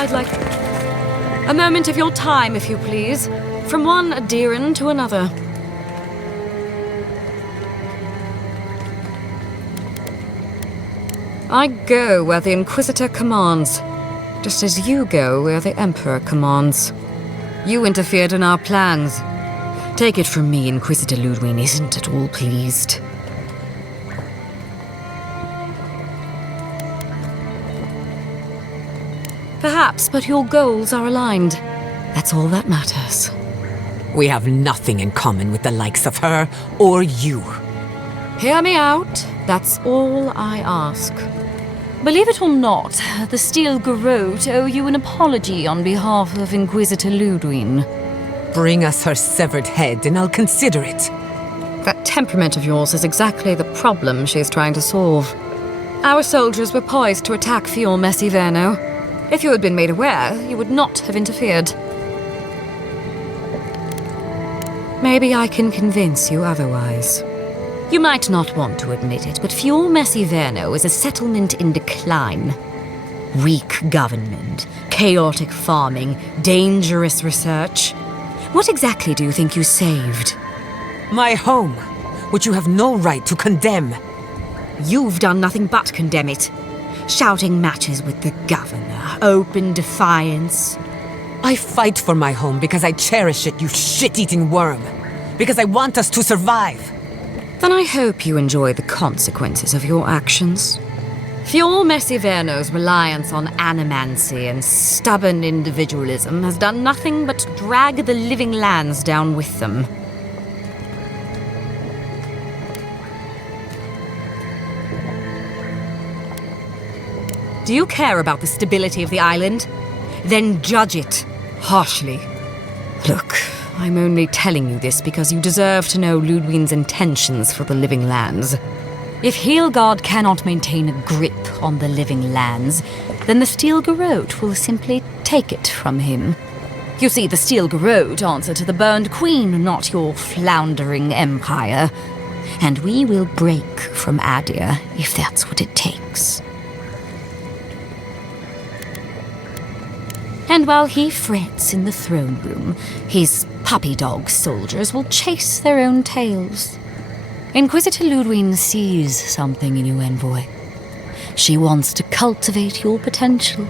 I'd like a moment of your time, if you please. From one Adiran to another. I go where the Inquisitor commands, just as you go where the Emperor commands. You interfered in our plans. Take it from me, Inquisitor Ludwig isn't at all pleased. Perhaps, but your goals are aligned. That's all that matters. We have nothing in common with the likes of her or you. Hear me out. That's all I ask. Believe it or not, the Steel Garrote owe you an apology on behalf of Inquisitor Ludwig. Bring us her severed head and I'll consider it. That temperament of yours is exactly the problem she's trying to solve. Our soldiers were poised to attack Fior Messiverno. If you had been made aware, you would not have interfered. Maybe I can convince you otherwise. You might not want to admit it, but Fior Messiverno is a settlement in decline. Weak government, chaotic farming, dangerous research. What exactly do you think you saved? My home, which you have no right to condemn. You've done nothing but condemn it. Shouting matches with the governor, open defiance. I fight for my home because I cherish it, you shit-eating worm. Because I want us to survive. Then I hope you enjoy the consequences of your actions. Fior Messiverno's reliance on animancy and stubborn individualism has done nothing but drag the living lands down with them. Do you care about the stability of the island? Then judge it harshly. Look, I'm only telling you this because you deserve to know Ludwig's intentions for the living lands. If Heelgard cannot maintain a grip on the living lands, then the Steel Garrote will simply take it from him. You see, the Steel Garrote answer to the Burned Queen, not your floundering empire. And we will break from Adir if that's what it takes. And while he frets in the throne room, his puppy dog soldiers will chase their own tails. Inquisitor Ludwig sees something in you, Envoy. She wants to cultivate your potential,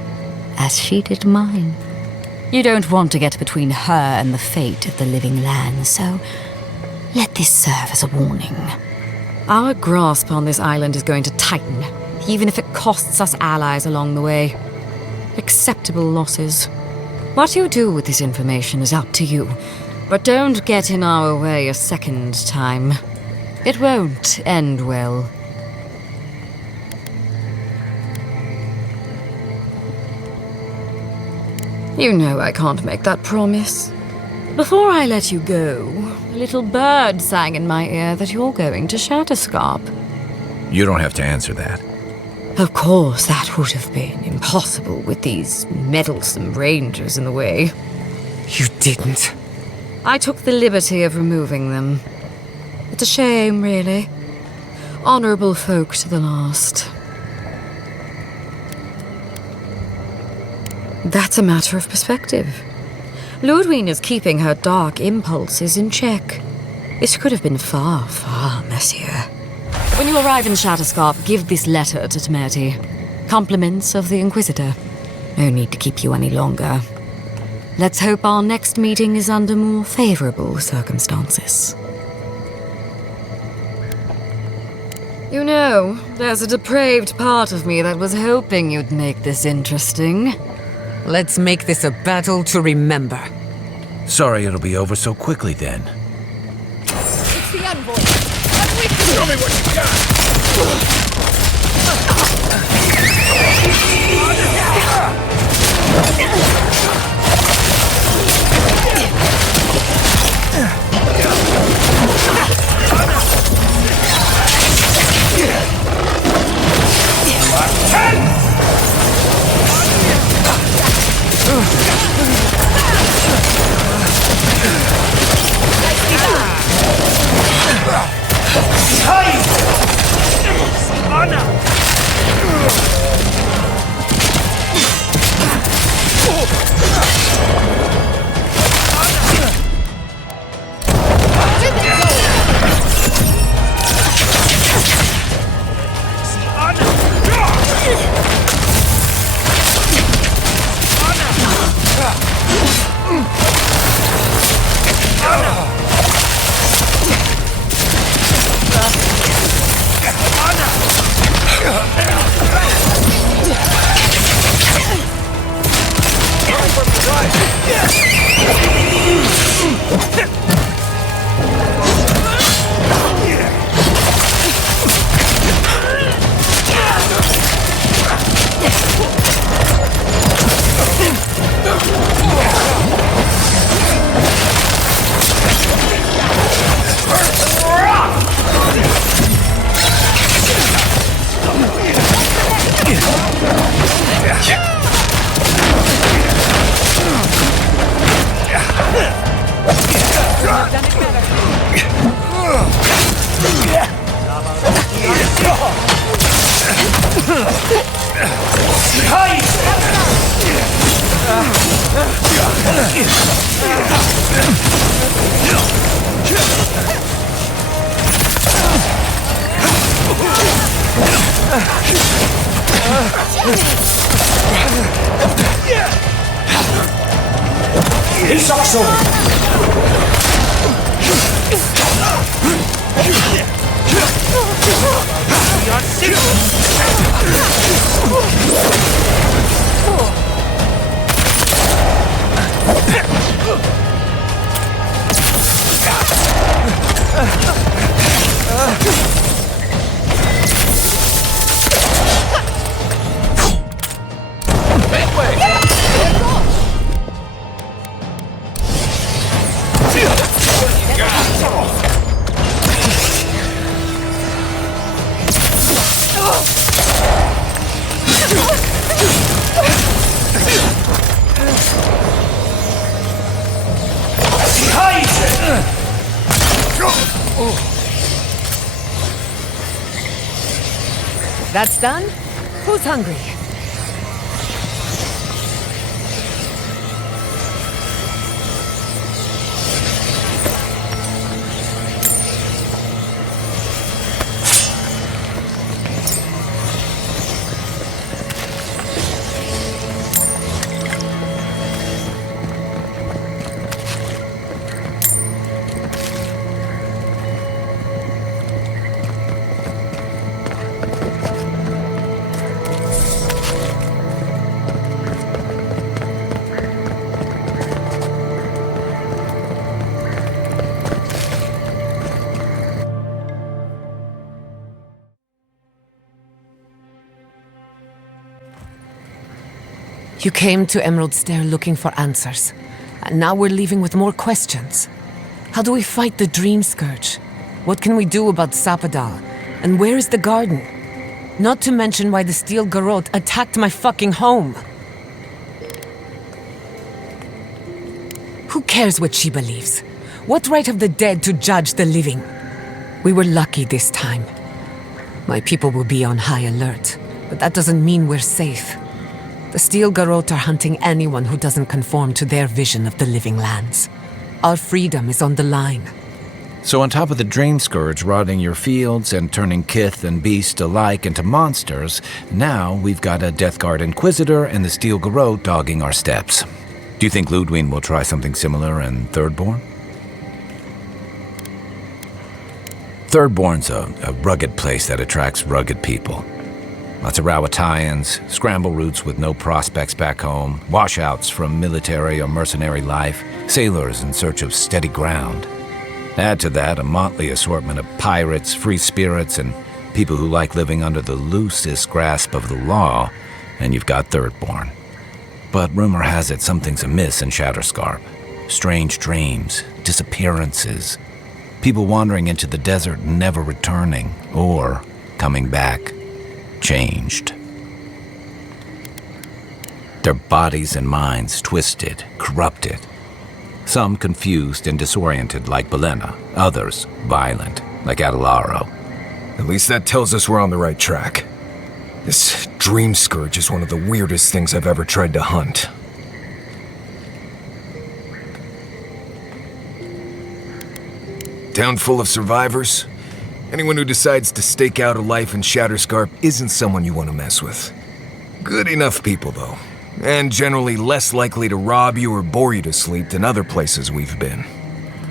as she did mine. You don't want to get between her and the fate of the living land, so let this serve as a warning. Our grasp on this island is going to tighten, even if it costs us allies along the way. Acceptable losses. What you do with this information is up to you, but don't get in our way a second time. It won't end well. You know I can't make that promise. Before I let you go, a little bird sang in my ear that you're going to Shatterscarp. You don't have to answer that. Of course, that would have been impossible with these meddlesome rangers in the way. You didn't. I took the liberty of removing them. It's a shame, really. Honorable folk to the last. That's a matter of perspective. Ludwig is keeping her dark impulses in check. It could have been far, far messier. When you arrive in Shatterscarp, give this letter to Temerity. Compliments of the Inquisitor. No need to keep you any longer. Let's hope our next meeting is under more favorable circumstances. You know, there's a depraved part of me that was hoping you'd make this interesting. Let's make this a battle to remember. Sorry it'll be over so quickly then. It's the envoy! I'm with you! Show me what you got! That's done? Who's hungry? You came to Emerald Stair looking for answers, and now we're leaving with more questions. How do we fight the Dream Scourge? What can we do about Sapadal? And where is the garden? Not to mention why the Steel Garrote attacked my fucking home. Who cares what she believes? What right have the dead to judge the living? We were lucky this time. My people will be on high alert, but that doesn't mean we're safe. The Steel Garrote are hunting anyone who doesn't conform to their vision of the living lands. Our freedom is on the line. So on top of the Dream Scourge rotting your fields and turning kith and beast alike into monsters, now we've got a Death Guard Inquisitor and the Steel Garrote dogging our steps. Do you think Ludwig will try something similar in Thirdborn? Thirdborn's a rugged place that attracts rugged people. Lots of Rawatayans, scramble routes with no prospects back home, washouts from military or mercenary life, sailors in search of steady ground. Add to that a motley assortment of pirates, free spirits, and people who like living under the loosest grasp of the law, and you've got Thirdborn. But rumor has it something's amiss in Shatterscarp. Strange dreams, disappearances, people wandering into the desert and never returning, or coming back changed. Their bodies and minds twisted, corrupted. Some confused and disoriented like Belena, others violent like Adelaro. At least that tells us we're on the right track. This Dream Scourge is one of the weirdest things I've ever tried to hunt. Town full of survivors. Anyone who decides to stake out a life in Shatterscarp isn't someone you want to mess with. Good enough people, though. And generally less likely to rob you or bore you to sleep than other places we've been.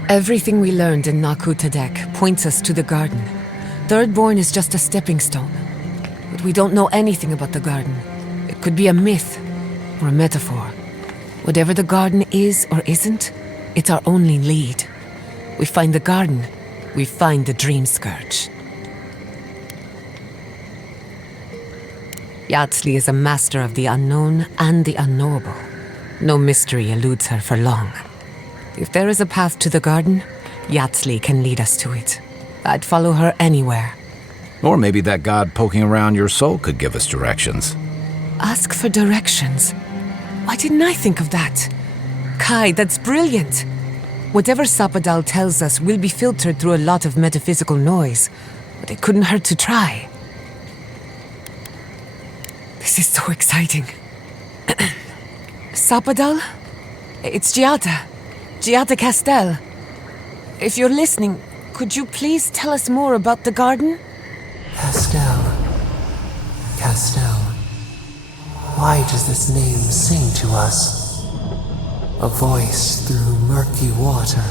Everything we learned in Nakutadek points us to the garden. Thirdborn is just a stepping stone. But we don't know anything about the garden. It could be a myth or a metaphor. Whatever the garden is or isn't, it's our only lead. We find the garden, we find the Dream Scourge. Yatsli is a master of the unknown and the unknowable. No mystery eludes her for long. If there is a path to the garden, Yatsli can lead us to it. I'd follow her anywhere. Or maybe that god poking around your soul could give us directions. Ask for directions. Why didn't I think of that? Kai, that's brilliant. Whatever Sapadal tells us will be filtered through a lot of metaphysical noise, but it couldn't hurt to try. This is so exciting. Sapadal? It's Giada. Giada Castel. If you're listening, could you please tell us more about the garden? Castel, Pastel. Why does this name sing to us? A voice through murky water.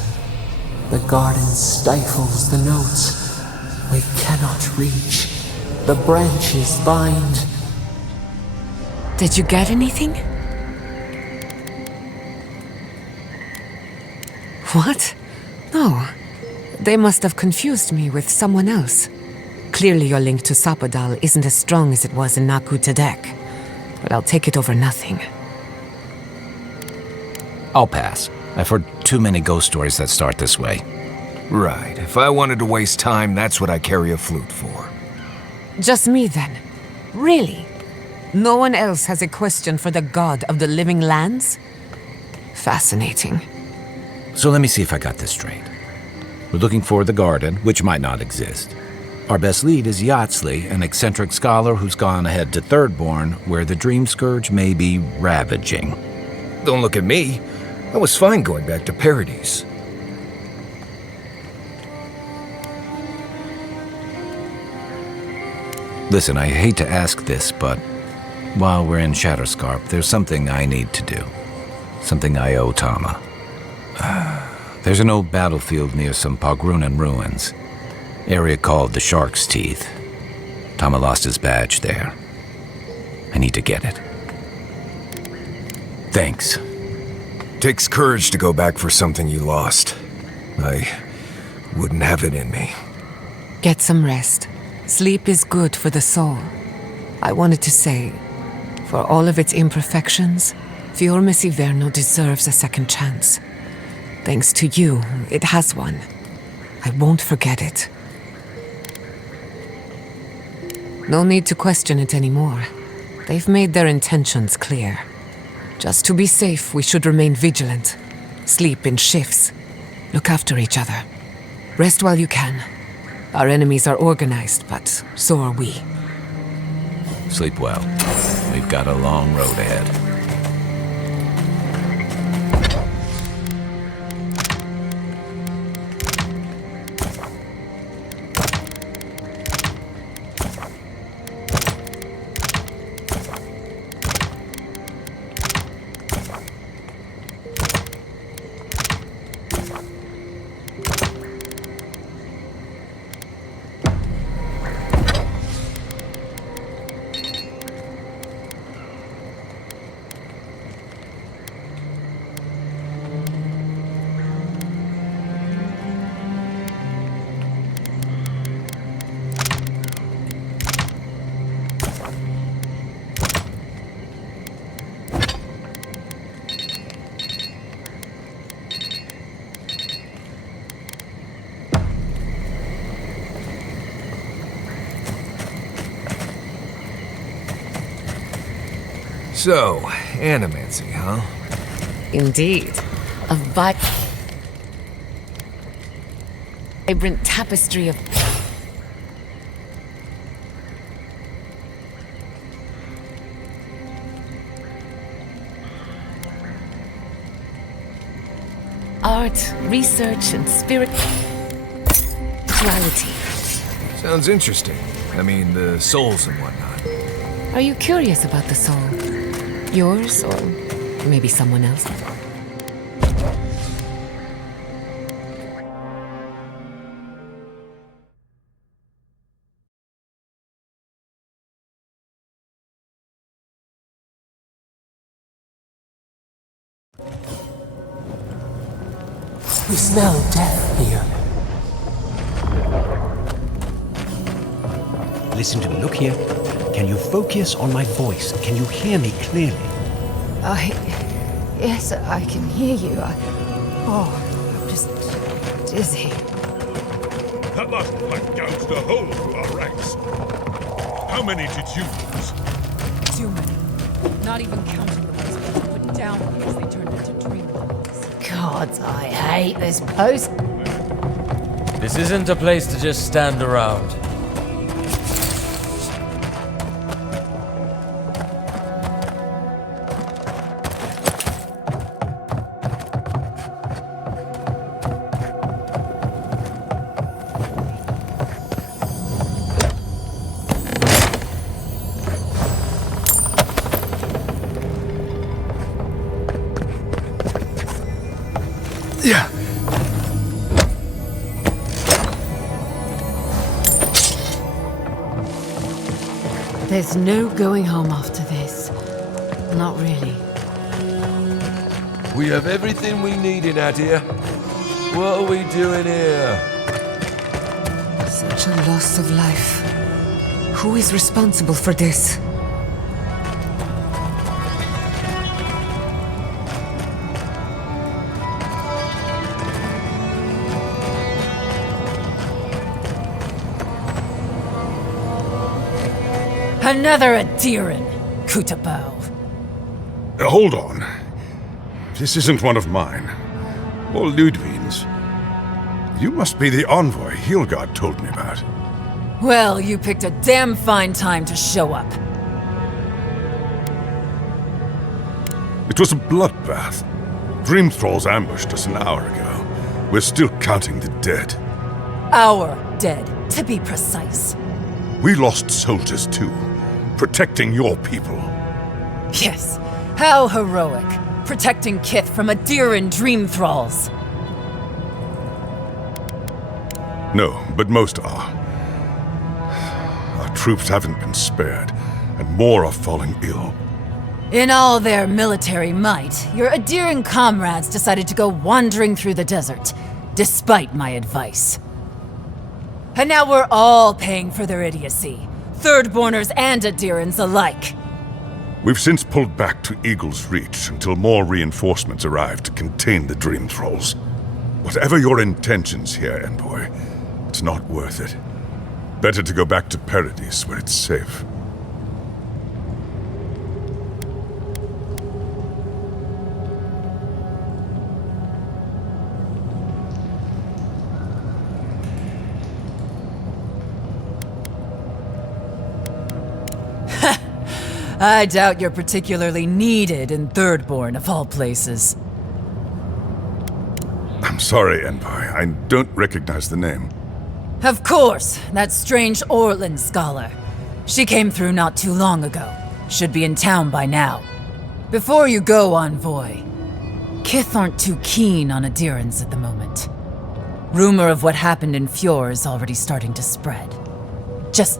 The garden stifles the notes. We cannot reach. The branches bind. Did you get anything? What? No. They must have confused me with someone else. Clearly your link to Sapadal isn't as strong as it was in Nakutadek. But I'll take it over nothing. I'll pass. I've heard too many ghost stories that start this way. Right. If I wanted to waste time, that's what I carry a flute for. Just me then? Really? No one else has a question for the god of the living lands? Fascinating. So let me see if I got this straight. We're looking for the garden, which might not exist. Our best lead is Yatsley, an eccentric scholar who's gone ahead to Thirdborn, where the Dream Scourge may be ravaging. Don't look at me. I was fine going back to Paradise. Listen, I hate to ask this, but while we're in Shatterscarp, there's something I need to do. Something I owe Tama. There's an old battlefield near some Pogrunan ruins. Area called the Shark's Teeth. Tama lost his badge there. I need to get it. Thanks. Takes courage to go back for something you lost. I wouldn't have it in me. Get some rest. Sleep is good for the soul. I wanted to say, for all of its imperfections, Fiormes Iverno deserves a second chance. Thanks to you, it has one. I won't forget it. No need to question it anymore. They've made their intentions clear. Just to be safe, we should remain vigilant. Sleep in shifts. Look after each other. Rest while you can. Our enemies are organized, but so are we. Sleep well. We've got a long road ahead. So, animancy, huh? Indeed. A vibrant tapestry of art, research, and spirituality. Sounds interesting. I mean, the souls and whatnot. Are you curious about the soul? Yours, or maybe someone else? We smell death here. Listen to me. Look here. Can you focus on my voice? Can you hear me clearly? Yes, I can hear you. I'm just dizzy. That last fight gouged a hole through our ranks. How many did you lose? Too many. Not even counting the ones we put down because they turned into dream balls. God, I hate this post. This isn't a place to just stand around. Yeah. There's no going home after this. Not really. We have everything we need in Adir. What are we doing here? Such a loss of life. Who is responsible for this? Another Adiran, Kutabo. Hold on. This isn't one of mine. Or Ludwig's. You must be the envoy Hilgard told me about. Well, you picked a damn fine time to show up. It was a bloodbath. Dream Thralls ambushed us an hour ago. We're still counting the dead. Our dead, to be precise. We lost soldiers too, protecting your people. Yes, how heroic. Protecting Kith from Adiran dream thralls. No, but most are. Our troops haven't been spared, and more are falling ill. In all their military might, your Adiran comrades decided to go wandering through the desert, despite my advice. And now we're all paying for their idiocy, Thirdborners and Adirans alike. We've since pulled back to Eagle's Reach until more reinforcements arrive to contain the Dream Thralls. Whatever your intentions here, Envoy, it's not worth it. Better to go back to Paradise where it's safe. I doubt you're particularly needed in Thirdborn, of all places. I'm sorry, Envoy. I don't recognize the name. Of course, that strange Orland scholar. She came through not too long ago. Should be in town by now. Before you go, Envoy, Kith aren't too keen on Adirans at the moment. Rumor of what happened in Fjord is already starting to spread. Just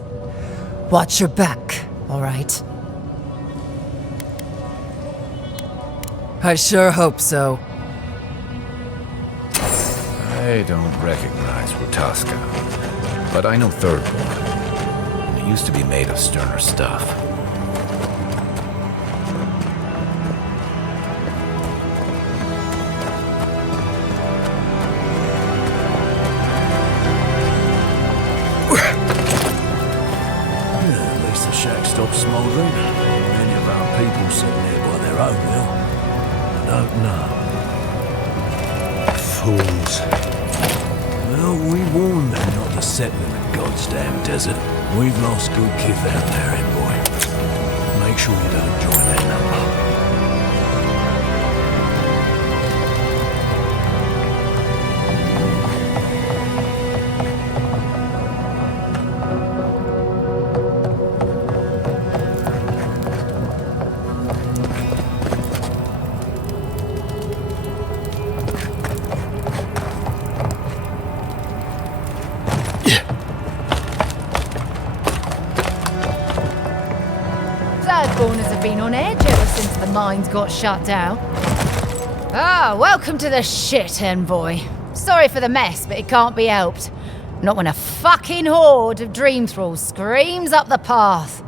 watch your back, all right? I sure hope so. I don't recognize Rutaska, but I know Thirdborn. It used to be made of sterner stuff. At least the shack stopped smouldering. Many of our people sitting there by their own will. I don't know. Fools. Well, we warned them not to settle in the goddamn desert. We've lost good Kith out there, Envoy. Make sure you don't join their number. Thirdborners have been on edge ever since the mines got shut down. Ah, welcome to the shit, Envoy. Sorry for the mess, but it can't be helped. Not when a fucking horde of dream thralls screams up the path.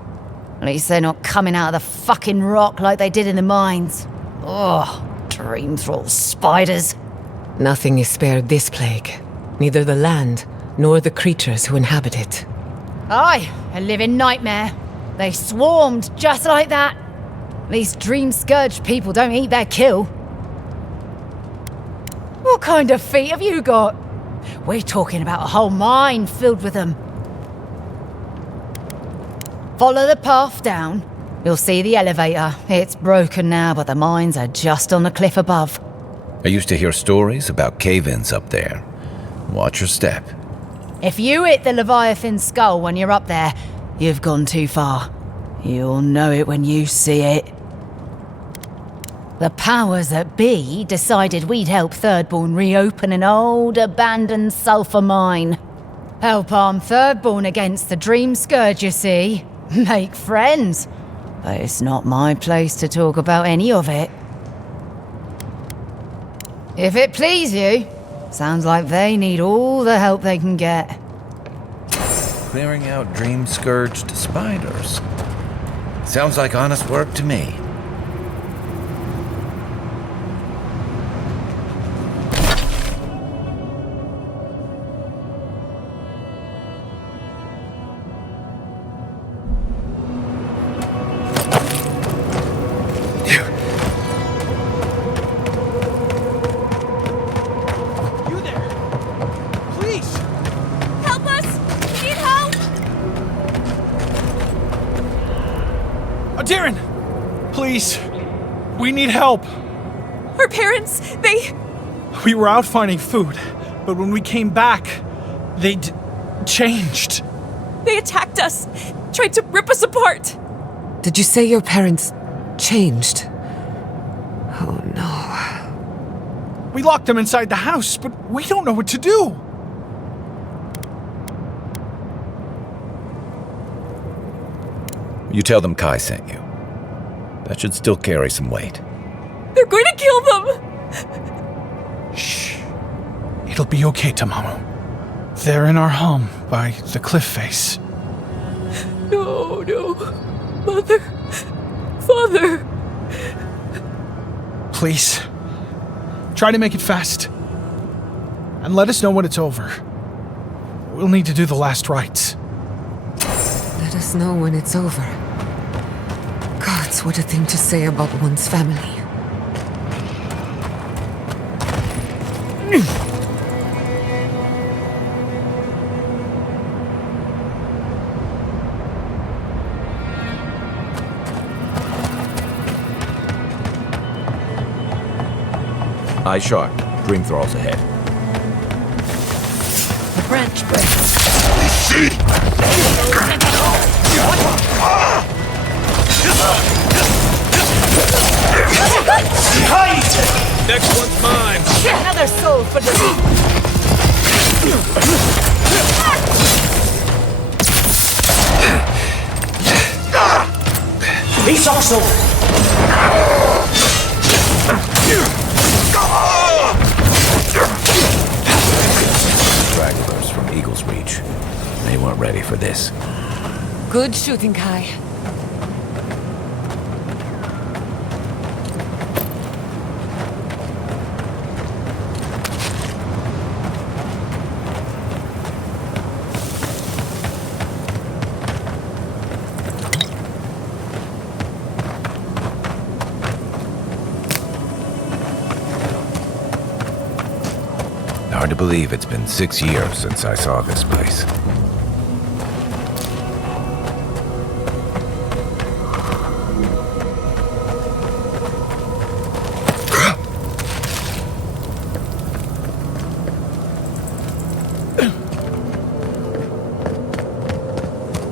At least they're not coming out of the fucking rock like they did in the mines. Oh, dream thrall spiders. Nothing is spared this plague. Neither the land, nor the creatures who inhabit it. Aye, a living nightmare. They swarmed just like that. At least dream scourge people don't eat their kill. What kind of feet have you got? We're talking about a whole mine filled with them. Follow the path down. You'll see the elevator. It's broken now, but the mines are just on the cliff above. I used to hear stories about cave-ins up there. Watch your step. If you hit the Leviathan skull when you're up there, you've gone too far. You'll know it when you see it. The powers that be decided we'd help Thirdborn reopen an old, abandoned sulfur mine. Help arm Thirdborn against the Dream Scourge, you see. Make friends. But it's not my place to talk about any of it. If it please you, sounds like they need all the help they can get. Clearing out dream-scourged spiders. Sounds like honest work to me. Please, we need help. Our parents, We were out finding food, but when we came back, they'd changed. They attacked us, tried to rip us apart. Did you say your parents changed? Oh no. We locked them inside the house, but we don't know what to do. You tell them Kai sent you. That should still carry some weight. They're going to kill them! Shh. It'll be okay, Tamamu. They're in our home by the cliff face. No. Mother. Father. Please. Try to make it fast. And let us know when it's over. We'll need to do the last rites. Let us know when it's over. Gods, what a thing to say about one's family. Eyes sharp. Dream thralls ahead. The branch breaks. Next one's mine. Another soul for the deep. He's also. Stragglers from Eagle's Reach. They weren't ready for this. Good shooting, Kai. Hard to believe it's been 6 years since I saw this place.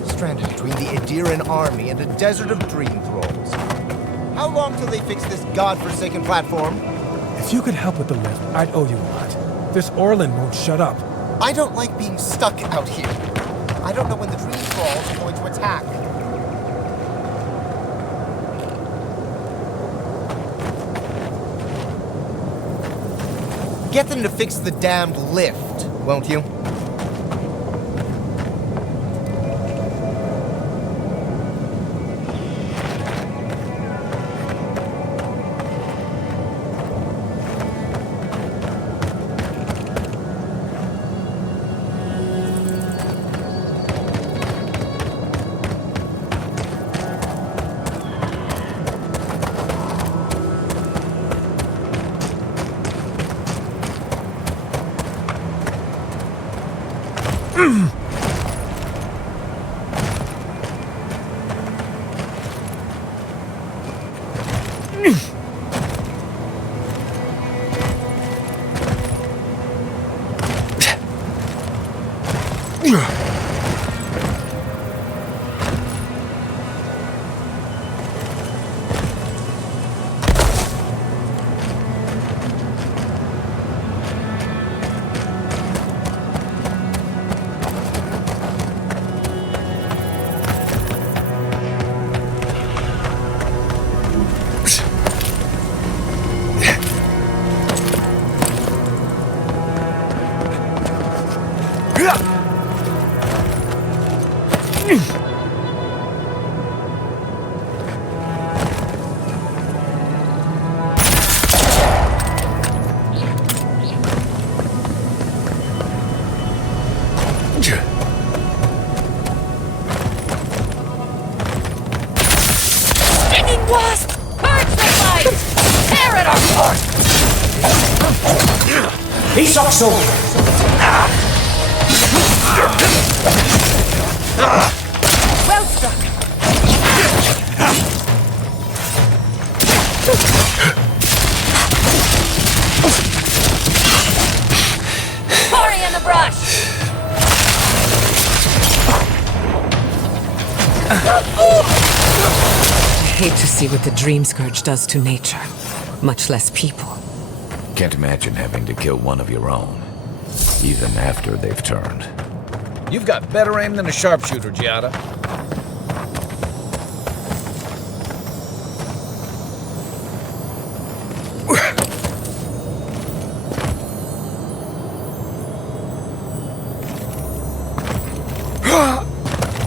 Stranded between the Adiran army and a desert of dream thralls. How long till they fix this godforsaken platform? If you could help with the lift, I'd owe you a lot. This Orlin won't shut up. I don't like being stuck out here. I don't know when the dream thralls are going to attack. Get them to fix the damned lift, won't you? Wasp! Purge the light! Tear it apart! He sucks over. Well struck! Hurry in the brush! I hate to see what the Dream Scourge does to nature, much less people. Can't imagine having to kill one of your own, even after they've turned. You've got better aim than a sharpshooter, Giada.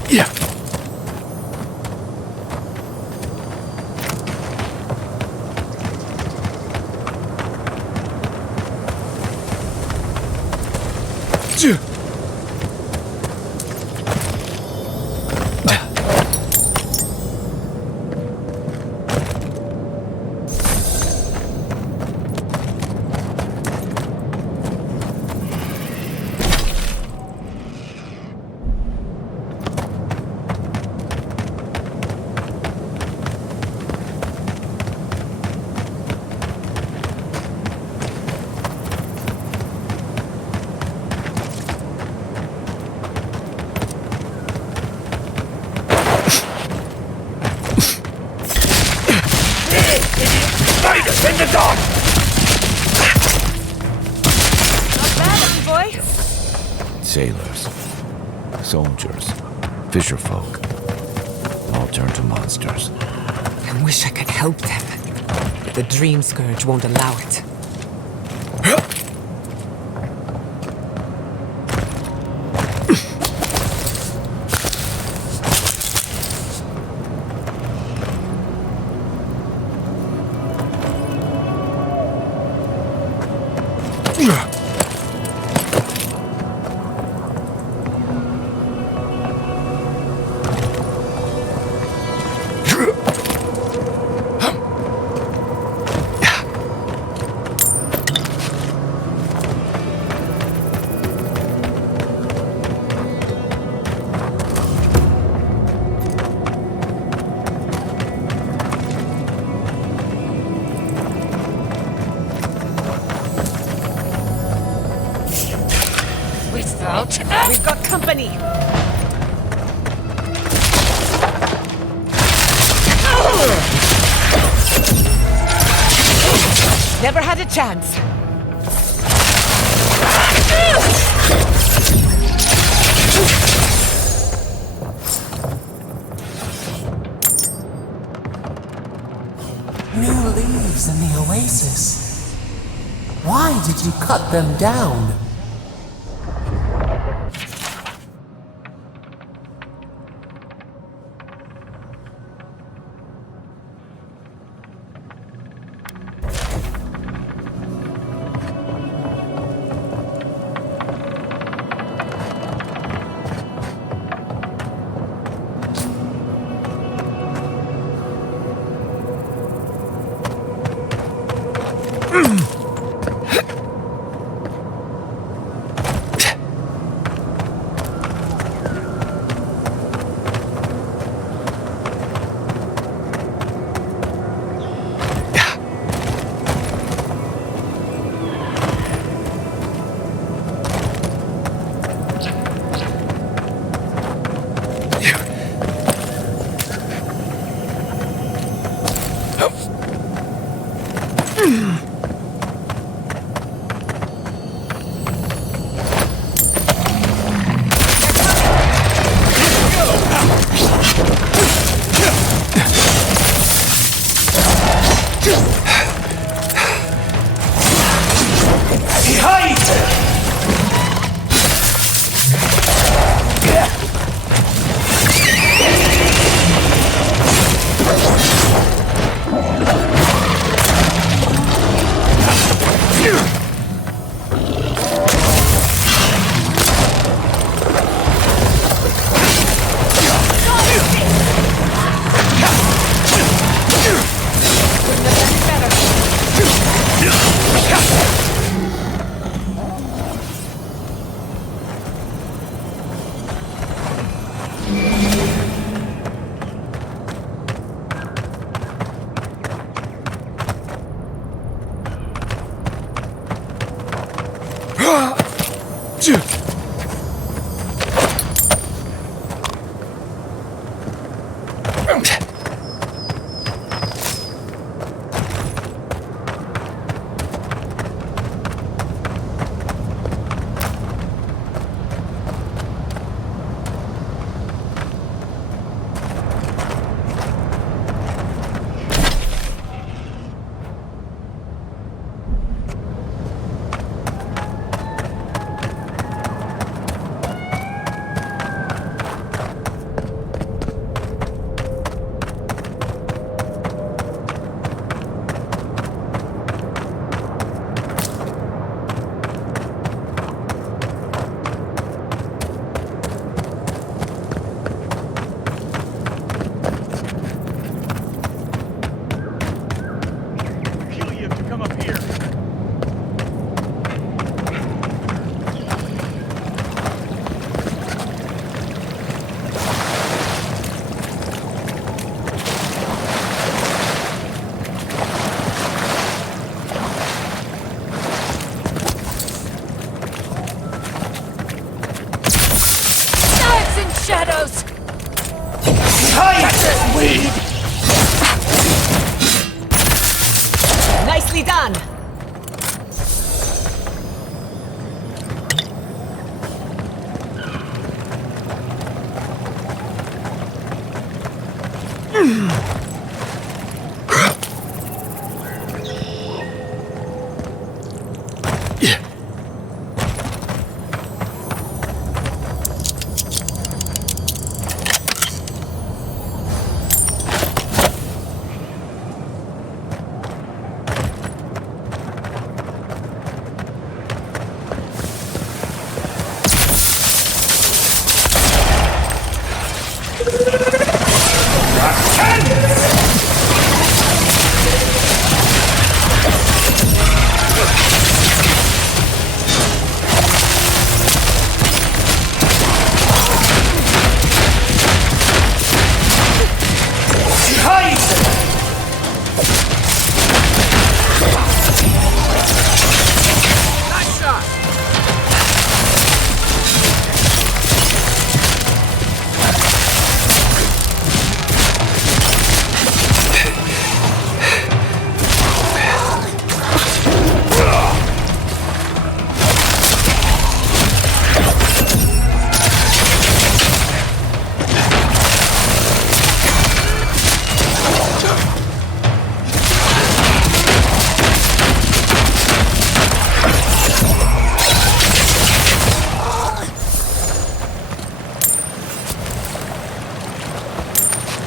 Yeah. In the dark! Not bad, boy. Sailors, soldiers, fisherfolk, all turn to monsters. I wish I could help them. But the Dream Scourge won't allow it. We've got company! Never had a chance. New leaves in the oasis. Why did you cut them down?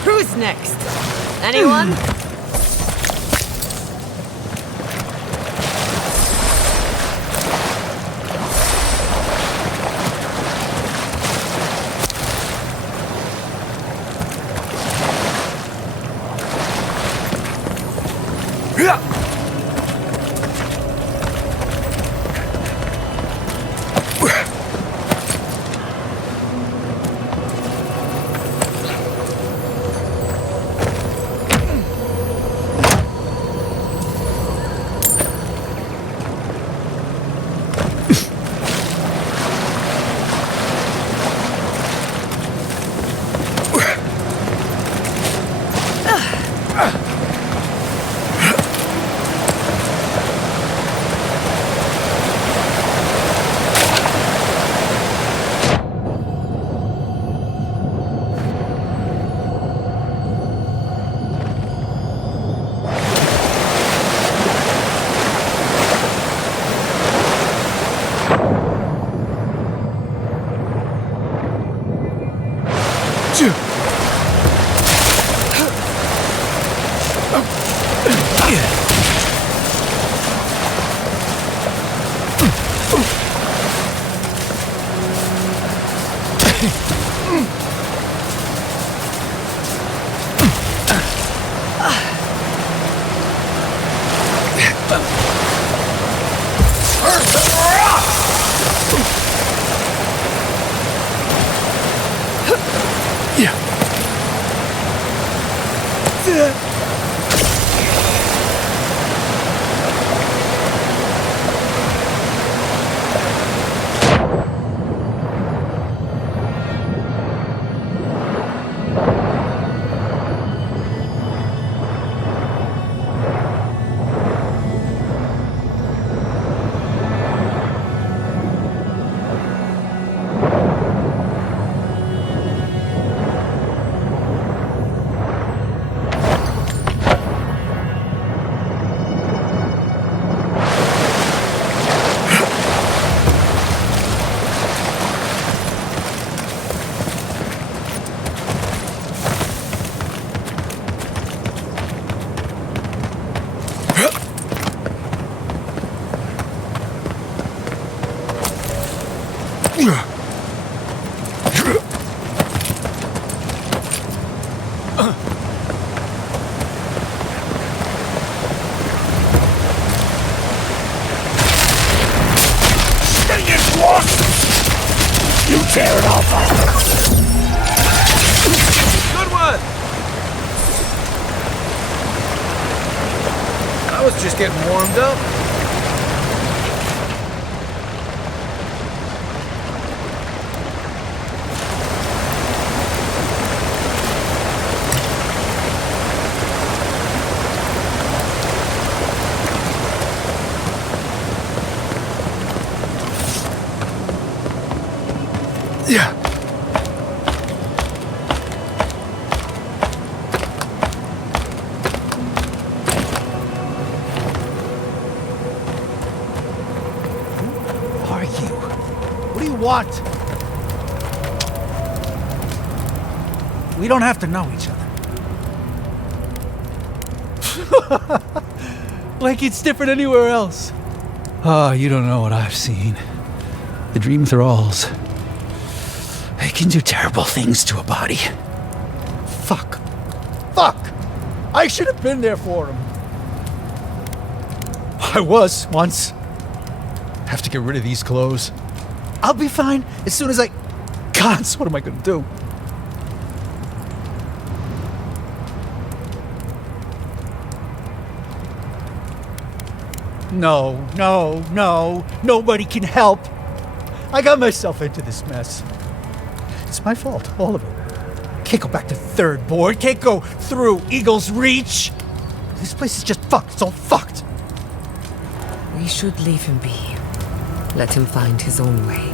Who's next? Anyone? Tear it off! Good one! I was just getting warmed up. Yeah. want? We don't have to know each other. Like it's different anywhere else. Oh, you don't know what I've seen. The dream thralls. They can do terrible things to a body. Fuck. I should have been there for him. I was, once. Have to get rid of these clothes. I'll be fine as soon as I... Gods, what am I gonna do? No. Nobody can help. I got myself into this mess. It's my fault, all of it. Can't go back to Third Board. Can't go through Eagle's Reach. This place is just fucked. It's all fucked. We should leave him be. Let him find his own way.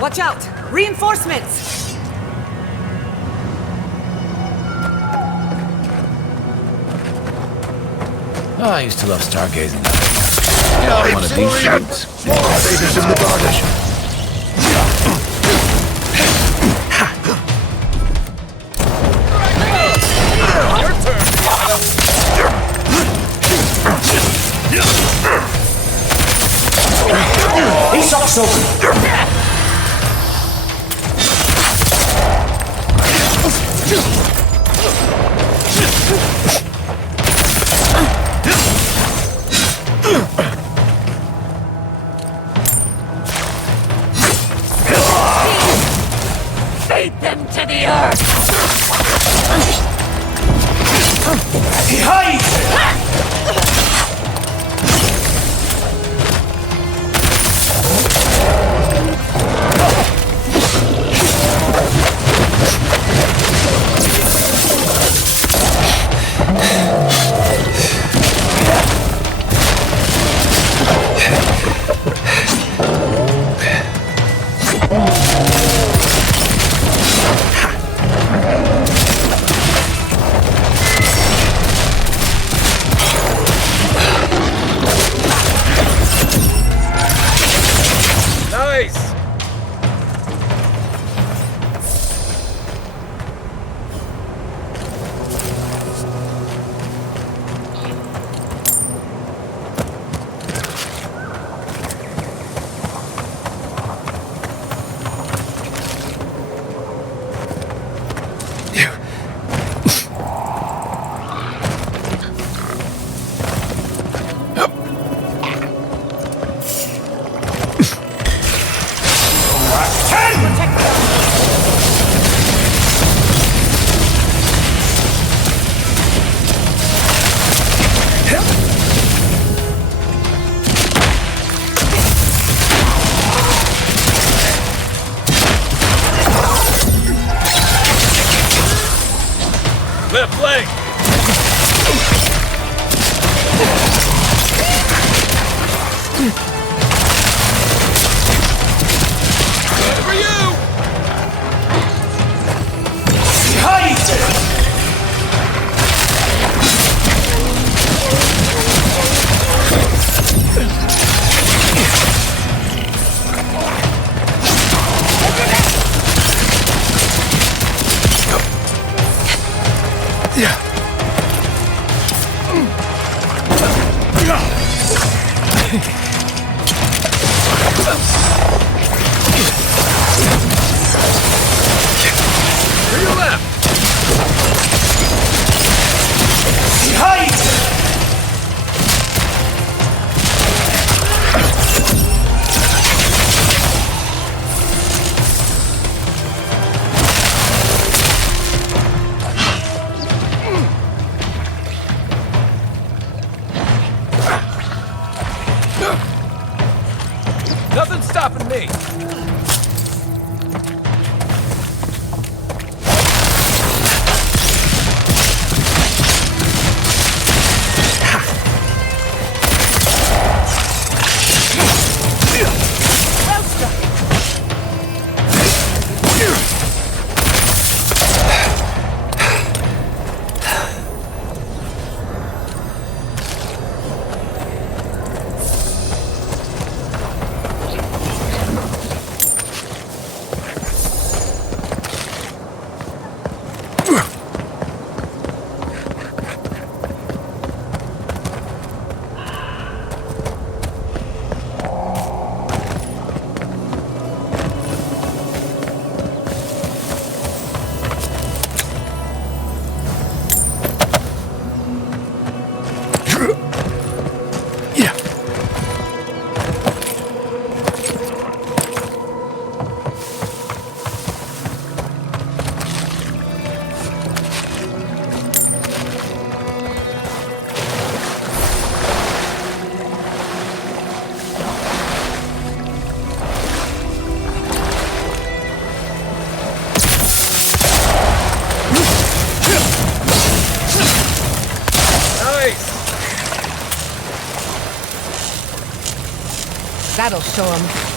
Watch out! Reinforcements! Oh, I used to love stargazing. One of these shoots. More invaders in the garbage. Your turn! Ace up, Sophie! Feed them to the earth! He hides! Left leg! Good for you! Nothing's stopping me! That'll show him.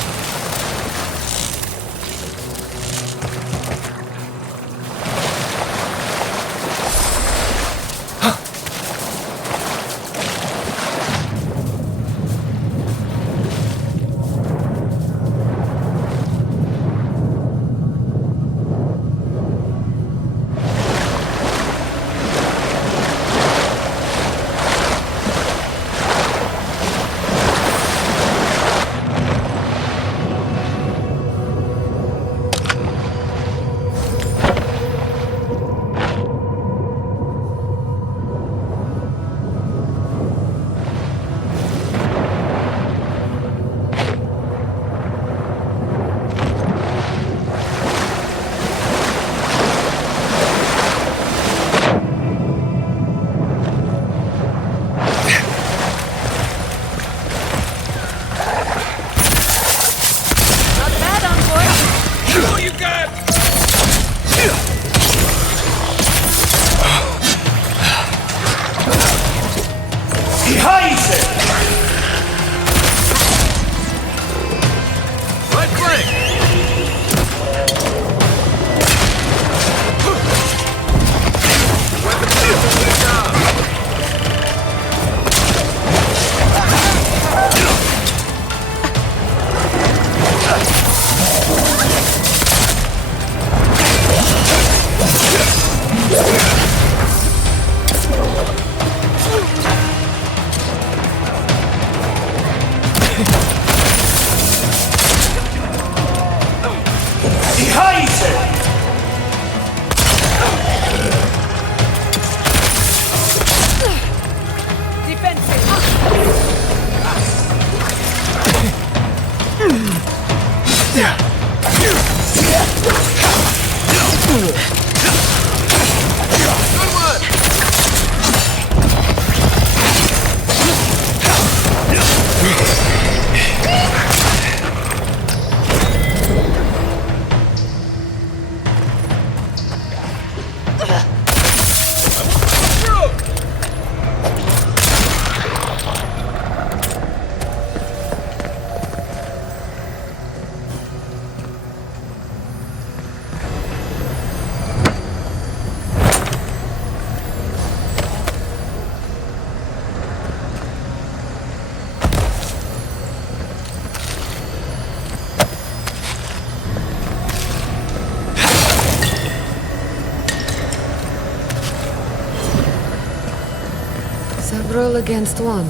Several against one.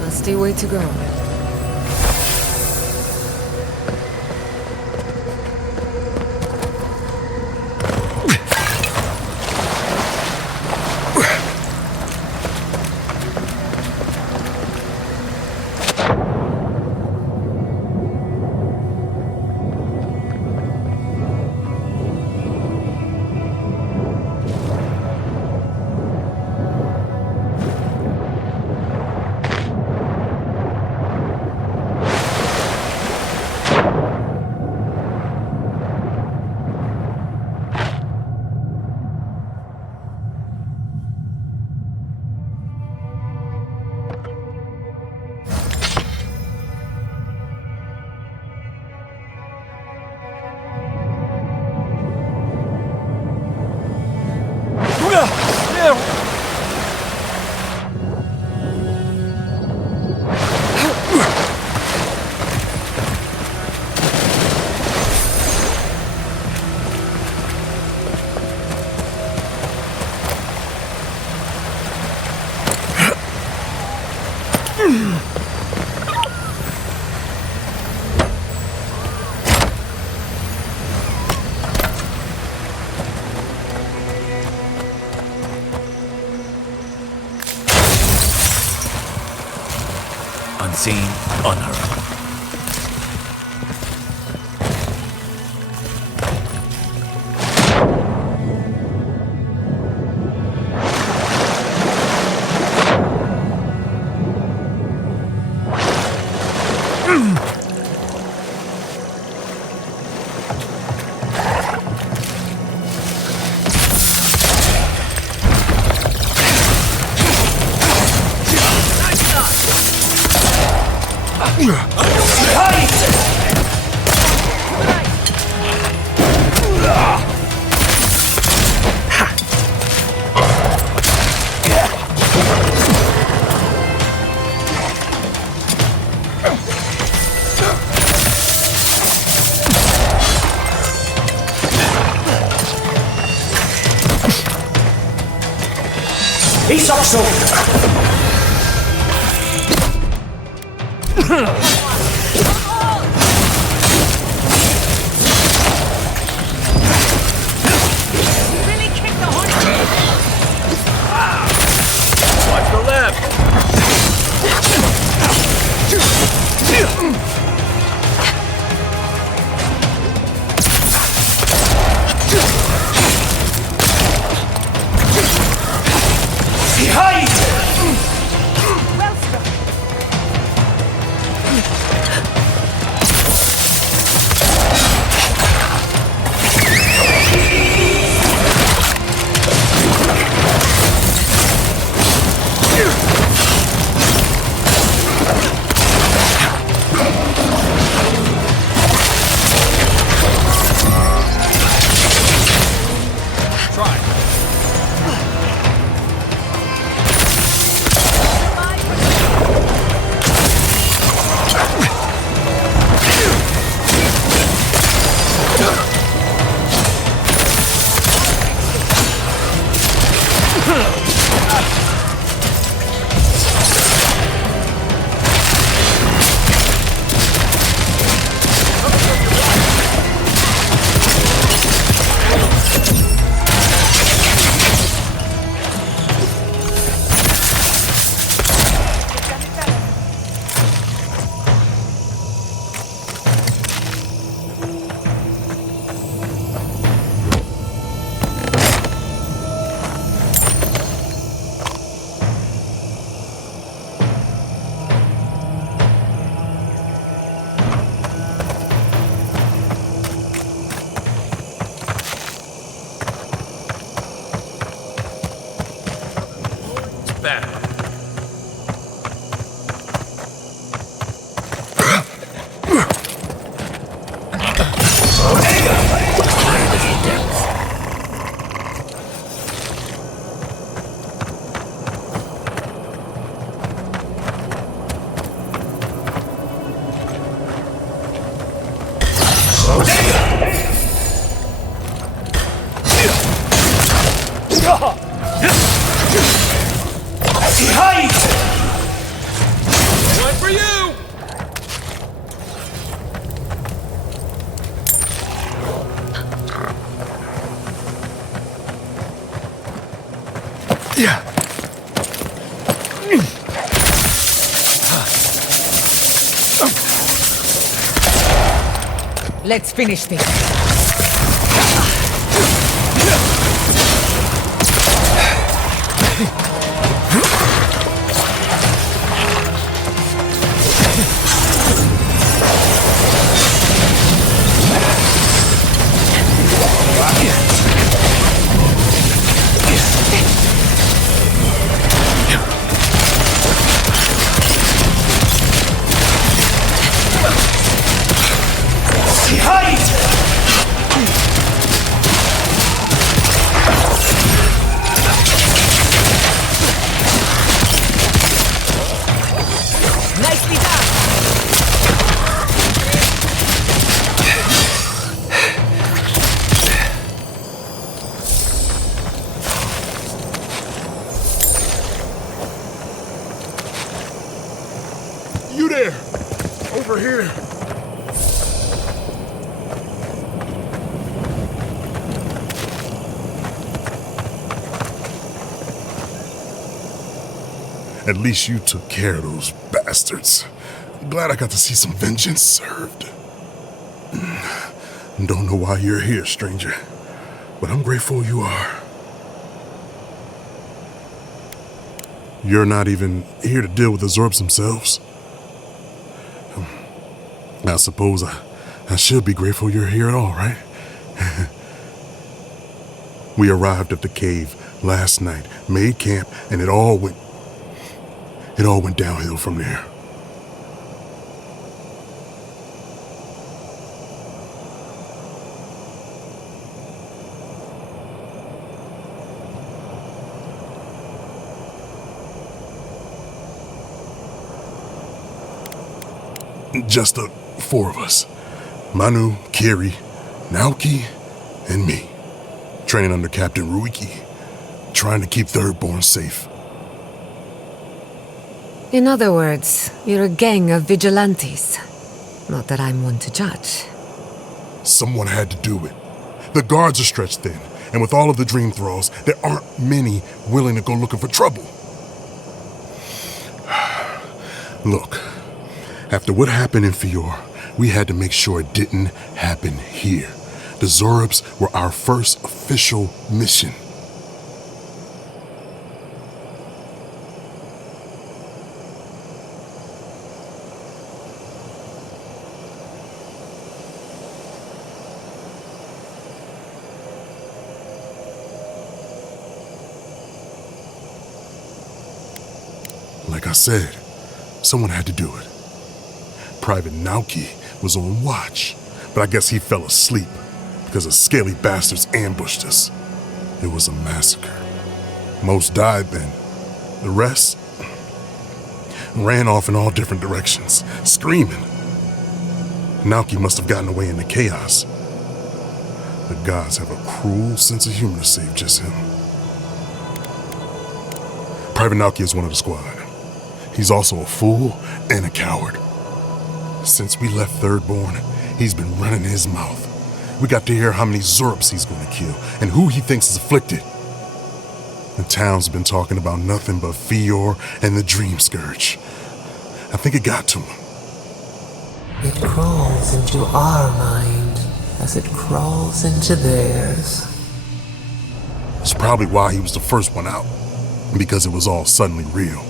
Nasty way to go. Unseen, unheard. He's up so. Watch the left! Behind! Well struck. Behind! One for you! Yeah. Let's finish this. You there! Over here! At least you took care of those bastards. I'm glad I got to see some vengeance served. Don't know why you're here, stranger, but I'm grateful you are. You're not even here to deal with the Zorbs themselves. I suppose I should be grateful you're here at all, right? We arrived at the cave last night, made camp, and it all went downhill from there. Just the four of us. Manu, Kiri, Naoki, and me. Training under Captain Ruiki. Trying to keep Thirdborn safe. In other words, you're a gang of vigilantes. Not that I'm one to judge. Someone had to do it. The guards are stretched thin, and with all of the dream thralls, there aren't many willing to go looking for trouble. Look, after what happened in Fior, we had to make sure it didn't happen here. The Zorbs were our first official mission. Like I said, someone had to do it. Private Naoki was on watch, but I guess he fell asleep because the scaly bastards ambushed us. It was a massacre. Most died then. The rest ran off in all different directions, screaming. Naoki must have gotten away in the chaos. The gods have a cruel sense of humor to save just him. Private Naoki is one of the squad. He's also a fool and a coward. Since we left Thirdborn, he's been running his mouth. We got to hear how many Zorbs he's going to kill and who he thinks is afflicted. The town's been talking about nothing but Fior and the Dream Scourge. I think it got to him. It crawls into our mind as it crawls into theirs. It's probably why he was the first one out, because it was all suddenly real.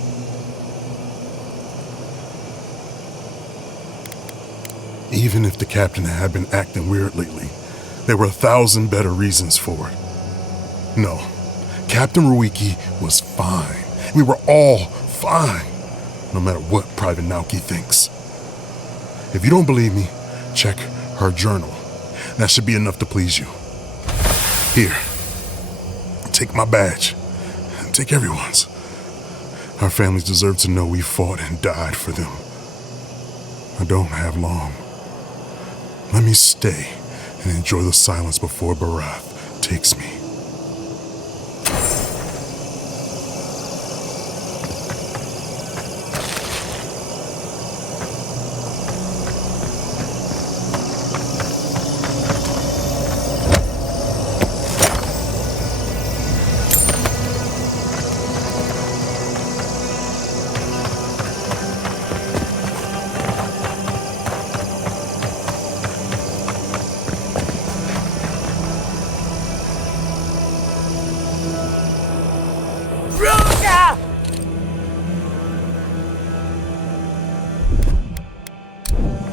Even if the captain had been acting weird lately, there were 1,000 better reasons for it. No, Captain Ruiki was fine. We were all fine, no matter what Private Naoki thinks. If you don't believe me, check her journal. That should be enough to please you. Here, take my badge. Take everyone's. Our families deserve to know we fought and died for them. I don't have long. Let me stay and enjoy the silence before Barath takes me.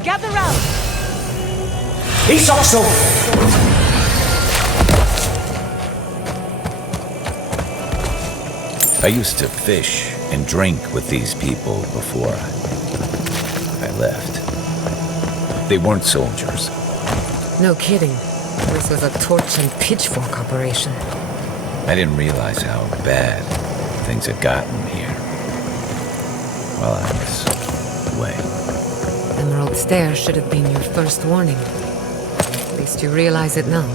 Gather round! He's also... I used to fish and drink with these people before I left. They weren't soldiers. No kidding. This was a torch and pitchfork operation. I didn't realize how bad things had gotten here while I was away. Emerald Stair should have been your first warning. At least you realize it now.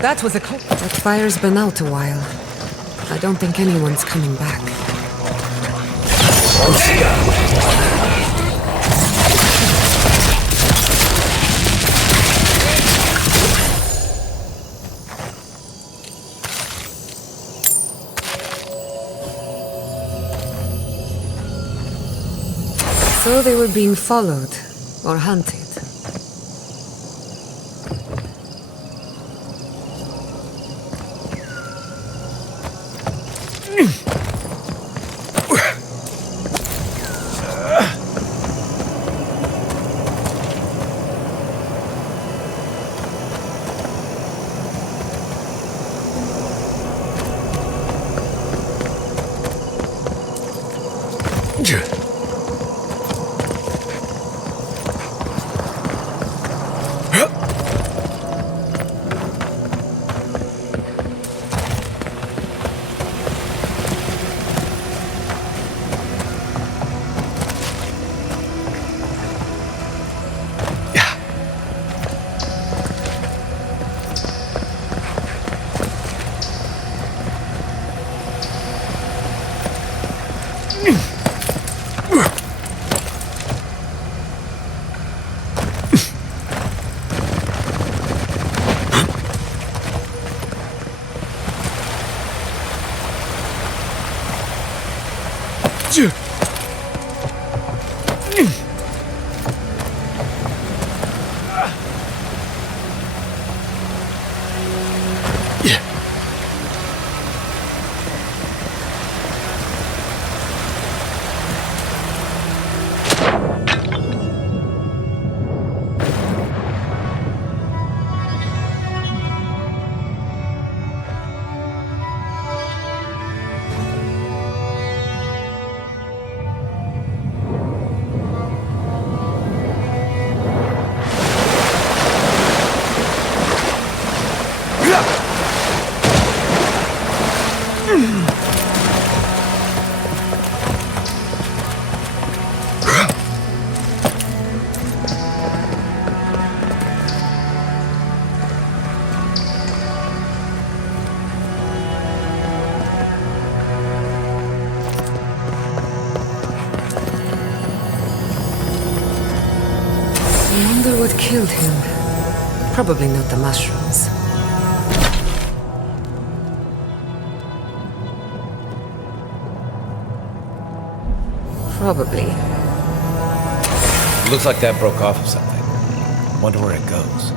That was a call. That fire's been out a while. I don't think anyone's coming back. So they were being followed or hunted. What killed him? Probably not the mushrooms. Probably. Looks like that broke off of something. Wonder where it goes.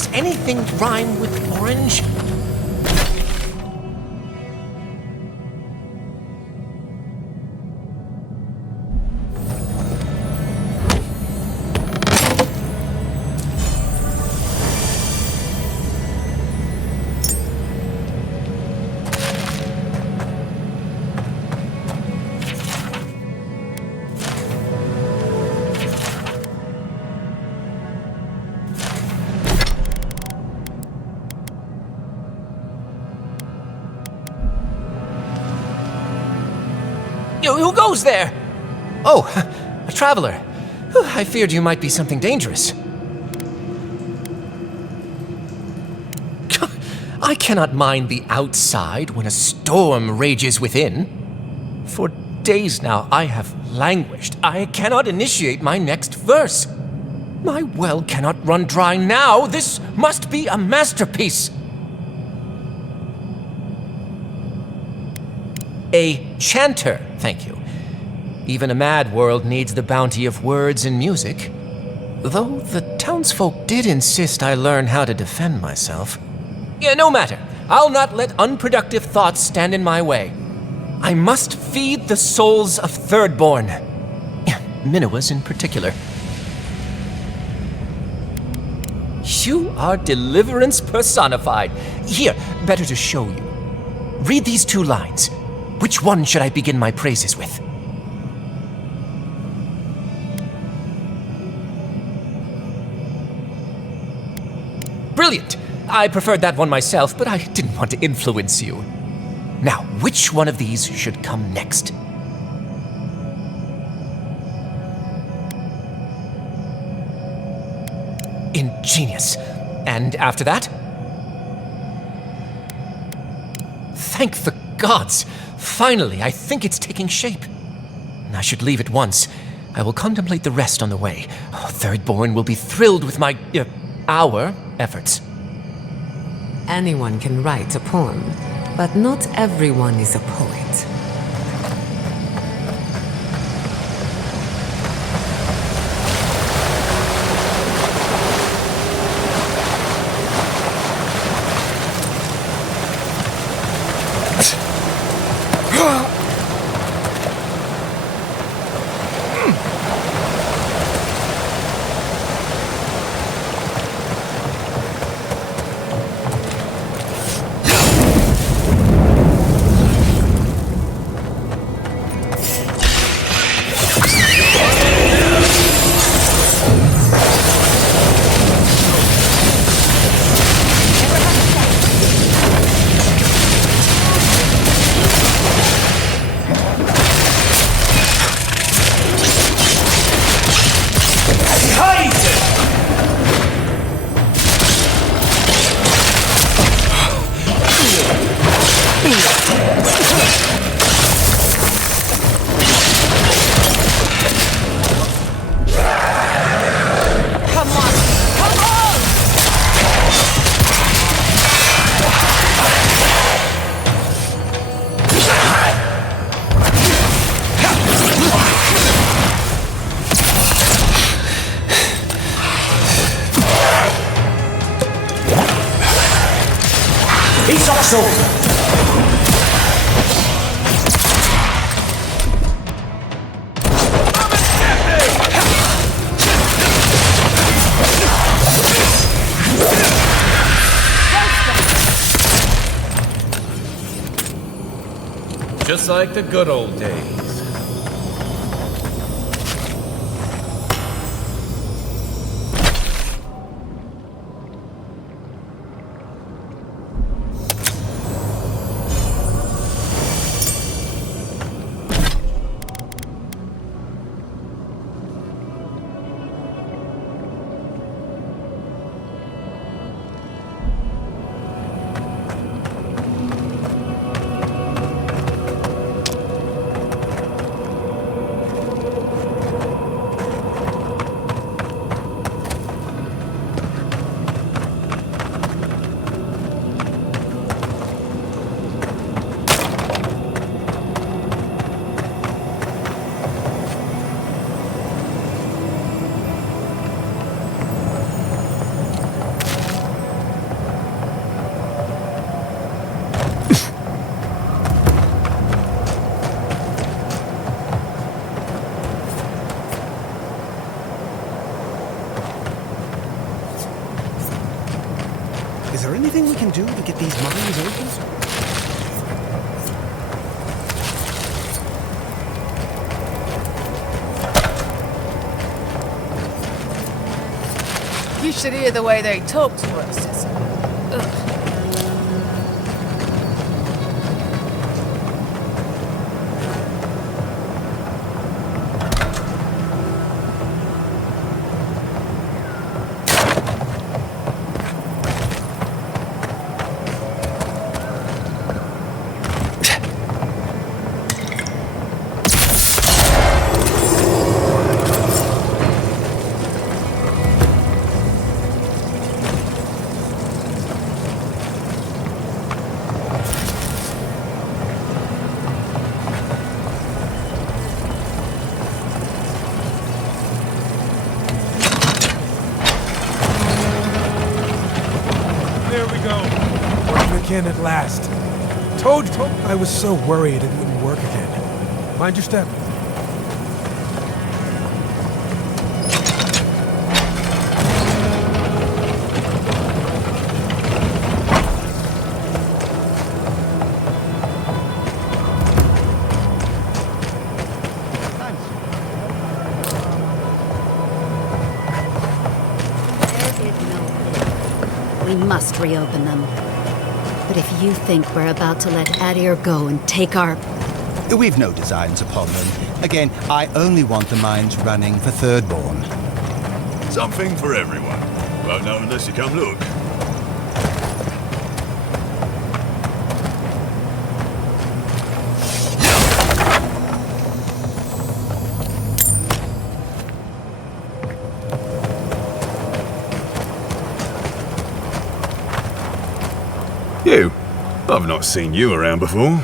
Does anything rhyme with orange? Who goes there? Oh, a traveler. I feared you might be something dangerous. I cannot mind the outside when a storm rages within. For days now I have languished. I cannot initiate my next verse. My well cannot run dry now. This must be a masterpiece. A chanter, thank you. Even a mad world needs the bounty of words and music. Though the townsfolk did insist I learn how to defend myself. Yeah, no matter. I'll not let unproductive thoughts stand in my way. I must feed the souls of Thirdborn. Minoas in particular. You are deliverance personified. Here, better to show you. Read these 2 lines. Which one should I begin my praises with? Brilliant! I preferred that one myself, but I didn't want to influence you. Now, which one of these should come next? Ingenious. And after that? Thank the gods! Finally, I think it's taking shape. I should leave at once. I will contemplate the rest on the way. Thirdborn will be thrilled with our efforts. Anyone can write a poem, but not everyone is a poet. Just like the good old days. anything we can do to get these mines open? You should hear the way they talk to us. Ugh. In at last. Toad, I was so worried it wouldn't work again. Mind your step. We must reopen them. But if you think we're about to let Adir go and take our... We've no designs upon them. Again, I only want the mines running for Thirdborn. Something for everyone. Won't know unless you come look. You? I've not seen you around before.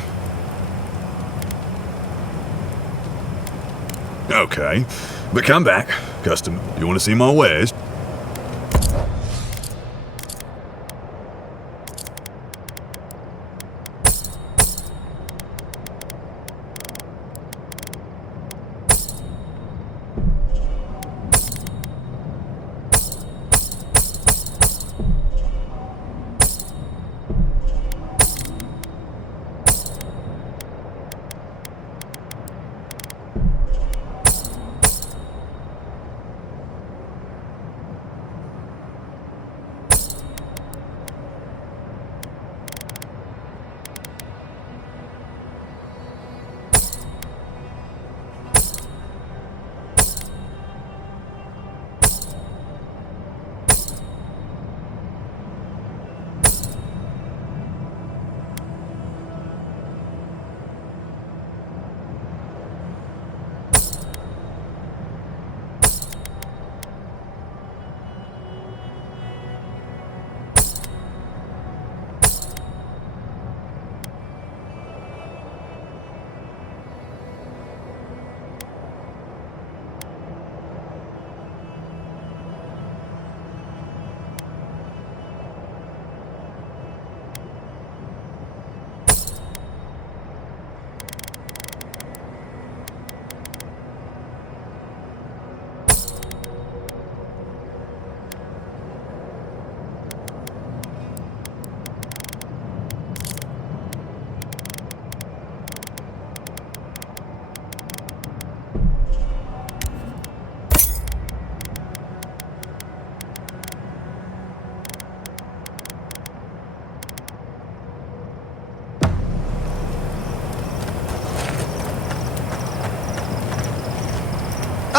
Okay, but come back. Customer, you want to see my wares?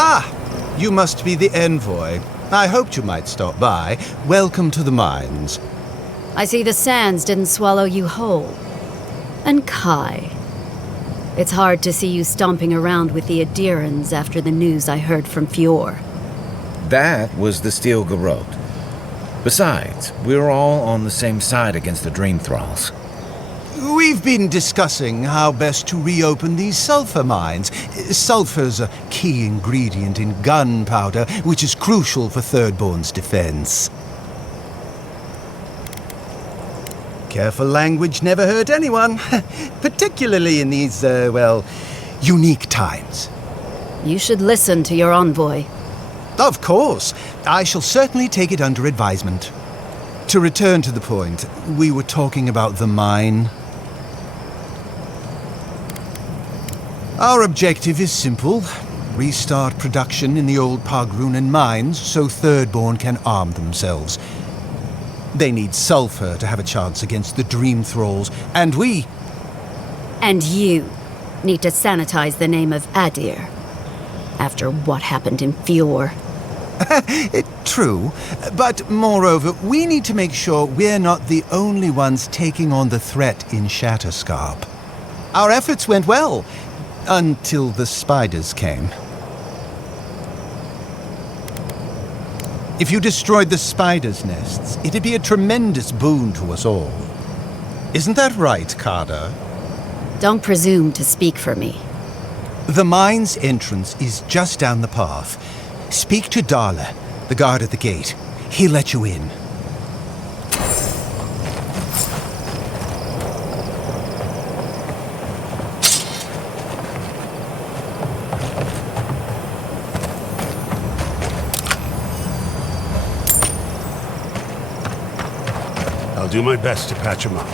Ah! You must be the envoy. I hoped you might stop by. Welcome to the mines. I see the sands didn't swallow you whole. And Kai. It's hard to see you stomping around with the Adirans after the news I heard from Fjord. That was the Steel Garrote. Besides, we're all on the same side against the Dream Thralls. We've been discussing how best to reopen these sulfur mines. Sulfur's a key ingredient in gunpowder, which is crucial for Thirdborn's defense. Careful language never hurt anyone, particularly in these, unique times. You should listen to your envoy. Of course. I shall certainly take it under advisement. To return to the point, we were talking about the mine. Our objective is simple. Restart production in the old Pagrunan mines so Thirdborn can arm themselves. They need sulfur to have a chance against the Dream Thralls, and we... And you need to sanitize the name of Adir after what happened in Fjord. True, but moreover, we need to make sure we're not the only ones taking on the threat in Shatterscarp. Our efforts went well, until the spiders came. If you destroyed the spiders' nests, it'd be a tremendous boon to us all. Isn't that right, Kada? Don't presume to speak for me. The mine's entrance is just down the path. Speak to Darla, the guard at the gate. He'll let you in. I'll do my best to patch him up.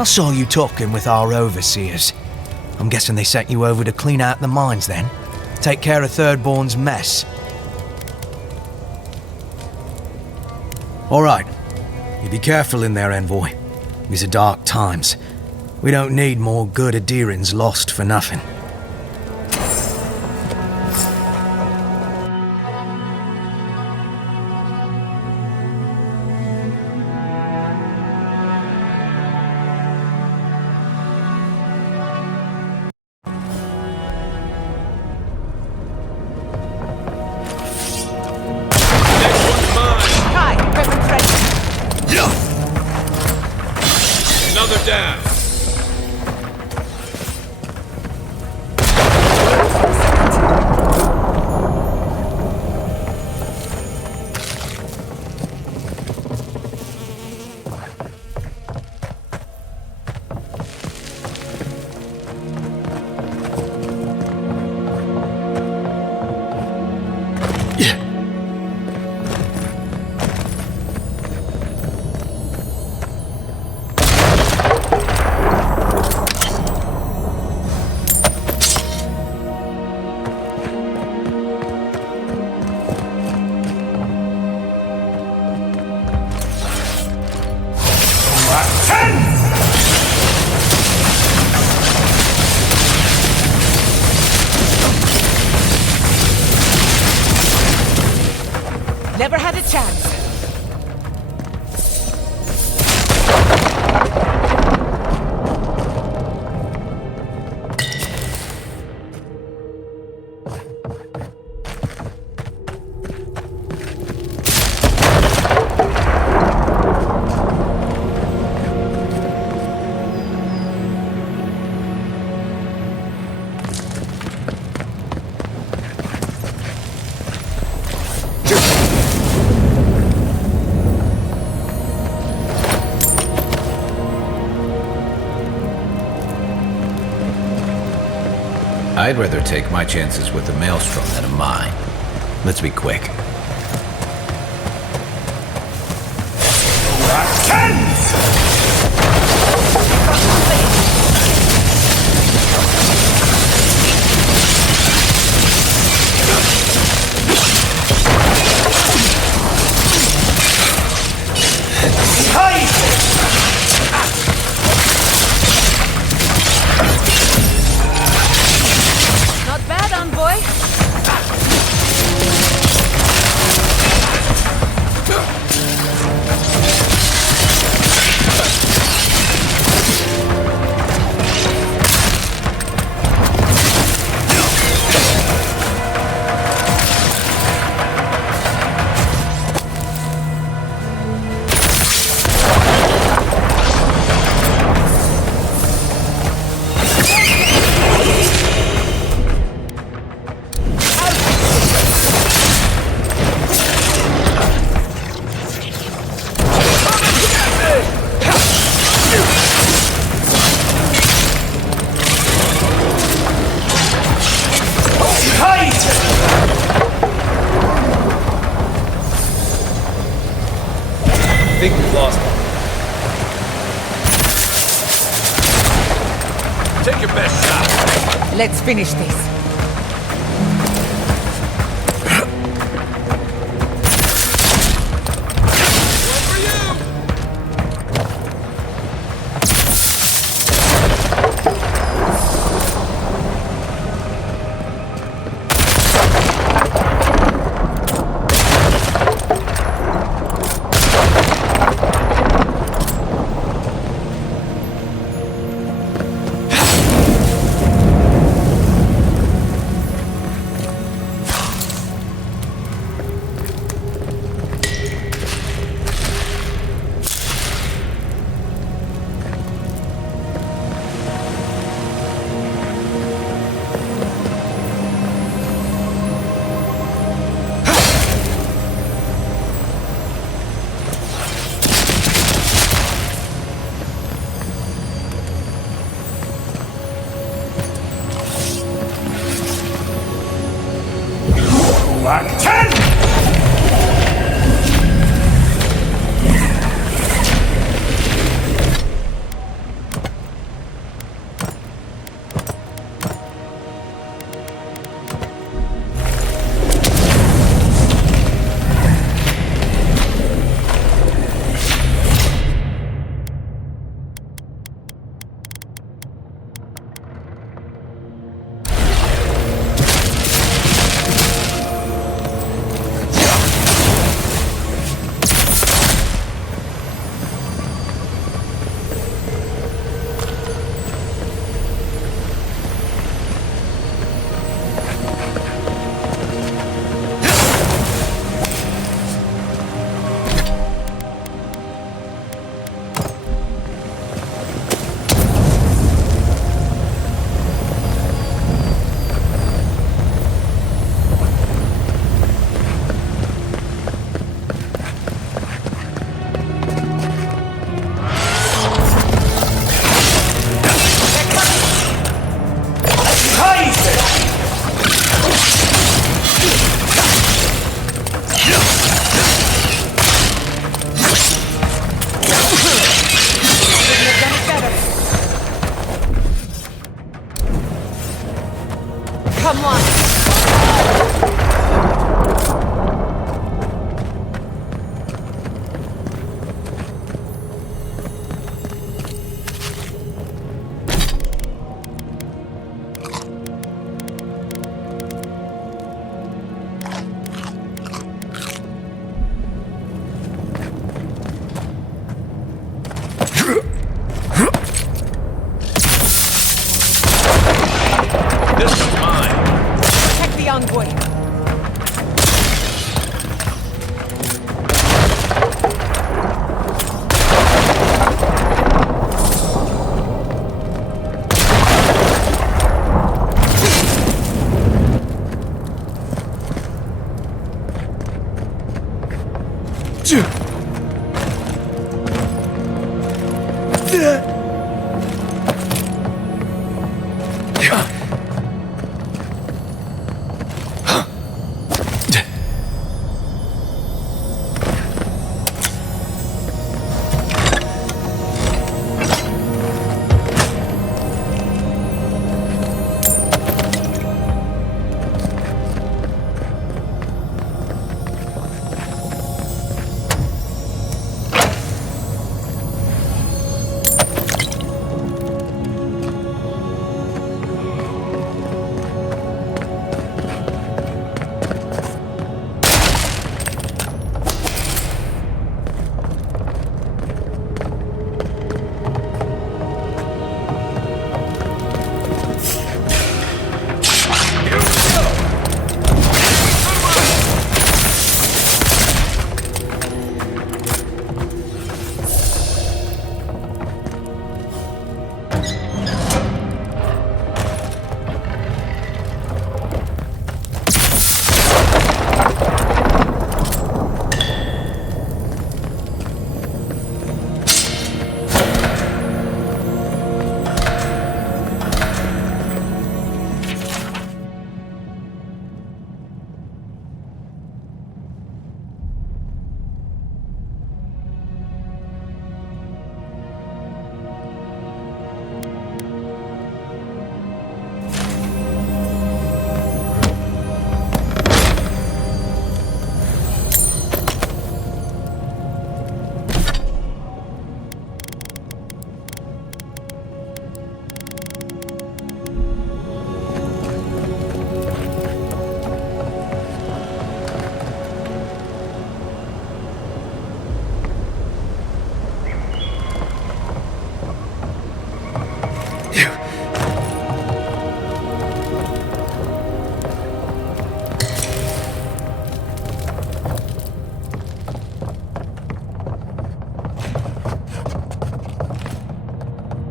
I saw you talking with our overseers. I'm guessing they sent you over to clean out the mines then? Take care of Thirdborn's mess. Alright. You be careful in there, Envoy. These are dark times. We don't need more good Adirans lost for nothing. Another down. Never had a chance. I'd rather take my chances with the Maelstrom than a mine. Let's be quick. Not bad, envoy. Let's finish this. Come on!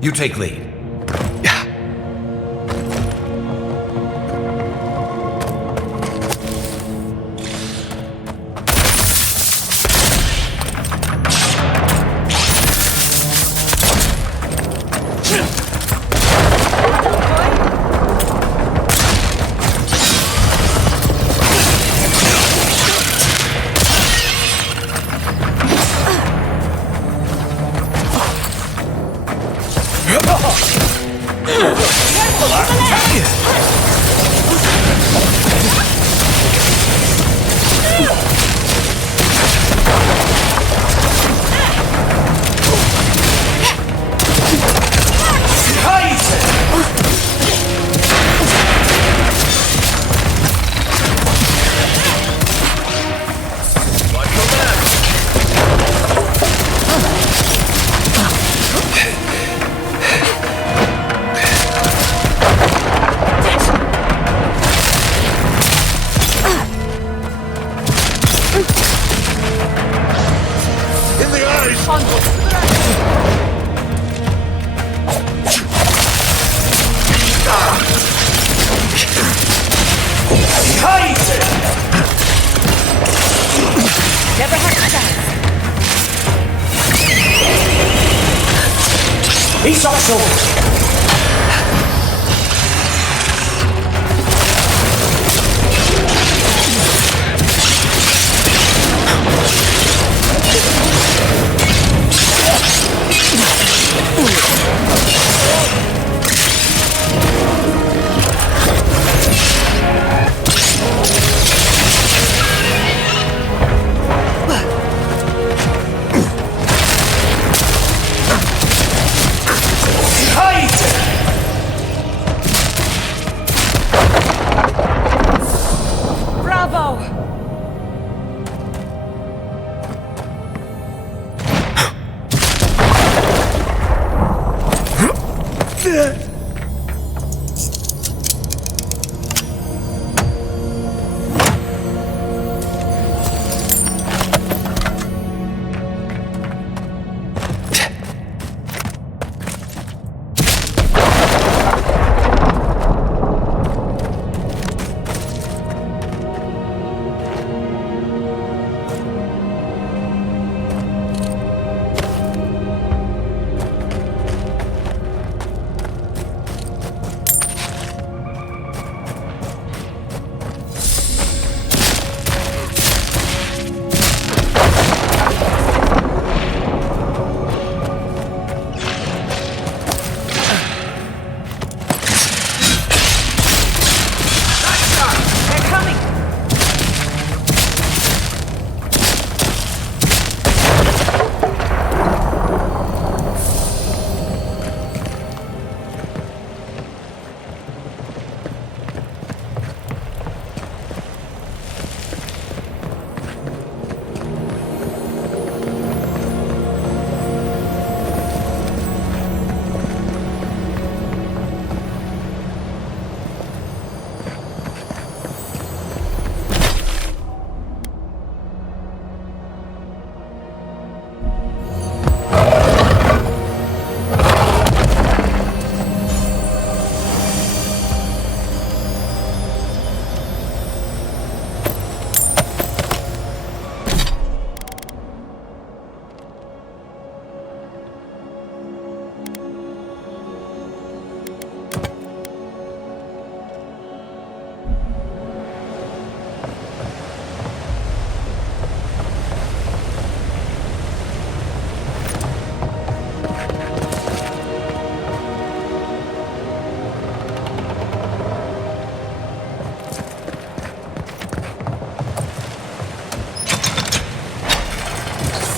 You take lead.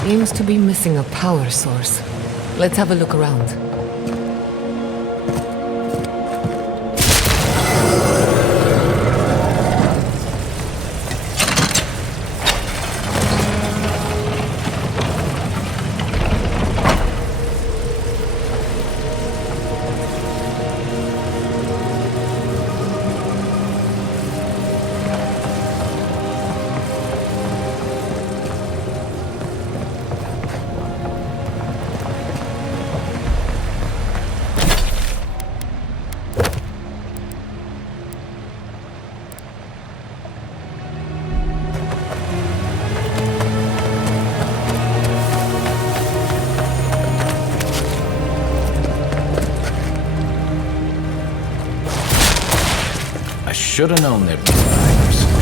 Seems to be missing a power source. Let's have a look around. Should have known there'd be survivors.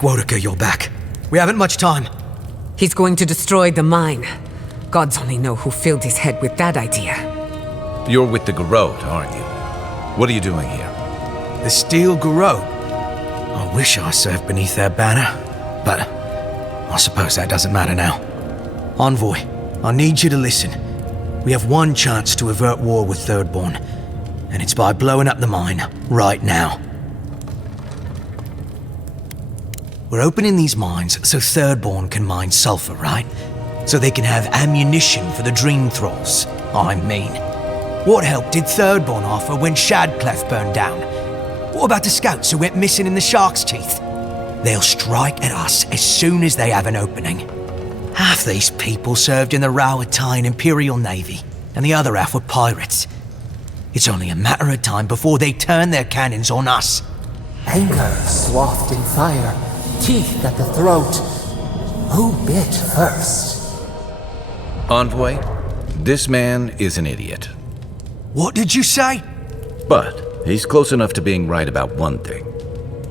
Thank Wodaka you're back. We haven't much time. He's going to destroy the mine. Gods only know who filled his head with that idea. You're with the Garrote, aren't you? What are you doing here? The Steel Garrote? I wish I served beneath their banner, but I suppose that doesn't matter now. Envoy, I need you to listen. We have one chance to avert war with Thirdborn, and it's by blowing up the mine right now. We're opening these mines so Thirdborn can mine sulfur, right? So they can have ammunition for the Dream Thralls, I mean. What help did Thirdborn offer when Scaedclef burned down? What about the scouts who went missing in the Shark's Teeth? They'll strike at us as soon as they have an opening. Half these people served in the Rowahan Imperial Navy, and the other half were pirates. It's only a matter of time before they turn their cannons on us. Anger swathed in fire, teeth at the throat. Who bit first? Envoy, this man is an idiot. What did you say? But he's close enough to being right about one thing.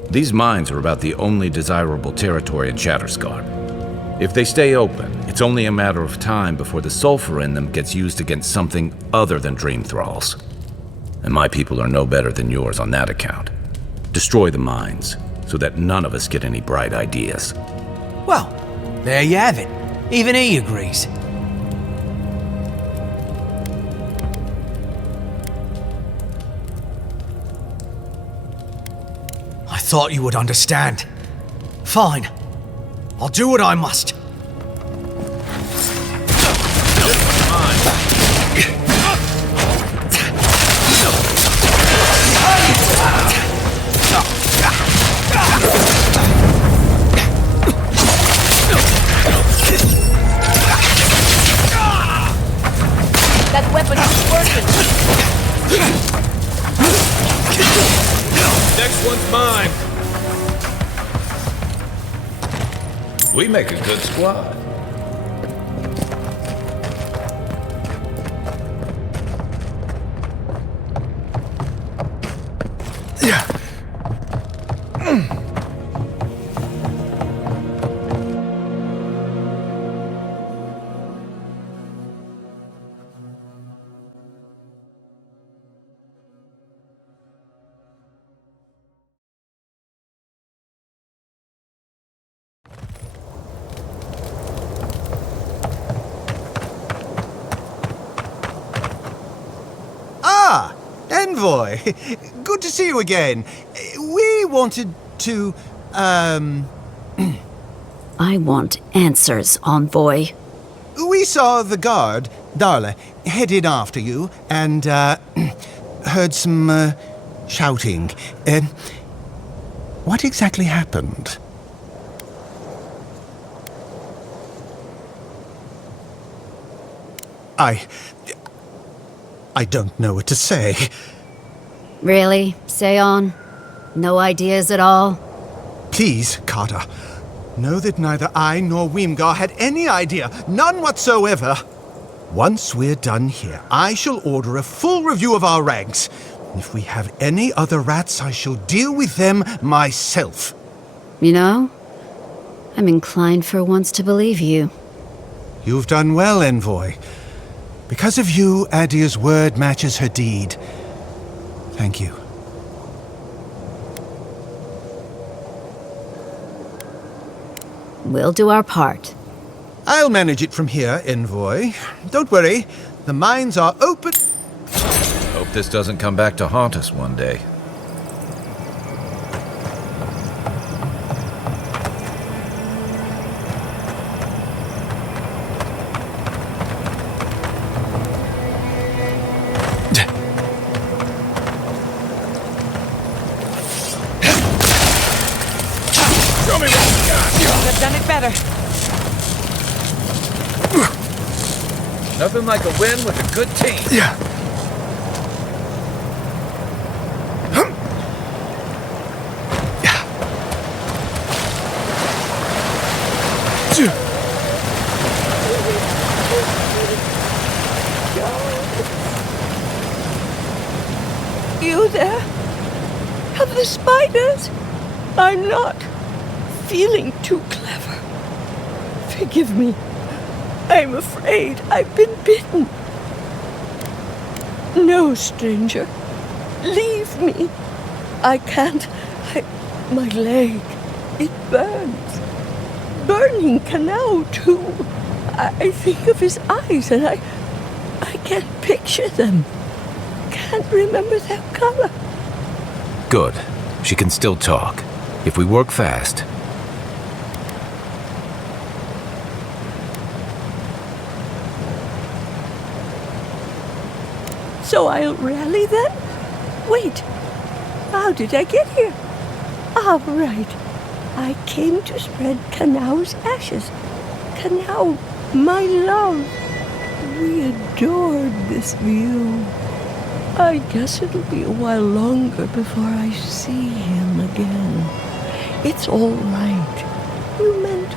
These mines are about the only desirable territory in Shatterscarp. If they stay open, it's only a matter of time before the sulfur in them gets used against something other than Dream Thralls. And my people are no better than yours on that account. Destroy the mines, so that none of us get any bright ideas. Well, there you have it. Even he agrees. I thought you would understand. Fine. I'll do what I must. That weapon is working. Next one's mine. We make a good squad. Envoy, good to see you again. We wanted to, I want answers, Envoy. We saw the guard, Darla, headed after you, and, heard some, shouting. What exactly happened? I don't know what to say. Really? Say on? No ideas at all? Please, Carter. Know that neither I nor Weemgar had any idea. None whatsoever. Once we're done here, I shall order a full review of our ranks. If we have any other rats, I shall deal with them myself. You know, I'm inclined for once to believe you. You've done well, Envoy. Because of you, Adir's word matches her deed. Thank you. We'll do our part. I'll manage it from here, Envoy. Don't worry. The mines are open. Hope this doesn't come back to haunt us one day. Nothing like a win with a good team. Yeah. You there? Have the spiders? I'm not feeling too clever. Forgive me. I'm afraid I've been bitten. No, stranger. Leave me. I can't. My leg. It burns. Burning canal, too. I think of his eyes and I can't picture them. Can't remember their color. Good. She can still talk. If we work fast. So I'll rally then? Wait. How did I get here? Ah, right. I came to spread Kanau's ashes. Kanau, my love. We adored this view. I guess it'll be a while longer before I see him again. It's all right. You meant...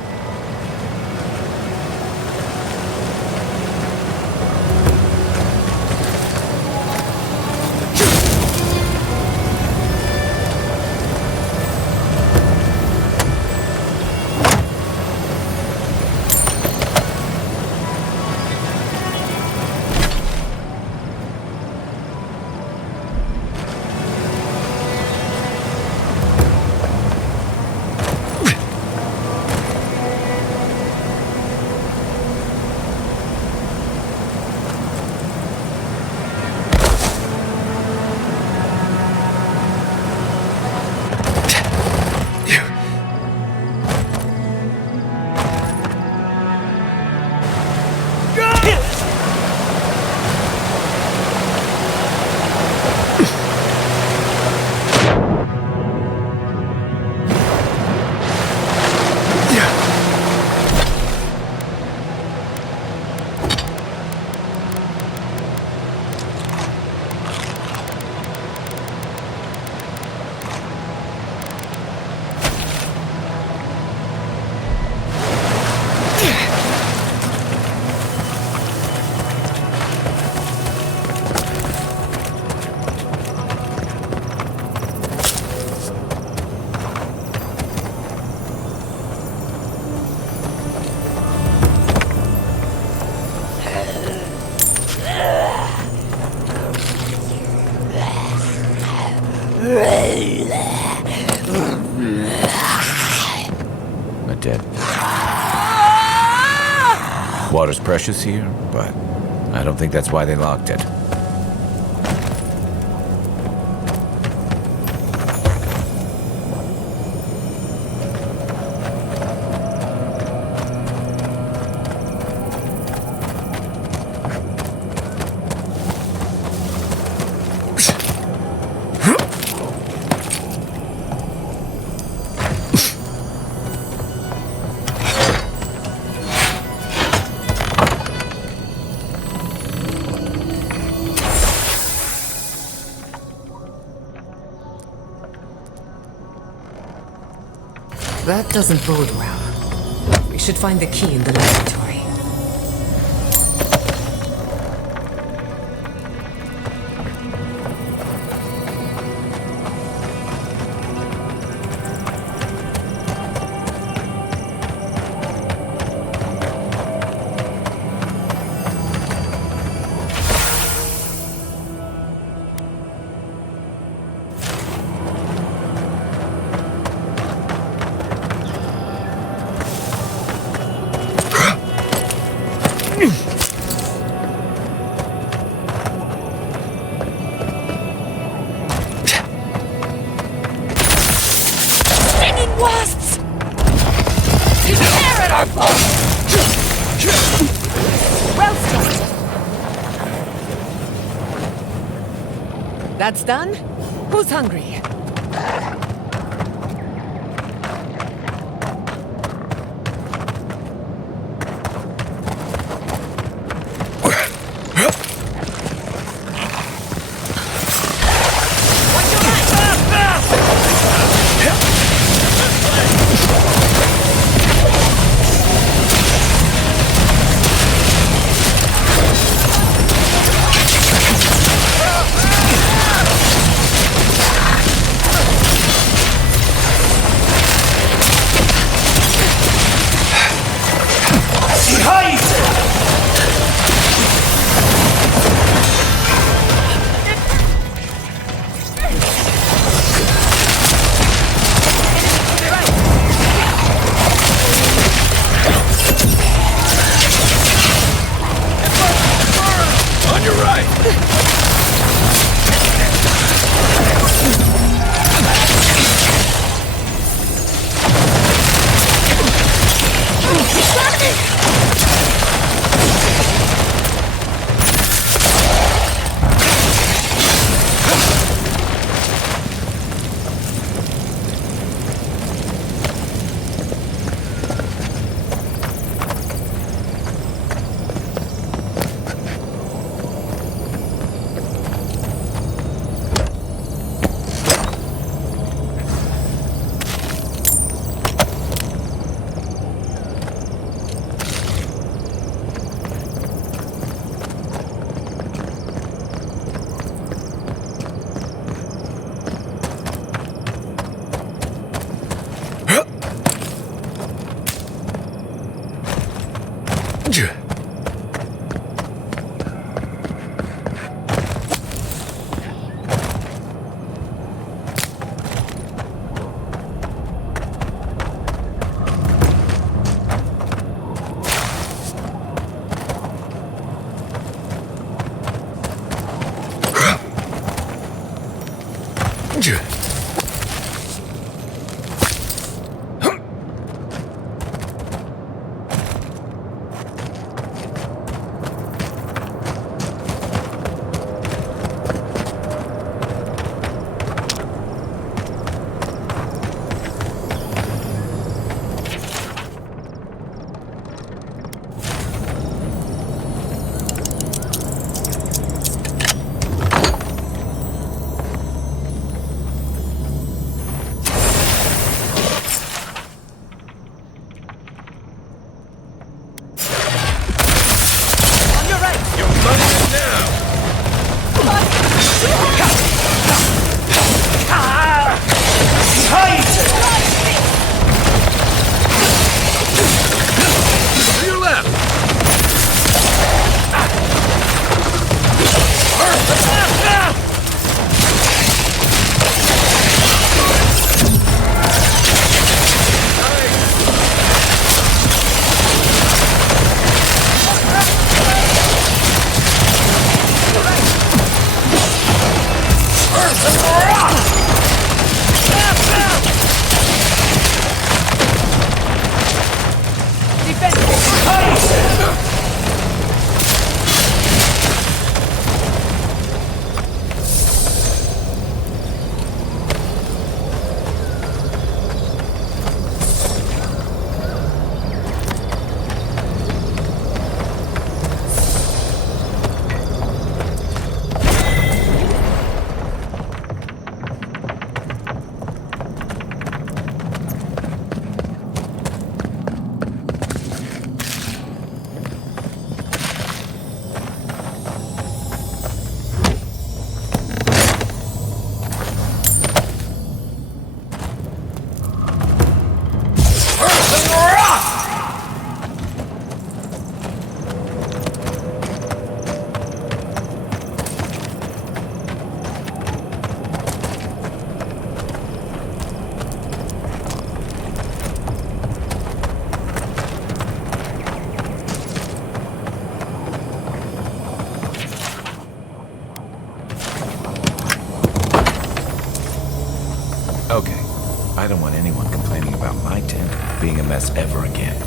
A dead. Water's precious here, but I don't think that's why they locked it. That doesn't bode well. We should find the key in the laboratory. That's done? Who's hungry? Okay, I don't want anyone complaining about my tent being a mess ever again.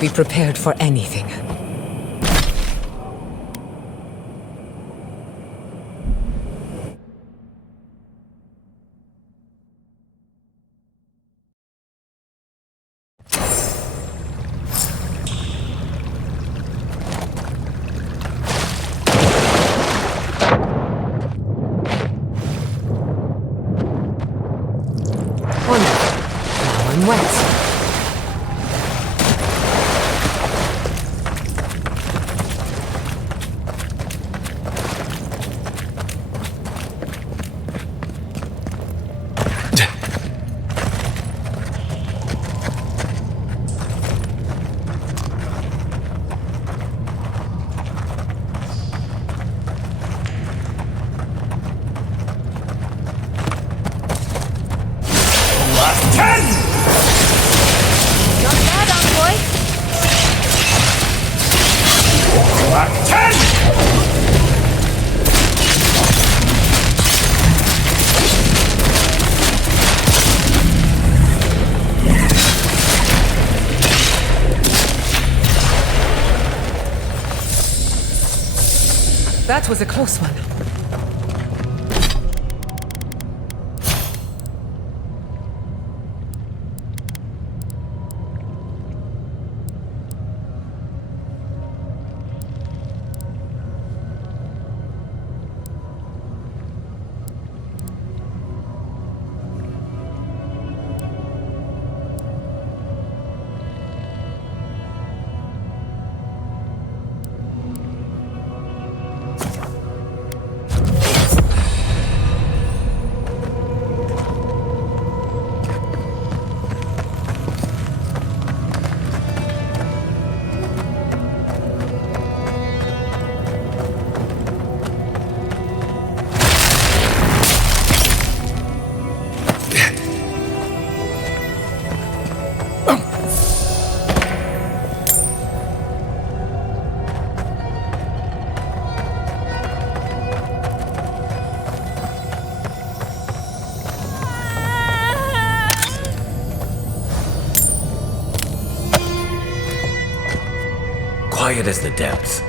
Be prepared for anything. That was a close one. Quiet as the depths.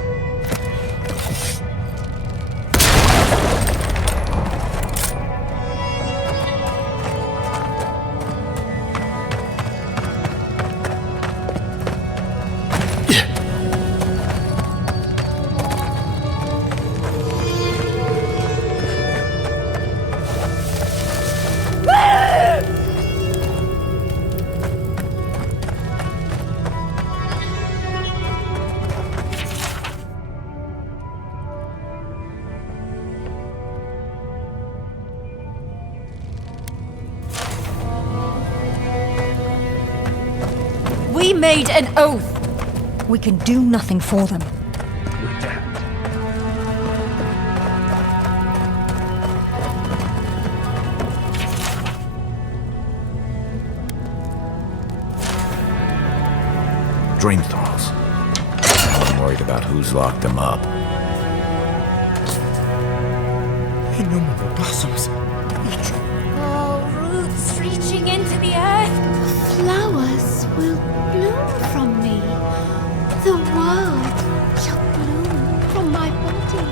We made an oath. We can do nothing for them. Dream thralls. I'm worried about who's locked them up. Innumerable blossoms. Oh, roots reaching into the earth. Flowers will bloom from me. The world shall bloom from my body.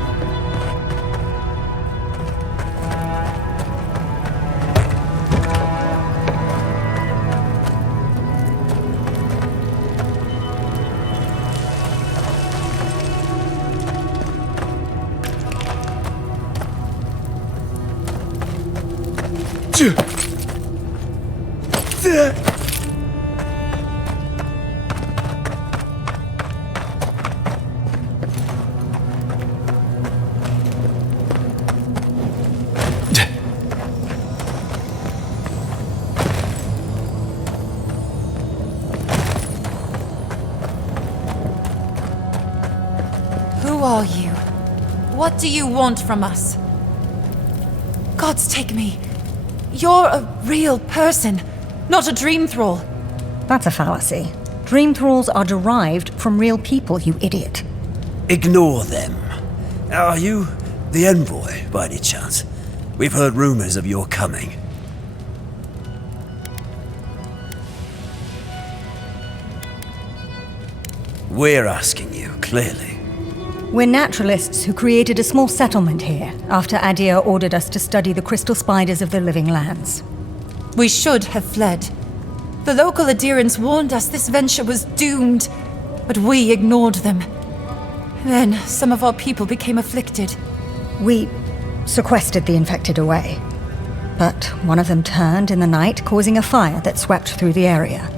Who are you? What do you want from us? Gods take me. You're a real person, not a dream thrall. That's a fallacy. Dream thralls are derived from real people, you idiot. Ignore them. Are you the envoy, by any chance? We've heard rumors of your coming. We're asking you, clearly. We're naturalists who created a small settlement here after Adir ordered us to study the crystal spiders of the living lands. We should have fled. The local adherents warned us this venture was doomed, but we ignored them. Then some of our people became afflicted. We sequestered the infected away, but one of them turned in the night, causing a fire that swept through the area.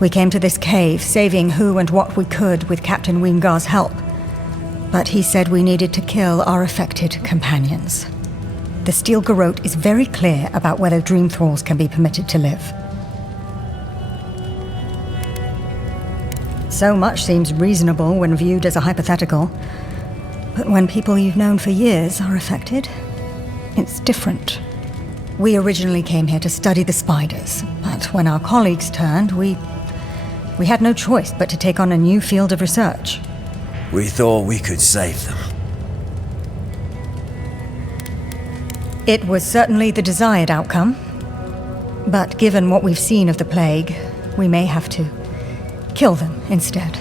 We came to this cave, saving who and what we could with Captain Wingar's help. But he said we needed to kill our affected companions. The Steel Garrote is very clear about whether dream thralls can be permitted to live. So much seems reasonable when viewed as a hypothetical. But when people you've known for years are affected, it's different. We originally came here to study the spiders, but when our colleagues turned, we had no choice but to take on a new field of research. We thought we could save them. It was certainly the desired outcome. But given what we've seen of the plague, we may have to kill them instead.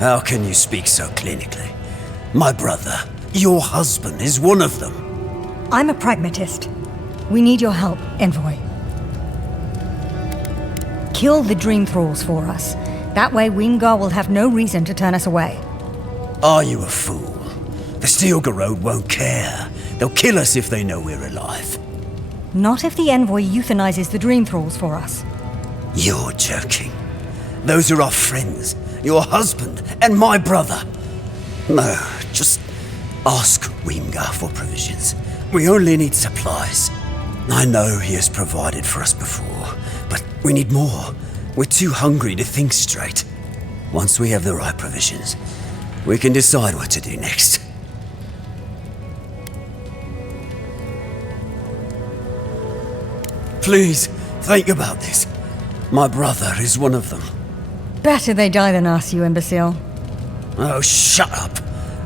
How can you speak so clinically? My brother, your husband, is one of them. I'm a pragmatist. We need your help, Envoy. Kill the dream thralls for us. That way Wingar will have no reason to turn us away. Are you a fool? The Steel Garrote won't care. They'll kill us if they know we're alive. Not if the Envoy euthanizes the dream thralls for us. You're joking. Those are our friends, your husband, and my brother. No, just ask Wingar for provisions. We only need supplies. I know he has provided for us before, but we need more. We're too hungry to think straight. Once we have the right provisions, we can decide what to do next. Please, think about this. My brother is one of them. Better they die than us, you imbecile. Oh, shut up.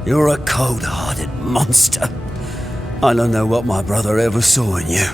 You're a cold-hearted monster. I don't know what my brother ever saw in you.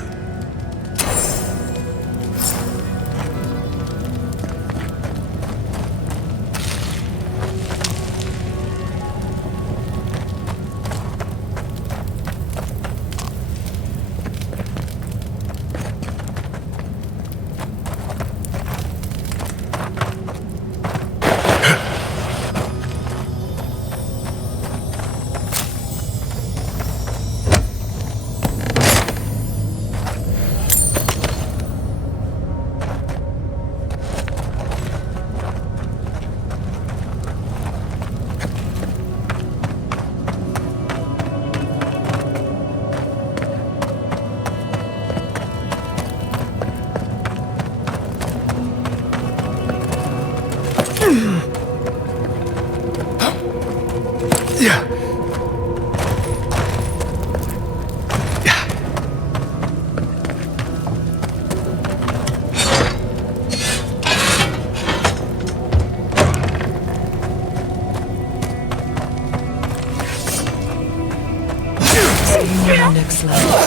Next level.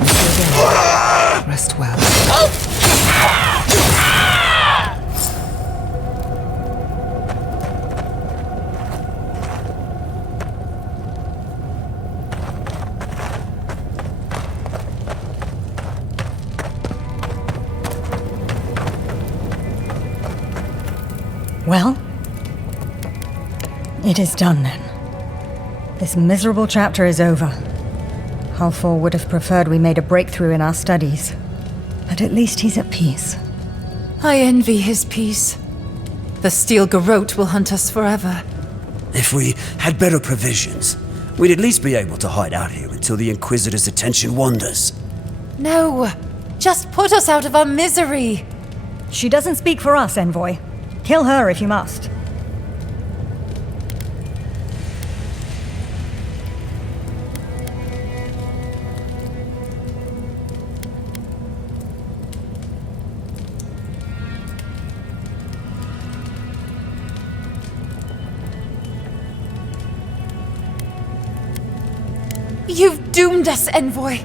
Until then, rest well. Well, it is done then. This miserable chapter is over. Halfor would have preferred we made a breakthrough in our studies. But at least he's at peace. I envy his peace. The Steel Garrote will hunt us forever. If we had better provisions, we'd at least be able to hide out here until the Inquisitor's attention wanders. No, just put us out of our misery. She doesn't speak for us, Envoy. Kill her if you must. You've doomed us, Envoy.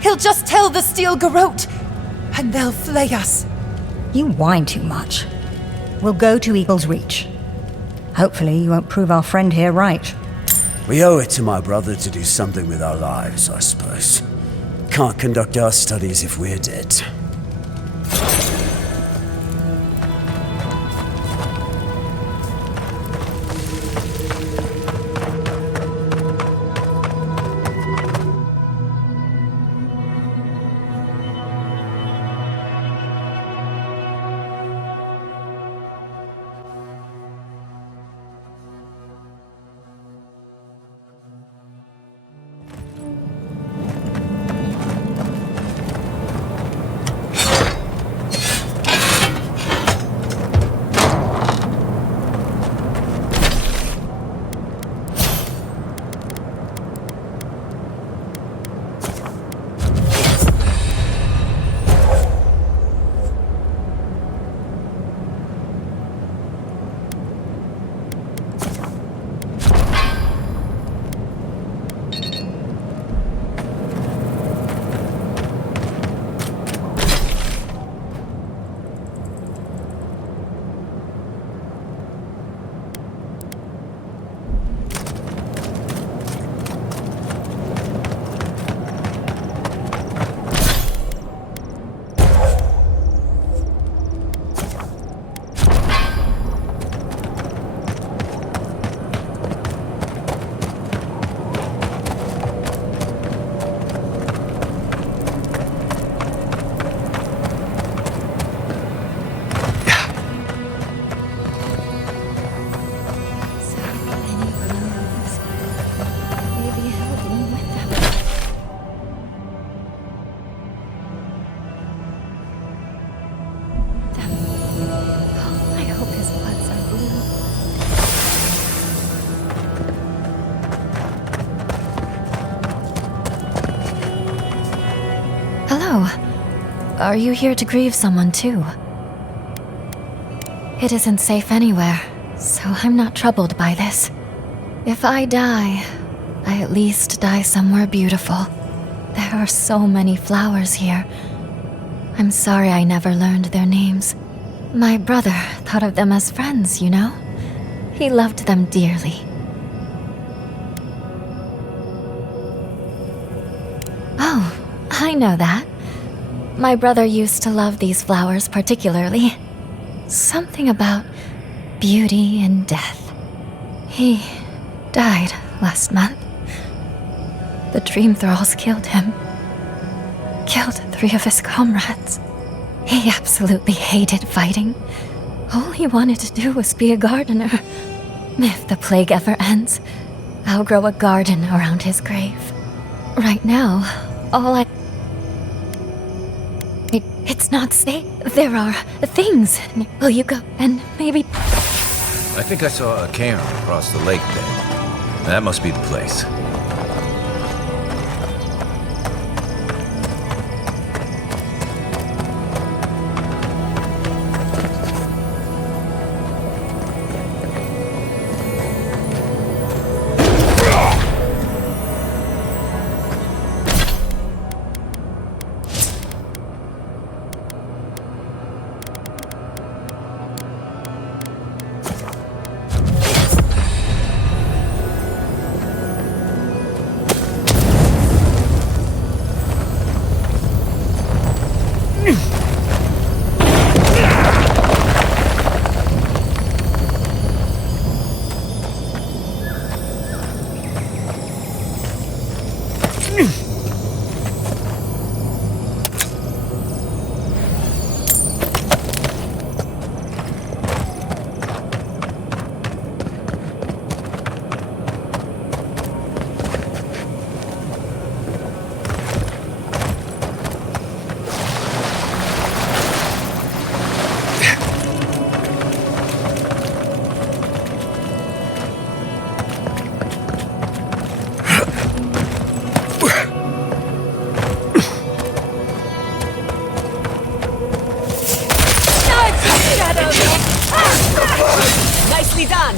He'll just tell the Steel Garrote, and they'll flay us. You whine too much. We'll go to Eagle's Reach. Hopefully you won't prove our friend here right. We owe it to my brother to do something with our lives, I suppose. Can't conduct our studies if we're dead. Are you here to grieve someone too? It isn't safe anywhere, so I'm not troubled by this. If I die, I at least die somewhere beautiful. There are so many flowers here. I'm sorry I never learned their names. My brother thought of them as friends, you know? He loved them dearly. Oh, I know that. My brother used to love these flowers particularly. Something about beauty and death. He died last month. The dream thralls killed him. Killed 3 of his comrades. He absolutely hated fighting. All he wanted to do was be a gardener. If the plague ever ends, I'll grow a garden around his grave. Right now, It's not safe. There are things. Will you go and maybe... I think I saw a cairn across the lake there. That must be the place. Nicely done!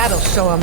That'll show him.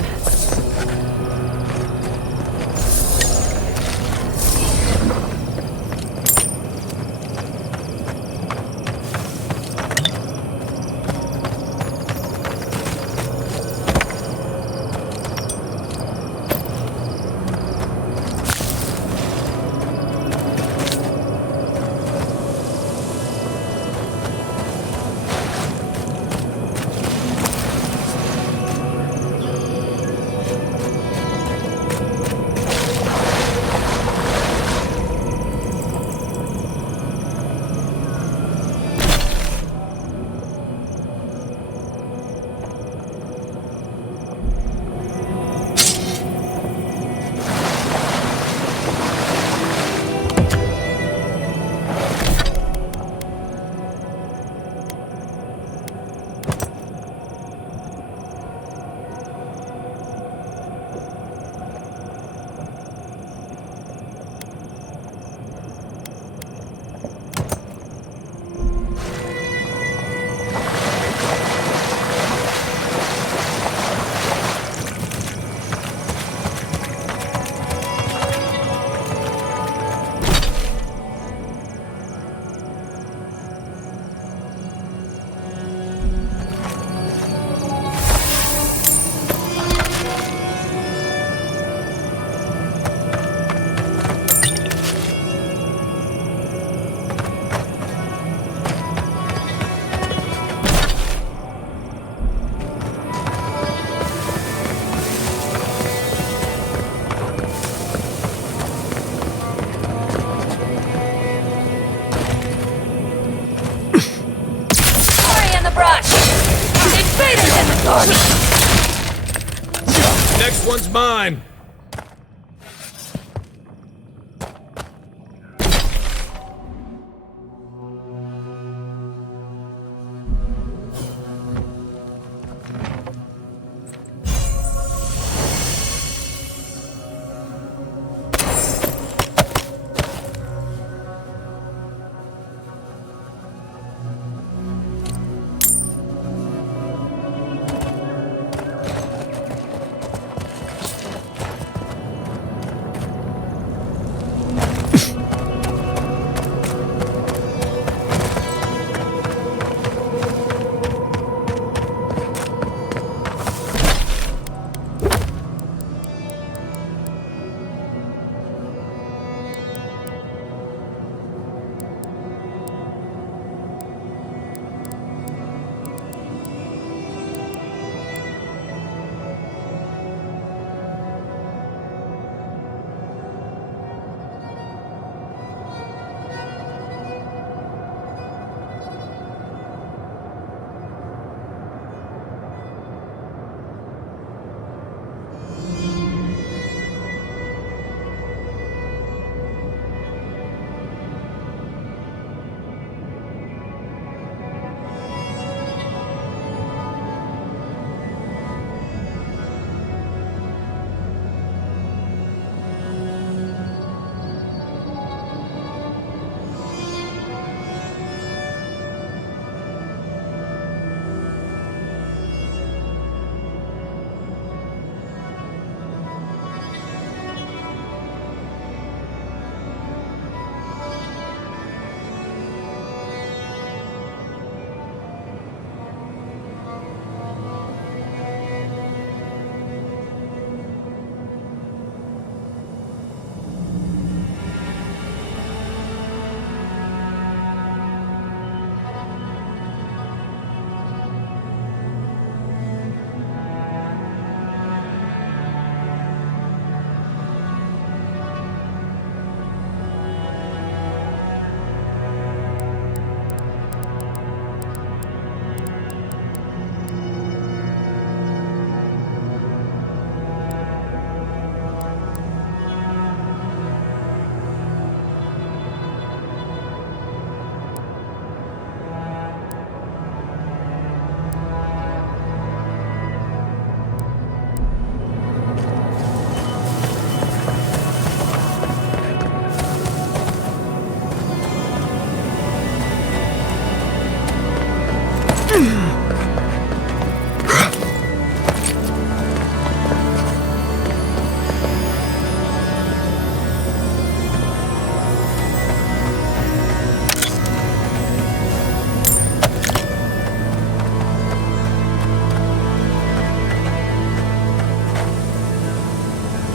Next one's mine.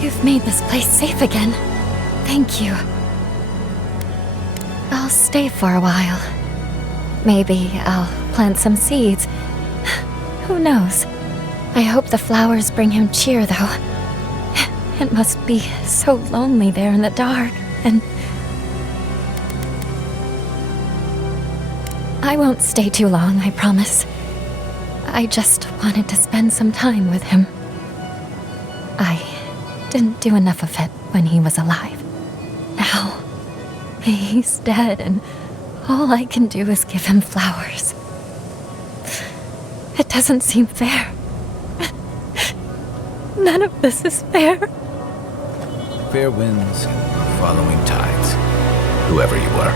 You've made this place safe again. Thank you. I'll stay for a while. Maybe I'll plant some seeds. Who knows? I hope the flowers bring him cheer, though. It must be so lonely there in the dark, and... I won't stay too long, I promise. I just wanted to spend some time with him. I didn't do enough of it when he was alive. Now, he's dead, and all I can do is give him flowers. It doesn't seem fair. None of this is fair. Fair winds and following tides, whoever you were.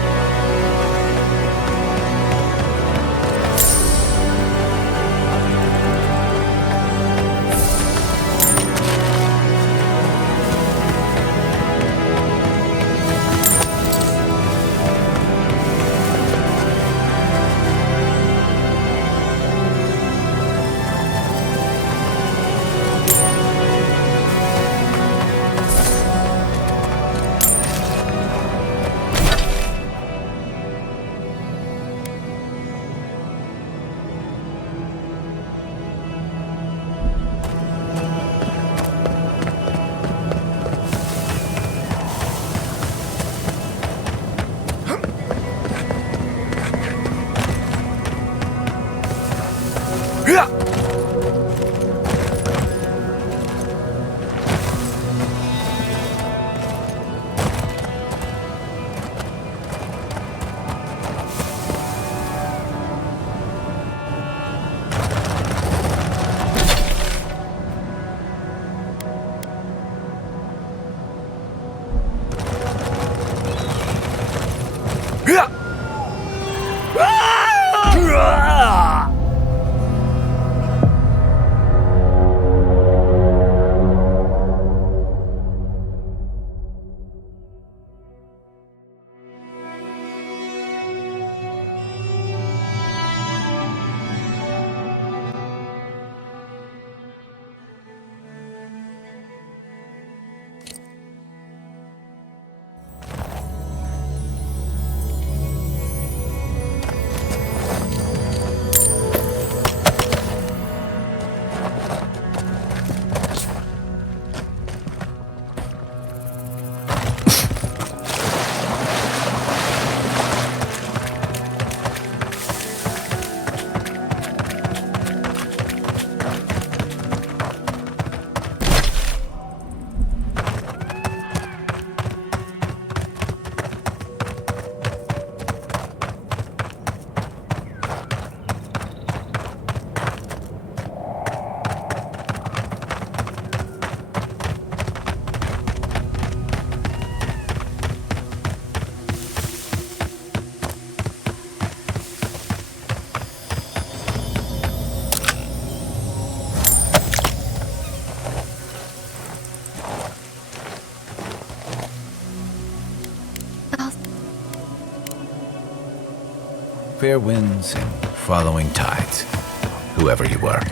Fair winds and following tides, whoever you were.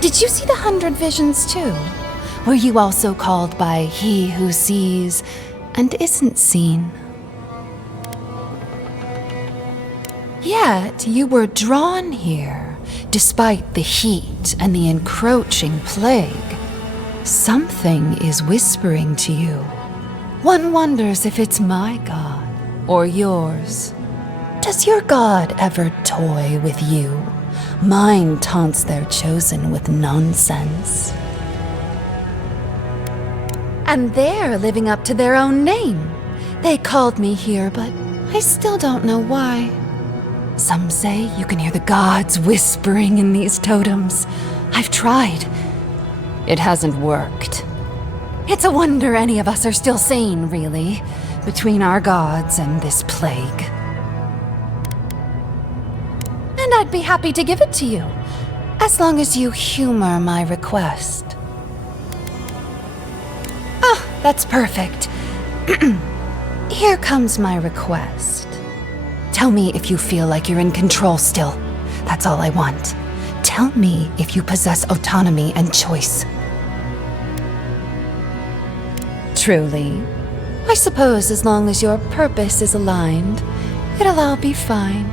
Did you see the 100 visions too? Were you also called by he who sees and isn't seen? Yet you were drawn here, despite the heat and the encroaching plague. Something is whispering to you. One wonders if it's my god or yours. Does your god ever toy with you? Mine taunts their chosen with nonsense. And they're living up to their own name. They called me here, but I still don't know why. Some say you can hear the gods whispering in these totems. I've tried. It hasn't worked. It's a wonder any of us are still sane, really, between our gods and this plague. And I'd be happy to give it to you, as long as you humor my request. Ah, that's perfect. Here comes my request. Tell me if you feel like you're in control still. That's all I want. Tell me if you possess autonomy and choice. Truly. I suppose as long as your purpose is aligned, it'll all be fine.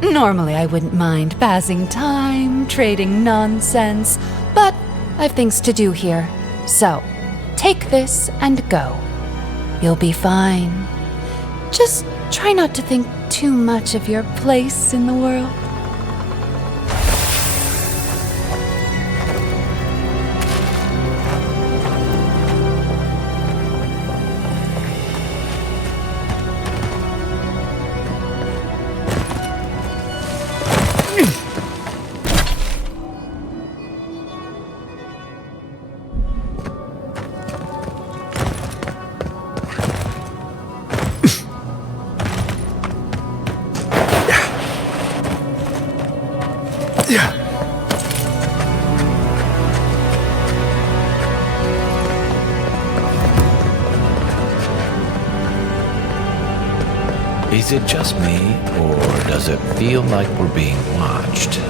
Normally I wouldn't mind passing time, trading nonsense, but I've things to do here. So, take this and go. You'll be fine. Just try not to think too much of your place in the world. Is it just me, or does it feel like we're being watched?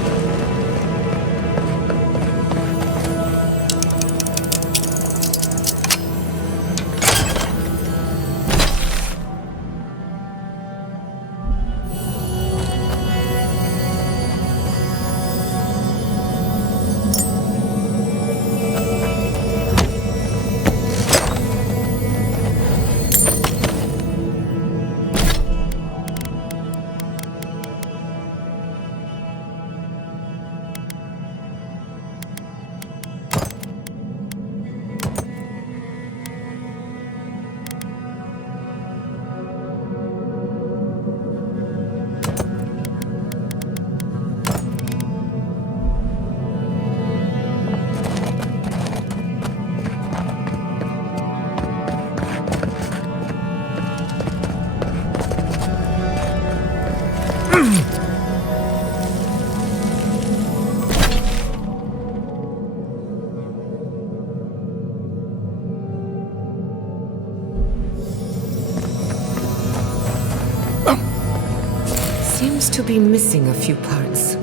Seems to be missing a few parts.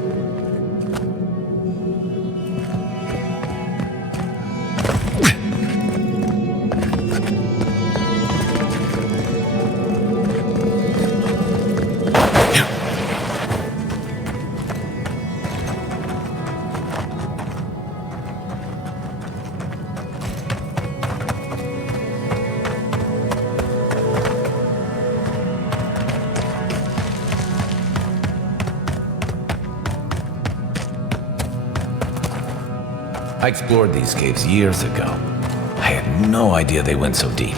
I explored these caves years ago. I had no idea they went so deep.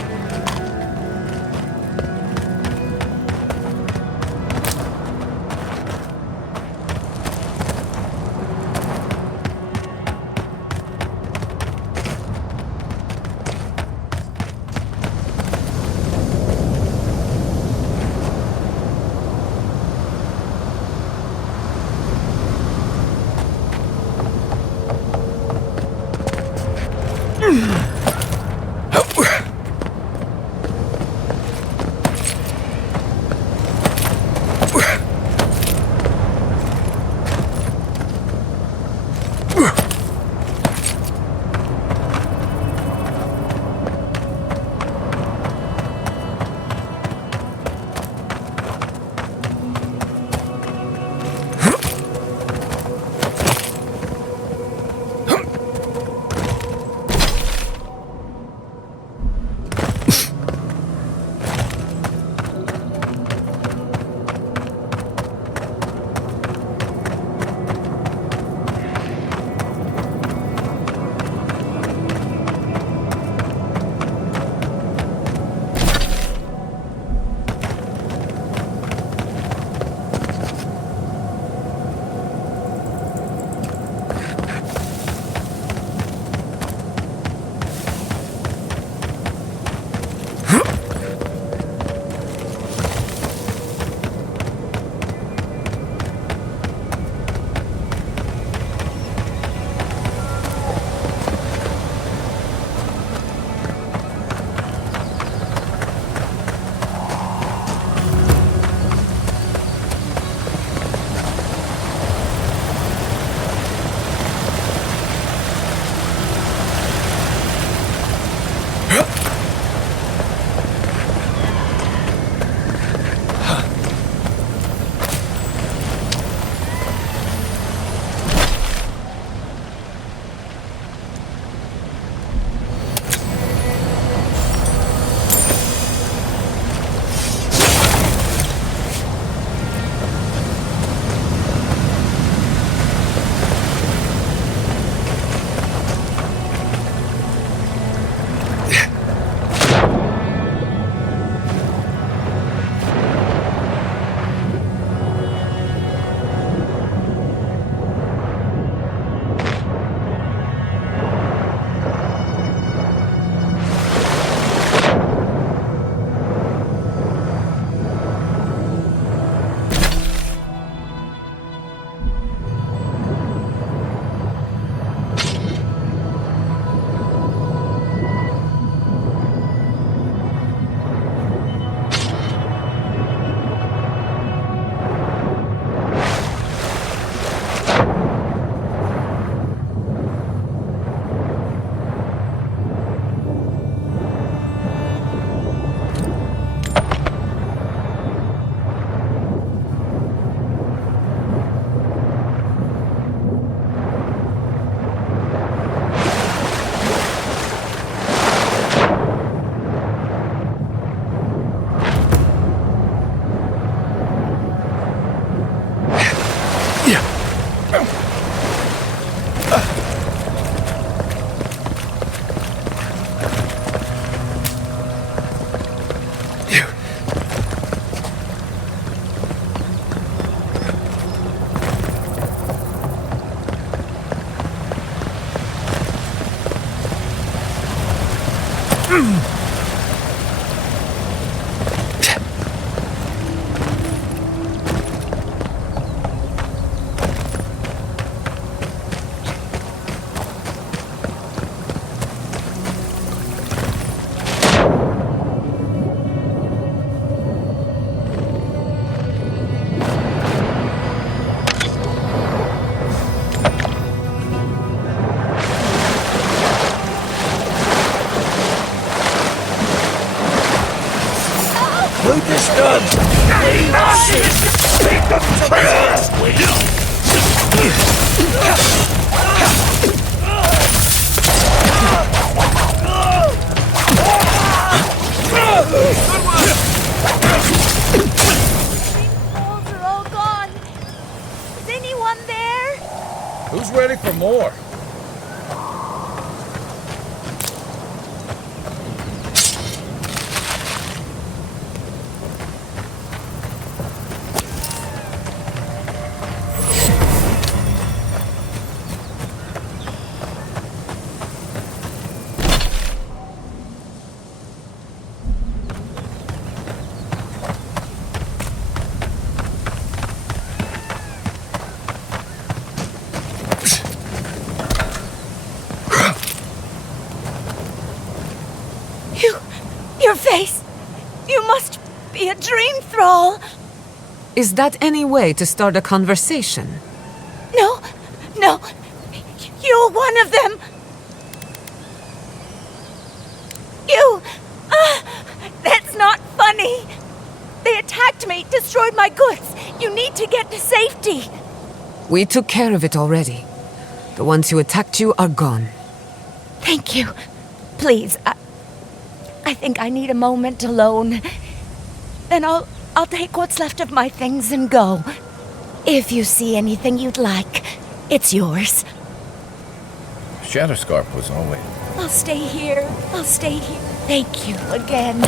Ready for more. Your face! You must be a dream thrall! Is that any way to start a conversation? No, you're one of them! You! That's not funny! They attacked me, destroyed my goods! You need to get to safety! We took care of it already. The ones who attacked you are gone. Thank you. Please, I think I need a moment alone. Then I'll take what's left of my things and go. If you see anything you'd like, it's yours. Shatterscarp was always... I'll stay here. Thank you again.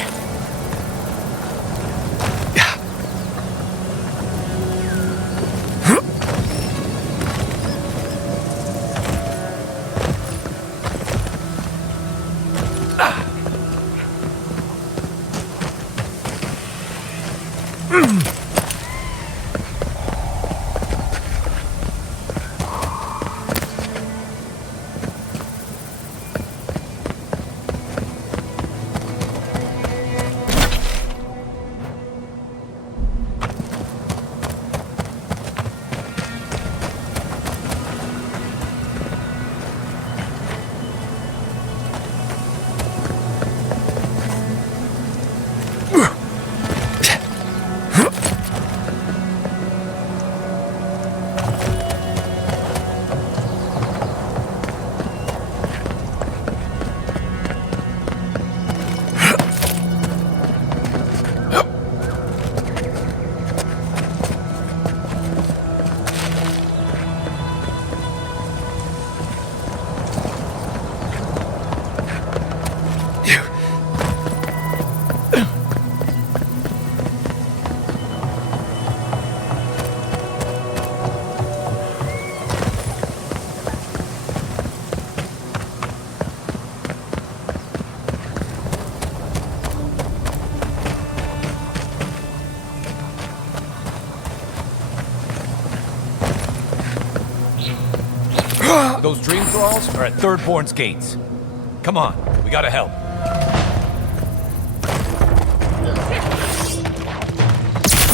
thralls are at Thirdborn's gates. Come on, we gotta help.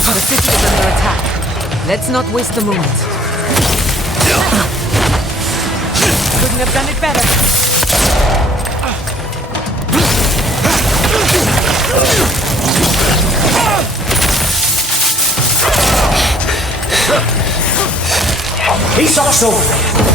The city is under attack. Let's not waste a moment. Couldn't have done it better. He's lost over there.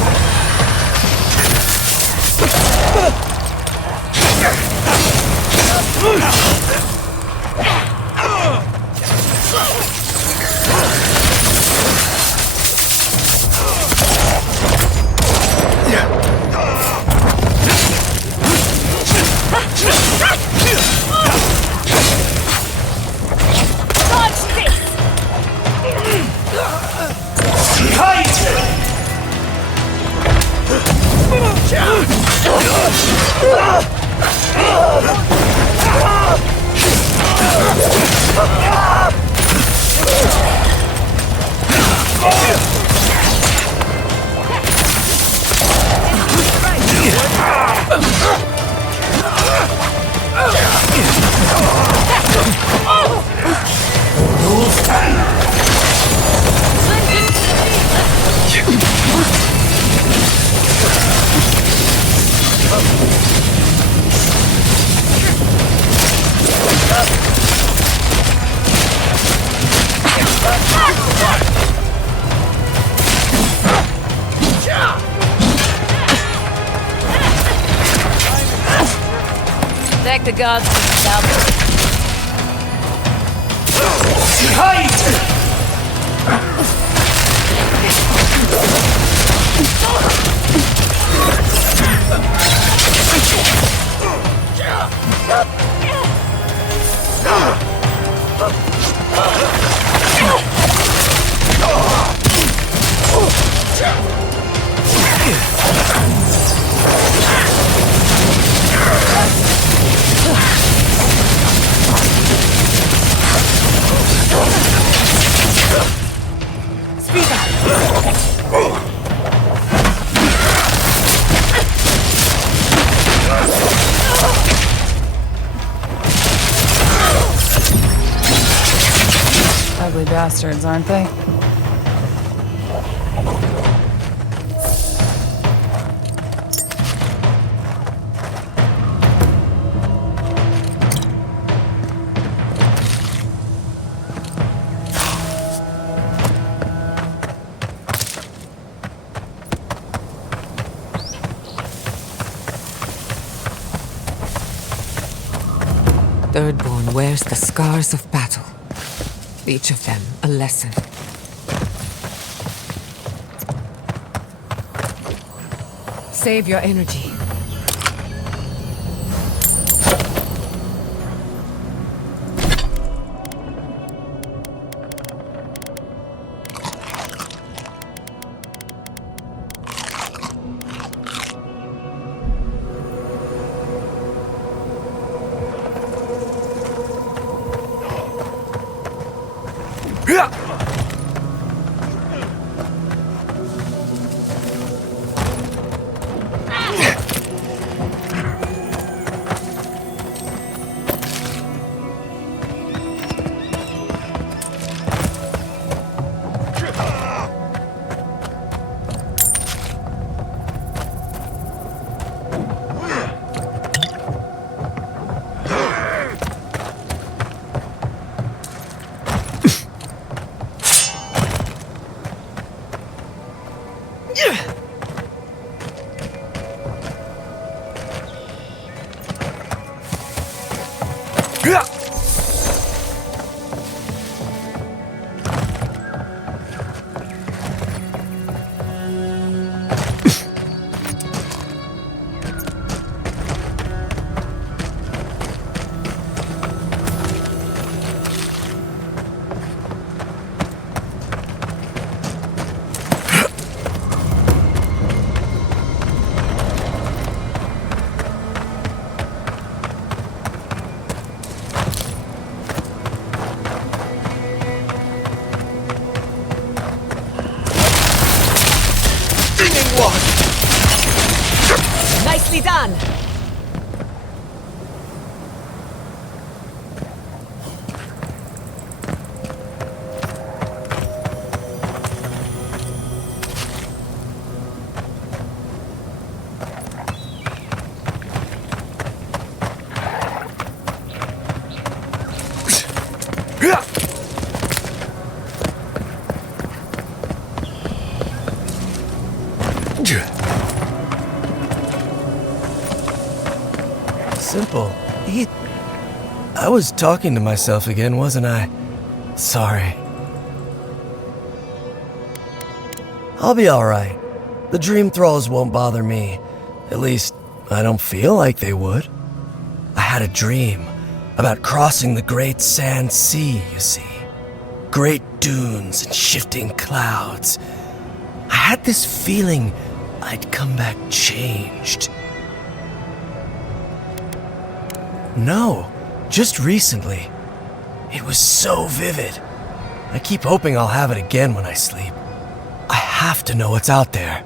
Thank the gods for the salvage. Ugly bastards, aren't they? Thirdborn wears the scars of battle. Each of them a lesson. Save your energy. Nicely done! Simple. I was talking to myself again, wasn't I? Sorry. I'll be alright. The dream thralls won't bother me. At least, I don't feel like they would. I had a dream about crossing the great sand sea, you see. Great dunes and shifting clouds. I had this feeling I'd come back changed. No, just recently. It was so vivid. I keep hoping I'll have it again when I sleep. I have to know what's out there.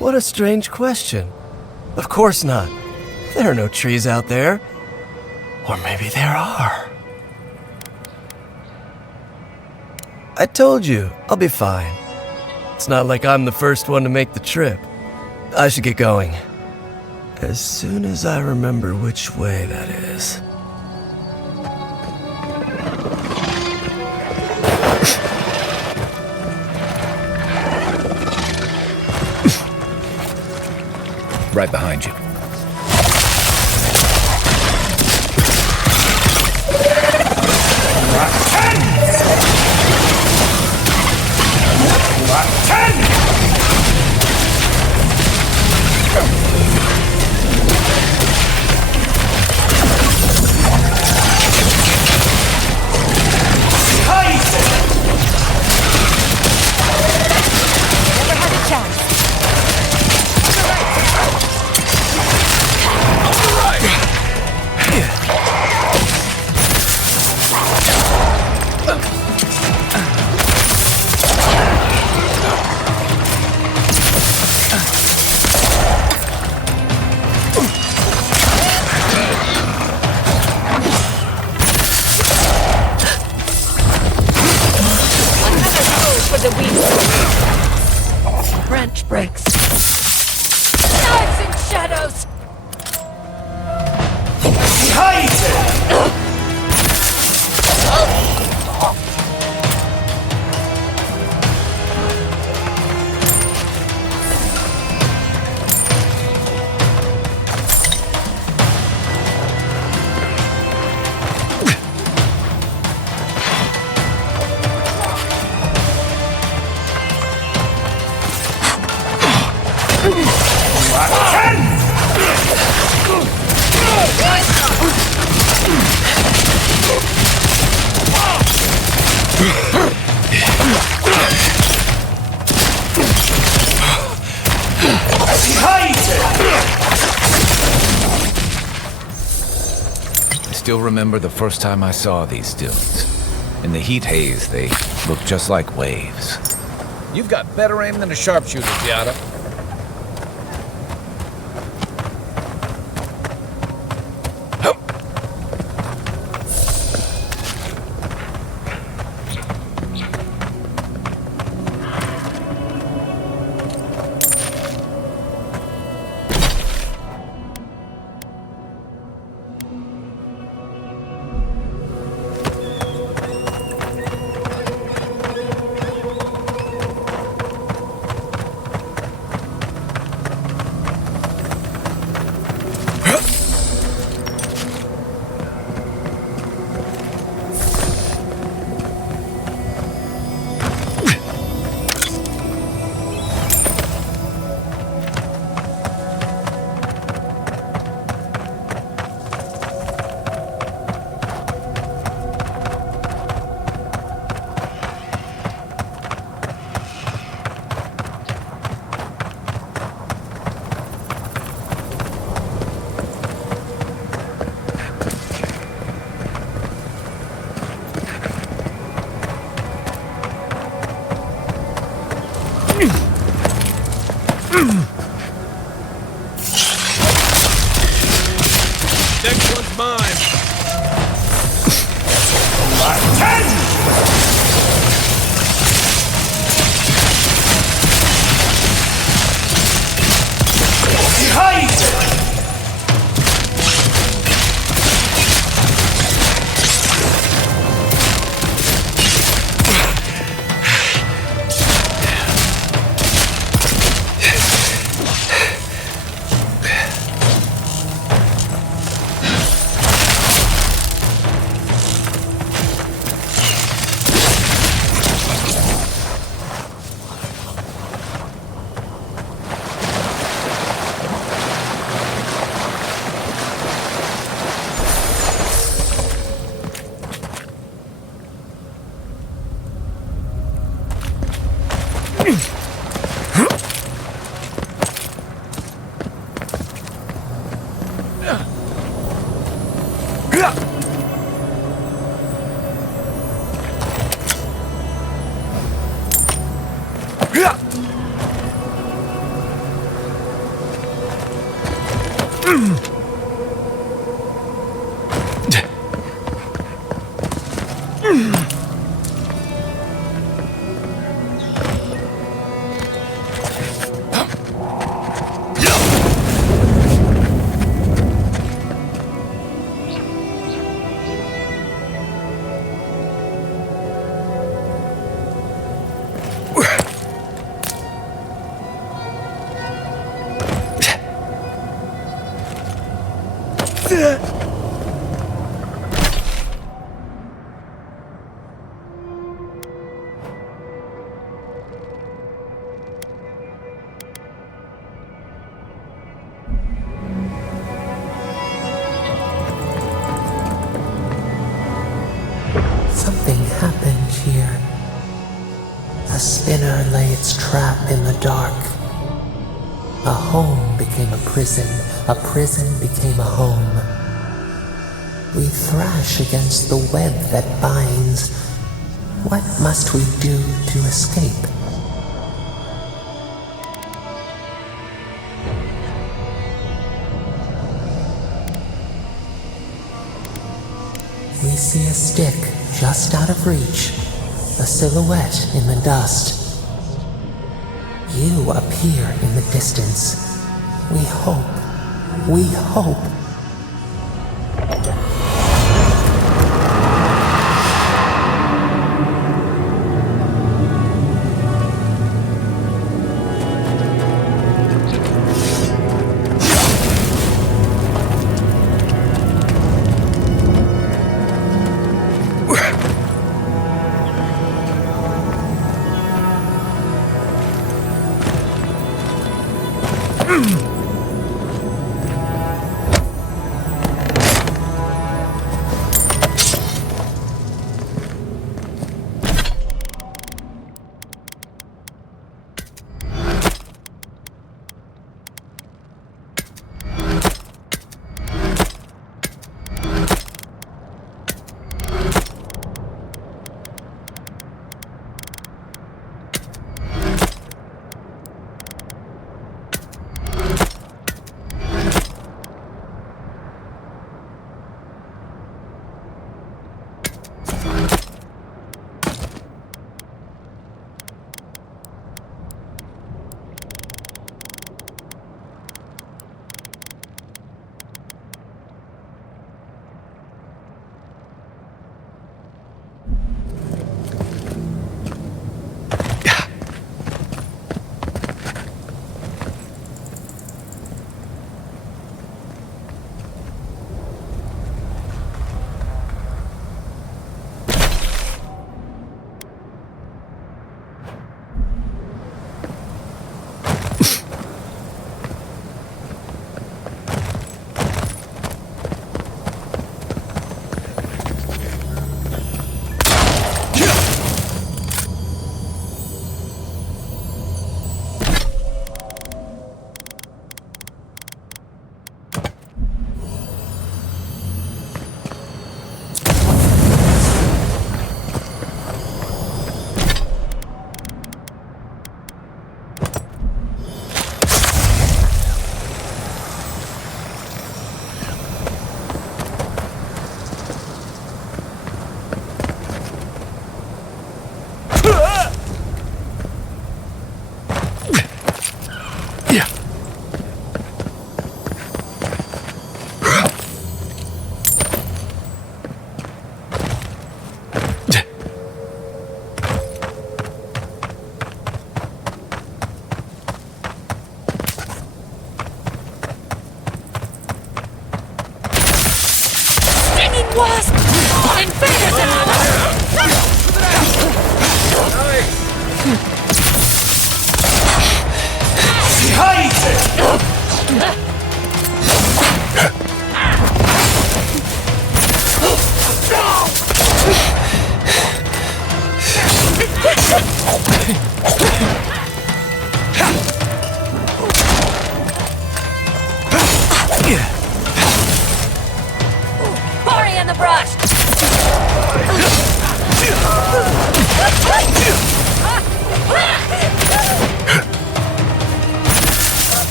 What a strange question. Of course not. There are no trees out there. Or maybe there are. I told you, I'll be fine. It's not like I'm the first one to make the trip. I should get going. As soon as I remember which way that is. Right behind you. Branch breaks. Knives and shadows! I still remember the first time I saw these dunes. In the heat haze, they looked just like waves. You've got better aim than a sharpshooter, Giada. Something happened here. A spinner lay its trap in the dark. A home became a prison became a home. We thrash against the web that binds. What must we do to escape? We see a stick just out of reach, a silhouette in the dust. You appear in the distance. We hope. We hope. the brush!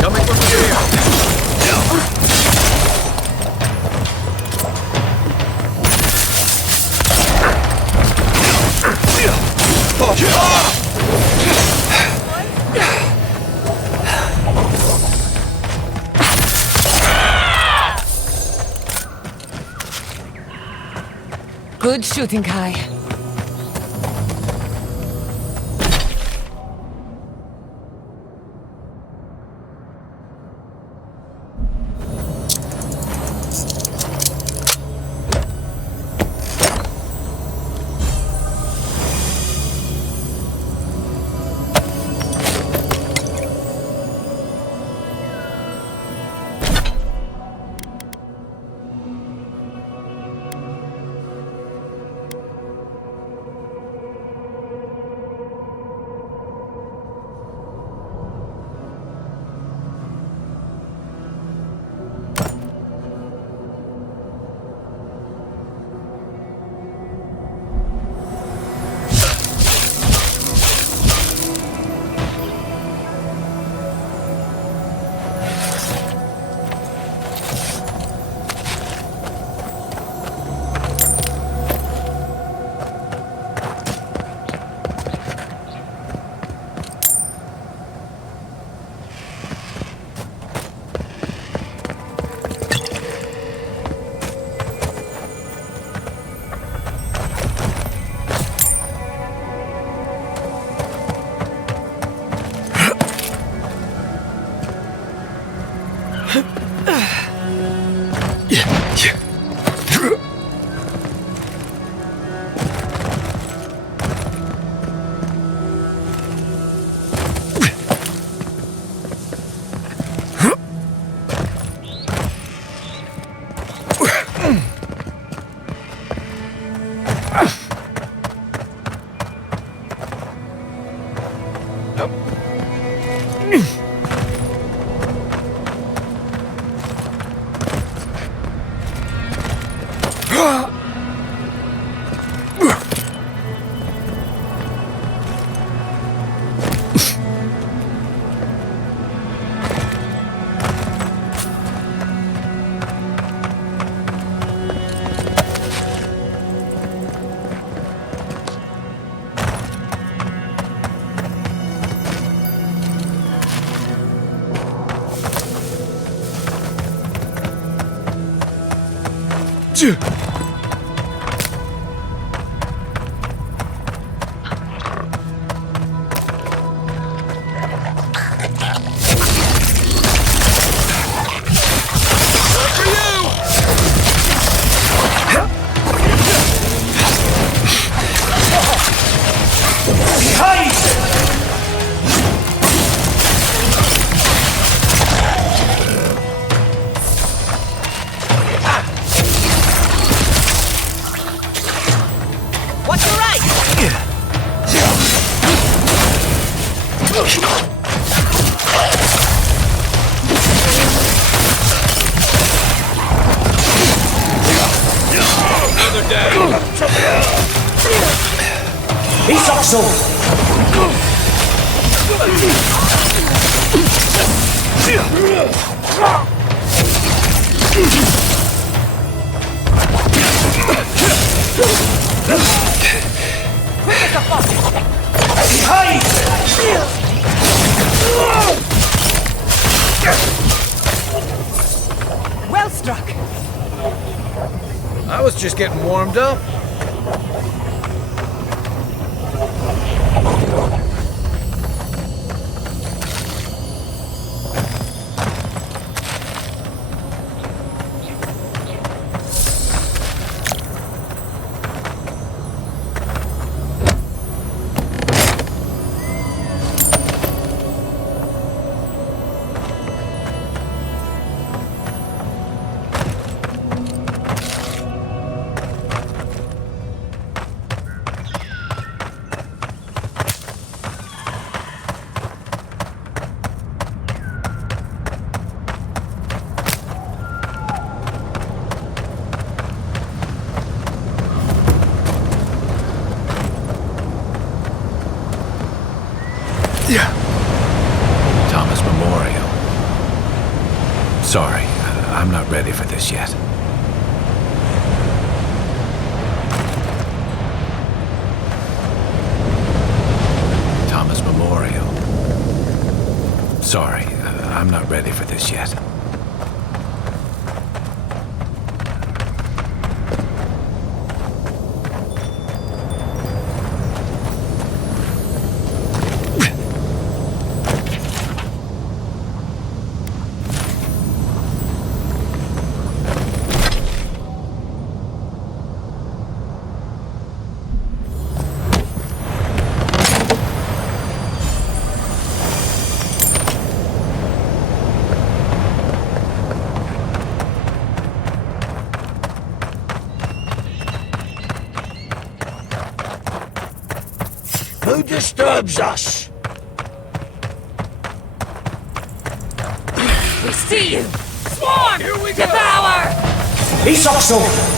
Coming from the rear. Good shooting, Kai. Well struck. I was just getting warmed up. I'm not ready for this yet. Who disturbs us? We see you! Swarm! Here we go! Devour! Isokso!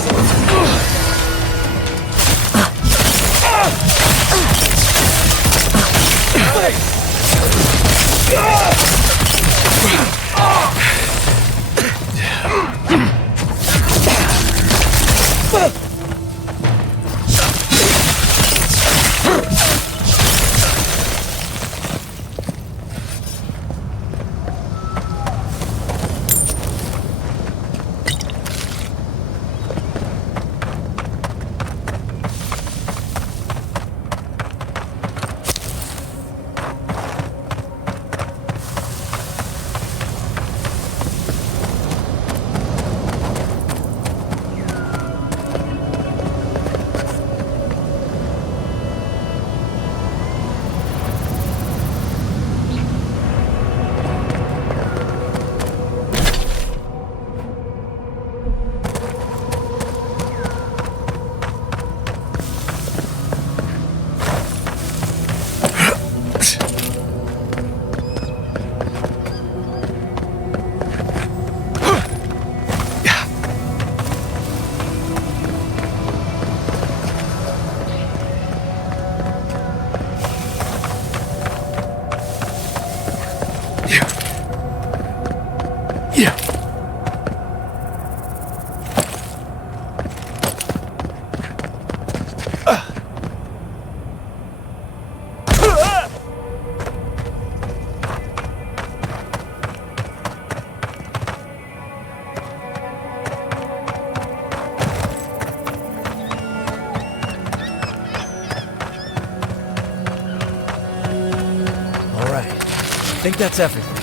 I think that's everything.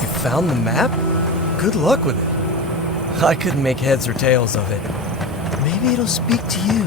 You found the map? Good luck with it. I couldn't make heads or tails of it. Maybe it'll speak to you.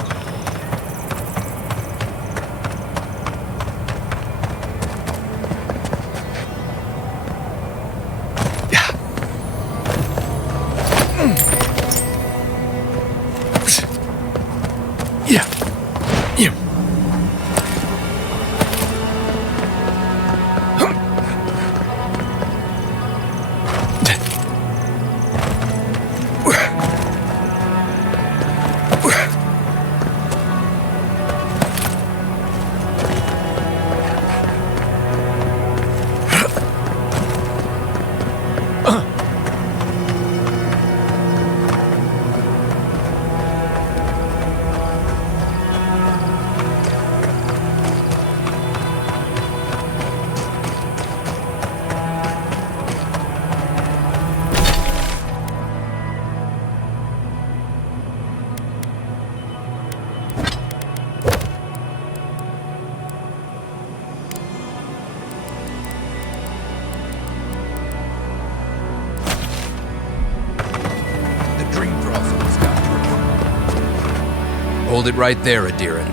Hold it right there, Adiran.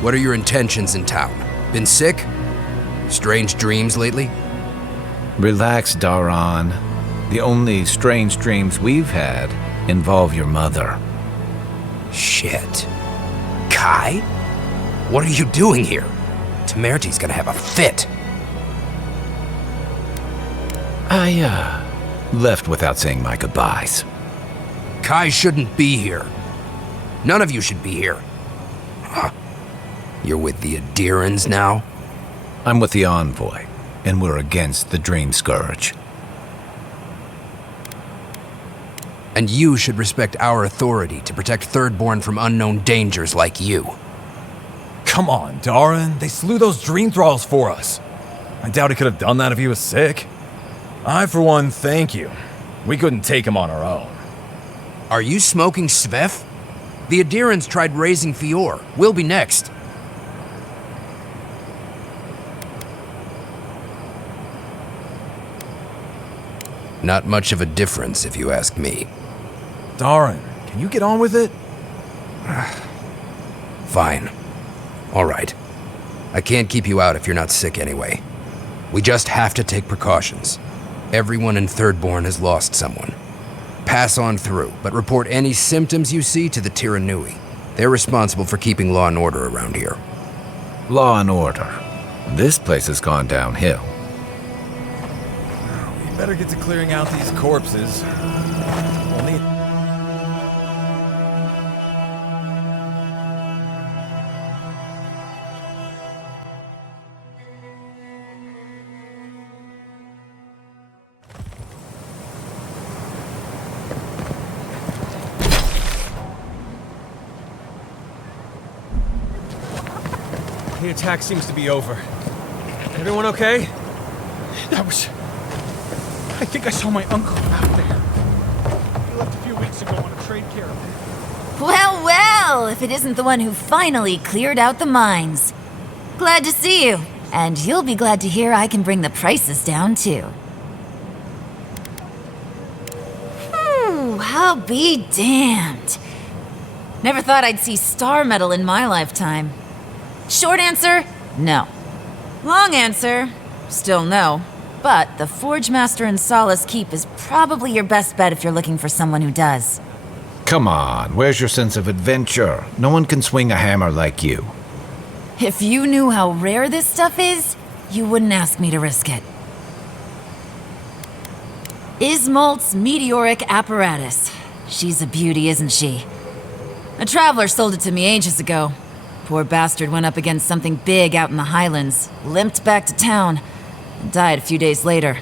What are your intentions in town? Been sick? Strange dreams lately? Relax, Daran. The only strange dreams we've had involve your mother. Shit. Kai? What are you doing here? Temerty's gonna have a fit. I, left without saying my goodbyes. Kai shouldn't be here. None of you should be here. Huh. You're with the Adirans now? I'm with the Envoy, and we're against the Dream Scourge. And you should respect our authority to protect Thirdborn from unknown dangers like you. Come on, Darren. They slew those dream thralls for us. I doubt he could have done that if he was sick. I, for one, thank you. We couldn't take him on our own. Are you smoking Svef? The Adherents tried raising Fior. We'll be next. Not much of a difference, if you ask me. Darren, can you get on with it? Fine. All right. I can't keep you out if you're not sick anyway. We just have to take precautions. Everyone in Thirdborn has lost someone. Pass on through, but report any symptoms you see to the Tiranui. They're responsible for keeping law and order around here. Law and order. This place has gone downhill. We better get to clearing out these corpses. We'll need... The attack seems to be over. Everyone okay? I think I saw my uncle out there. He left a few weeks ago on a trade caravan. Well, well, if it isn't the one who finally cleared out the mines. Glad to see you. And you'll be glad to hear I can bring the prices down, too. I'll be damned. Never thought I'd see star metal in my lifetime. Short answer, no. Long answer, still no. But the Forge Master in Solace Keep is probably your best bet if you're looking for someone who does. Come on, where's your sense of adventure? No one can swing a hammer like you. If you knew how rare this stuff is, you wouldn't ask me to risk it. Ismalt's meteoric apparatus. She's a beauty, isn't she? A traveler sold it to me ages ago. Poor bastard went up against something big out in the Highlands, limped back to town, and died a few days later.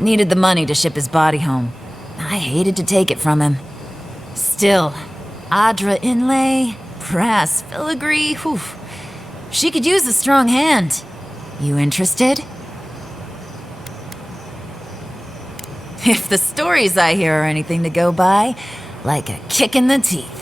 Needed the money to ship his body home. I hated to take it from him. Still, Adra inlay, brass filigree, whew. She could use a strong hand. You interested? If the stories I hear are anything to go by, like a kick in the teeth.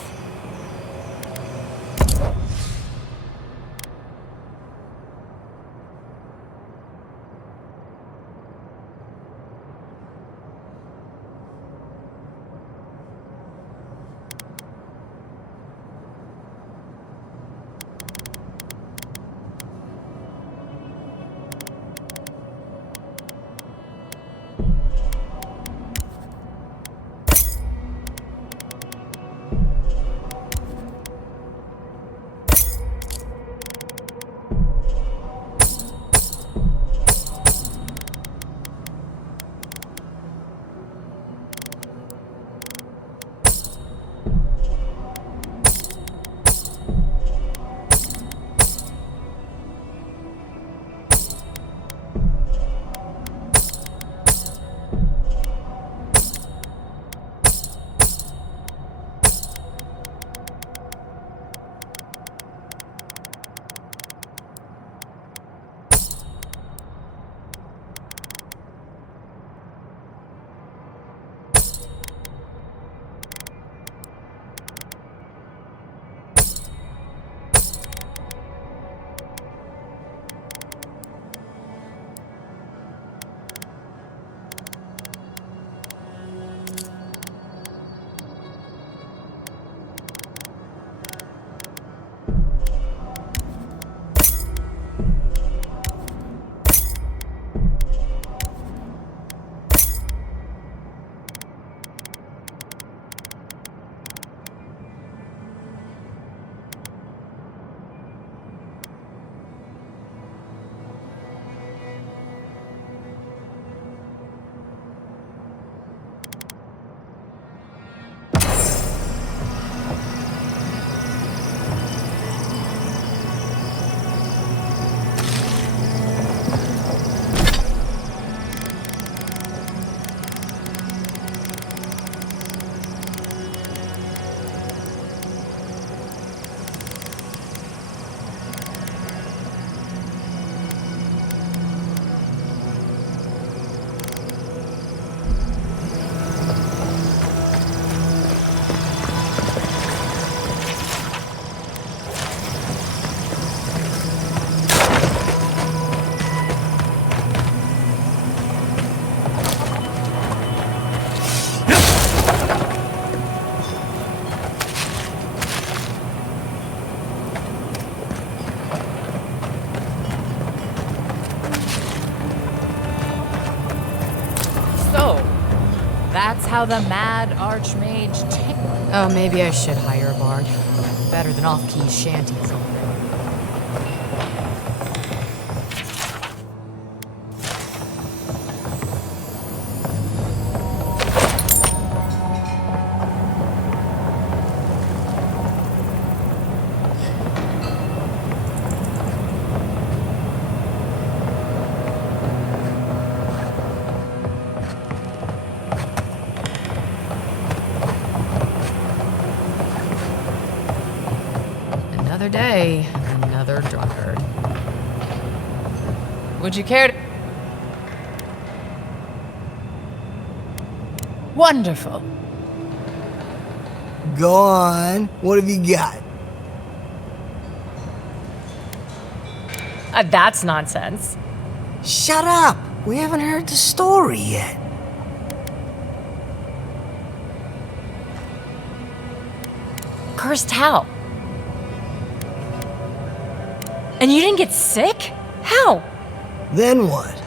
That's how the mad archmage tickles. Oh, maybe I should hire a bard. Better than off-key shanties all day. Another day, another drunkard. Would you care to... Wonderful. Go on. What have you got? That's nonsense. Shut up! We haven't heard the story yet. Cursed how? And you didn't get sick? How? Then what?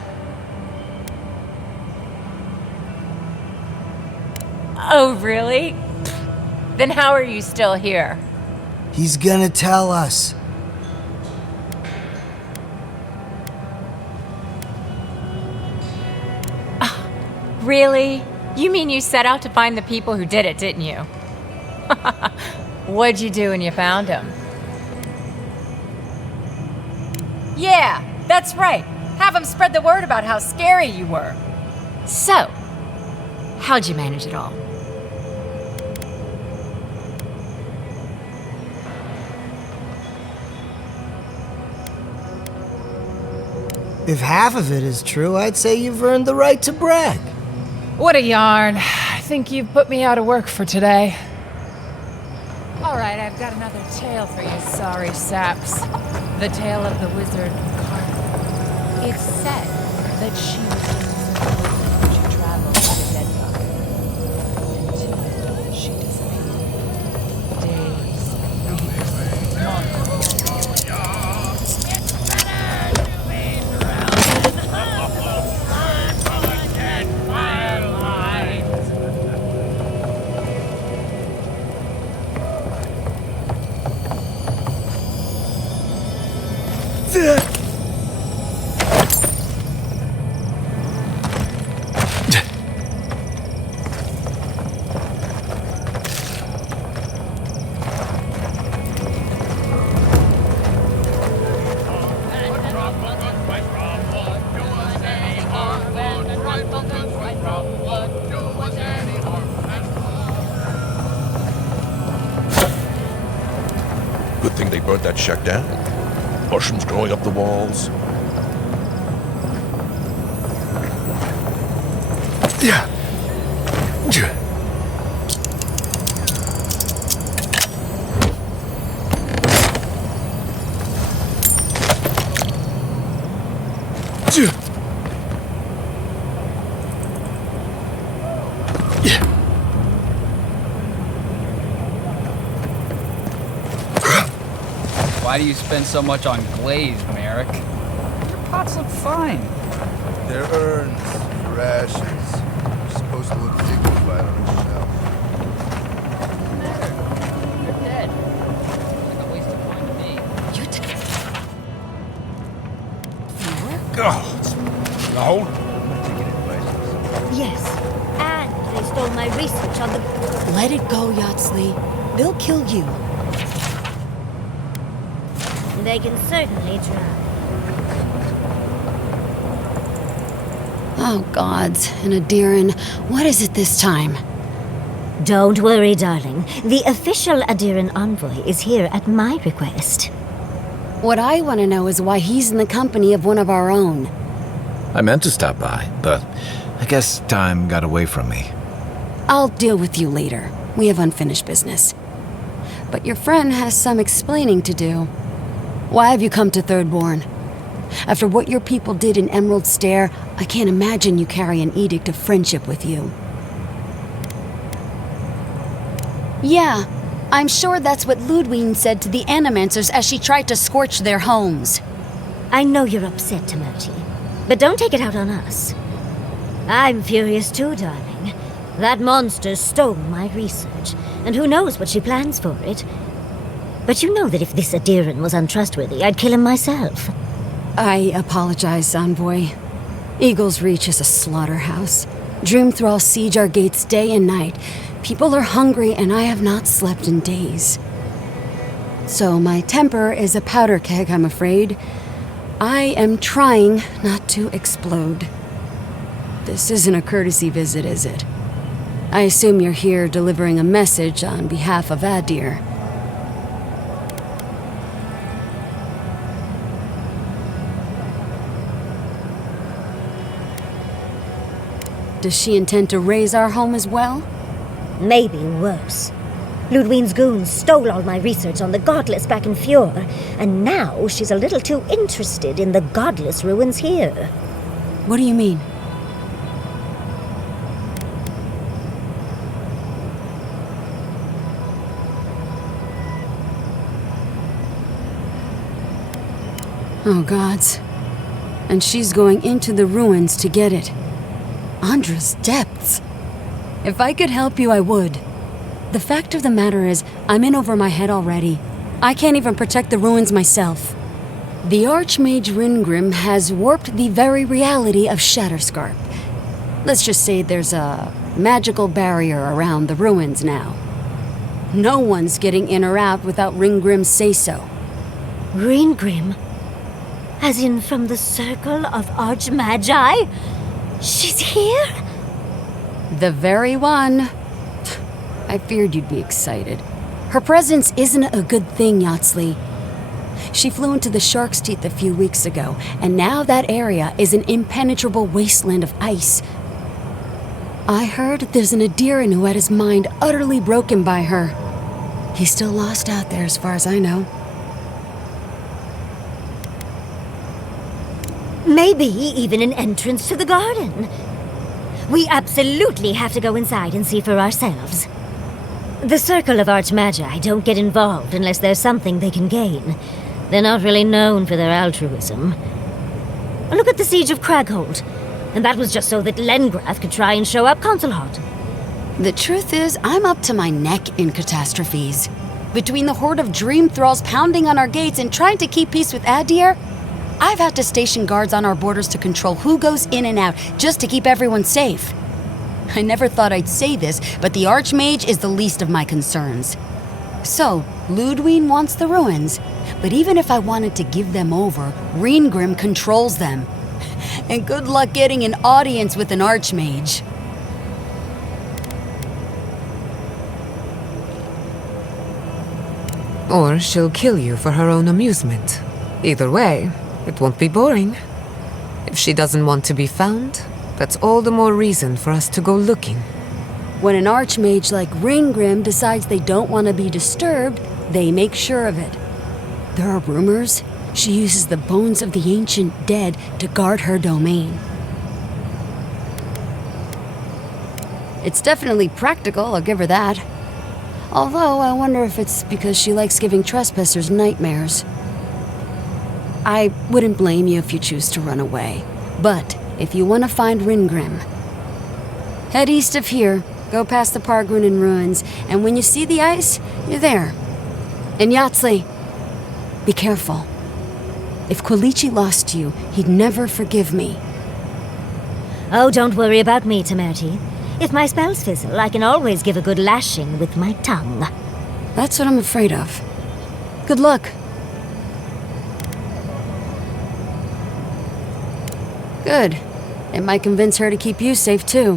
Oh, really? Then how are you still here? He's gonna tell us. Really? You mean you set out to find the people who did it, didn't you? What'd you do when you found them? Yeah, that's right. Have them spread the word about how scary you were. So, how'd you manage it all? If half of it is true, I'd say you've earned the right to brag. What a yarn. I think you've put me out of work for today. All right, I've got another tale for you, sorry saps. The tale of the wizard Carmen. It's said that she was when she traveled to the dead body. Until she disappeared. Days, weeks, months. It's better to be drowned. Learn from the dead firelight. Good thing they burnt that shack down. Mushrooms growing up the walls. Yeah. Why do you spend so much on glaze, Merrick? Your pots look fine. They're urns for ashes. You're supposed to look dignified on a shelf. You're dead. Like a waste of time to me. You're dead. No. Yes, and they stole my research on the... Let it go, Yatsley. They'll kill you. They can certainly try. Oh, gods. And Adiran, what is it this time? Don't worry, darling. The official Adiran envoy is here at my request. What I want to know is why he's in the company of one of our own. I meant to stop by, but I guess time got away from me. I'll deal with you later. We have unfinished business. But your friend has some explaining to do. Why have you come to Thirdborn? After what your people did in Emerald Stair, I can't imagine you carry an edict of friendship with you. Yeah, I'm sure that's what Ludwine said to the Animancers as she tried to scorch their homes. I know you're upset, Timoti, but don't take it out on us. I'm furious too, darling. That monster stole my research, and who knows what she plans for it. But you know that if this Adiran was untrustworthy, I'd kill him myself. I apologize, Envoy. Eagle's Reach is a slaughterhouse. Dream thralls siege our gates day and night. People are hungry, and I have not slept in days. So my temper is a powder keg, I'm afraid. I am trying not to explode. This isn't a courtesy visit, is it? I assume you're here delivering a message on behalf of Adir. Does she intend to raise our home as well? Maybe worse. Ludwine's goons stole all my research on the godless back in Fjord, and now she's a little too interested in the godless ruins here. What do you mean? Oh, gods. And she's going into the ruins to get it. Andra's depths. If I could help you, I would. The fact of the matter is, I'm in over my head already. I can't even protect the ruins myself. The Archmage Ringrim has warped the very reality of Shatterscarp. Let's just say there's a magical barrier around the ruins now. No one's getting in or out without Ringgrim's say-so. Ringgrim? As in from the Circle of Archmagi? She's here? The very one. I feared you'd be excited. Her presence isn't a good thing, Yatsley. She flew into the Shark's Teeth a few weeks ago, and now that area is an impenetrable wasteland of ice. I heard there's an Adiran who had his mind utterly broken by her. He's still lost out there as far as I know. Maybe even an entrance to the garden. We absolutely have to go inside and see for ourselves. The Circle of Archmagi don't get involved unless there's something they can gain. They're not really known for their altruism. Look at the Siege of Craghold. And that was just so that Lengrath could try and show up Consulhot. The truth is, I'm up to my neck in catastrophes. Between the horde of dream thralls pounding on our gates and trying to keep peace with Adir, I've had to station guards on our borders to control who goes in and out, just to keep everyone safe. I never thought I'd say this, but the Archmage is the least of my concerns. So, Ludwine wants the ruins, but even if I wanted to give them over, Ringgrim controls them. And good luck getting an audience with an Archmage. Or she'll kill you for her own amusement. Either way, it won't be boring. If she doesn't want to be found, that's all the more reason for us to go looking. When an Archmage like Ringgrim decides they don't want to be disturbed, they make sure of it. There are rumors she uses the bones of the ancient dead to guard her domain. It's definitely practical, I'll give her that. Although, I wonder if it's because she likes giving trespassers nightmares. I wouldn't blame you if you choose to run away. But, if you want to find Ringgrim, head east of here, go past the Pargrunen ruins, and when you see the ice, you're there. And Yatsley, be careful. If Quilichi lost you, he'd never forgive me. Oh, don't worry about me, Temerti. If my spells fizzle, I can always give a good lashing with my tongue. That's what I'm afraid of. Good luck. Good. It might convince her to keep you safe, too.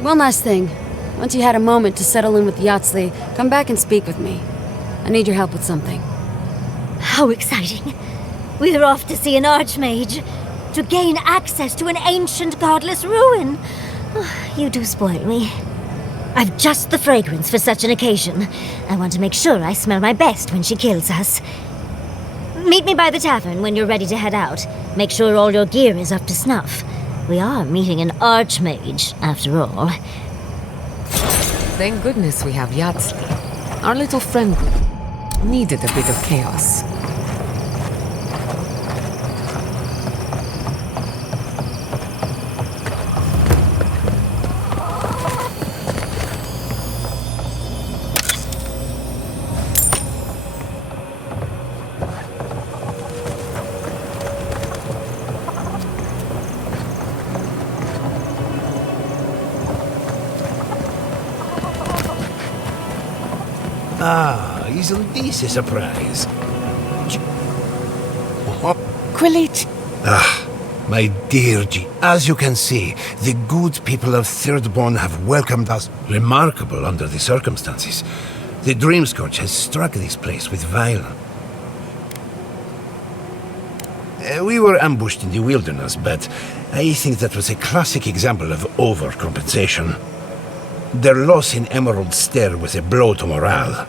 One last thing. Once you had a moment to settle in with Yatsley, come back and speak with me. I need your help with something. How exciting. We're off to see an Archmage. To gain access to an ancient godless ruin. Oh, you do spoil me. I've just the fragrance for such an occasion. I want to make sure I smell my best when she kills us. Meet me by the tavern when you're ready to head out. Make sure all your gear is up to snuff. We are meeting an Archmage, after all. Thank goodness we have Yatsley. Our little friend needed a bit of chaos. Ah, isn't this a surprise? Quilit! Ah, my dear G. As you can see, the good people of Thirdborn have welcomed us. Remarkable under the circumstances. The Dreamscourge has struck this place with violence. We were ambushed in the wilderness, but I think that was a classic example of overcompensation. Their loss in Emerald Stair was a blow to morale.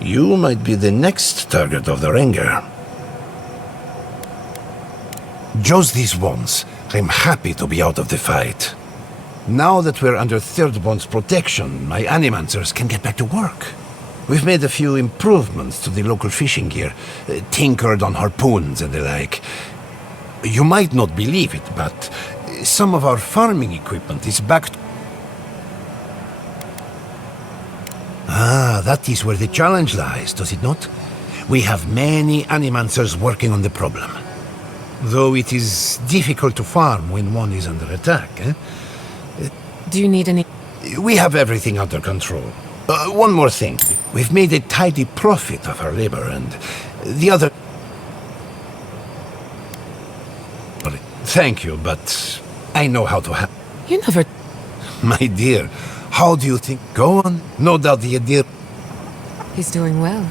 You might be the next target of their anger. Just this once, I'm happy to be out of the fight. Now that we're under Thirdborn's protection, my animancers can get back to work. We've made a few improvements to the local fishing gear, tinkered on harpoons and the like. You might not believe it, but some of our farming equipment is back to... Ah, that is where the challenge lies, does it not? We have many animancers working on the problem. Though it is difficult to farm when one is under attack, eh? Do you need any... We have everything under control. One more thing. We've made a tidy profit of our labor, and the other... Thank you, but I know how to You never... My dear, how do you think? Go on. No doubt the idea... He's doing well.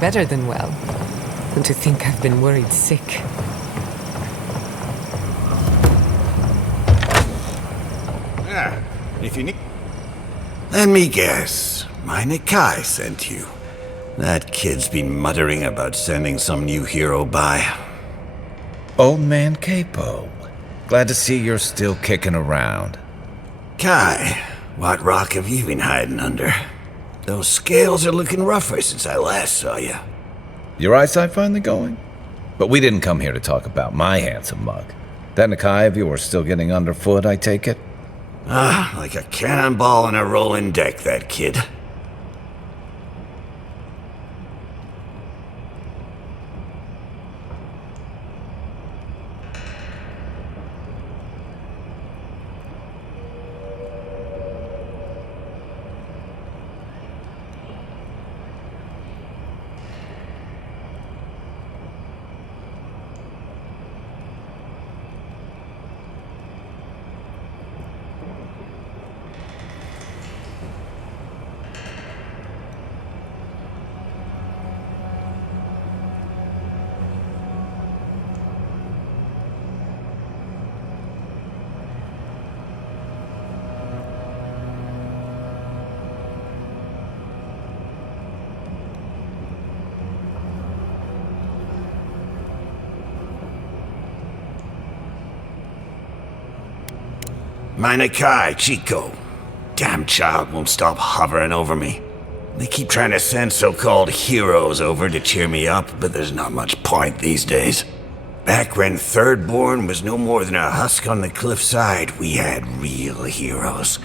Better than well. And to think I've been worried sick. Yeah, if you need... Let me guess. Mina Kai sent you. That kid's been muttering about sending some new hero by. Old man Capo. Glad to see you're still kicking around. Kai, what rock have you been hiding under? Those scales are looking rougher since I last saw you. Your eyesight finally going? But we didn't come here to talk about my handsome mug. That Nakai of yours still getting underfoot, I take it? Ah, like a cannonball on a rolling deck, that kid. Mina Kai, Chico. Damn child won't stop hovering over me. They keep trying to send so-called heroes over to cheer me up, but there's not much point these days. Back when Thirdborn was no more than a husk on the cliffside, we had real heroes.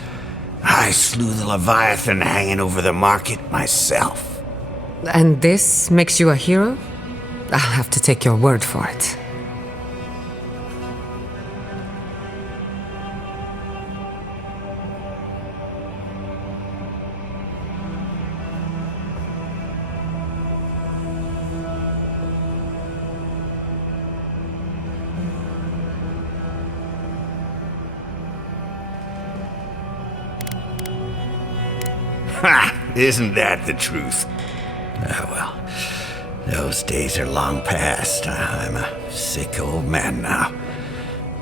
I slew the Leviathan hanging over the market myself. And this makes you a hero? I'll have to take your word for it. Ha! Isn't that the truth? Ah, well, those days are long past. I'm a sick old man now.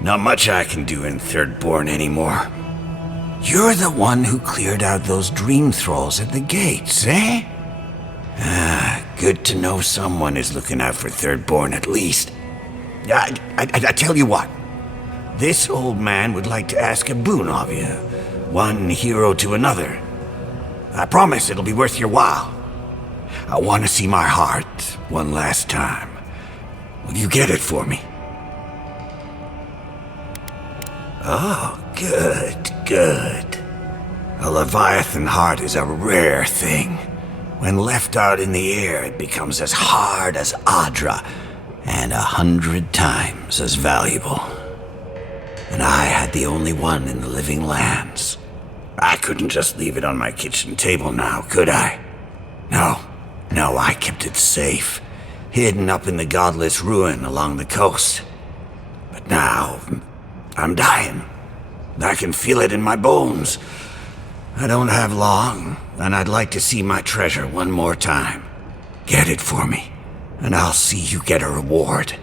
Not much I can do in Thirdborn anymore. You're the one who cleared out those dream thralls at the gates, eh? Ah, good to know someone is looking out for Thirdborn at least. I tell you what. This old man would like to ask a boon of you. One hero to another. I promise it'll be worth your while. I want to see my heart one last time. Will you get it for me? Oh, good, good. A Leviathan heart is a rare thing. When left out in the air, it becomes as hard as Adra, and 100 times as valuable. And I had the only one in the living lands. I couldn't just leave it on my kitchen table now, could I? No. safe, hidden up in the godless ruin along the coast. But now, I'm dying. I can feel it in my bones. I don't have long, and I'd like to see my treasure one more time. Get it for me, and I'll see you get a reward.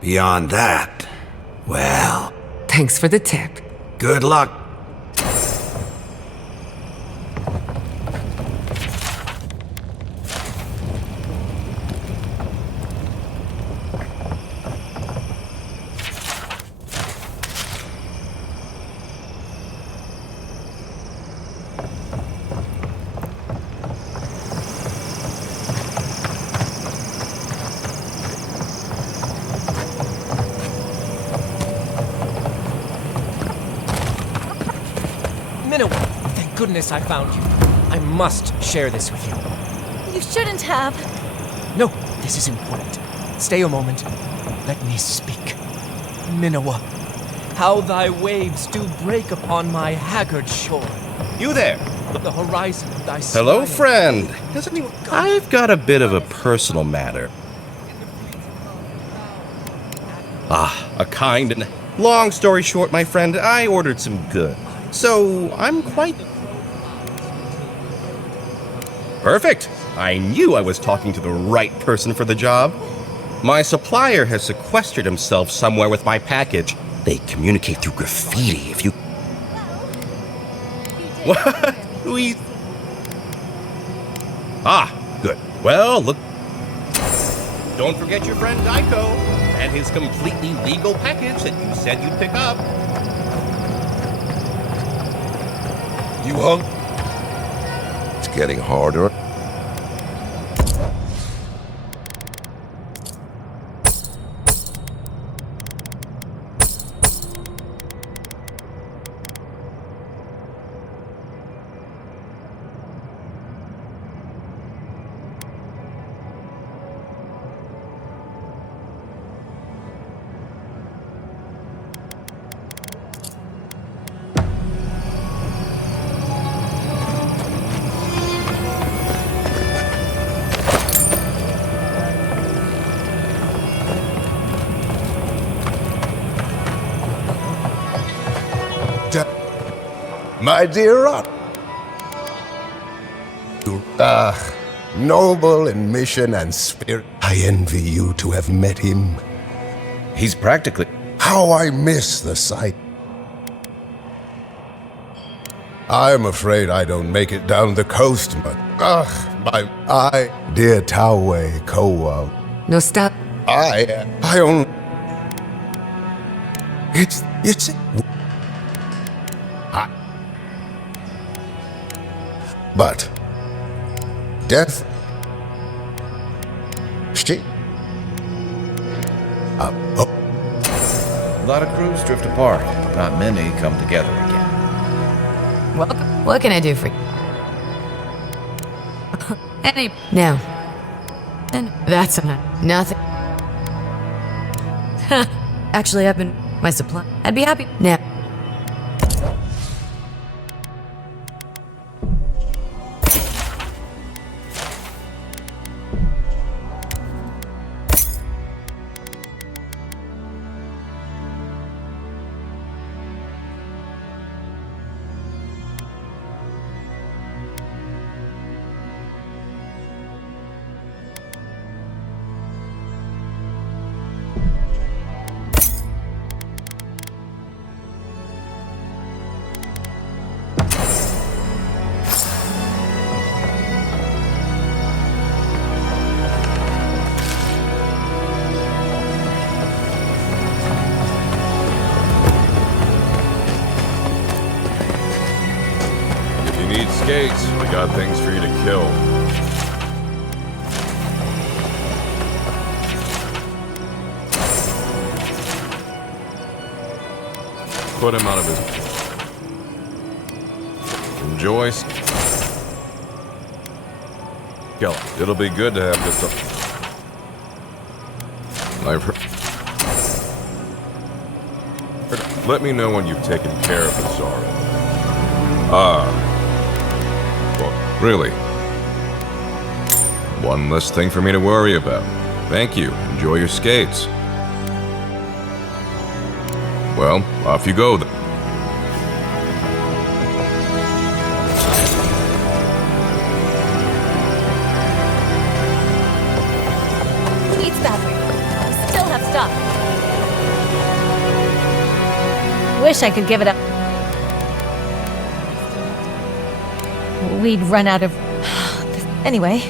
Beyond that, well... Thanks for the tip. Good luck. Thank goodness I found you. I must share this with you. You shouldn't have. No, this is important. Stay a moment. Let me speak. Minowa, how thy waves do break upon my haggard shore. You there? The horizon of thy Hello, smiling. friend. Hasn't anyone... I've got a bit of a personal matter. A kind and... Long story short, my friend, I ordered some goods. So, I'm quite... Perfect! I knew I was talking to the right person for the job. My supplier has sequestered himself somewhere with my package. They communicate through graffiti if you... What? We... Good. Well, look... Don't forget your friend Daiko and his completely legal package that you said you'd pick up. You hung? It's getting harder. My dear Rot. Noble in mission and spirit. I envy you to have met him. He's practically... How I miss the sight. I'm afraid I don't make it down the coast, but... dear Tawe Kowa. No, stop. I only... It's... But death, A lot of crews drift apart. Not many come together again. Welcome. What can I do for you? Now. And that's nothing. Actually, I've been my supply. I'd be happy now. Skates, we got things for you to kill. Put him out of his... Enjoy. Kill him. It'll be good to have just a... I've heard... Let me know when you've taken care of the Zara. Well, really. One less thing for me to worry about. Thank you. Enjoy your skates. Well, off you go then. Needs battery. We still have stuff. Wish I could give it up. We'd run out of... Anyway.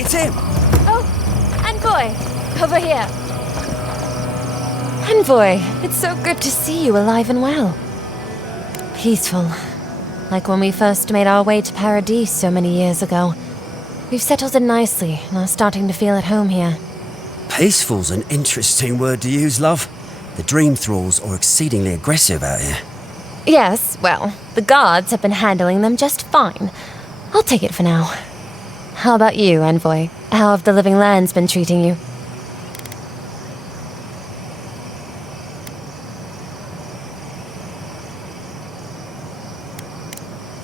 It's him! Oh, Envoy! Over here. Envoy, it's so good to see you alive and well. Peaceful. Like when we first made our way to Paradise so many years ago. We've settled in nicely and are starting to feel at home here. Peaceful's an interesting word to use, love. The dream thralls are exceedingly aggressive out here. Yes, well, the guards have been handling them just fine. I'll take it for now. How about you, Envoy? How have the living lands been treating you?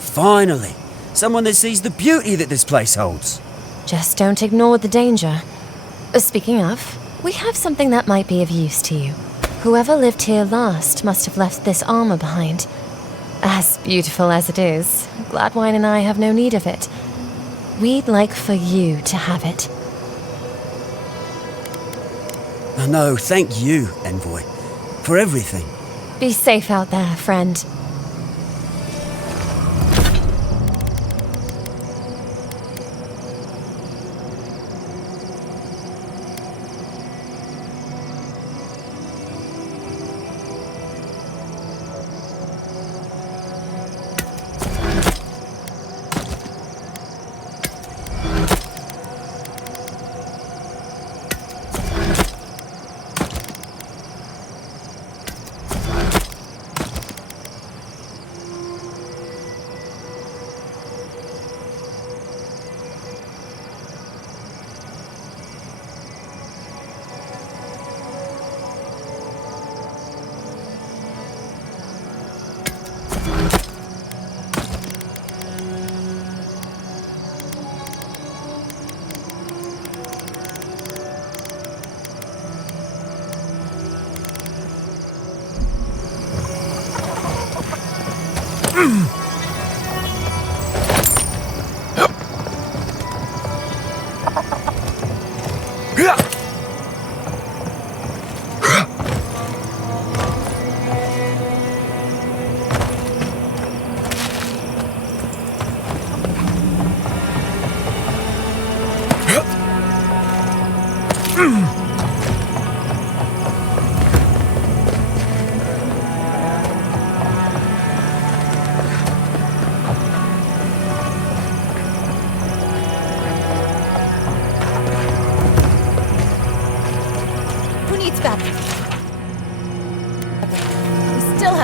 Finally! Someone that sees the beauty that this place holds. Just don't ignore the danger. Speaking of, we have something that might be of use to you. Whoever lived here last must have left this armor behind. As beautiful as it is, Gladwine and I have no need of it. We'd like for you to have it. Oh, no, thank you, Envoy, for everything. Be safe out there, friend.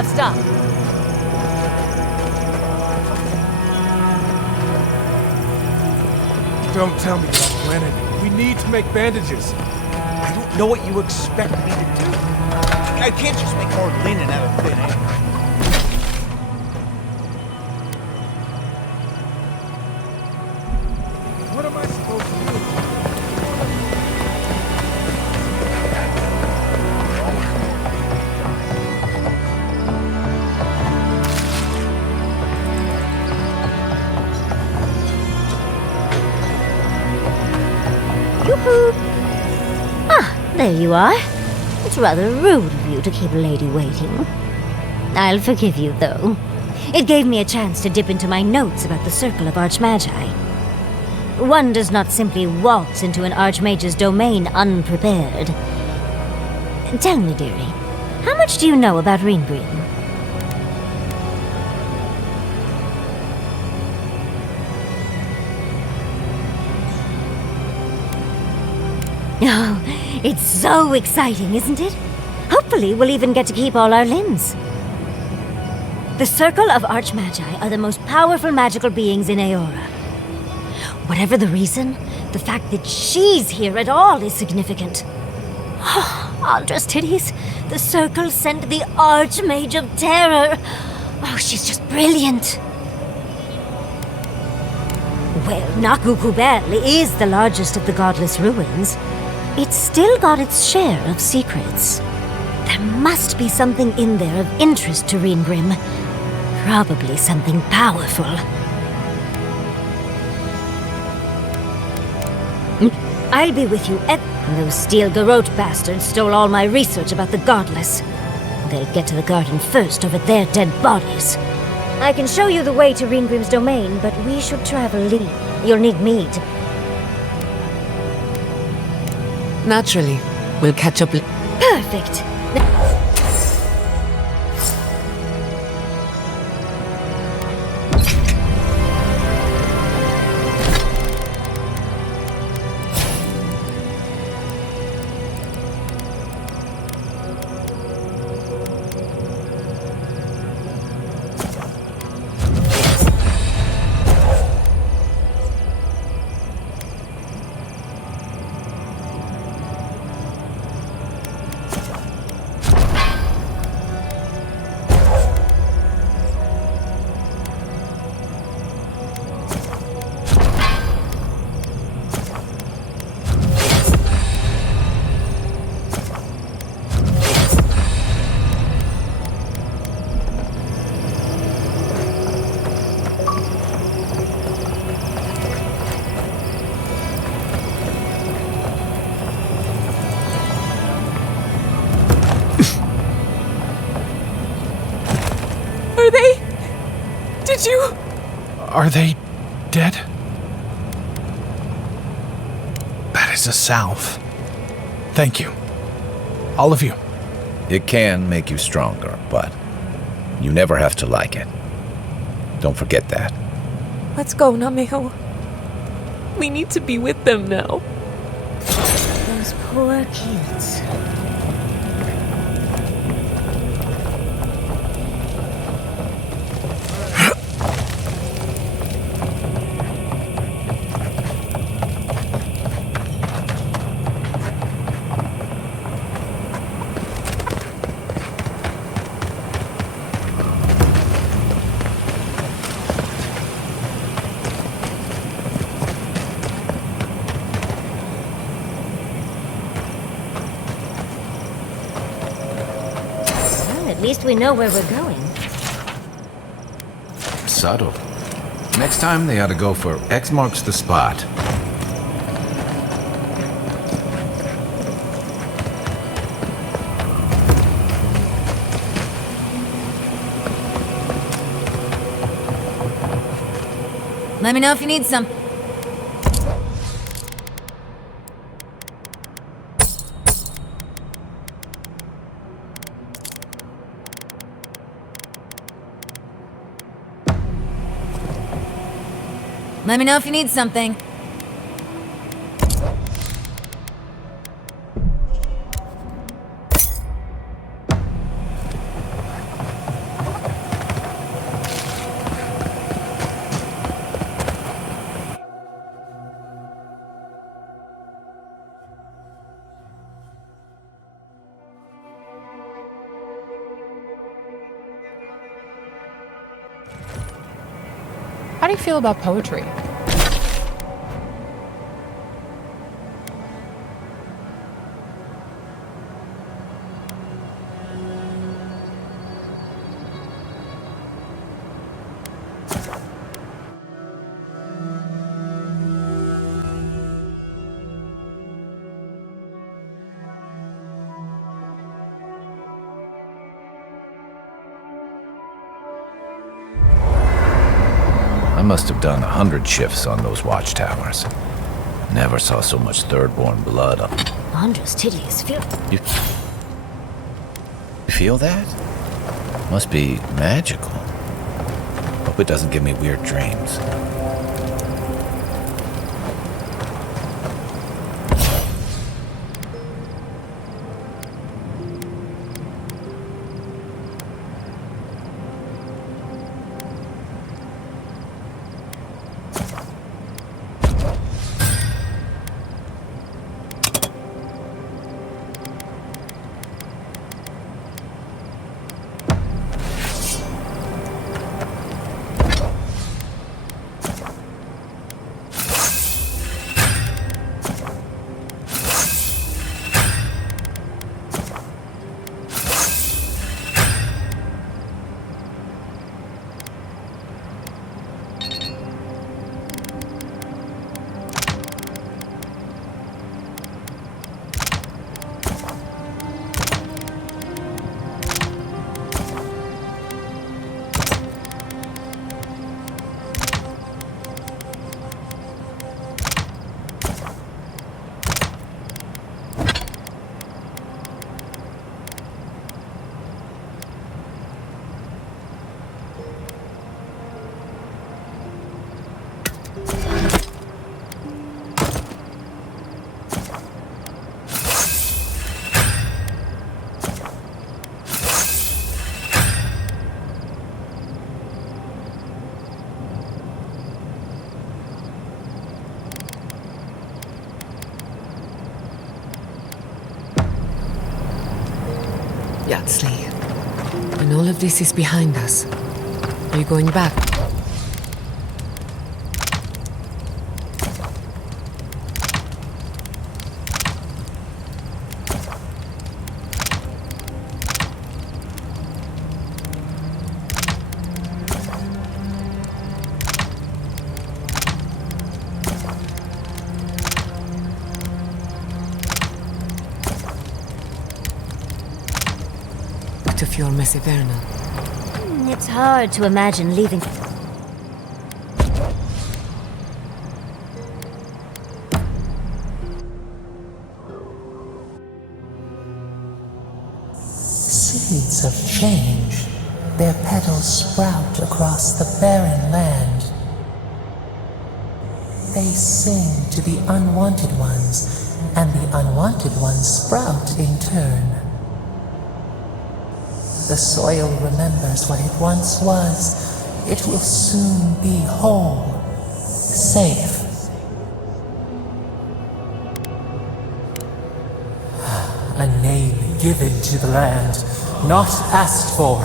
Stop. Don't tell me you're on planet. We need to make bandages. I don't know what you expect me to do. I can't just make more linen out of thin air. There you are. It's rather rude of you to keep a lady waiting. I'll forgive you, though. It gave me a chance to dip into my notes about the Circle of Archmagi. One does not simply waltz into an Archmage's domain unprepared. Tell me, dearie, how much do you know about Ringrim? Oh, it's so exciting, isn't it? Hopefully we'll even get to keep all our limbs. The Circle of Archmagi are the most powerful magical beings in Eora. Whatever the reason, the fact that she's here at all is significant. Aldra's titties, the Circle sent the Archmage of Terror. Oh, she's just brilliant. Well, Nakukubel is the largest of the godless ruins. It's still got its share of secrets. There must be something in there of interest to Ringrim. Probably something powerful. I'll be with you at... Those steel garrote bastards stole all my research about the godless. They'll get to the garden first over their dead bodies. I can show you the way to Ringrim's domain, but we should travel lead. You'll need me to... Naturally. We'll catch up... Perfect. Are they dead? That is a salve. Thank you. All of you. It can make you stronger, but you never have to like it. Don't forget that. Let's go, Namiho. We need to be with them now. Those poor kids. At least we know where we're going. Subtle. Next time they ought to go for X marks the spot. Let me know if you need some. Let me know if you need something. How do you feel about poetry? I must have done 100 shifts on those watchtowers. Never saw so much Thirdborn blood on... Andra's titties feel... You feel that? Must be magical. Hope it doesn't give me weird dreams. Yatsley. When all of this is behind us, are you going back? To Fiorme Severno. It's hard to imagine leaving. Seeds of change. Their petals sprout across the barren land. They sing to the unwanted ones, and the unwanted ones sprout in turn. The soil remembers what it once was. It will soon be whole, safe. A name given to the land, not asked for.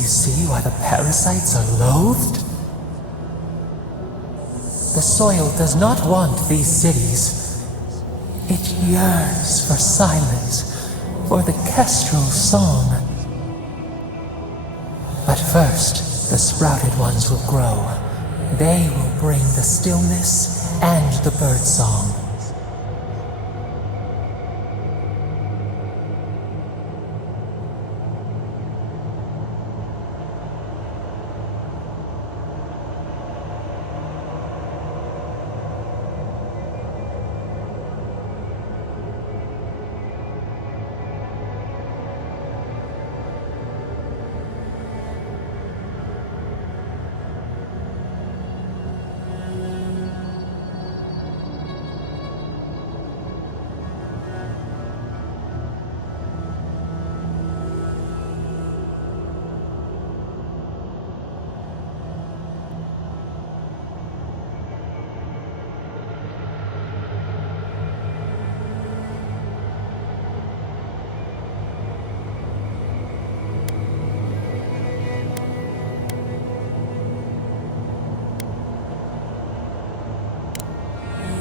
You see why the parasites are loathed? The soil does not want these cities. It yearns for silence, for the kestrel song. But first, the sprouted ones will grow. They will bring the stillness and the bird song.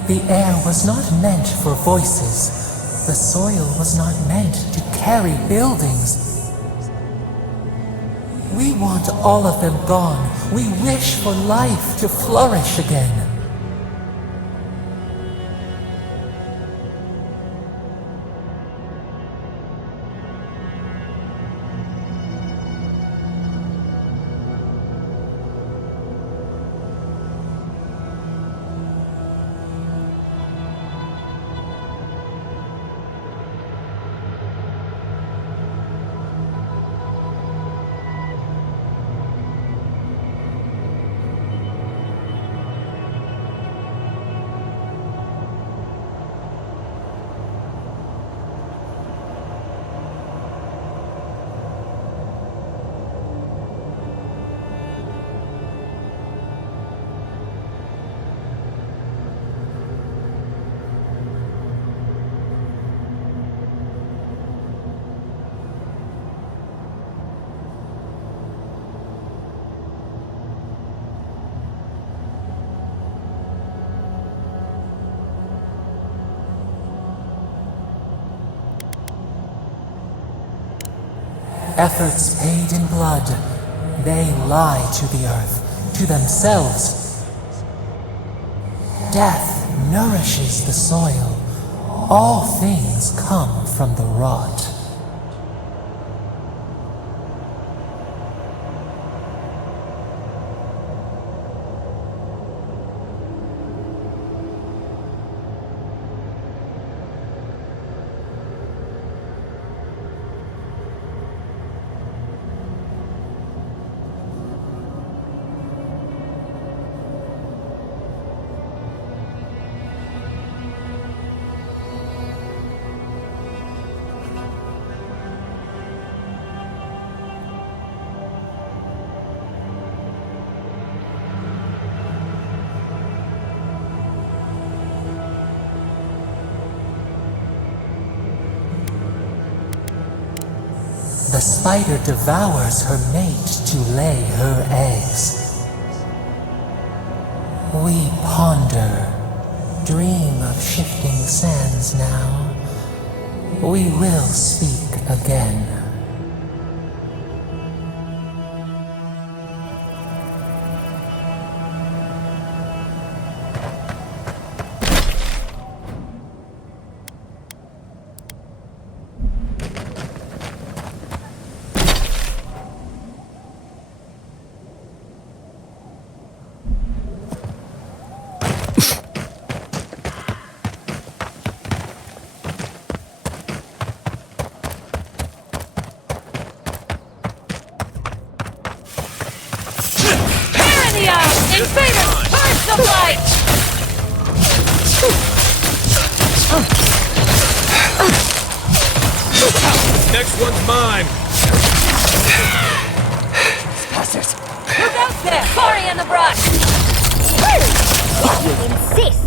The air was not meant for voices. The soil was not meant to carry buildings. We want all of them gone. We wish for life to flourish again. efforts paid in blood, they lie to the earth, to themselves. Death nourishes the soil. All things come from the rot. The spider devours her mate to lay her eggs. We ponder, dream of shifting sands now. We will speak again. Next one's mine. Bastards! Look out there! Cory in the brush! You insist!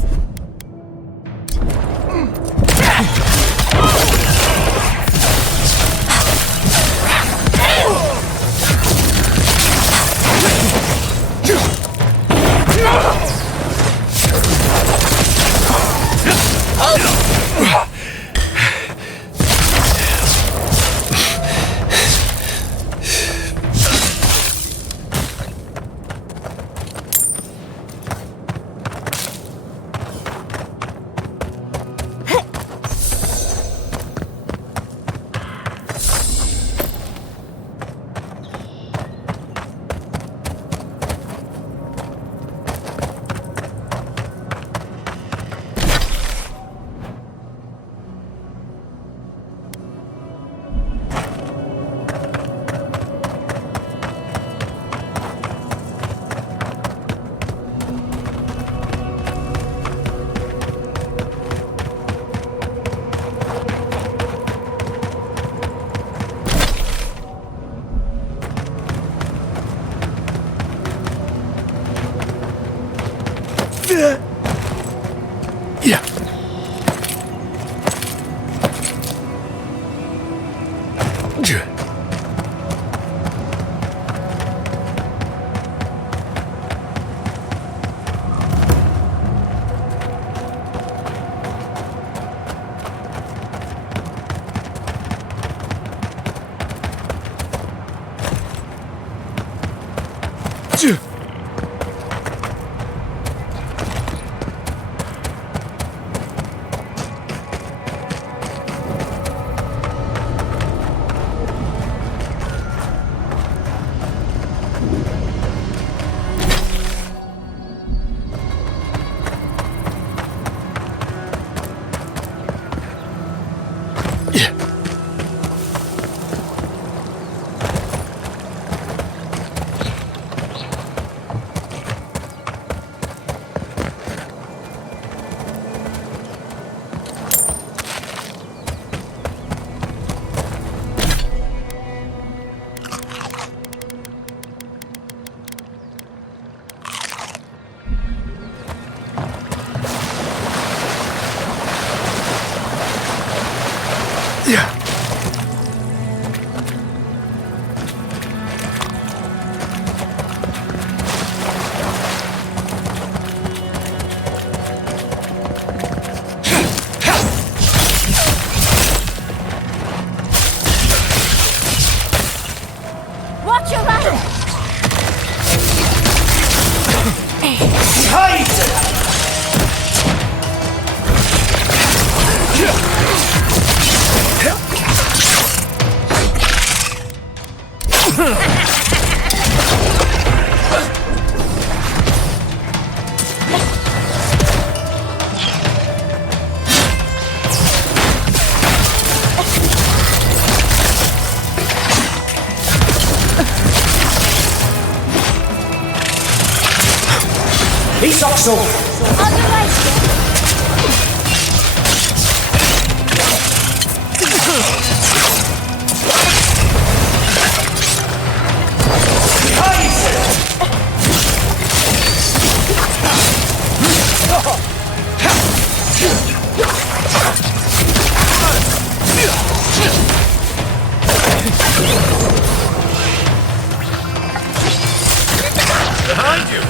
Behind you!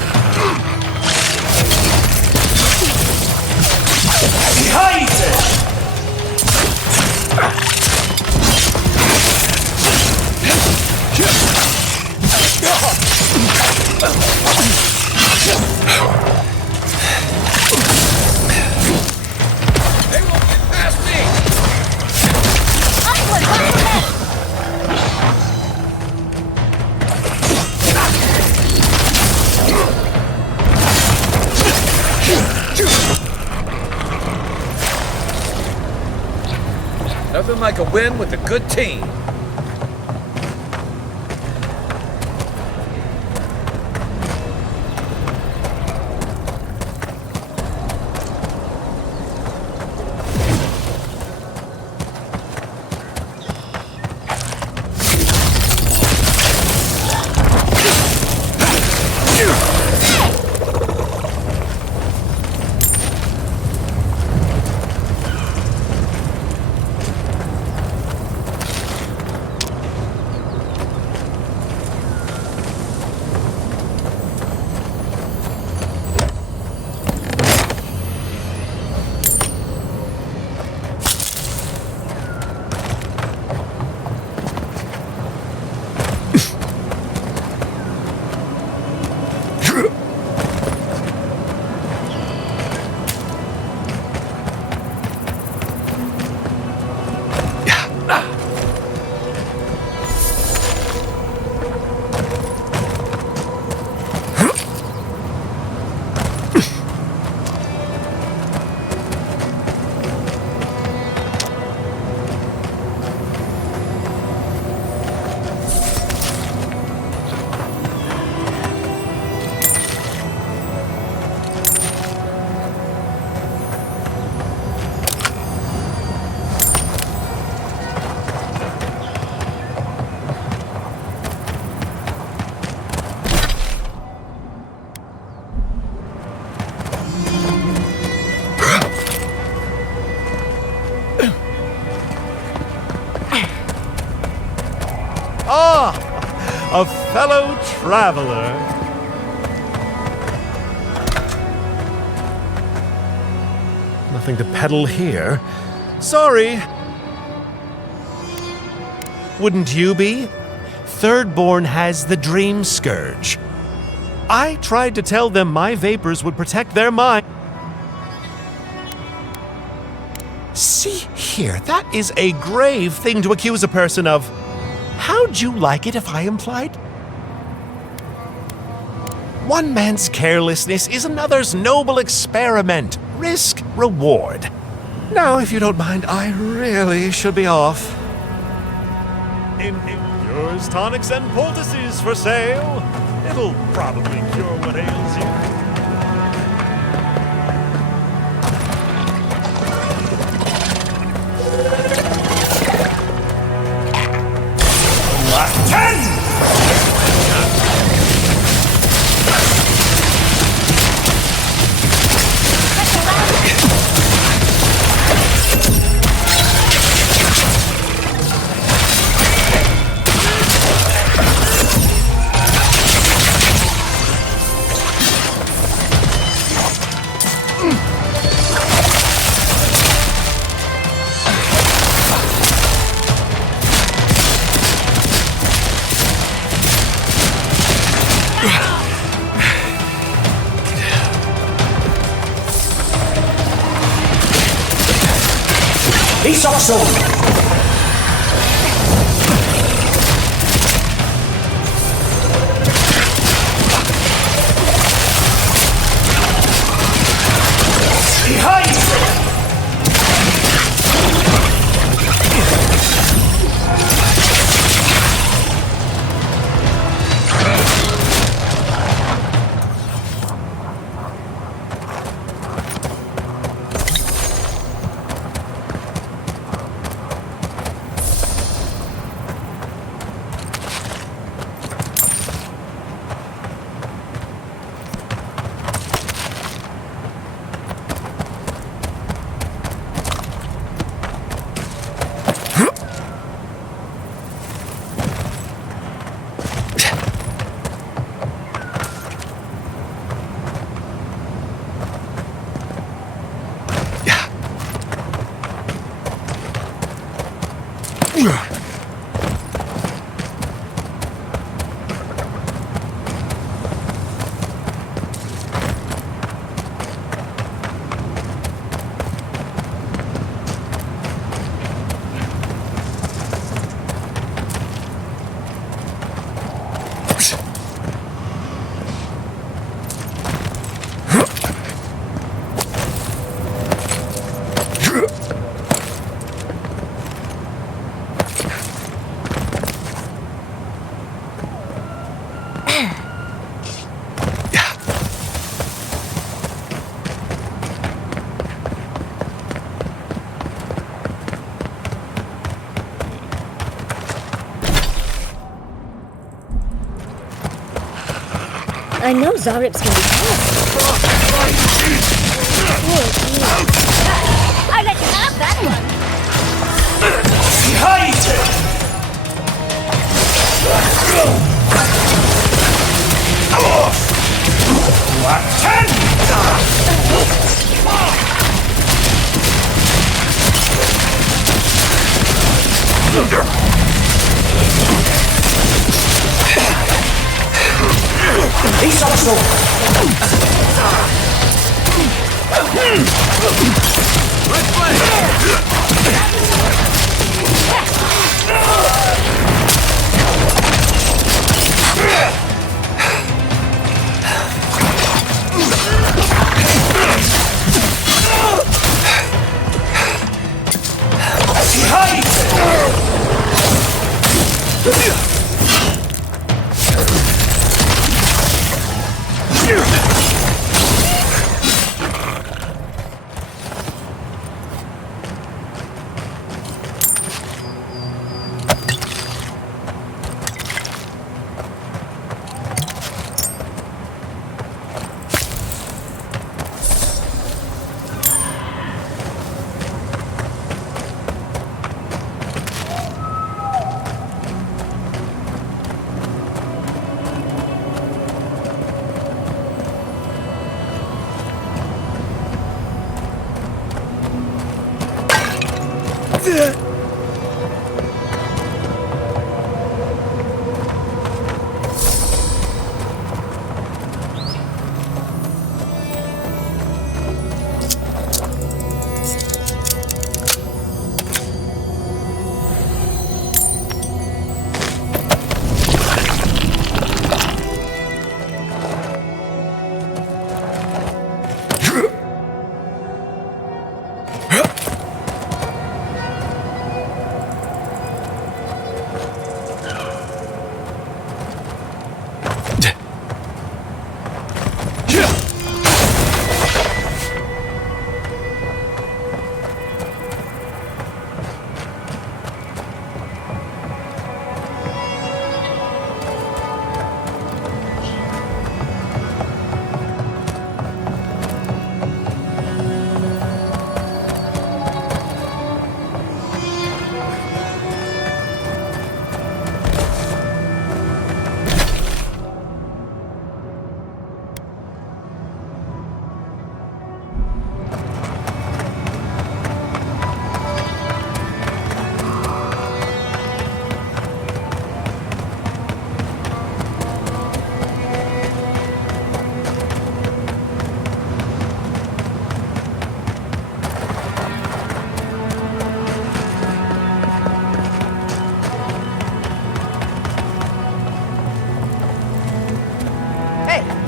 Nothing like a win with a good team. A fellow traveler. Nothing to peddle here. Sorry. Wouldn't you be? Thirdborn has the Dream Scourge. I tried to tell them my vapors would protect their mind. See here, that is a grave thing to accuse a person of. How'd you like it if I implied? One man's carelessness is another's noble experiment. Risk, reward. Now, if you don't mind, I really should be off. Yours tonics and poultices for sale. It'll probably cure what ails you. I know Zarips can be tough. I let you have that one. He's also... Let's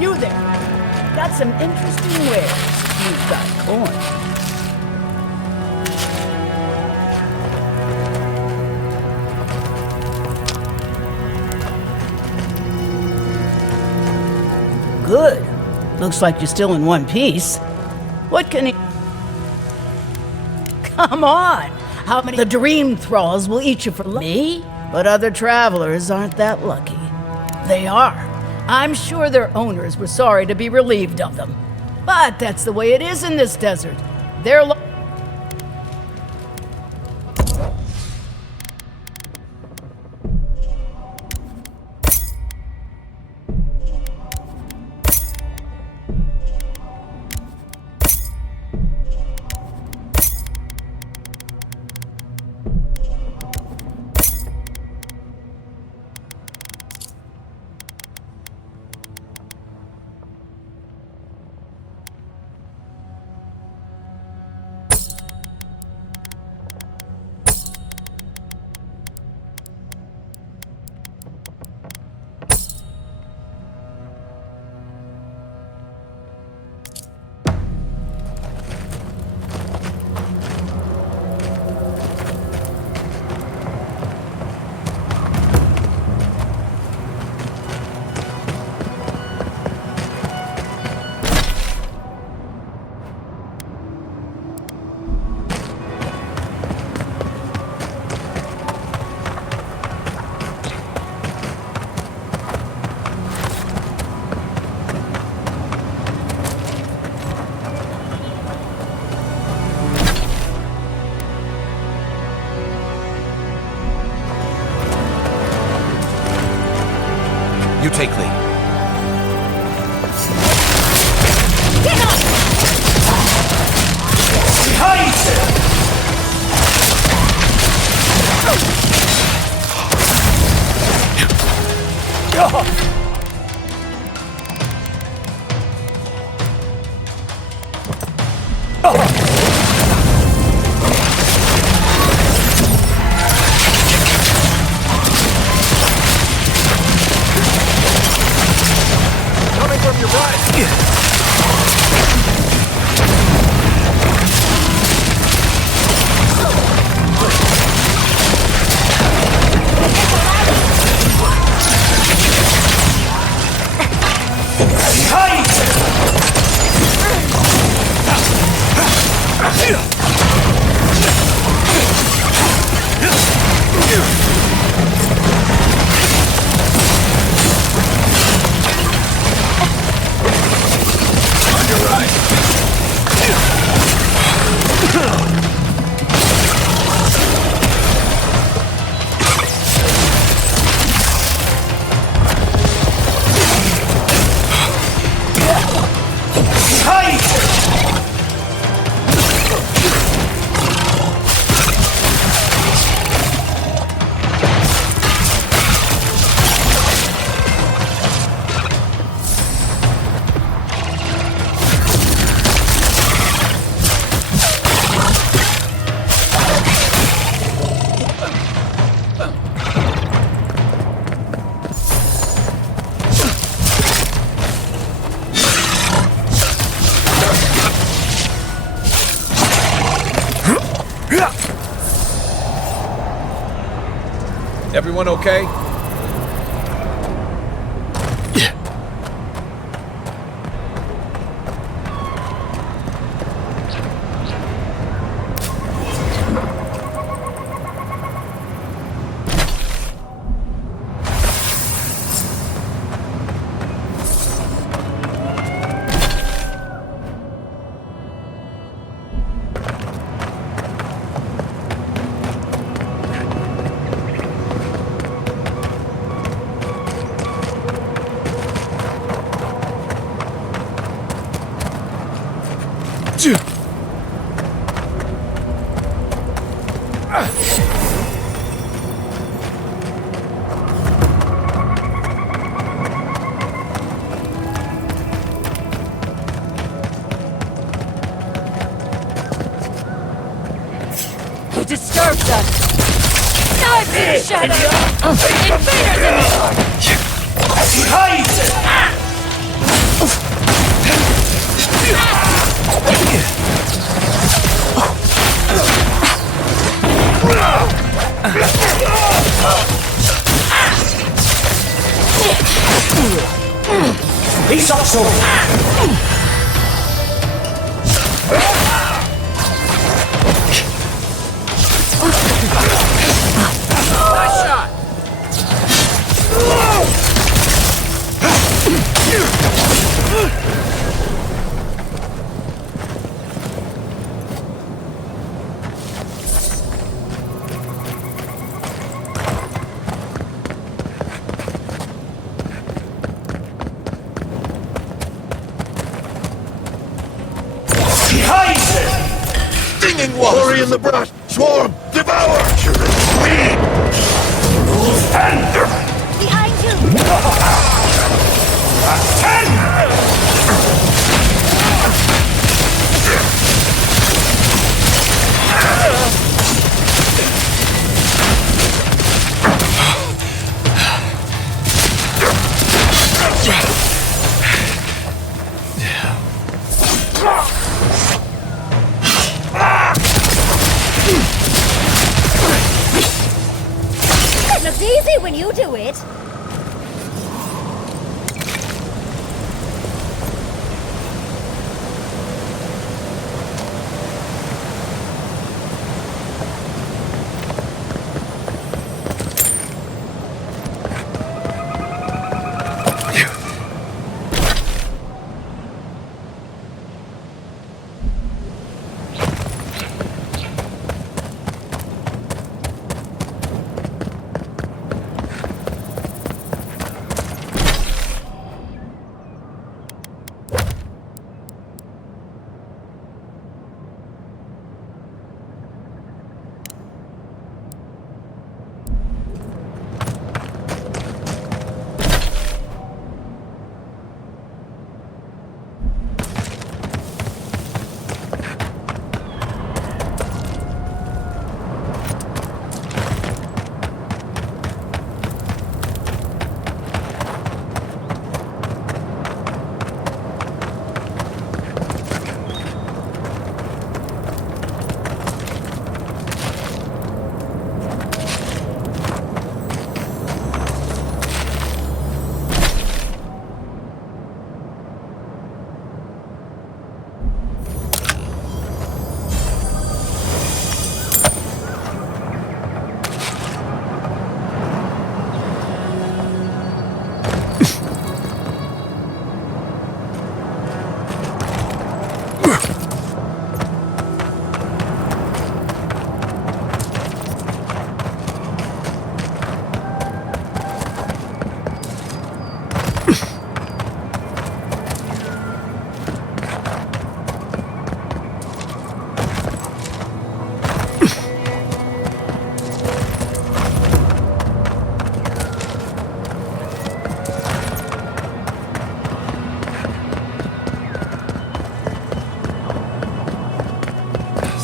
You there. Got some interesting wares. You've got coin. Good. Looks like you're still in one piece. What can he... Come on! How many... The dream thralls will eat you for me? But other travelers aren't that lucky. They are. I'm sure their owners were sorry to be relieved of them. But that's the way it is in this desert. They're... You take lead. Get up! Behind him! Coming from your right! Everyone okay? He disturbs us! Knives in the shadow! Invaders in the... Behind him! He's up so. Nice shot! Stinging wasp! Hurry in the brush! Swarm! Devour! Panther! Behind you! It looks easy when you do it.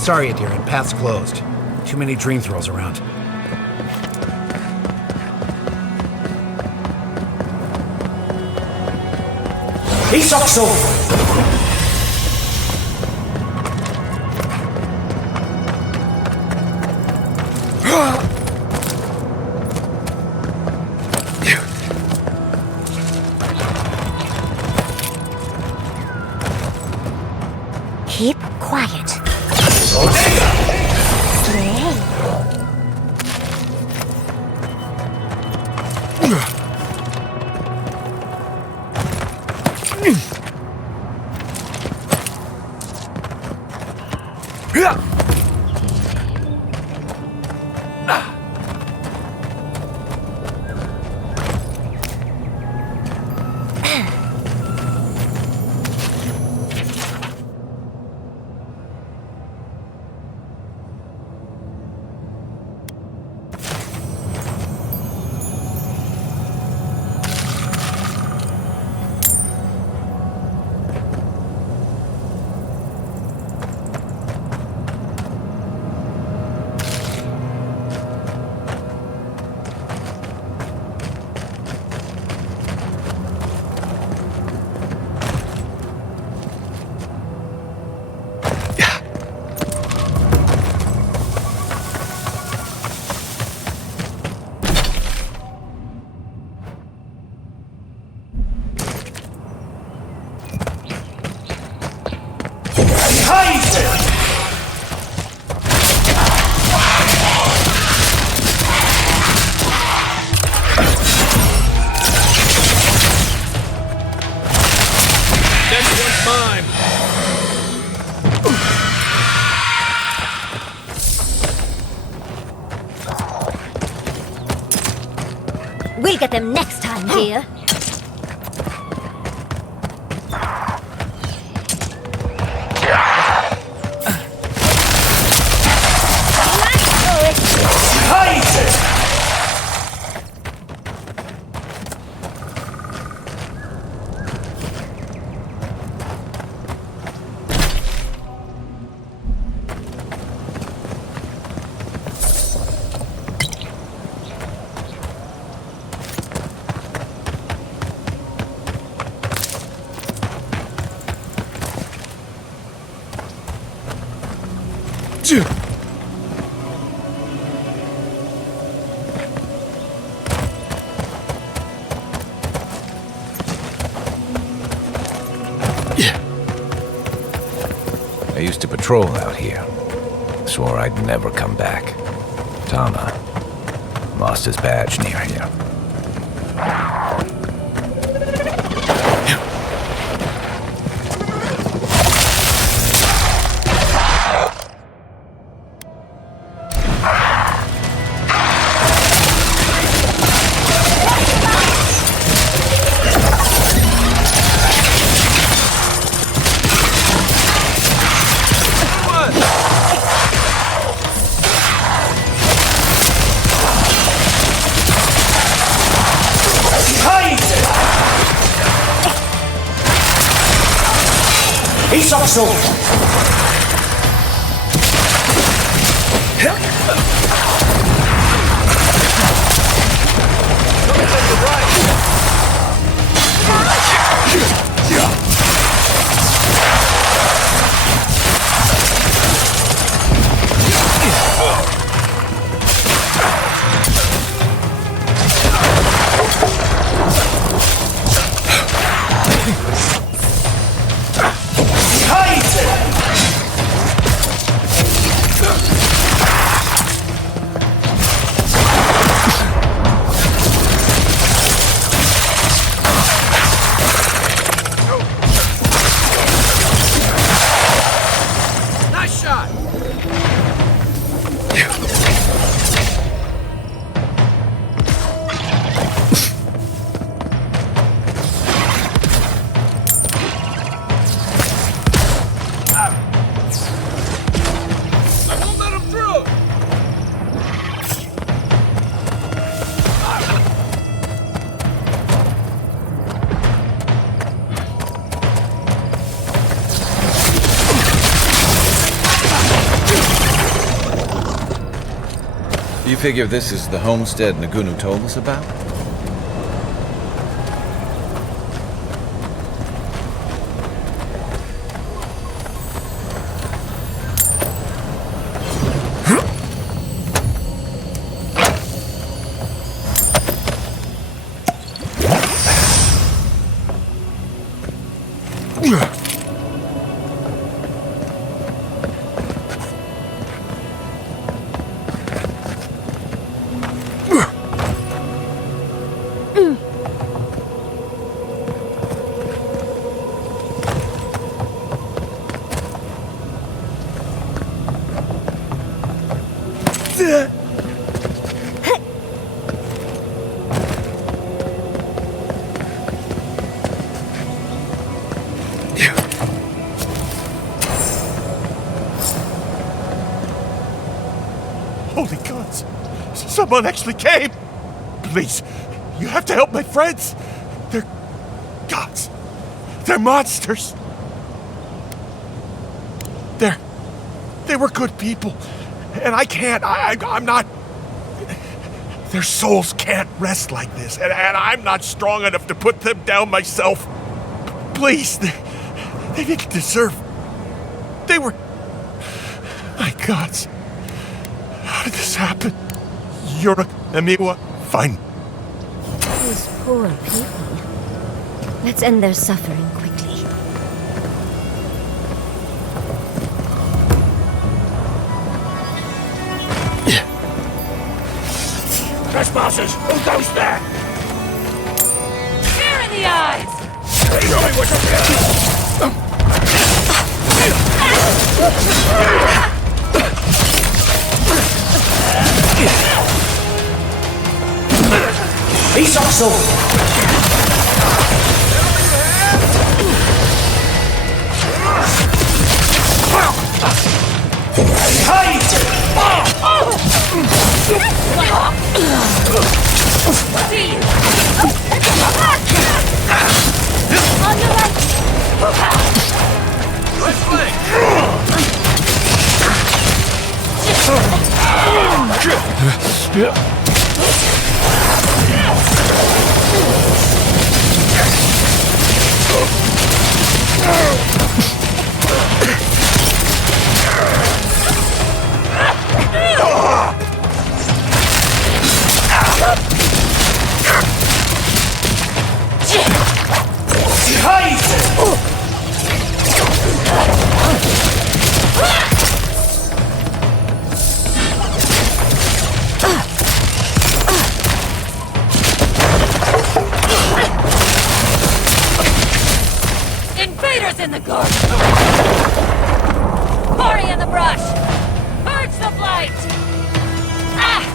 Sorry, Adira, path's closed. Too many dream thralls around. Isakso! Keep quiet. We'll get them next time, dear. I used to patrol out here. Swore I'd never come back. Tama lost his badge near here. You figure this is the homestead Nagunu told us about? Holy gods! Someone actually came! Please, you have to help my friends! They're gods! They're monsters! They were good people. And I can't, I'm not... Their souls can't rest like this. And I'm not strong enough to put them down myself. Please, they didn't deserve... They were... My gods. How did this happen? You're Amiwa? Fine. Those poor people. Let's end their suffering quickly. Trespassers! Who goes there? Fear in the eyes! Show me what's up here! He's also... Invaders in the garden! Party in the brush! Purge the blight! Ah!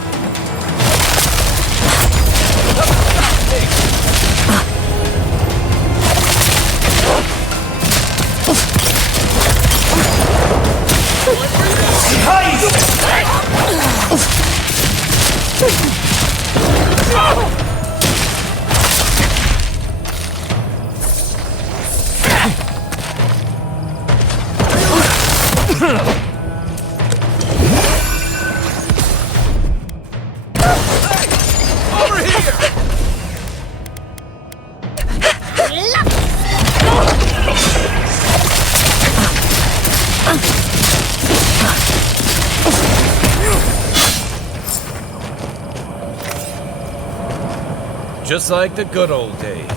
Just like the good old days.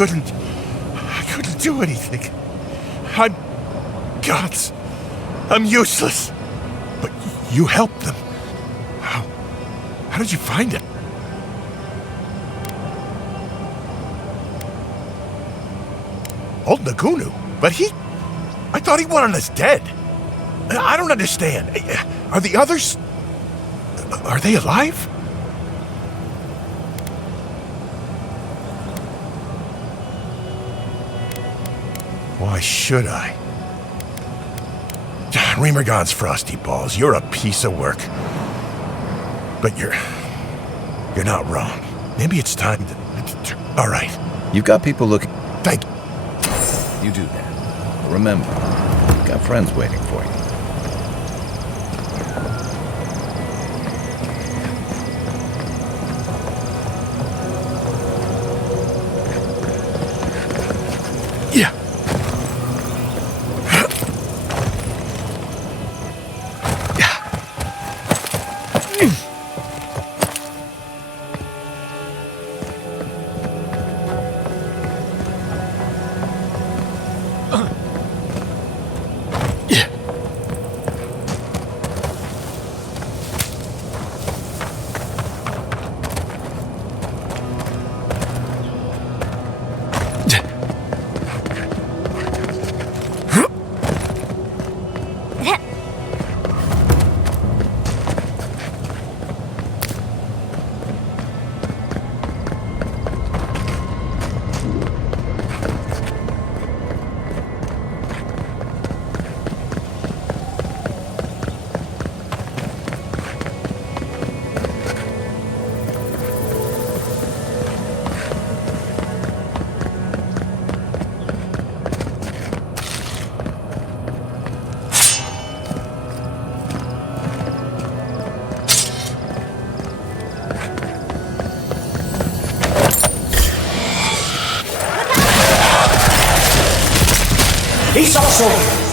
I couldn't do anything. I'm gods. I'm useless. But you helped them. How did you find it? Old Nagunu? But I thought he wanted us dead. I don't understand. Are the others... Are they alive? Why should I? Remergon's frosty balls. You're a piece of work. But you're not wrong. Maybe it's time to... All right. You've got people looking... Thank you. You do that. But remember, you've got friends waiting for you. He's also...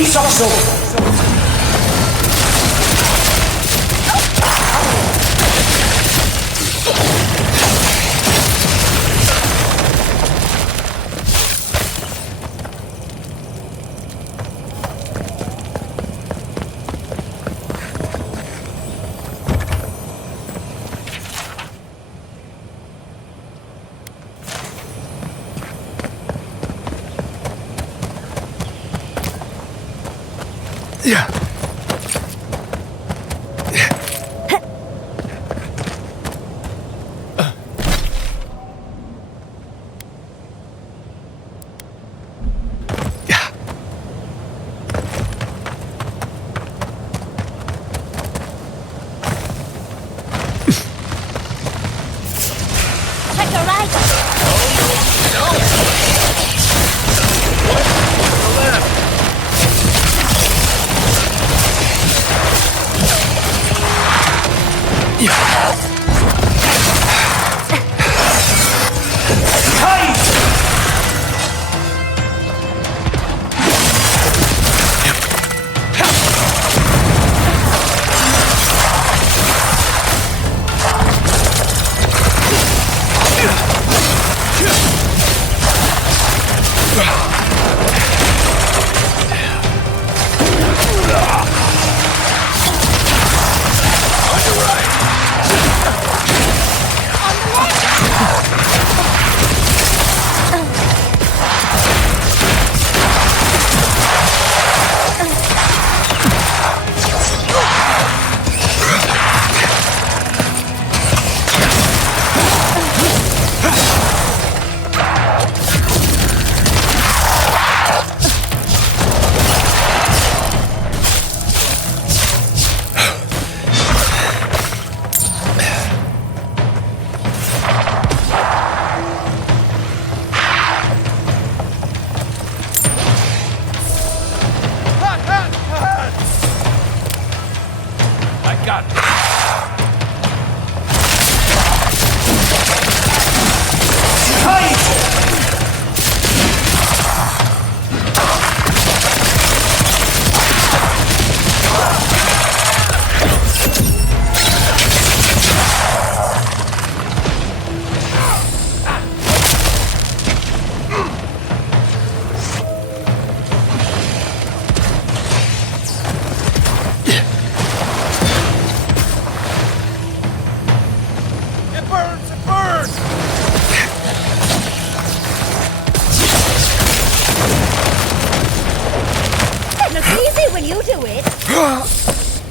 He's also... Yeah.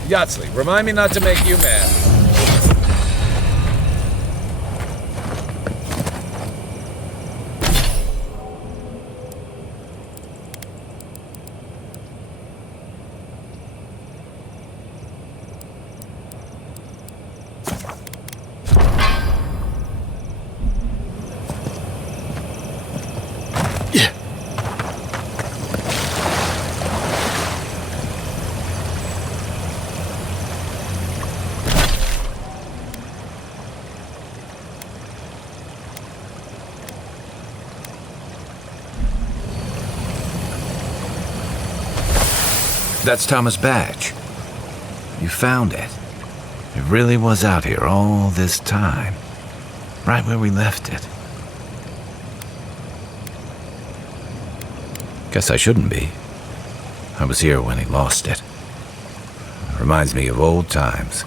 Yatsley, remind me not to make you mad. That's Thomas' badge. You found it. It really was out here all this time. Right where we left it. Guess I shouldn't be. I was here when he lost it. Reminds me of old times.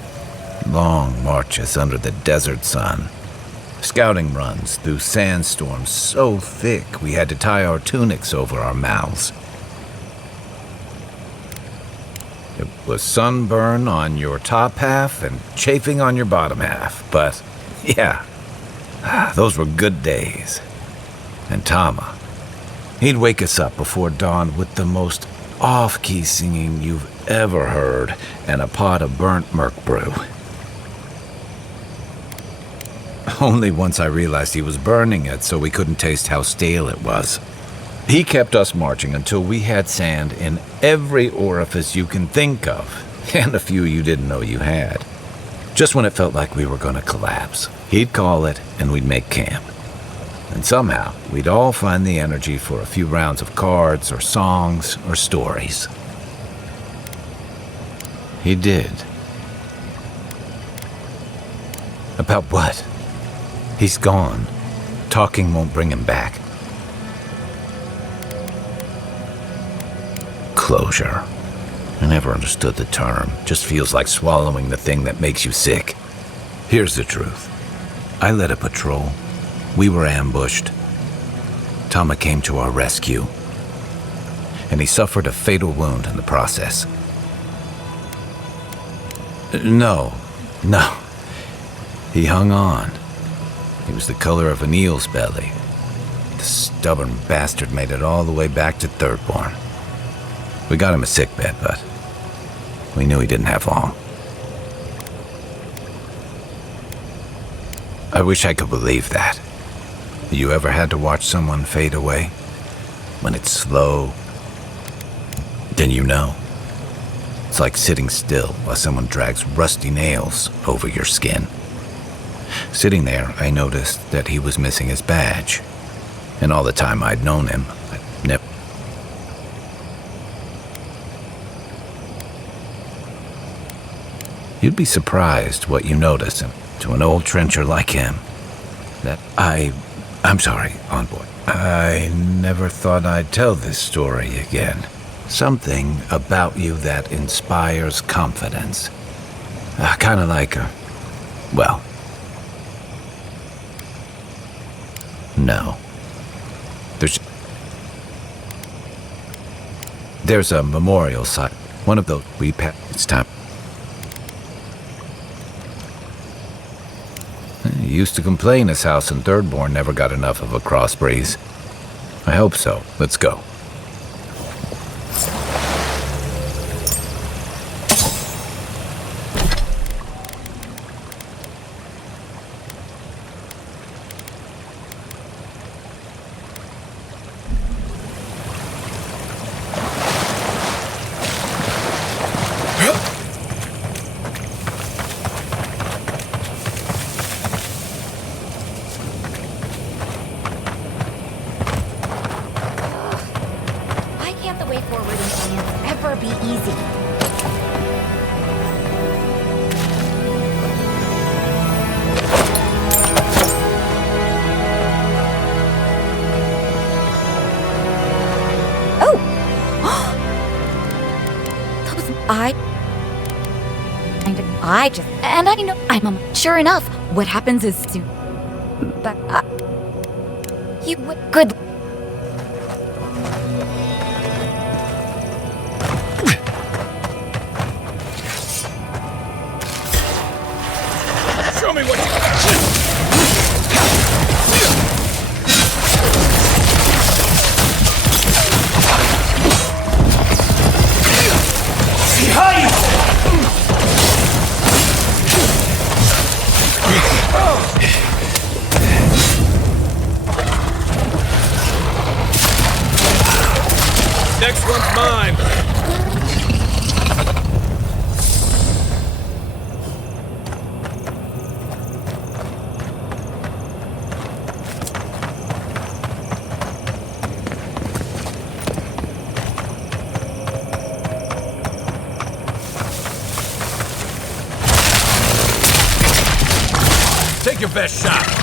Long marches under the desert sun. Scouting runs through sandstorms so thick we had to tie our tunics over our mouths. It was sunburn on your top half and chafing on your bottom half, but yeah, those were good days. And Tama, he'd wake us up before dawn with the most off-key singing you've ever heard and a pot of burnt merc brew. Only once I realized he was burning it so we couldn't taste how stale it was. He kept us marching until we had sand in every orifice you can think of, and a few you didn't know you had. Just when it felt like we were going to collapse, he'd call it and we'd make camp. And somehow, we'd all find the energy for a few rounds of cards or songs or stories. He did. About what? He's gone. Talking won't bring him back. Closure. I never understood the term. Just feels like swallowing the thing that makes you sick. Here's the truth. I led a patrol. We were ambushed. Tama came to our rescue. And he suffered a fatal wound in the process. No. He hung on. He was the color of an eel's belly. The stubborn bastard made it all the way back to Thirdborn. We got him a sickbed, but we knew he didn't have long. I wish I could believe that. You ever had to watch someone fade away? When it's slow, then you know. It's like sitting still while someone drags rusty nails over your skin. Sitting there, I noticed that he was missing his badge. And all the time I'd known him, I'd never... You'd be surprised what you notice to an old trencher like him. I'm sorry, Envoy. I never thought I'd tell this story again. Something about you that inspires confidence. Kind of like no. There's a memorial site. One of those it's time. He used to complain his house in Thirdborn never got enough of a cross breeze. I hope so. Let's go. And I know I'm sure enough. What happens is soon. But you would good. Show me what... Next one's mine. Take your best shot.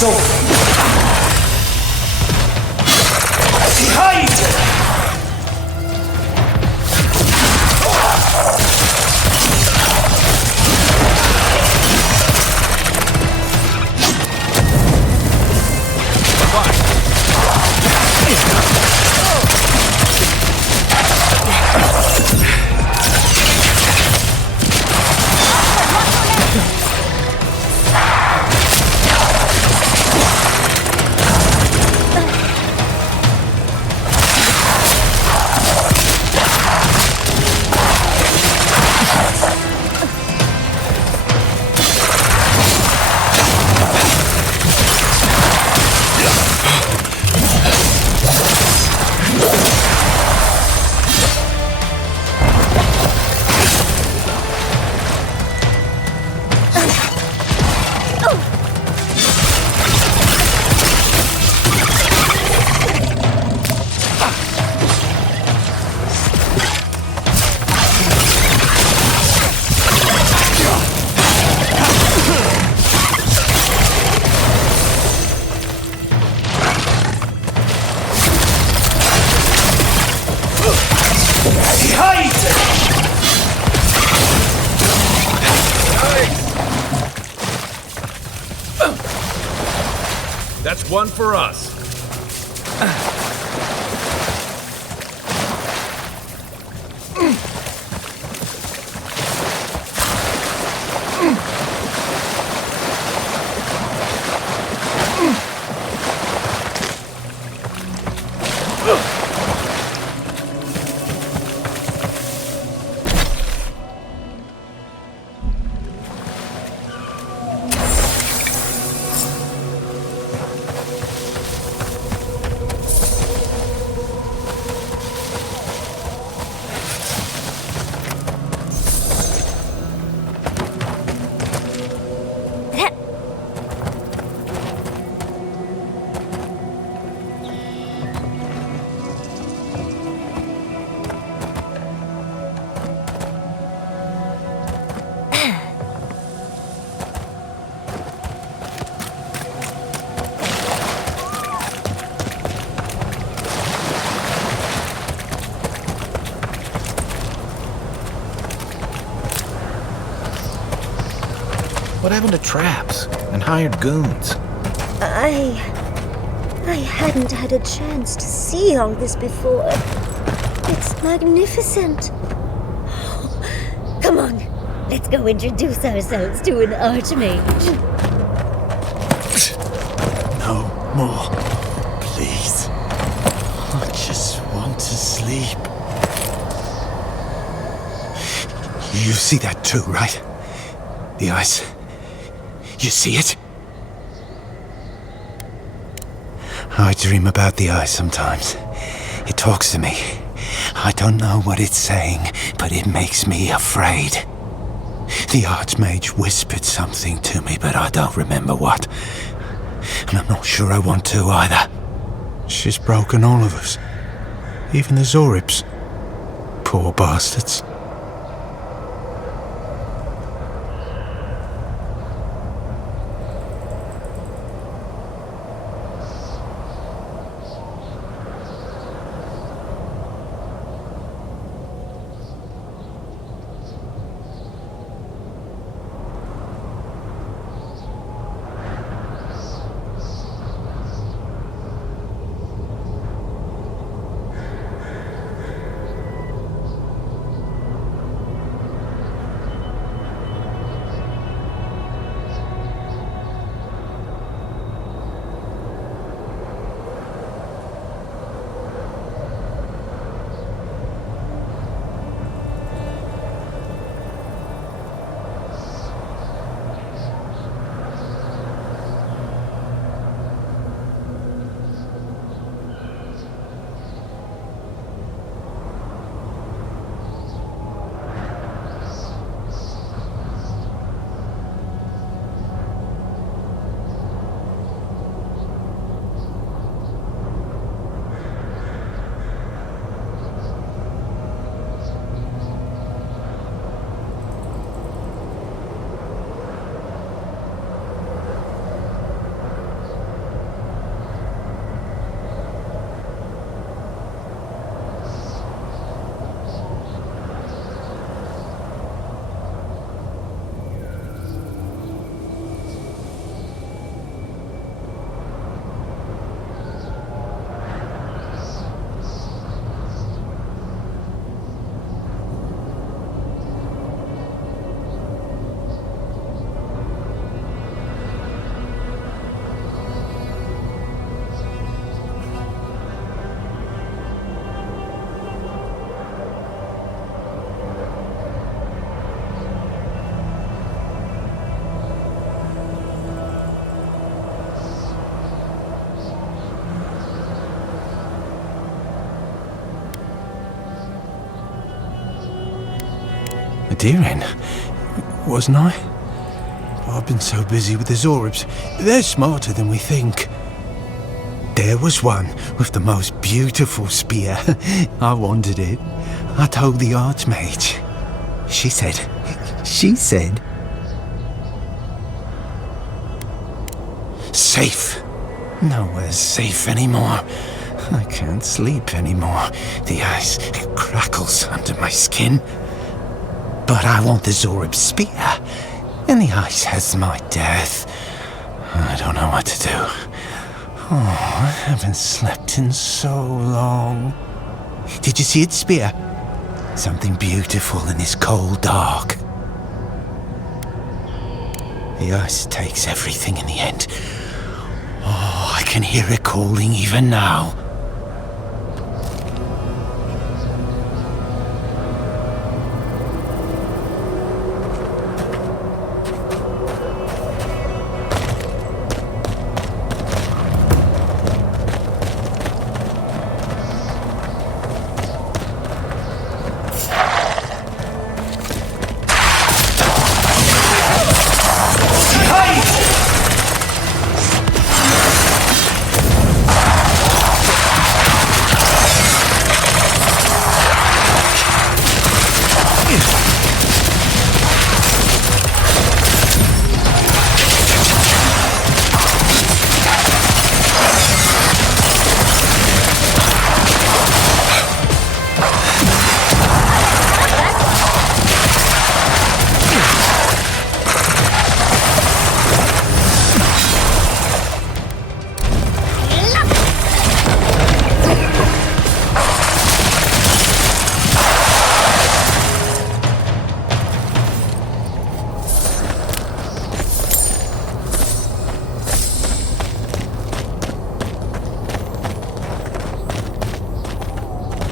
sword. Behind! That's one for us. What happened to traps and hired goons? I hadn't had a chance to see all this before. It's magnificent. Come on, let's go introduce ourselves to an archmage. No more, please. I just want to sleep. You see that too, right? The ice. You see it? I dream about the ice sometimes. It talks to me. I don't know what it's saying, but it makes me afraid. The Archmage whispered something to me, but I don't remember what. And I'm not sure I want to either. She's broken all of us. Even the Zoribs. Poor bastards. A deer-hen, wasn't I? I've been so busy with the Zorbs. They're smarter than we think. There was one with the most beautiful spear. I wanted it. I told the Archmage. She said... Safe. Nowhere's safe anymore. I can't sleep anymore. The ice crackles under my skin. But I want the Zorb spear, and the ice has my death. I don't know what to do. Oh, I haven't slept in so long. Did you see its spear? Something beautiful in this cold dark. The ice takes everything in the end. Oh, I can hear it calling even now.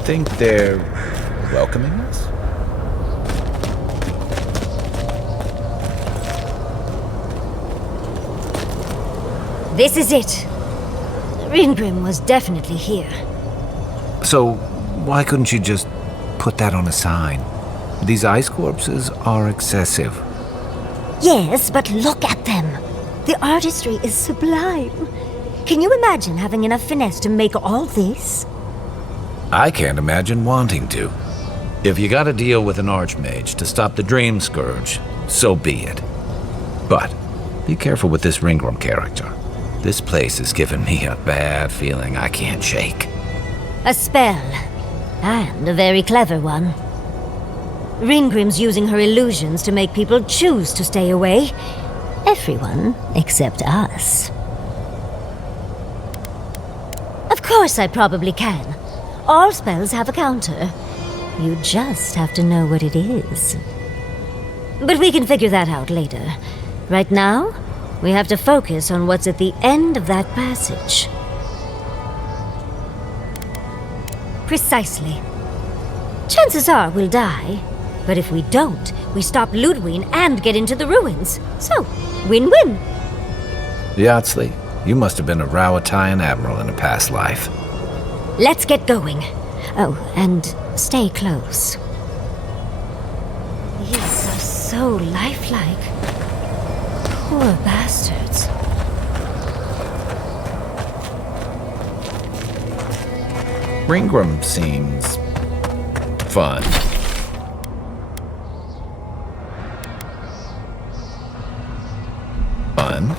Think they're welcoming us? This is it. Ringrim was definitely here. So, why couldn't you just put that on a sign? These ice corpses are excessive. Yes, but look at them. The artistry is sublime. Can you imagine having enough finesse to make all this? I can't imagine wanting to. If you gotta deal with an archmage to stop the Dream Scourge, so be it. But be careful with this Ringrim character. This place has given me a bad feeling I can't shake. A spell. And a very clever one. Ringrim's using her illusions to make people choose to stay away. Everyone except us. Of course I probably can. All spells have a counter. You just have to know what it is. But we can figure that out later. Right now, we have to focus on what's at the end of that passage. Precisely. Chances are we'll die, but if we don't, we stop Ludwig and get into the ruins. So, win-win. Yatsley, you must have been a Rawatayan admiral in a past life. Let's get going. Oh, and stay close. These are so lifelike. Poor bastards. Ringrim seems fun. Fun?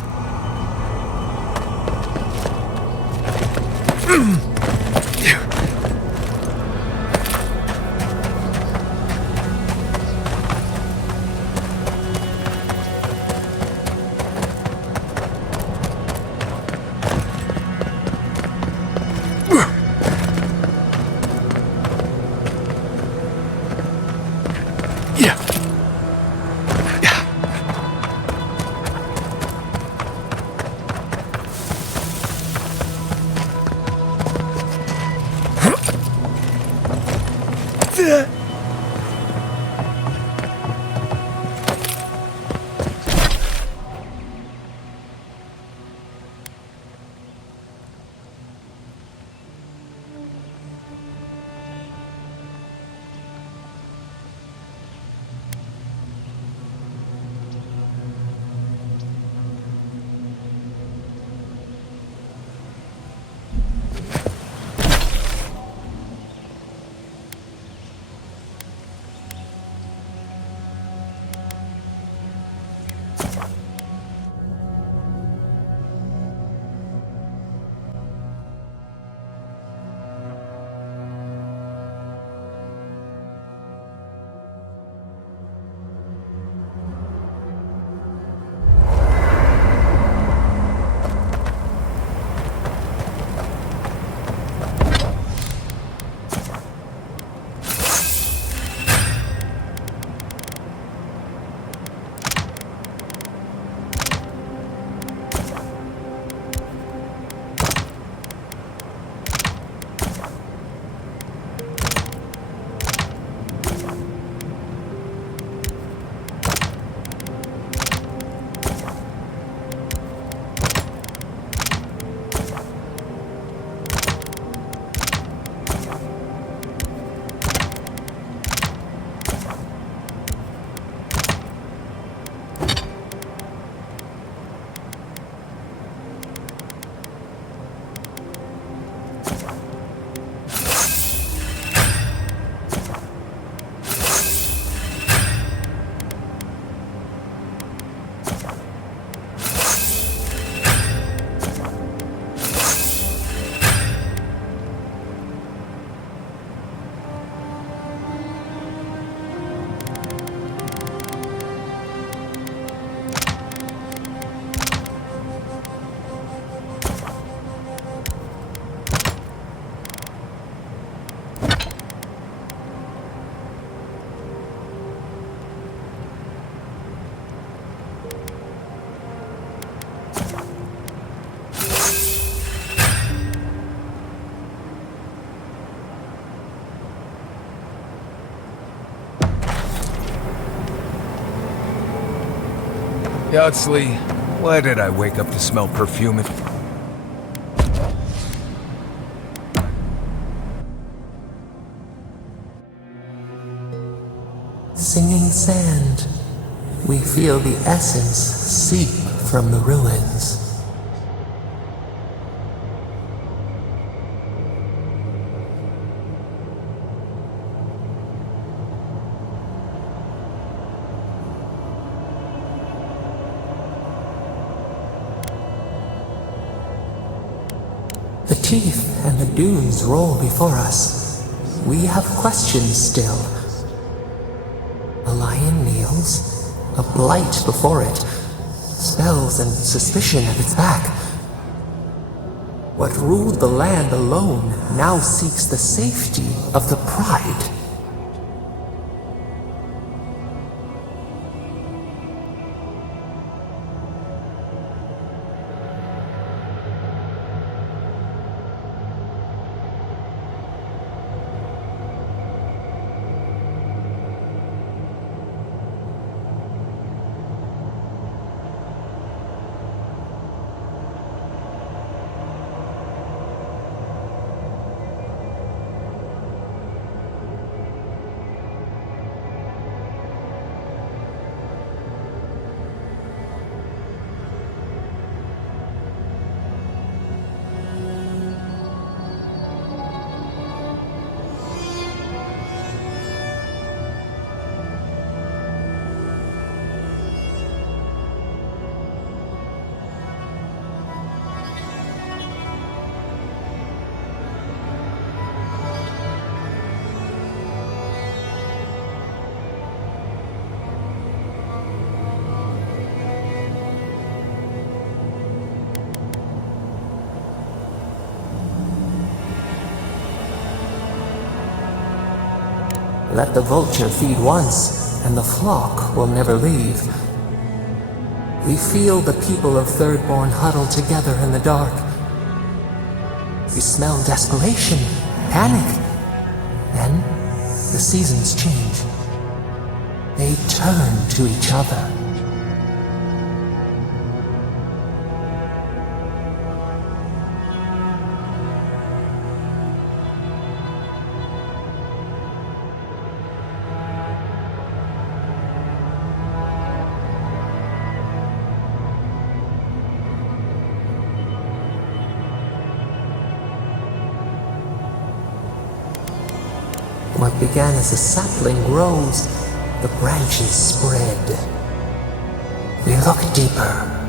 Yardsley, why did I wake up to smell perfume? Singing sand, we feel the essence seep from the ruins. The teeth and the dunes roll before us. We have questions still. A lion kneels, a blight before it, spells and suspicion at its back. What ruled the land alone now seeks the safety of the pride. Let the vulture feed once, and the flock will never leave. We feel the people of Thirdborn huddle together in the dark. We smell desperation, panic. Then, the seasons change. They turn to each other. What began as a sapling grows, the branches spread. We look deeper.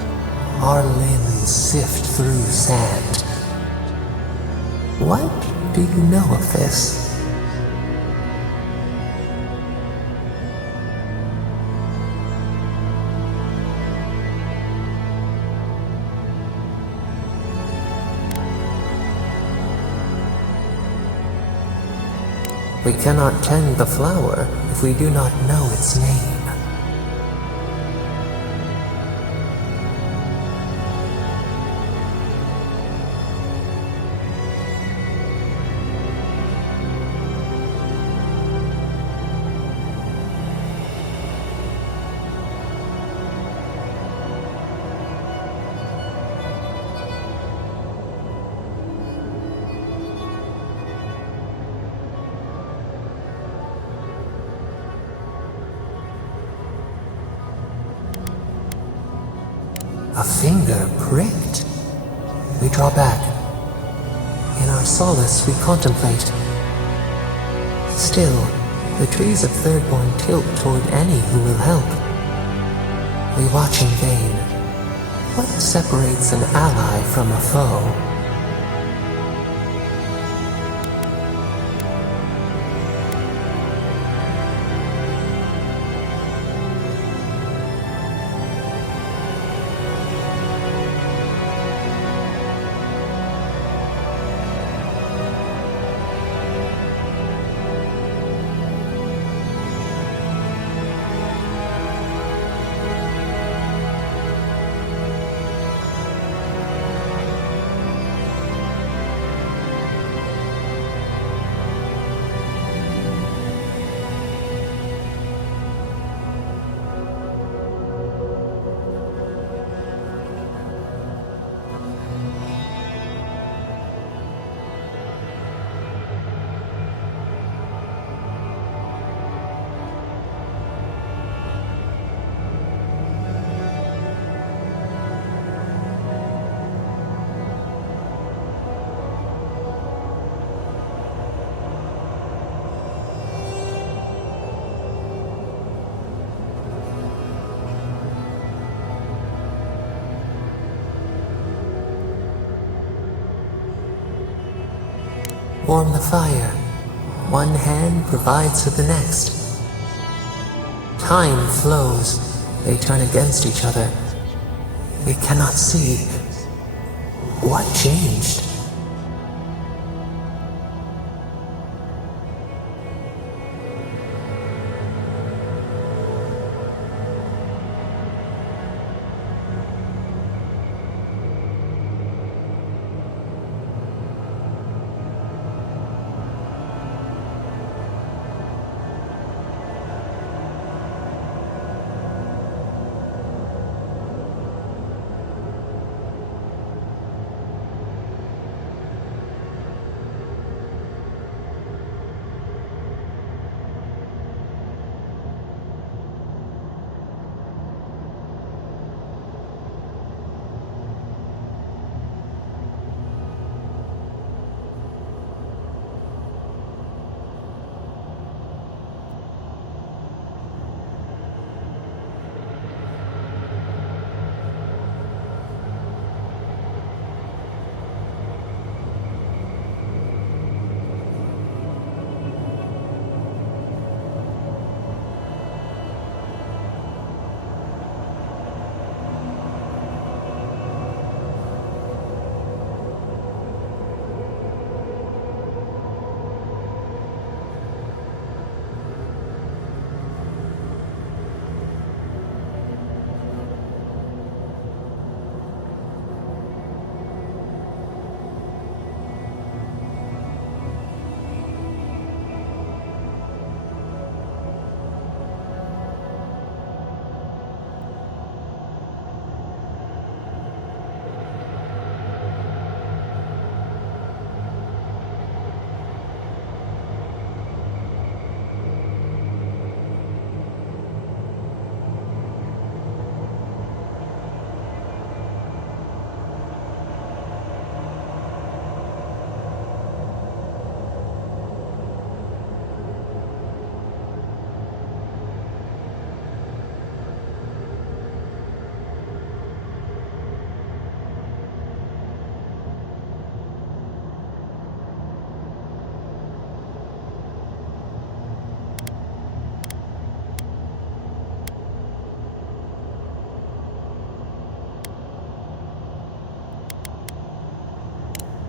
Our limbs sift through sand. What do you know of this? We cannot tend the flower if we do not know its name. A finger pricked. We draw back. In our solace, we contemplate. Still, the trees of Thirdborn tilt toward any who will help. We watch in vain. What separates an ally from a foe? warm the fire. One hand provides for the next. Time flows. They turn against each other. We cannot see. What changed?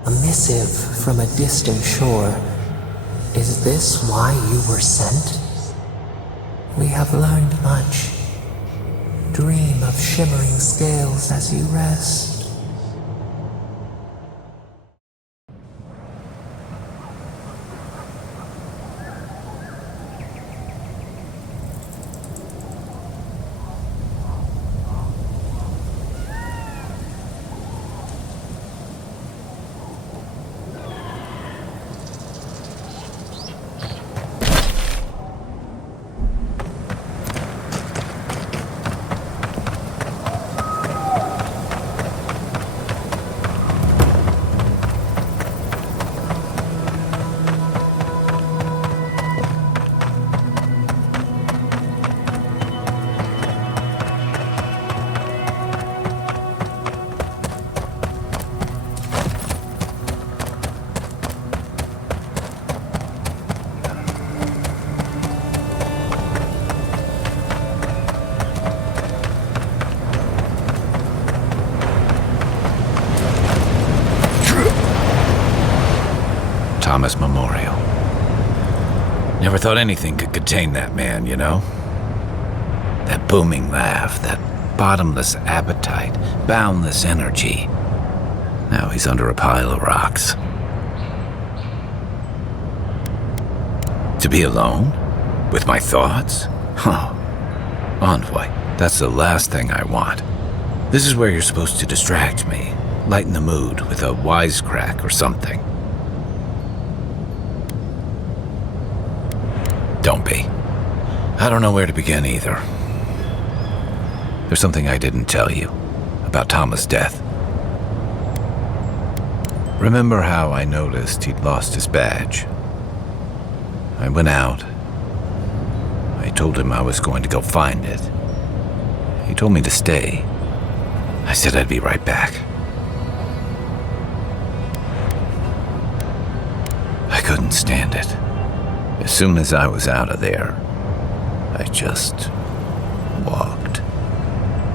A missive from a distant shore. Is this why you were sent? We have learned much. Dream of shimmering scales as you rest. Thomas Memorial. Never thought anything could contain that man, you know? That booming laugh, that bottomless appetite, boundless energy. Now he's under a pile of rocks. To be alone? With my thoughts? Huh. Envoy, that's the last thing I want. This is where you're supposed to distract me, lighten the mood with a wisecrack or something. Don't be. I don't know where to begin either. There's something I didn't tell you about Thomas' death. Remember how I noticed he'd lost his badge? I went out. I told him I was going to go find it. He told me to stay. I said I'd be right back. I couldn't stand it. As soon as I was out of there, I just walked.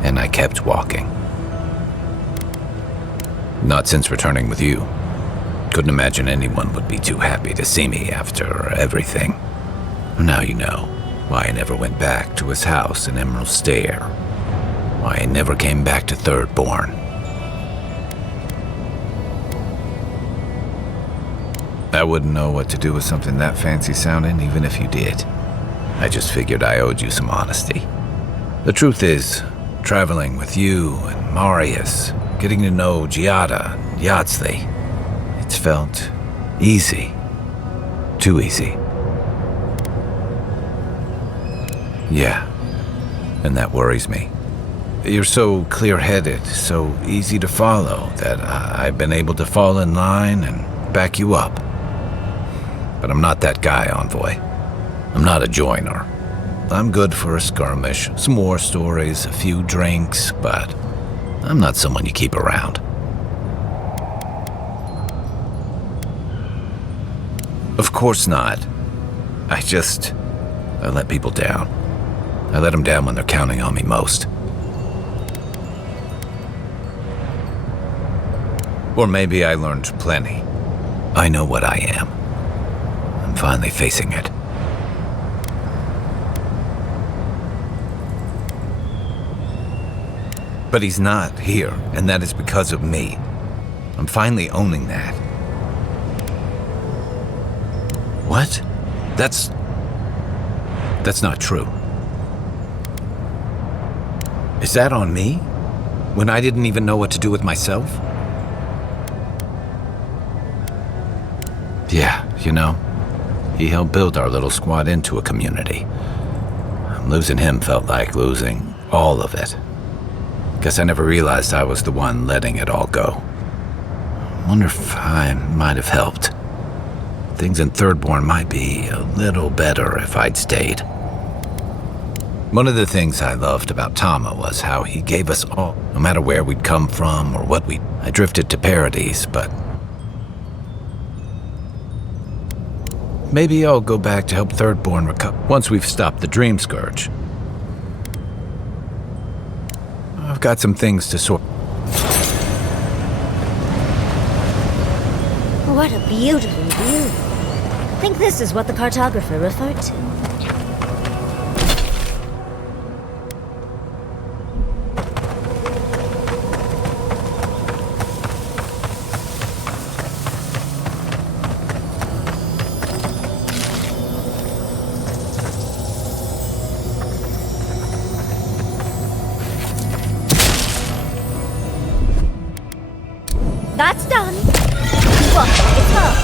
And I kept walking. Not since returning with you. Couldn't imagine anyone would be too happy to see me after everything. Now you know why I never went back to his house in Emerald Stair. Why I never came back to Thirdborn. I wouldn't know what to do with something that fancy sounding, even if you did. I just figured I owed you some honesty. The truth is, traveling with you and Marius, getting to know Giada and Yardsley, it's felt easy. Too easy. Yeah, and that worries me. You're so clear-headed, so easy to follow, that I've been able to fall in line and back you up. But I'm not that guy, Envoy. I'm not a joiner. I'm good for a skirmish, some war stories, a few drinks, but I'm not someone you keep around. Of course not. I let people down. I let them down when they're counting on me most. Or maybe I learned plenty. I know what I am. I'm finally facing it. But he's not here, and that is because of me. I'm finally owning that. What? That's not true. Is that on me? When I didn't even know what to do with myself? Yeah, you know, he helped build our little squad into a community. Losing him felt like losing all of it. Guess I never realized I was the one letting it all go. Wonder if I might have helped. Things in Thirdborn might be a little better if I'd stayed. One of the things I loved about Tama was how he gave us all, no matter where we'd come from or what I drifted to Paradise, but maybe I'll go back to help Thirdborn recover once we've stopped the Dream Scourge. I've got some things to sort. What a beautiful view. I think this is what the cartographer referred to. That's done. What? It's up.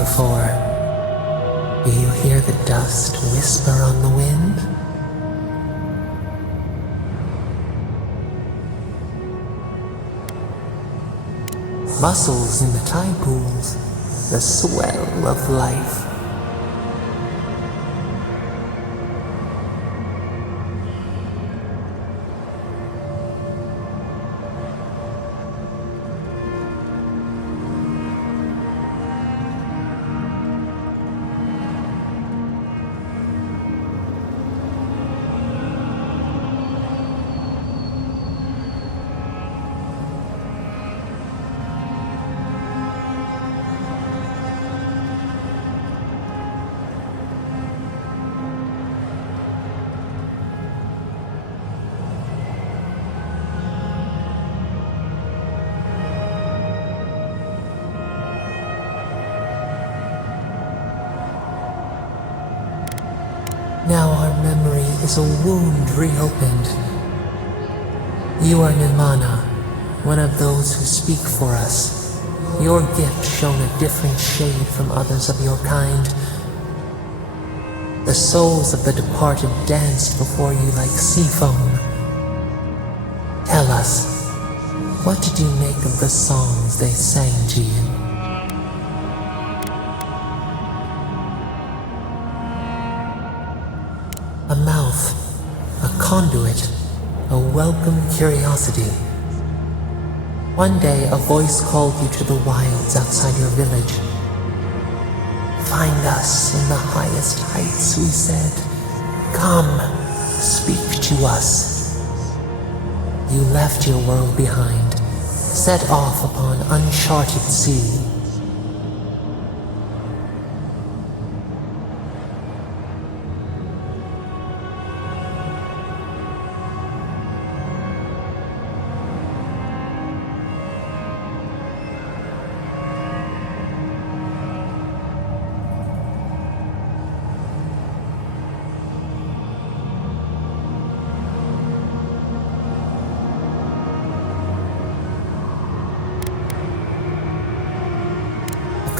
before. Do you hear the dust whisper on the wind? Mussels in the tide pools, the swell of life. Now our memory is a wound reopened. You are Nimana, one of those who speak for us. Your gift shone a different shade from others of your kind. The souls of the departed danced before you like sea foam. Tell us, what did you make of the songs they sang to you? A mouth, a conduit, a welcome curiosity. One day a voice called you to the wilds outside your village. Find us in the highest heights, we said. Come, speak to us. You left your world behind, set off upon uncharted sea.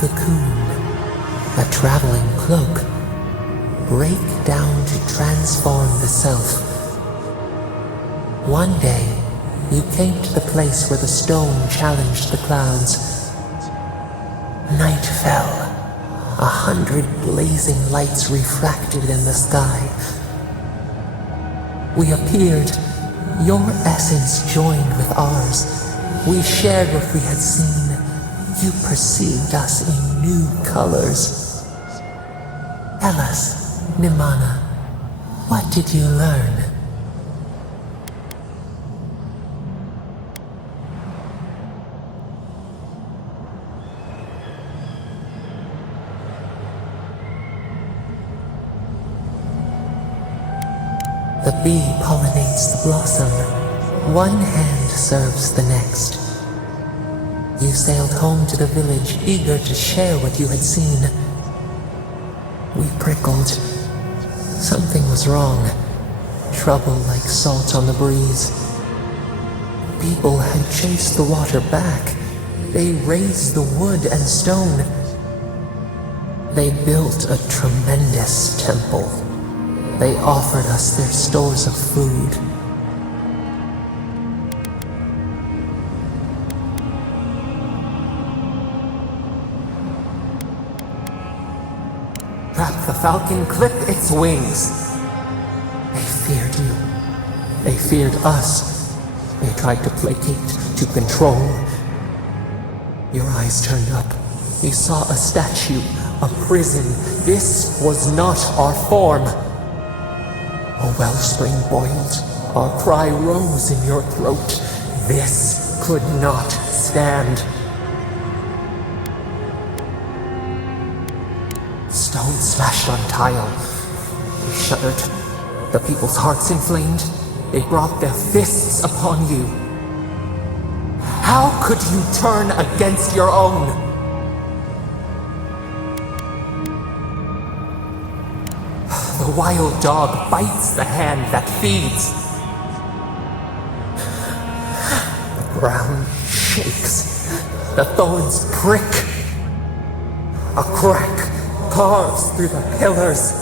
Cocoon, a traveling cloak, break down to transform the self. One day, you came to the place where the stone challenged the clouds. Night fell, 100 blazing lights refracted in the sky. We appeared, your essence joined with ours. We shared what we had seen. You perceived us in new colors. Tell us, Nimana, what did you learn? The bee pollinates the blossom. One hand serves the next. You sailed home to the village, eager to share what you had seen. We prickled. Something was wrong. Trouble like salt on the breeze. People had chased the water back. They raised the wood and stone. They built a tremendous temple. They offered us their stores of food. The falcon clip its wings. They feared you. They feared us. They tried to placate, to control. Your eyes turned up. You saw a statue, a prison. This was not our form. A wellspring boiled. Our cry rose in your throat. This could not stand. Stone smashed on tile. They shuddered. The people's hearts inflamed. They brought their fists upon you. How could you turn against your own? The wild dog bites the hand that feeds. The ground shakes. The thorns prick. A crack carves through the pillars.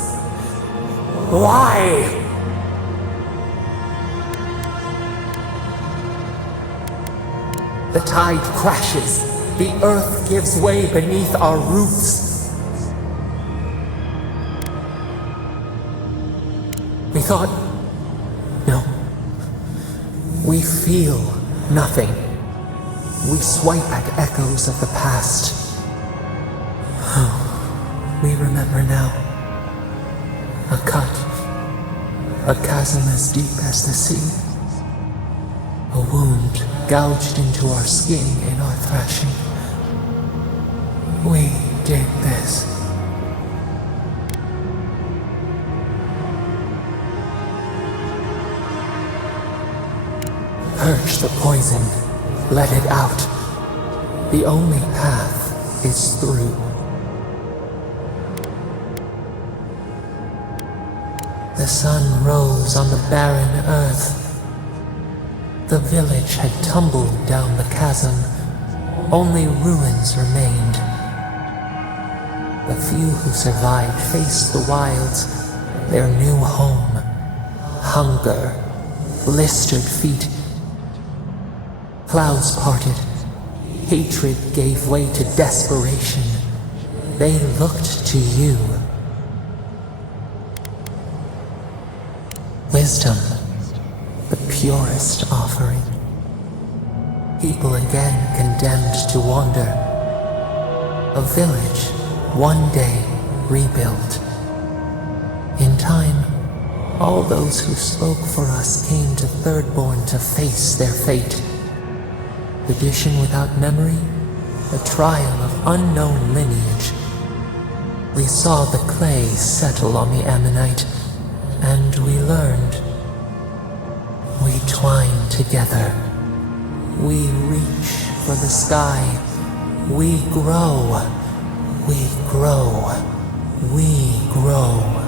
Why? The tide crashes. The earth gives way beneath our roofs. We thought... No. We feel nothing. We swipe at echoes of the past. We remember now. A cut. A chasm as deep as the sea. A wound gouged into our skin in our thrashing. We did this. Purge the poison. Let it out. The only path is through. The sun rose on the barren earth. The village had tumbled down the chasm. Only ruins remained. The few who survived faced the wilds, their new home. Hunger, blistered feet. Clouds parted. Hatred gave way to desperation. They looked to you. Wisdom, the purest offering. People again condemned to wander. A village, one day rebuilt. In time, all those who spoke for us came to Thirdborn to face their fate. Tradition without memory, a trial of unknown lineage. We saw the clay settle on the Ammonite, and we learned. We twine together. We reach for the sky. We grow. We grow. We grow.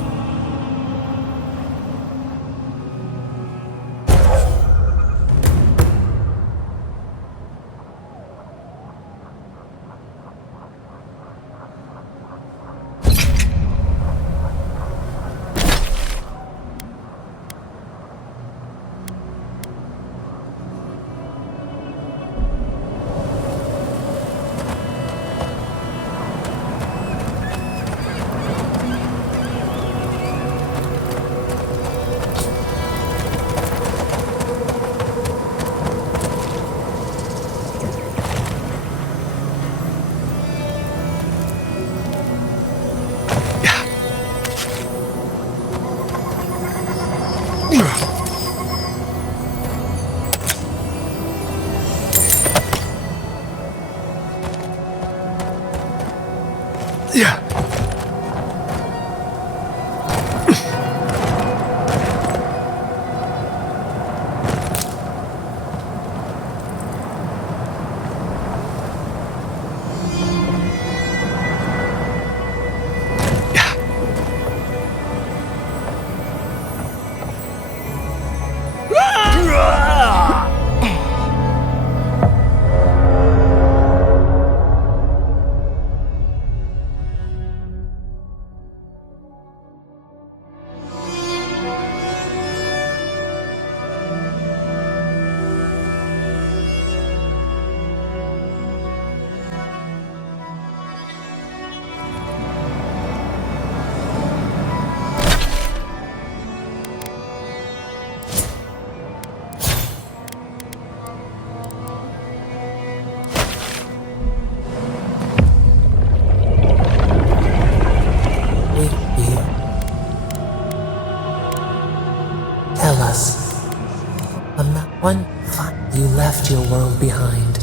You left your world behind.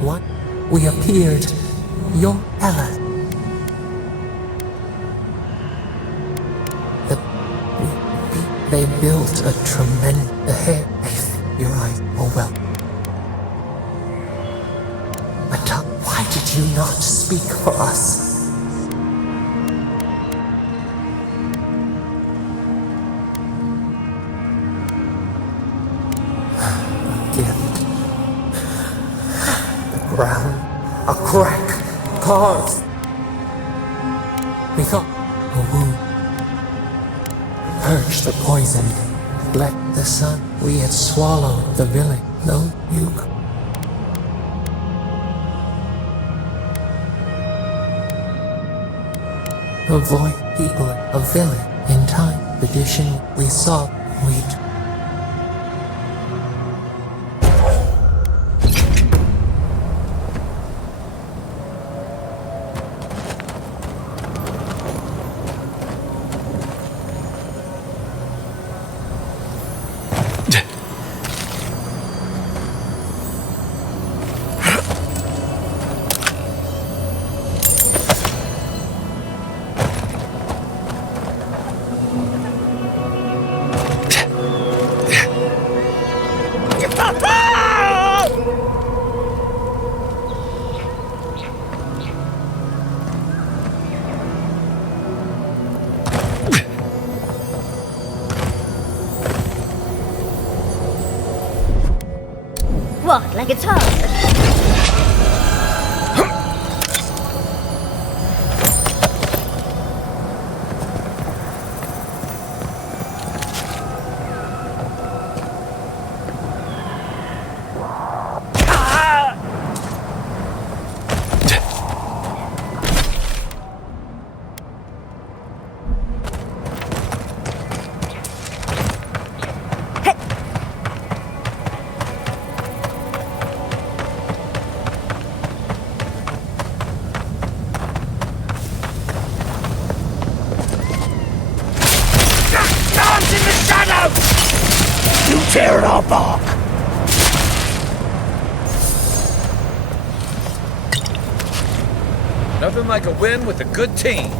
What? We appeared. Your Ella. They built a tremendous... Your eyes. Oh well. But why did you not speak for us? A crack carves We thought a wound. Purge the poison. Let the sun. We had swallowed the village. No, you. Avoid people of village. In time, tradition we saw. Wheat. What, like it's hard? Tear it all bark! Nothing like a win with a good team.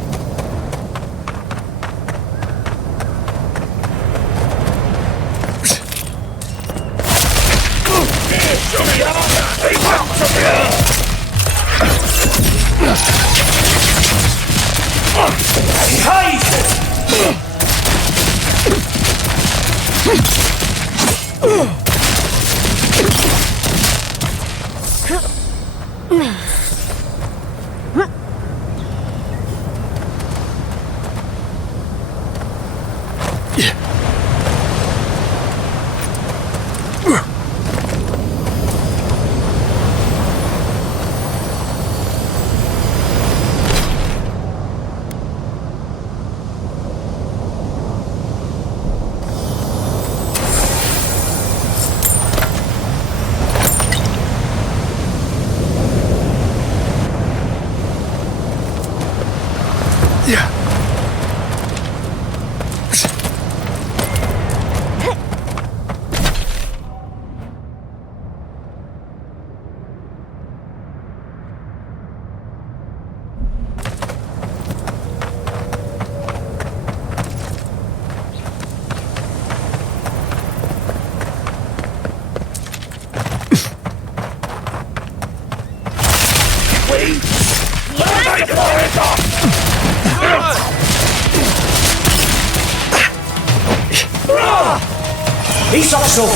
He's also...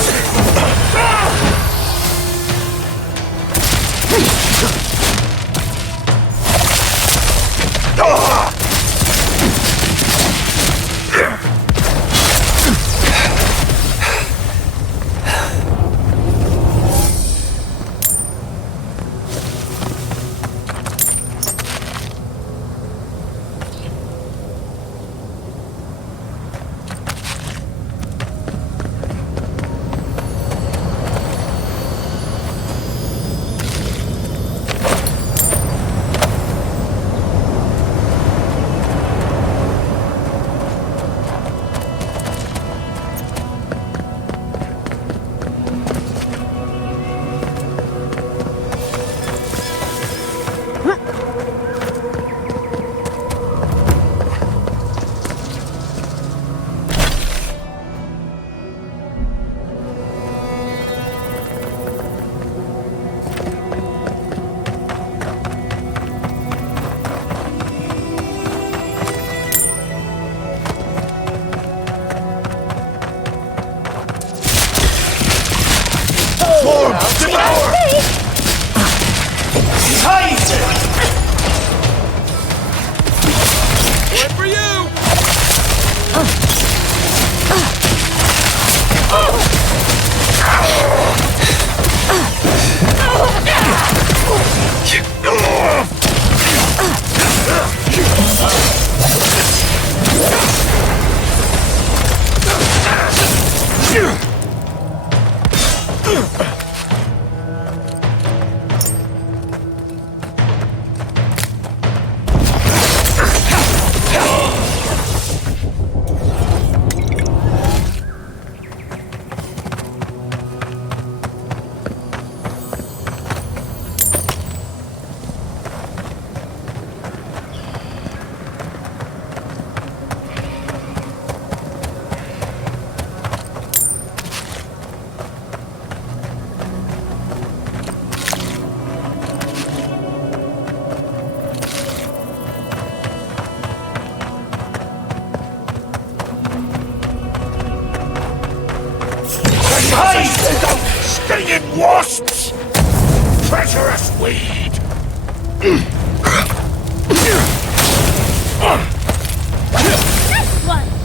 stinging wasps! Treacherous weed! Next one!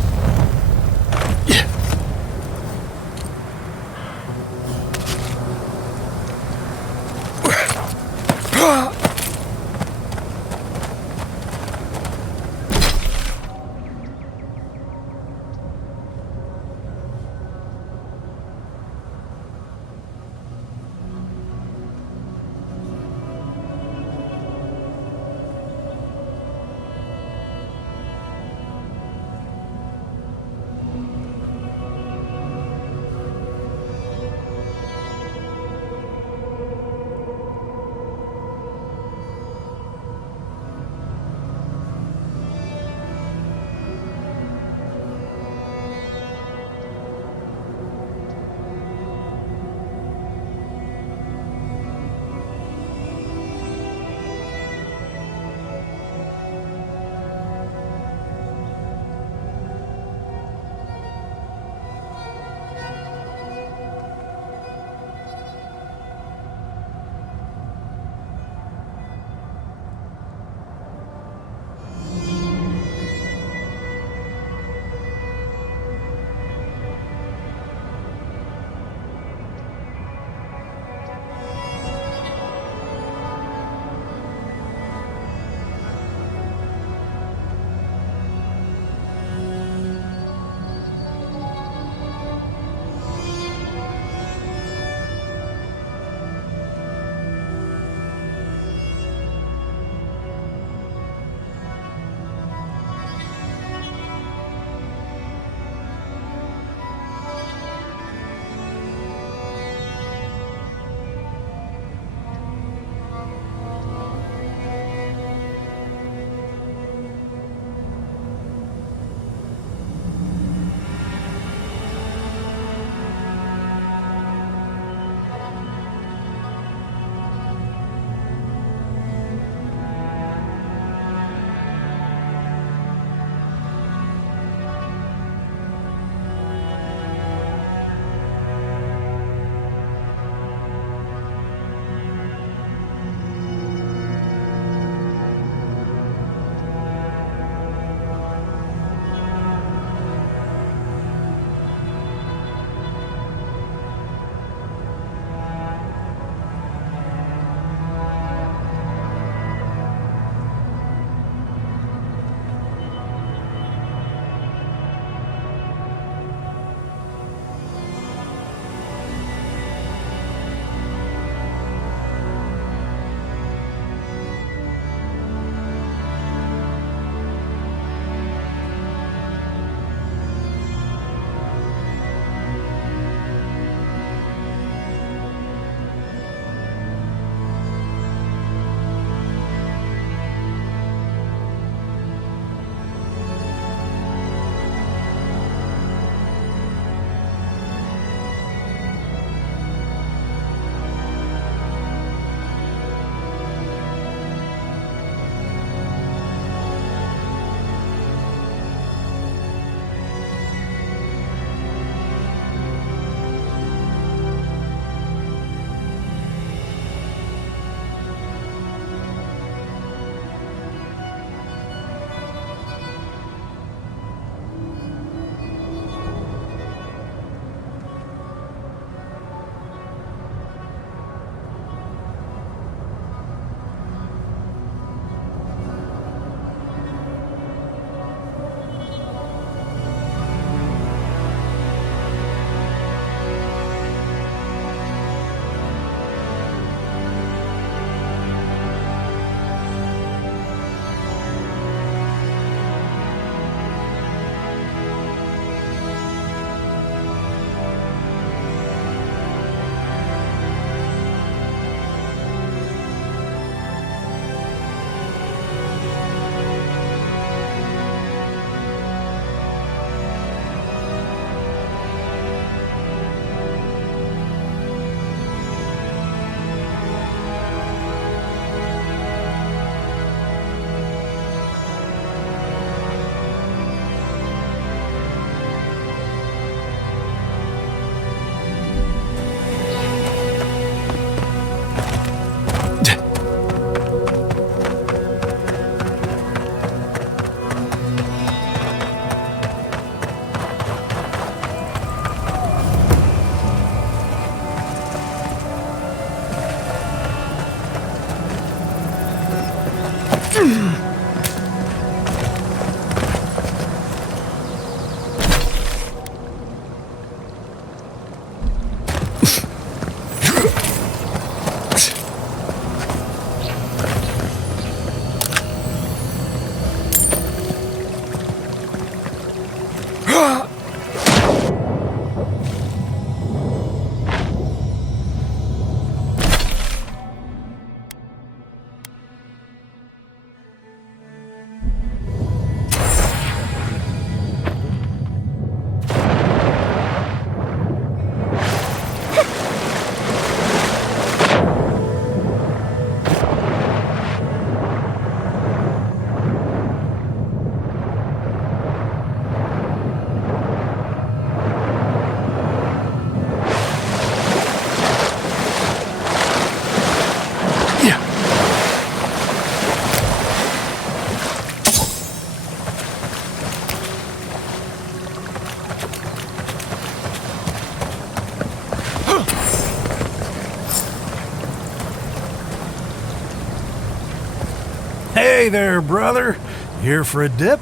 Hey there, brother. Here for a dip?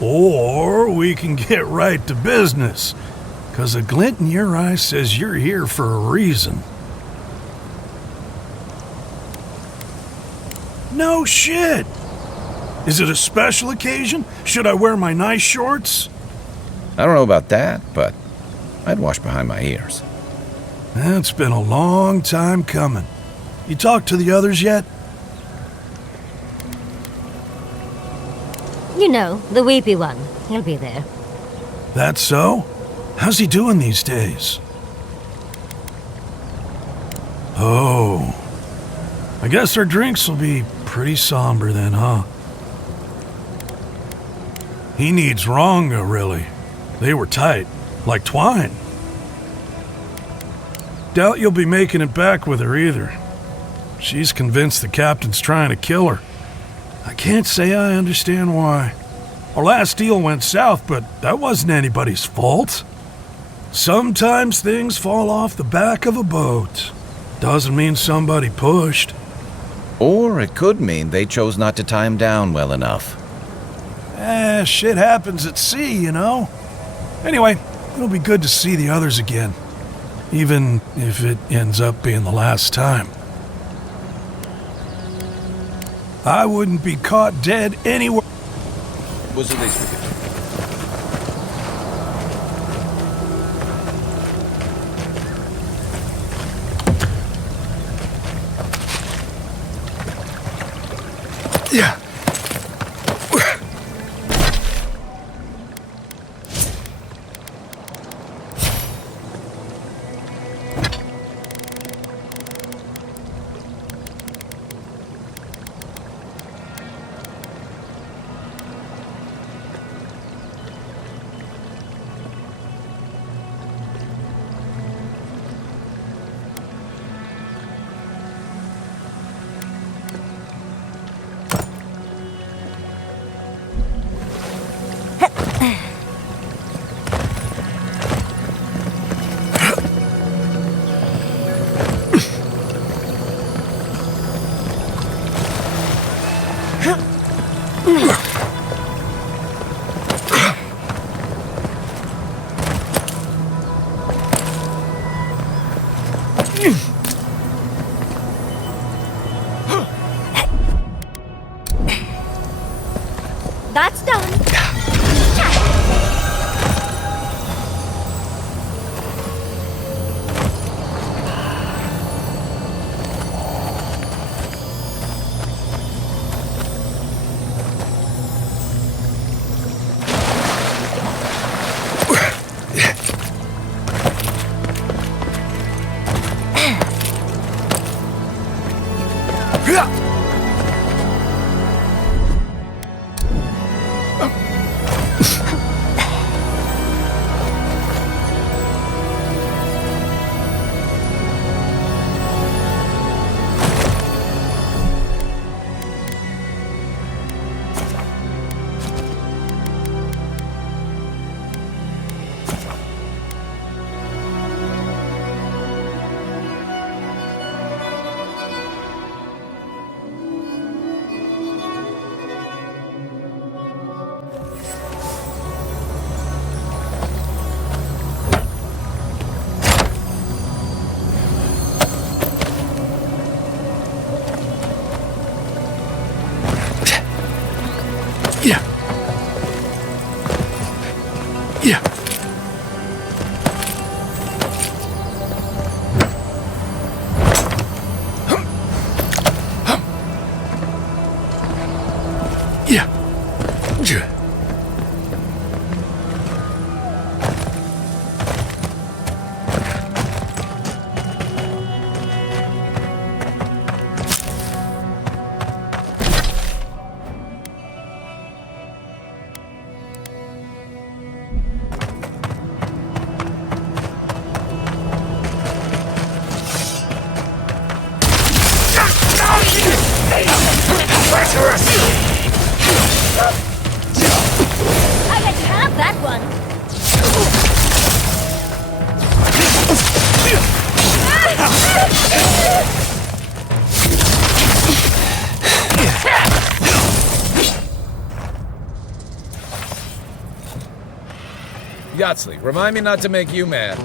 Or we can get right to business. 'Cause a glint in your eye says you're here for a reason. No shit! Is it a special occasion? Should I wear my nice shorts? I don't know about that, but I'd wash behind my ears. It's been a long time coming. You talked to the others yet? You know, the weepy one. He'll be there. That's so? How's he doing these days? Oh. I guess our drinks will be pretty somber then, huh? He needs Ronga, really. They were tight, like twine. Doubt you'll be making it back with her either. She's convinced the captain's trying to kill her. I can't say I understand why. Our last deal went south, but that wasn't anybody's fault. Sometimes things fall off the back of a boat. Doesn't mean somebody pushed. Or it could mean they chose not to tie him down well enough. Shit happens at sea, you know? Anyway, it'll be good to see the others again. Even if it ends up being the last time. I wouldn't be caught dead anywhere. Was it this weekend? Yeah. That's done. Yeah. Yeah. Yeah. I let you have that one. Yatsley, remind me not to make you mad.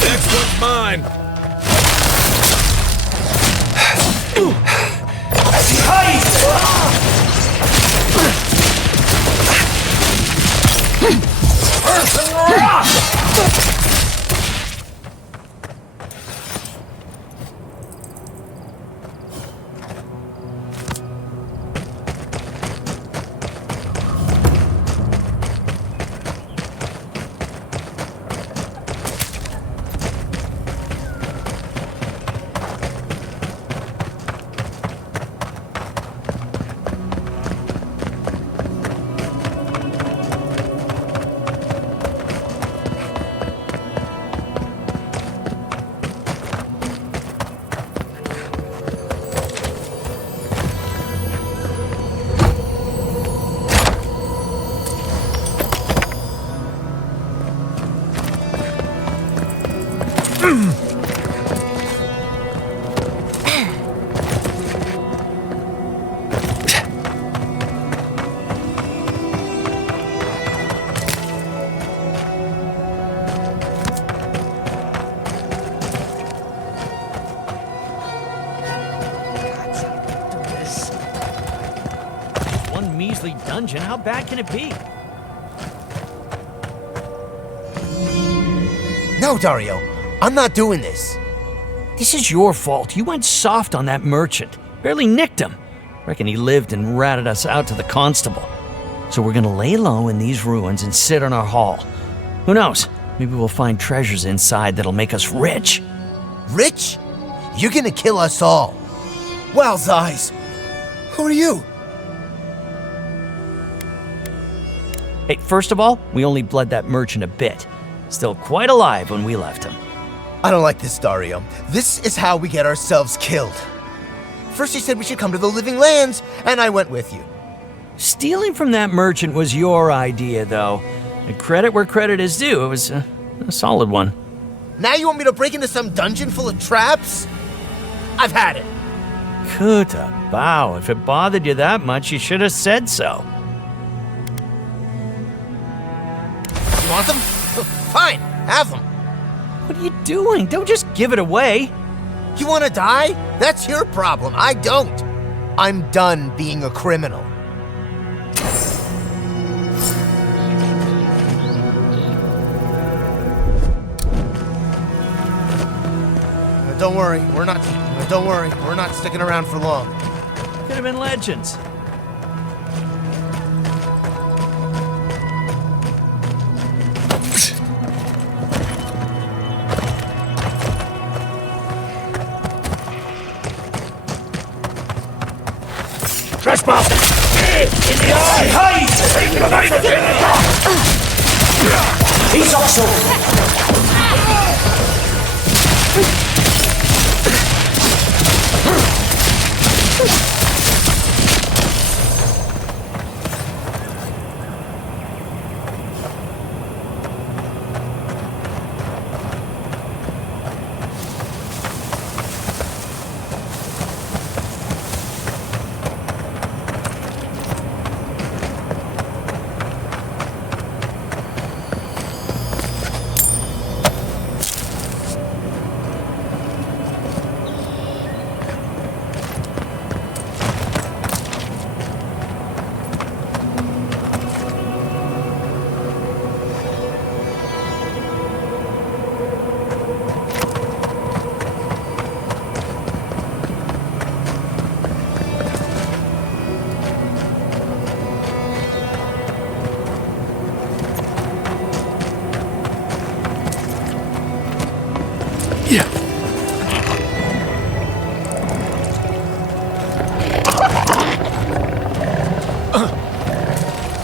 Next one's mine. One measly dungeon, how bad can it be? No, Dario. I'm not doing this. This is your fault. You went soft on that merchant. Barely nicked him. Reckon he lived and ratted us out to the constable. So we're gonna lay low in these ruins and sit on our haul. Who knows? Maybe we'll find treasures inside that'll make us rich. Rich? You're gonna kill us all. Wow's eyes. Who are you? Hey, first of all, we only bled that merchant a bit. Still quite alive when we left him. I don't like this, Dario. This is how we get ourselves killed. First you said we should come to the Living Lands, and I went with you. Stealing from that merchant was your idea, though. And credit where credit is due. It was a solid one. Now you want me to break into some dungeon full of traps? I've had it. Kuta, bow. If it bothered you that much, you should have said so. You want them? Fine, have them. What are you doing? Don't just give it away. You want to die? That's your problem. I don't. I'm done being a criminal. Don't worry, we're not sticking around for long. Could have been legends. Trespass! In the eye! He's also...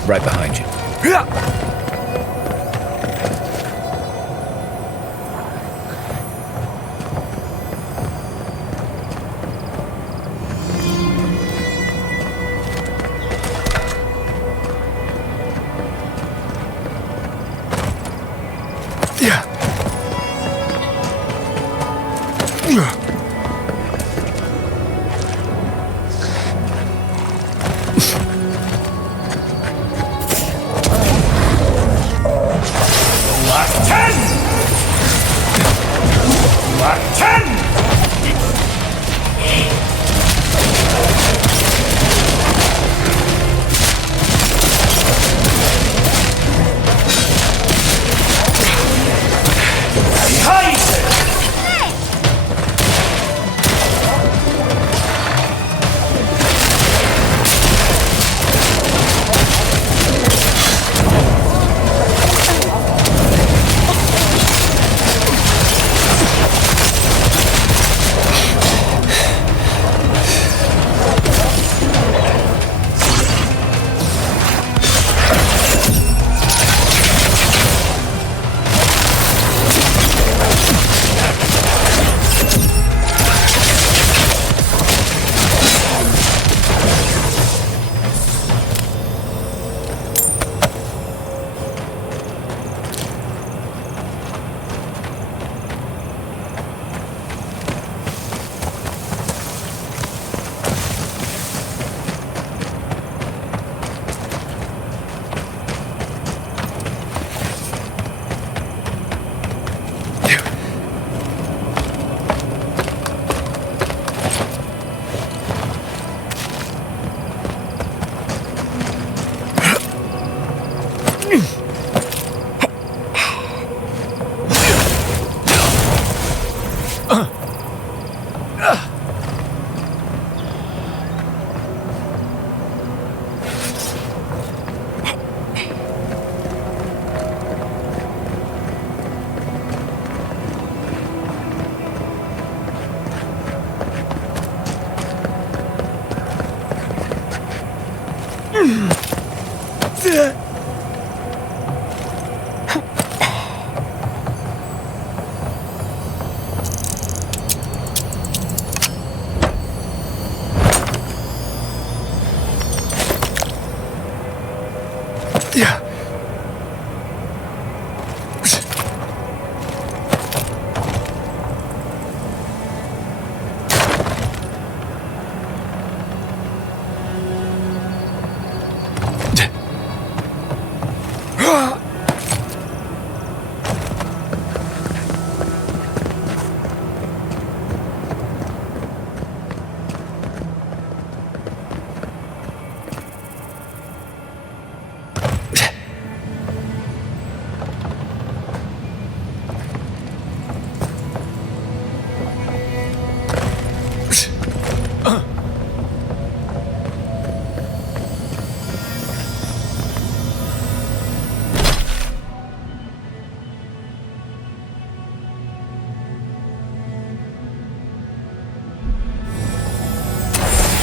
Right behind you.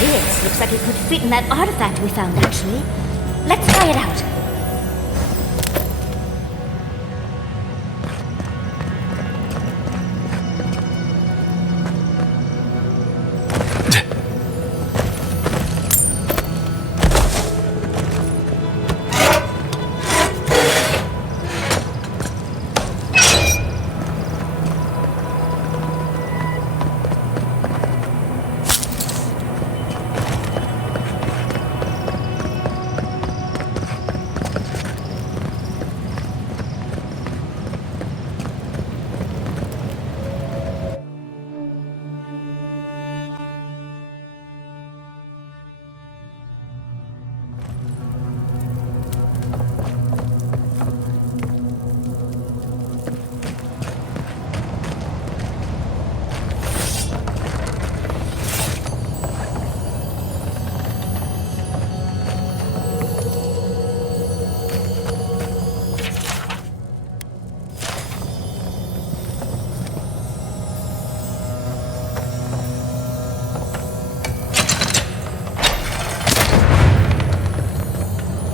This looks like it could fit in that artifact we found, actually. Let's try it out.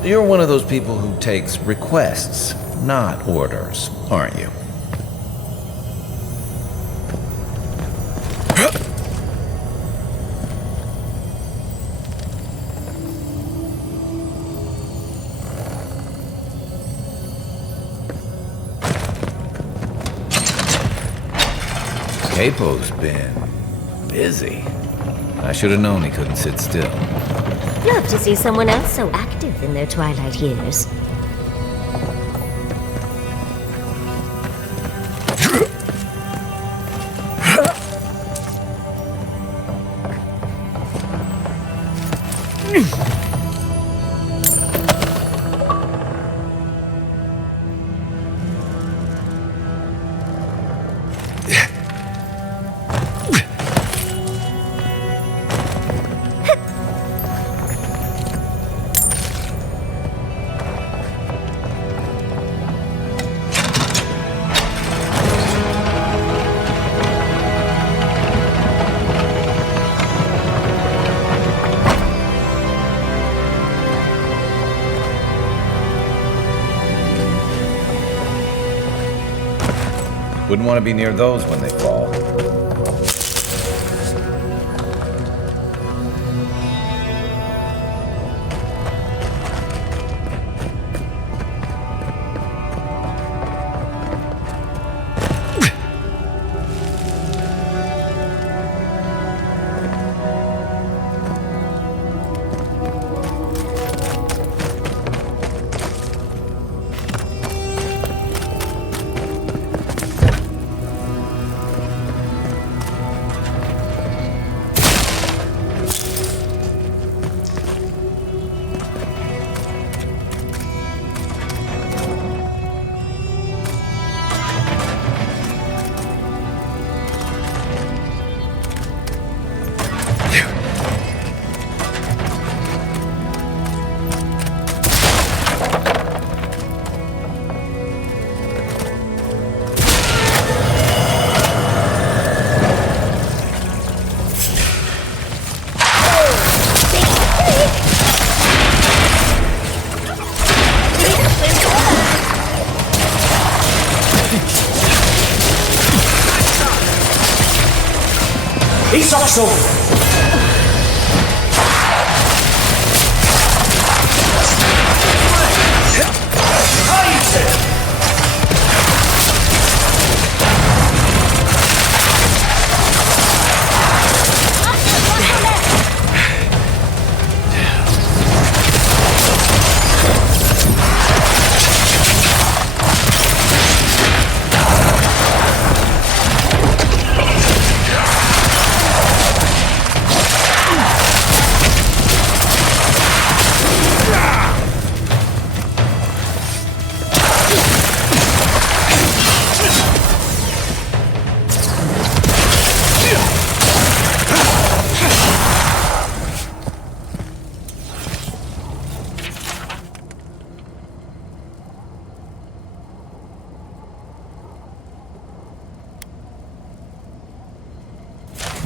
You're one of those people who takes requests, not orders, aren't you? Capo's been busy. I should have known he couldn't sit still. Love to see someone else so active in their twilight years. Wouldn't want to be near those when they fall. He's also...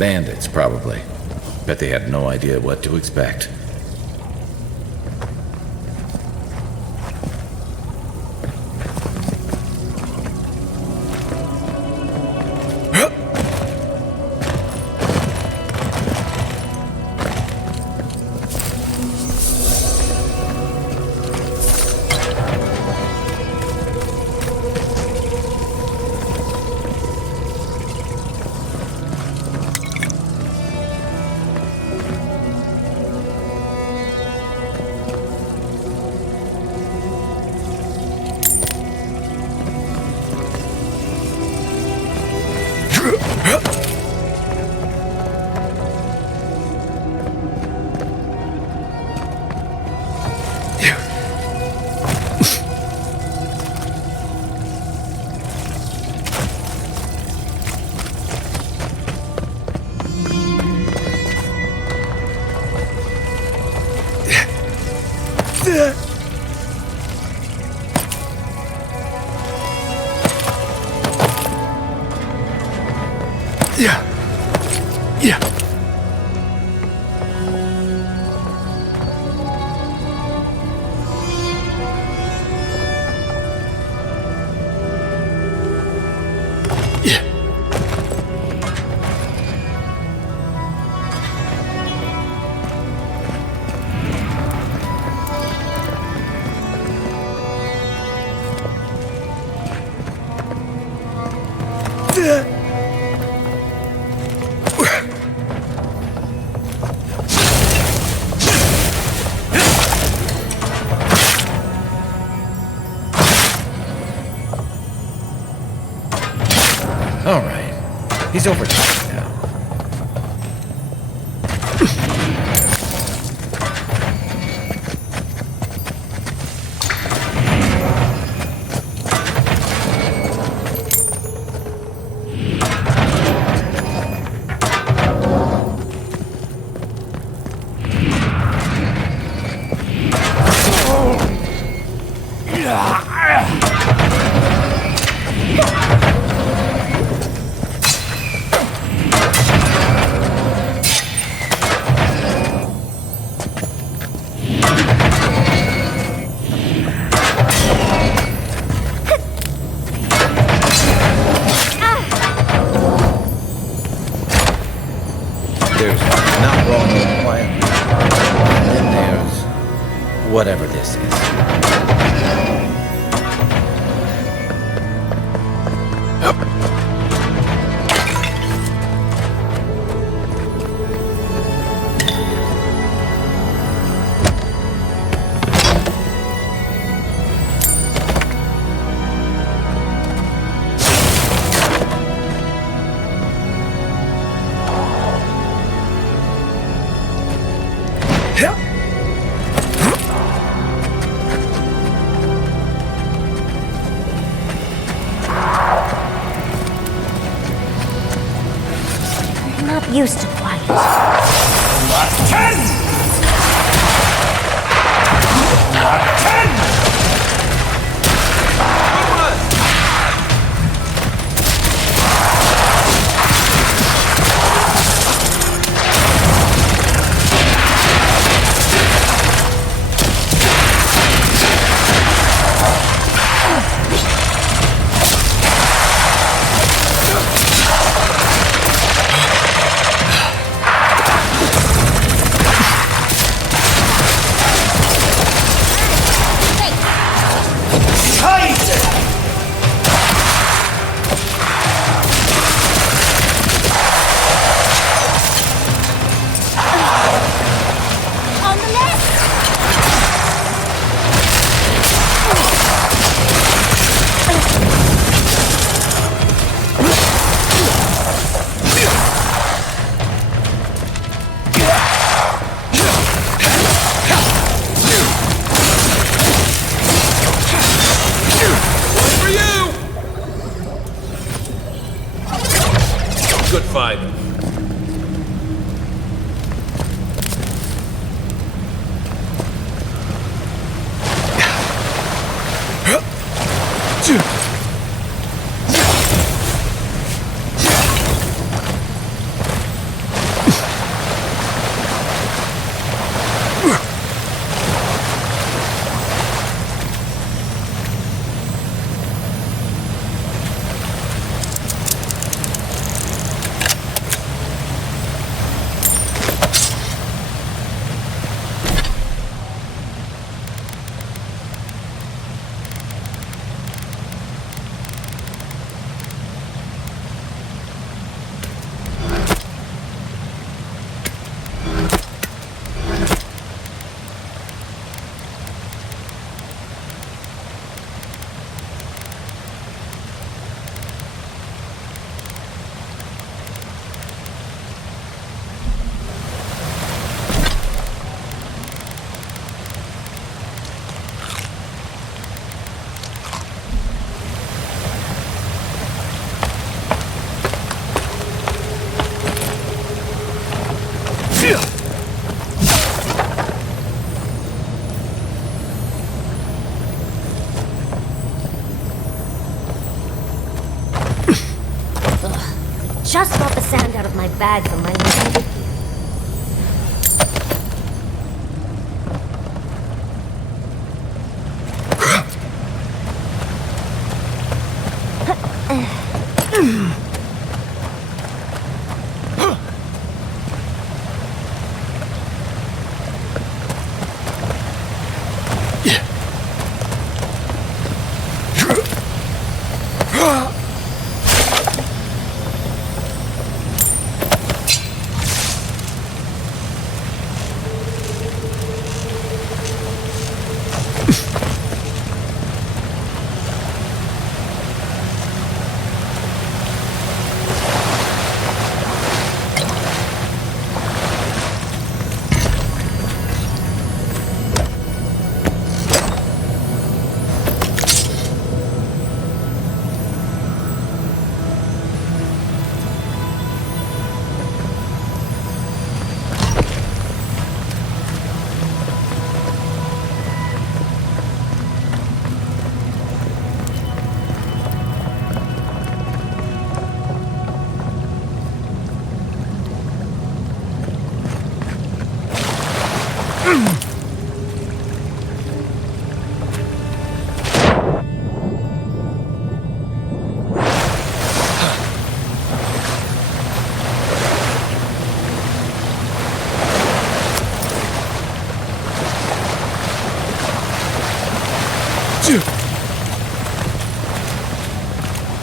Bandits, probably. Bet they had no idea what to expect. Alright, he's over there now. Whatever this is. Used to quiet. Good fight. just got the sand out of my bag from my little dip here.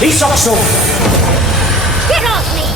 He's also... Get off me!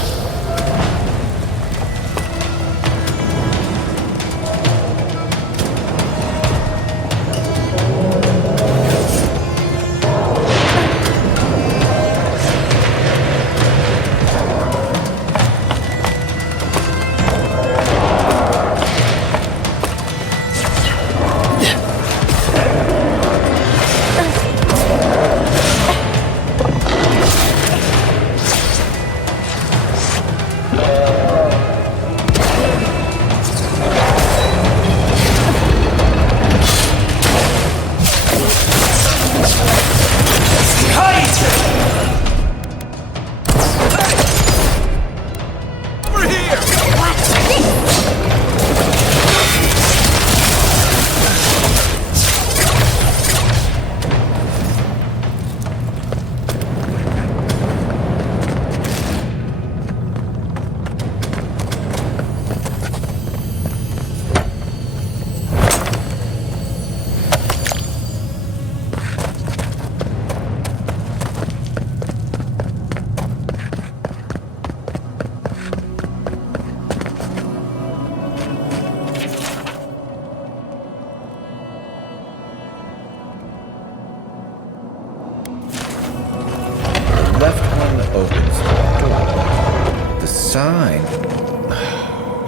sign.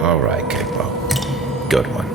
All right, Capo. Good one.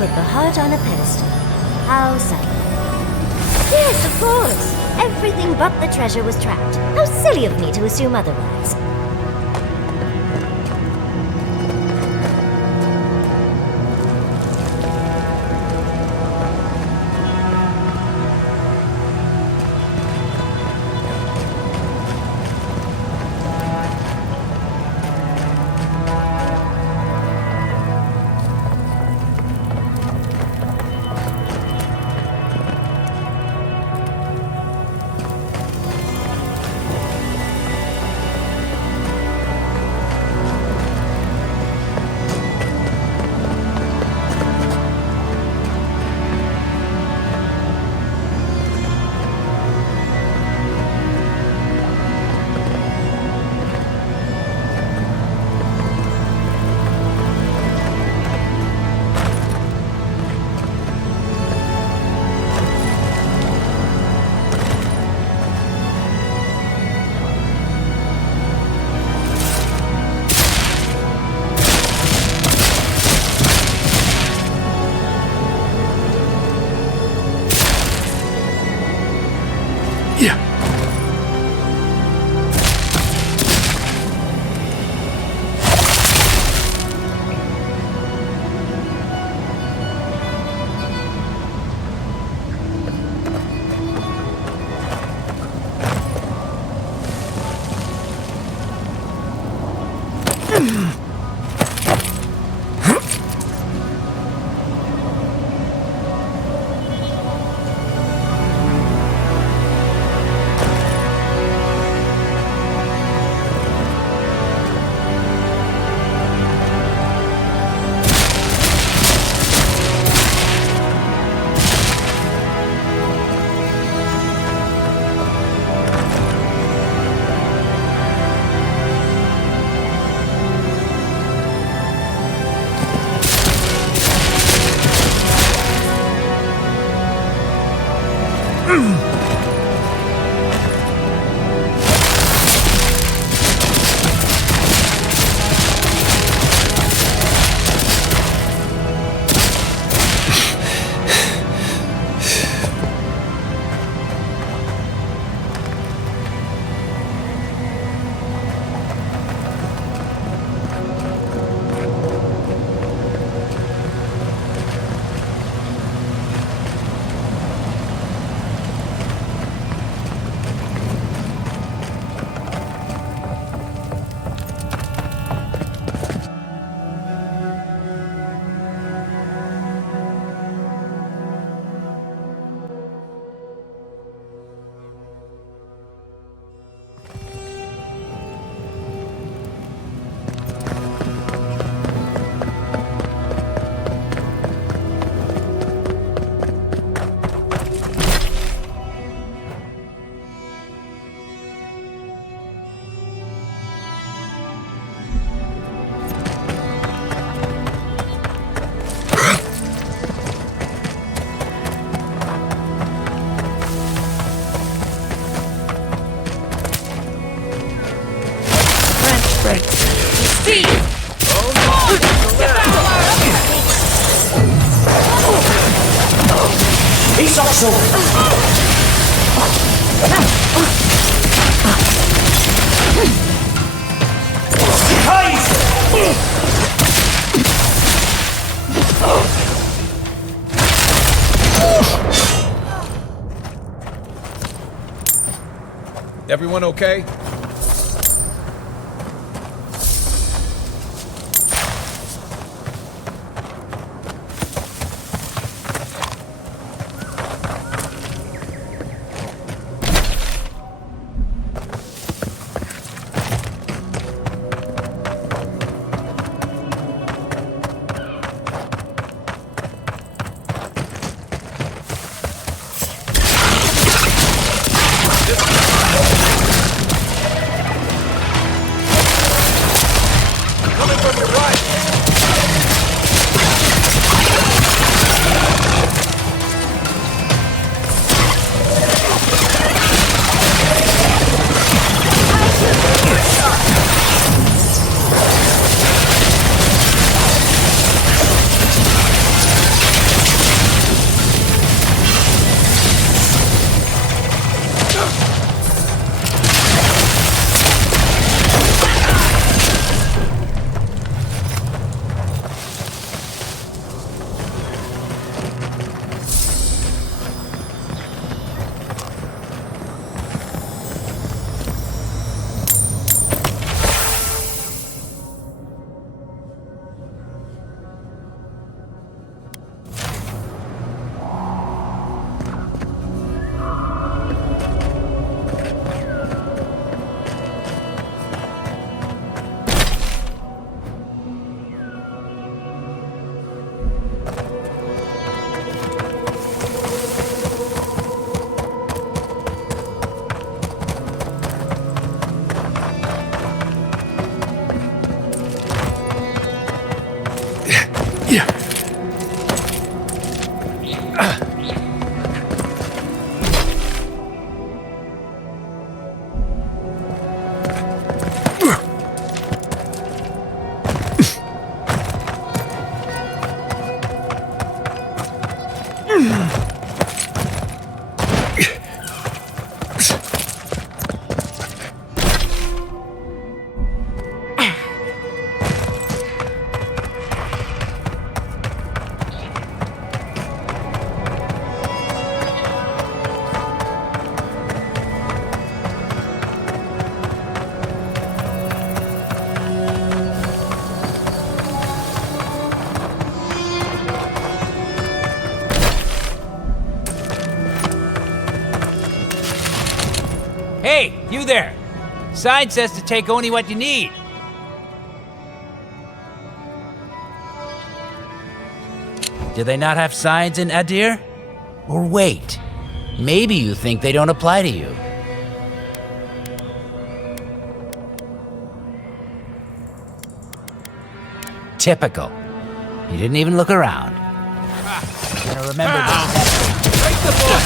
Put the heart on a pedestal. How sad. Yes, of course. Everything but the treasure was trapped. How silly of me to assume otherwise. He's also. Everyone okay? Hey, you there! Sign says to take only what you need. Do they not have signs in Adir? Or wait, maybe you think they don't apply to you. Typical. You didn't even look around. Gotta remember this. Break the ball!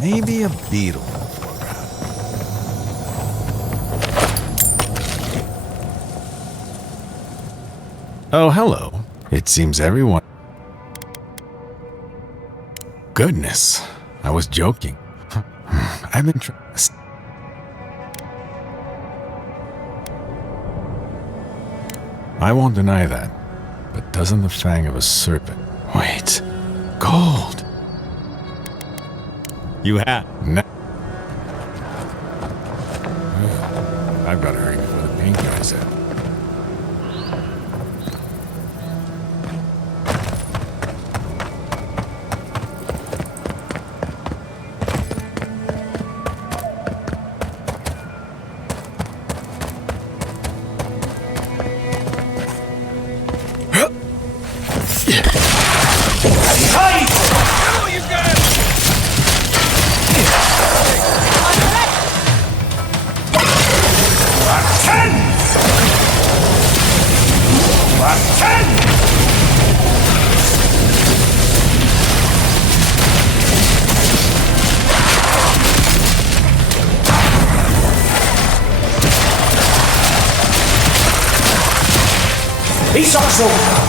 Maybe a beetle. Oh, hello. It seems everyone... Goodness, I was joking. I've been I won't deny that, but doesn't the fang of a serpent... Wait, gold! You have... I've got to hurry before the paint dries out. He's also...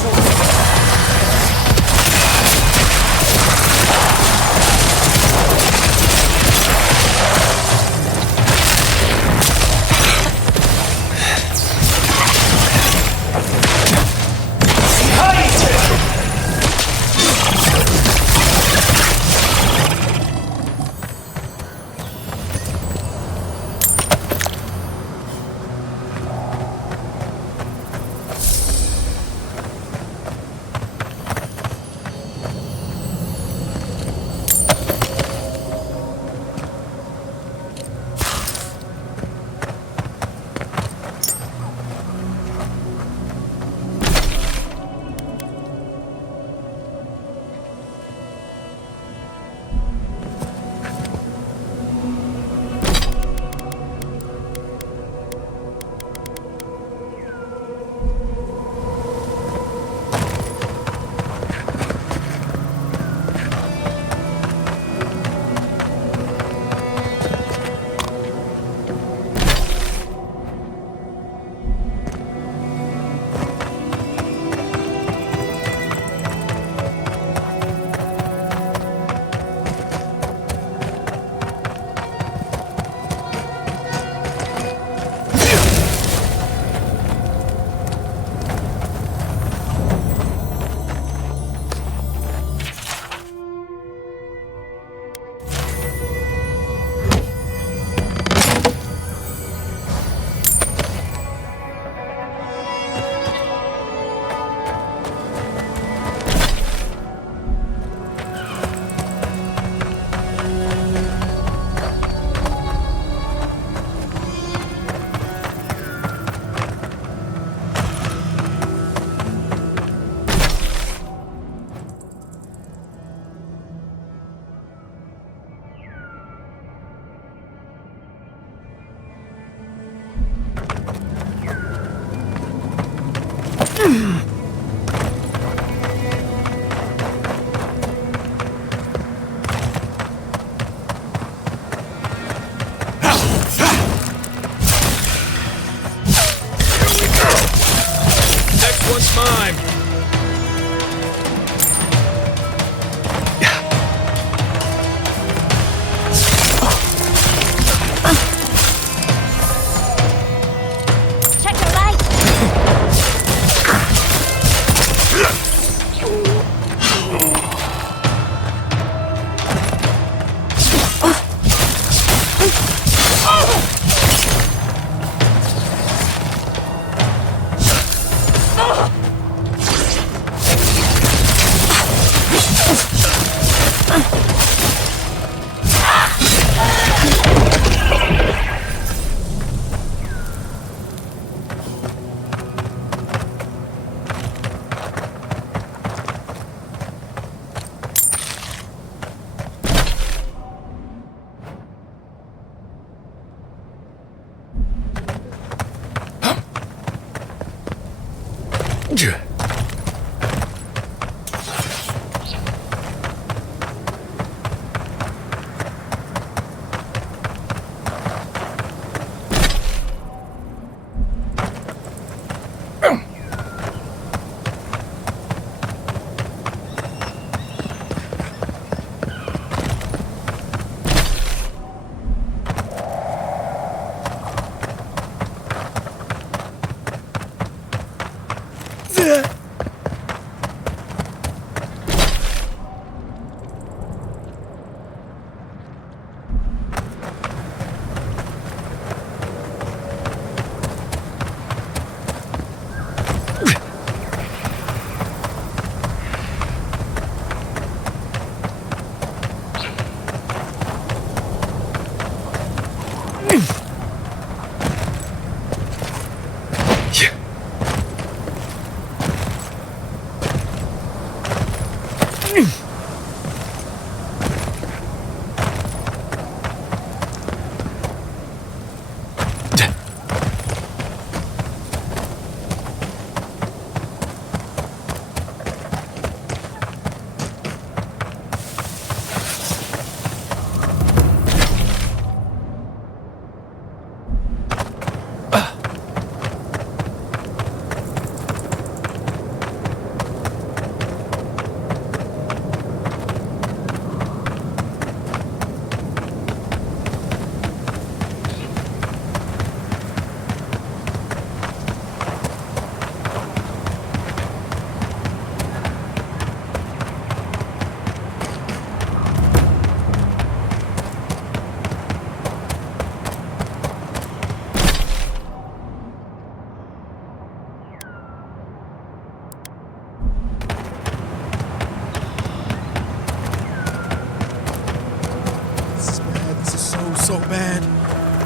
So bad.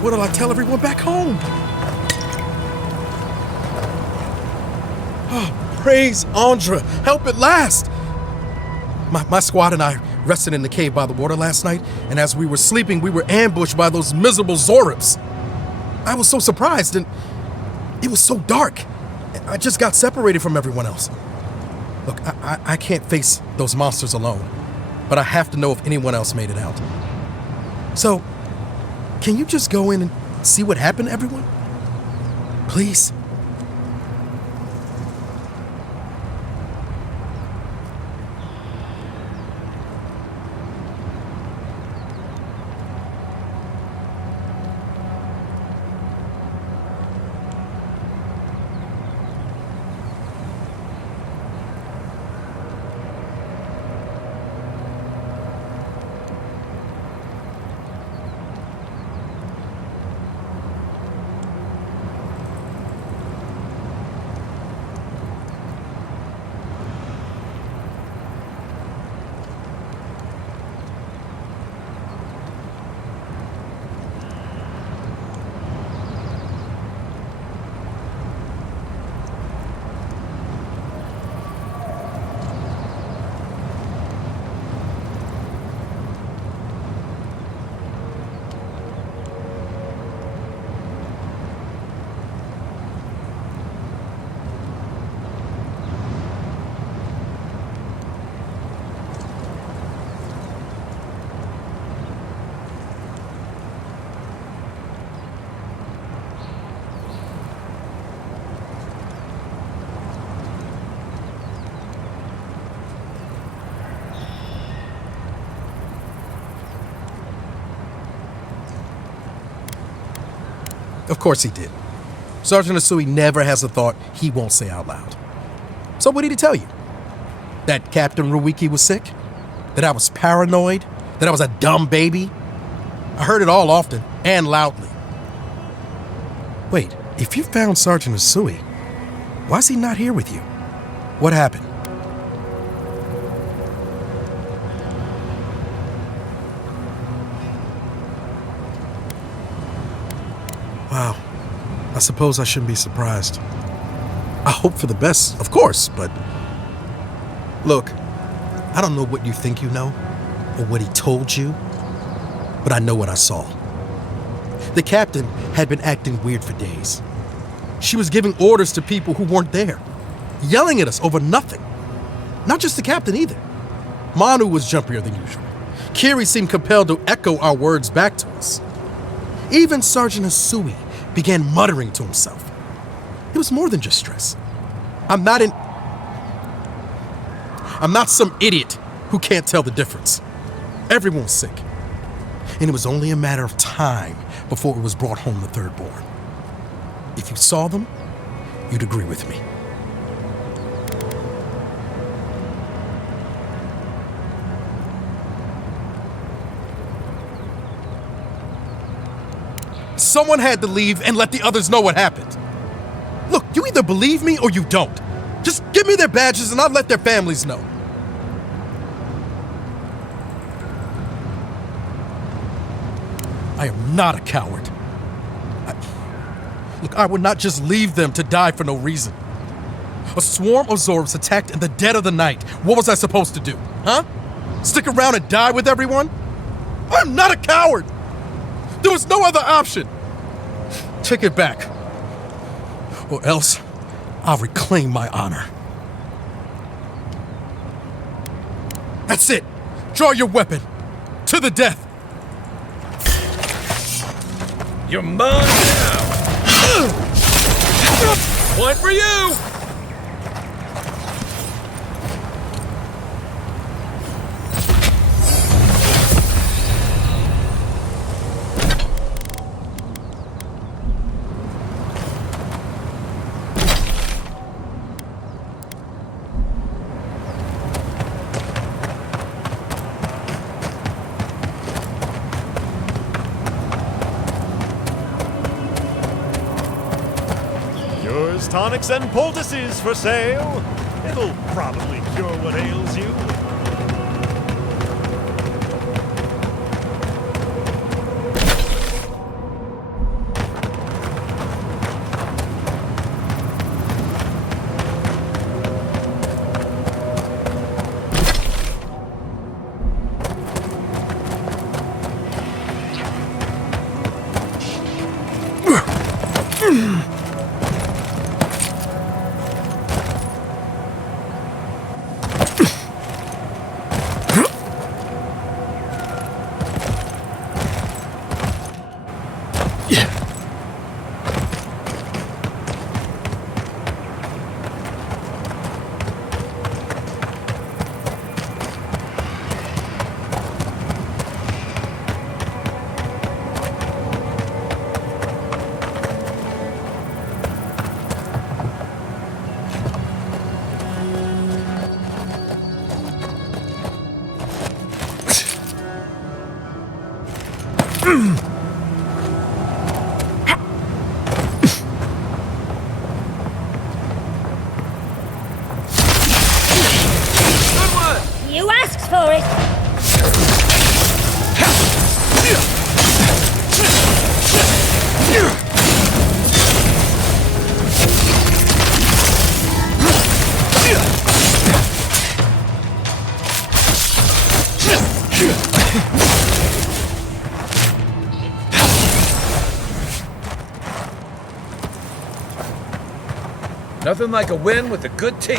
What'll I tell everyone back home? Oh, praise Andra. Help at last. My squad and I rested in the cave by the water last night, and as we were sleeping, we were ambushed by those miserable Zorips. I was so surprised, and it was so dark. I just got separated from everyone else. Look, I can't face those monsters alone, but I have to know if anyone else made it out. So, can you just go in and see what happened to everyone? Please? Of course he did. Sergeant Asui never has a thought he won't say out loud. So what did he tell you? That Captain Ruiki was sick? That I was paranoid? That I was a dumb baby? I heard it all often and loudly. Wait, if you found Sergeant Asui, why is he not here with you? What happened? Wow. I suppose I shouldn't be surprised. I hope for the best, of course, but... Look, I don't know what you think you know, or what he told you, but I know what I saw. The captain had been acting weird for days. She was giving orders to people who weren't there, yelling at us over nothing. Not just the captain either. Manu was jumpier than usual. Kiri seemed compelled to echo our words back to us. Even Sergeant Asui began muttering to himself. It was more than just stress. I'm not some idiot who can't tell the difference. Everyone was sick. And it was only a matter of time before it was brought home the thirdborn. If you saw them, you'd agree with me. Someone had to leave and let the others know what happened. Look, you either believe me or you don't. Just give me their badges and I'll let their families know. I am not a coward. I would not just leave them to die for no reason. A swarm of Zorbs attacked in the dead of the night. What was I supposed to do, huh? Stick around and die with everyone? I'm not a coward! There was no other option! Take it back. Or else, I'll reclaim my honor. That's it! Draw your weapon! To the death! You're mine now! Point for you! Tonics and poultices for sale. It'll probably cure what ails you. You asked for it! Nothing like a win with a good team.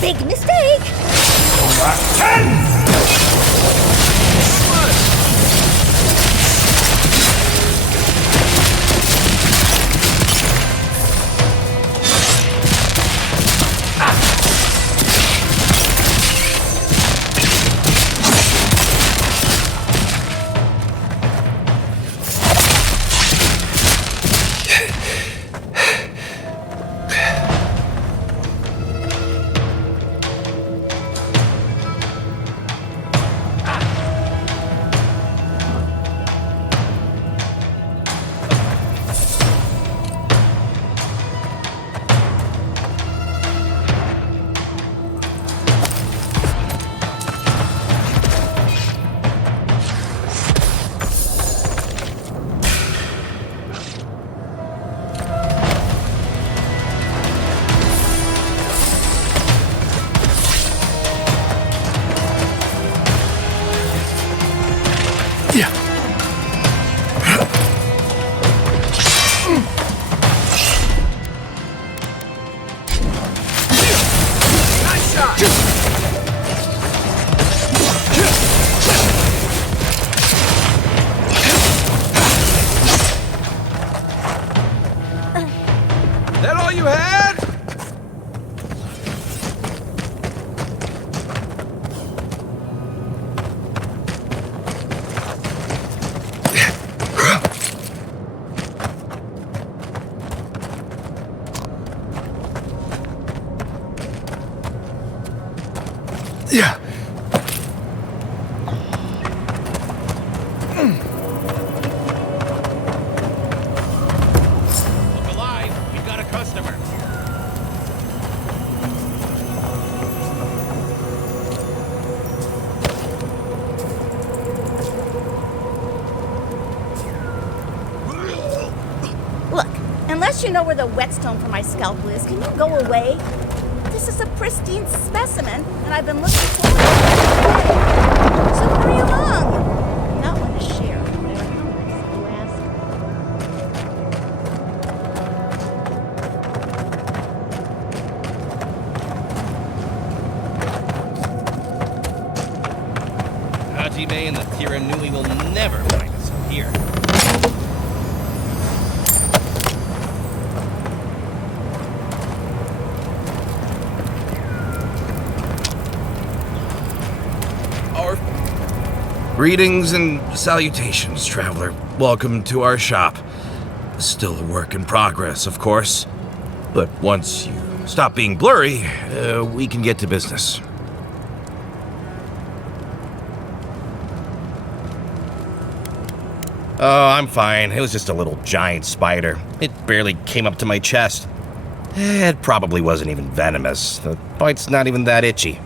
Big mistake! Yeah. Look alive. We've got a customer. Look, unless you know where the whetstone for my scalpel is, can you go away? This is a pristine specimen, and I've been looking for it. So hurry along. Not one to share. They're hungry, so you ask. Hajime and the Tiranui will never find us from here. Greetings and salutations, traveler. Welcome to our shop. Still a work in progress, of course. But once you stop being blurry, we can get to business. Oh, I'm fine. It was just a little giant spider. It barely came up to my chest. It probably wasn't even venomous. The bite's not even that itchy.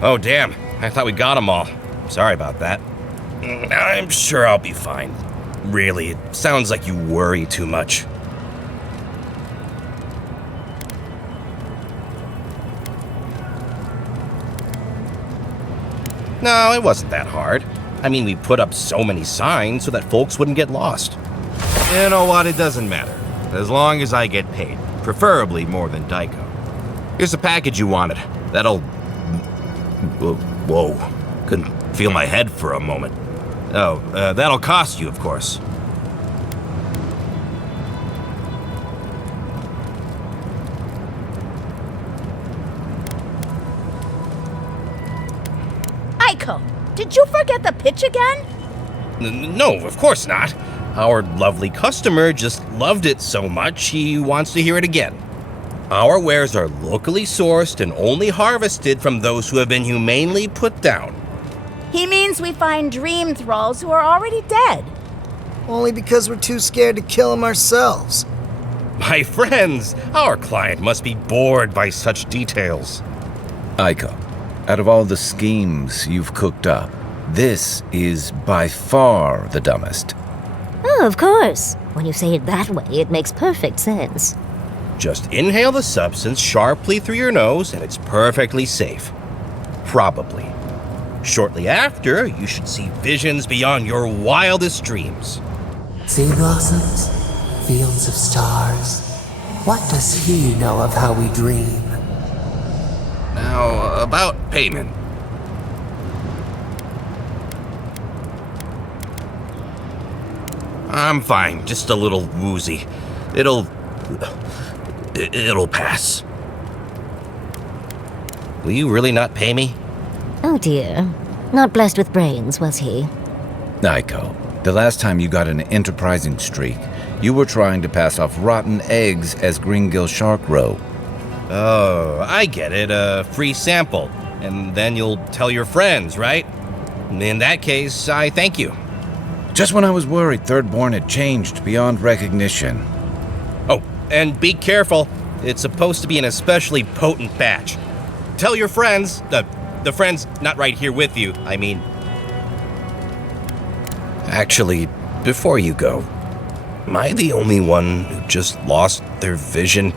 Oh, damn. I thought we got them all. Sorry about that. I'm sure I'll be fine. Really, it sounds like you worry too much. No, it wasn't that hard. I mean, we put up so many signs so that folks wouldn't get lost. You know what? It doesn't matter. As long as I get paid. Preferably more than Daiko. Here's the package you wanted. That'll... Whoa. Couldn't feel my head for a moment. Oh, that'll cost you, of course. Aiko, did you forget the pitch again? No, of course not. Our lovely customer just loved it so much he wants to hear it again. Our wares are locally sourced and only harvested from those who have been humanely put down. He means we find dream thralls who are already dead. Only because we're too scared to kill them ourselves. My friends, our client must be bored by such details. Aiko, out of all the schemes you've cooked up, This is by far the dumbest. Oh, of course. When you say it that way, it makes perfect sense. Just inhale the substance sharply through your nose and it's perfectly safe. Probably. Shortly after, you should see visions beyond your wildest dreams. Sea blossoms, fields of stars. What does he know of how we dream? Now, about payment. I'm fine, just a little woozy. It'll pass. Will you really not pay me? Oh dear. Not blessed with brains, was he? Naiko, the last time you got an enterprising streak, you were trying to pass off rotten eggs as Greengill Shark Roe. Oh, I get it. A free sample. And then you'll tell your friends, right? In that case, I thank you. Just when I was worried Thirdborn had changed beyond recognition. Oh, and be careful. It's supposed to be an especially potent batch. Tell your friends, the friends not right here with you, I mean. Actually, before you go, am I the only one who just lost their vision?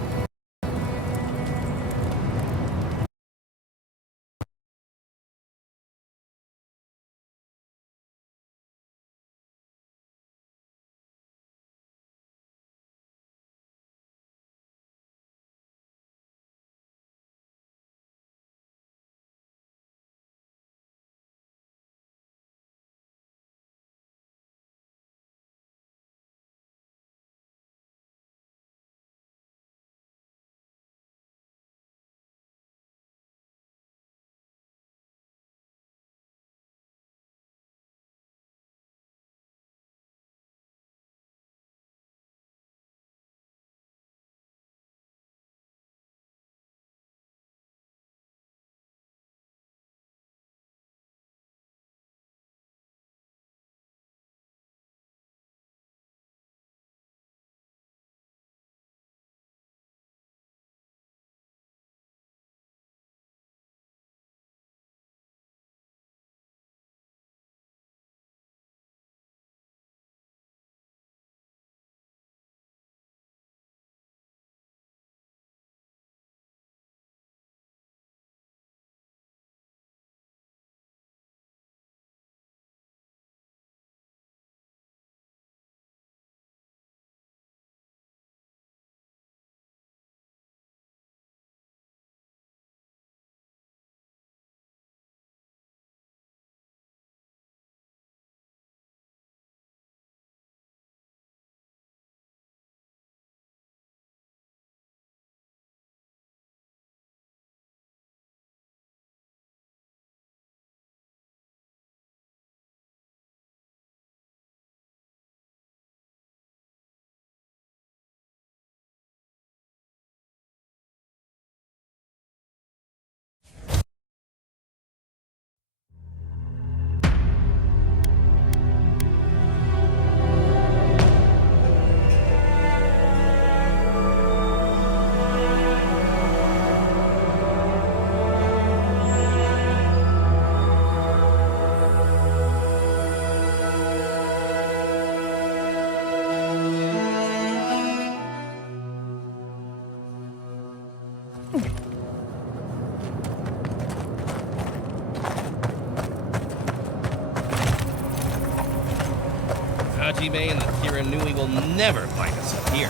Hajime and the Kiranui will never find us up here.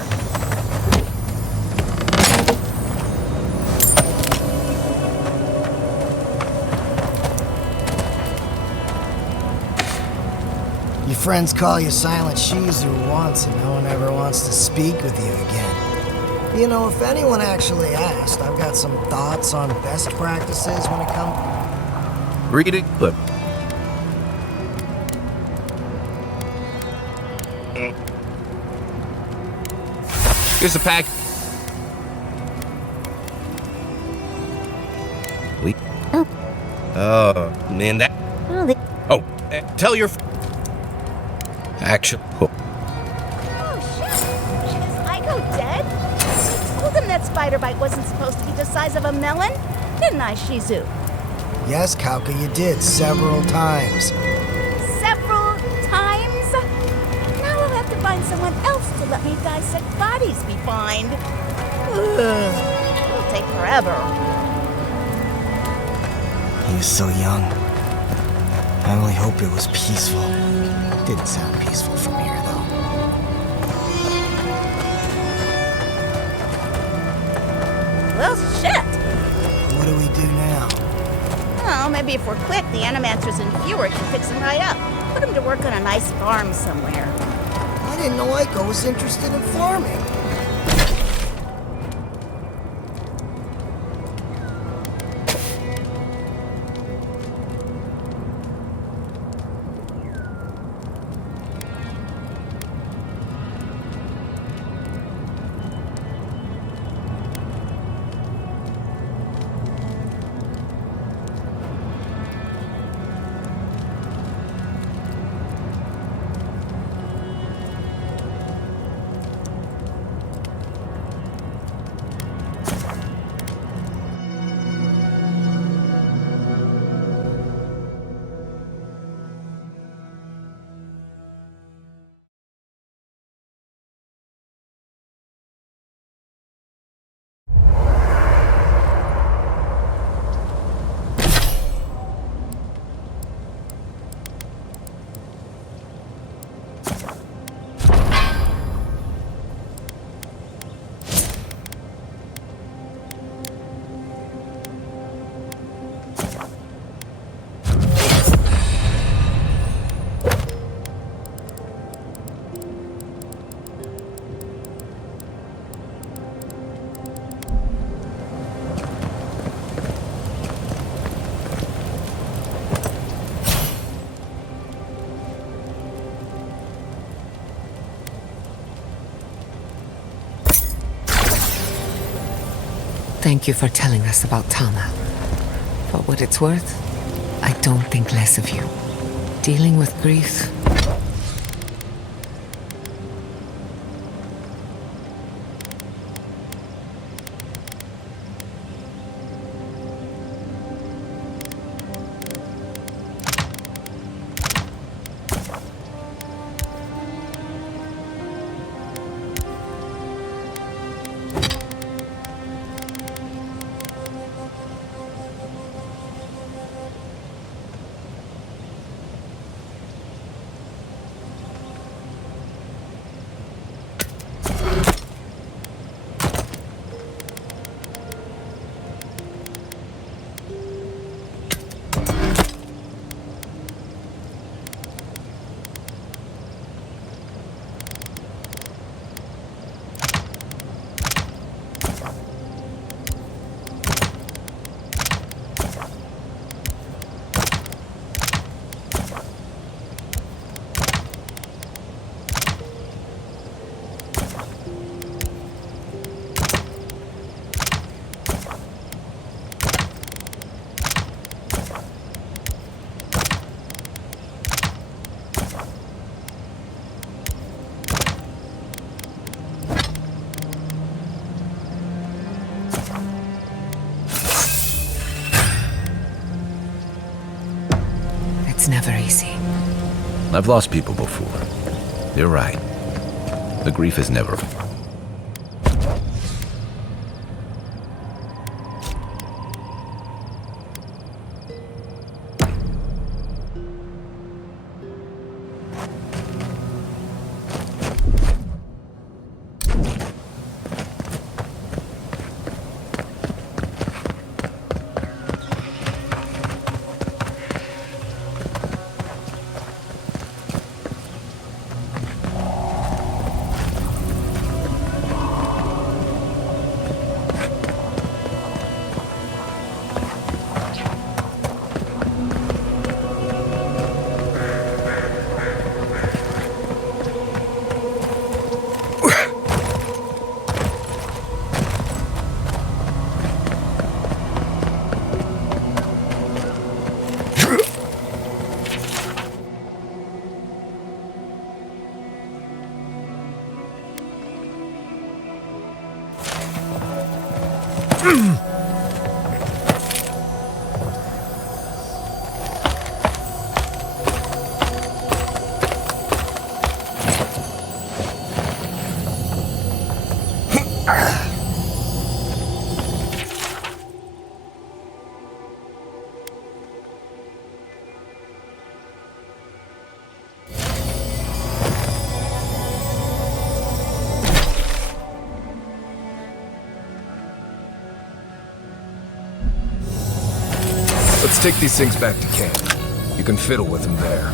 Your friends call you Silent Shizu once and no one ever wants to speak with you again. You know, if anyone actually asked, I've got some thoughts on best practices when it comes... Read it, clip. Here's the pack. Man, that... tell your... Action. Oh, shit. Is Aiko dead? I told him that spider bite wasn't supposed to be the size of a melon. Didn't I, Shizu? Yes, Kauka, you did, several times. Several times? Now I'll have to find someone else to let me dissect bodies be fined. Ugh, it'll take forever. He was so young. I only hope it was peaceful. Didn't sound peaceful from here, though. Well, shit! What do we do now? Oh, maybe if we're quick, the Animancers and Viewer can fix him right up. Put him to work on a nice farm somewhere. I didn't know Aiko was interested in farming. Thank you for telling us about Tama. For what it's worth, I don't think less of you. Dealing with grief... It's never easy. I've lost people before. You're right. The grief is never... Let's take these things back to camp. You can fiddle with them there.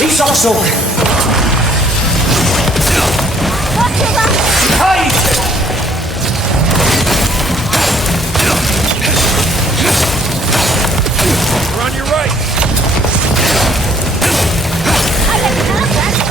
He's also... We're on your right. I didn't have that one.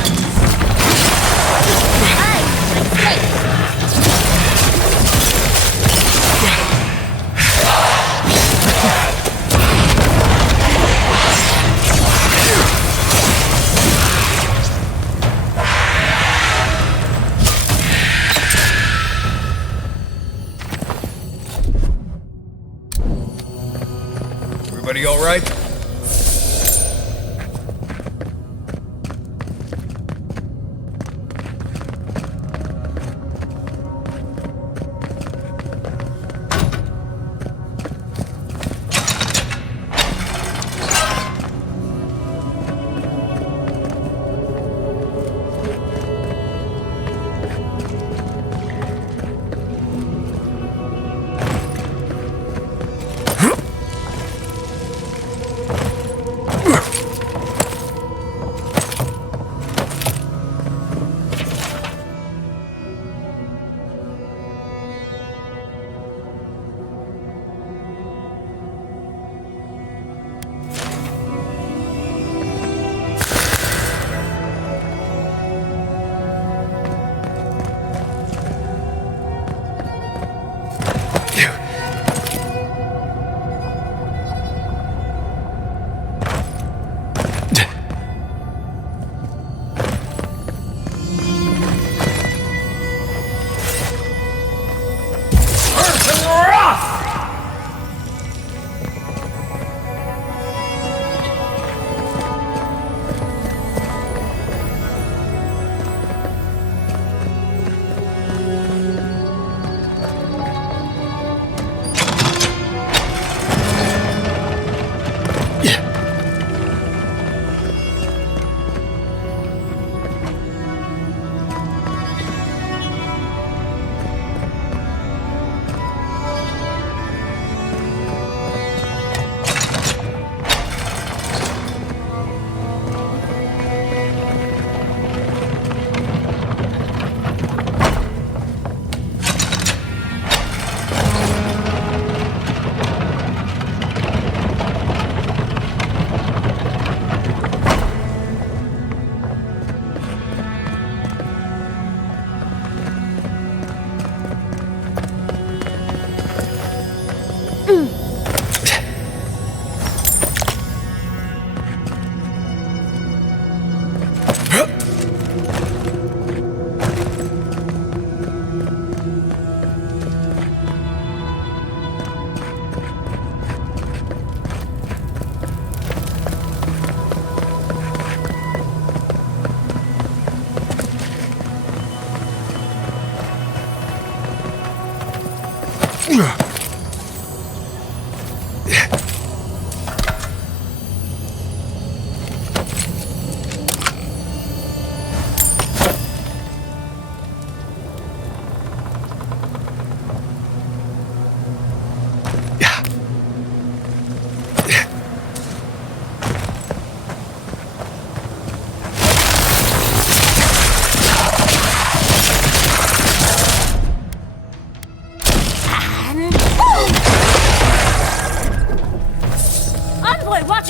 Everybody all right?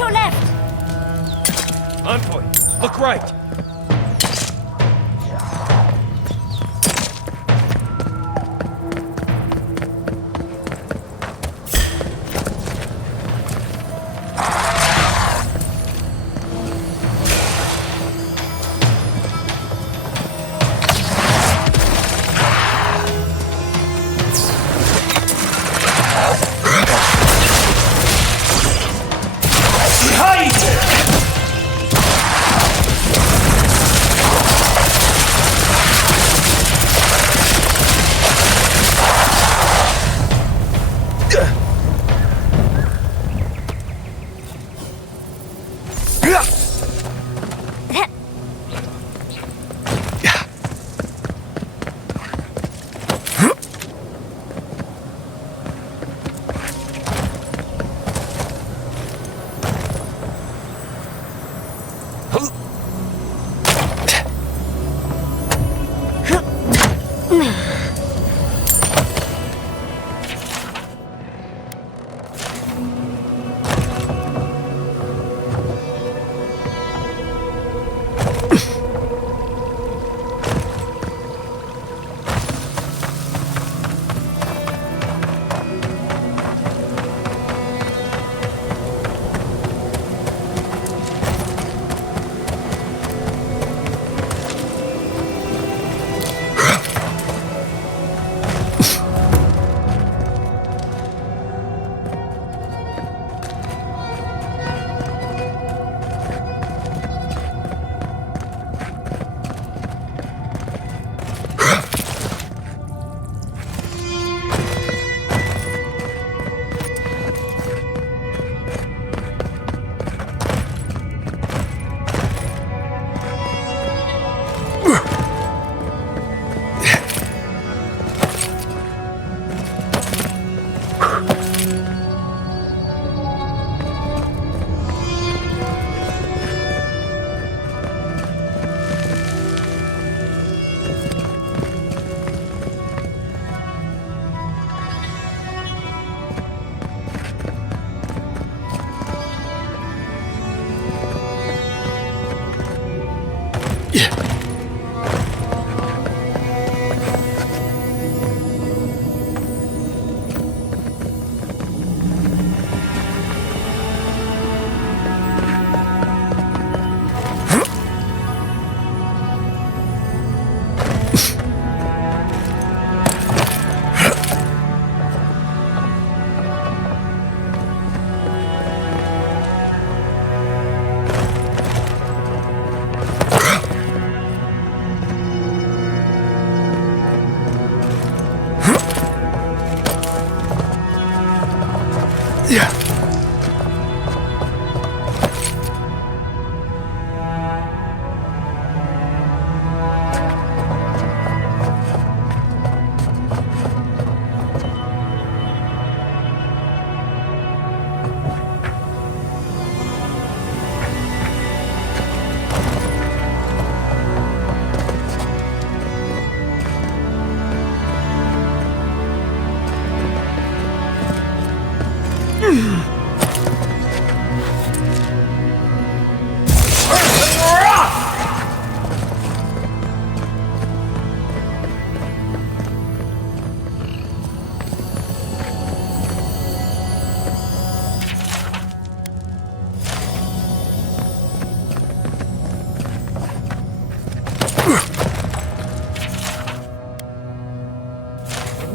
your left! Envoy, look right!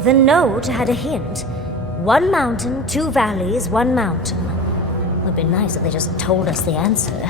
The note had a hint. One mountain, two valleys, one mountain. Would be nice if they just told us the answer.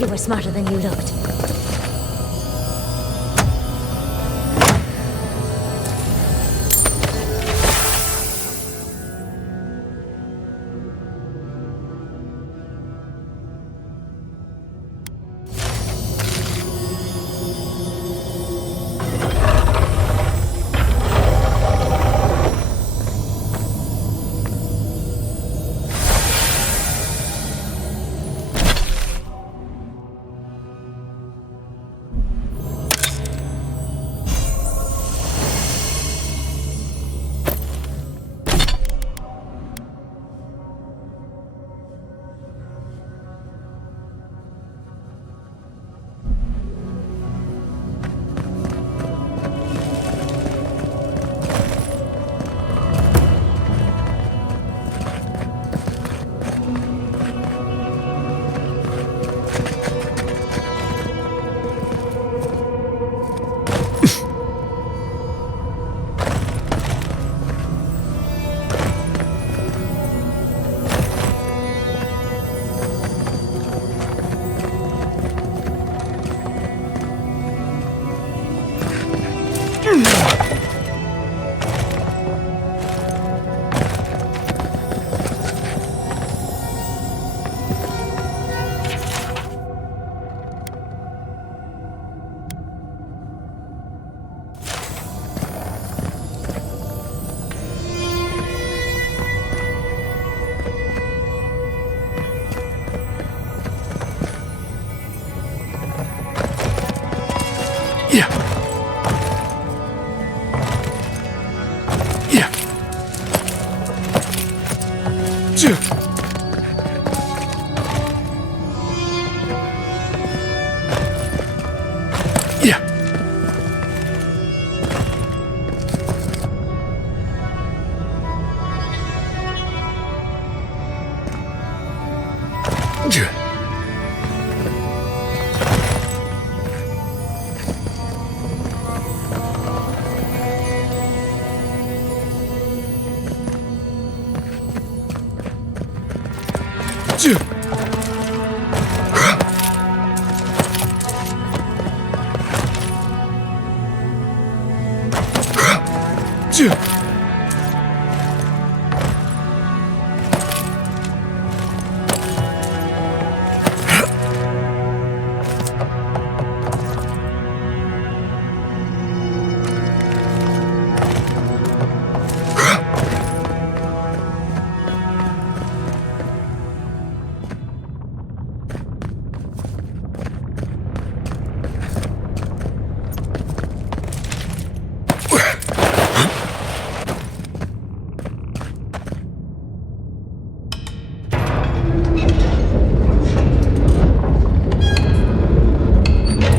you were smarter than you looked.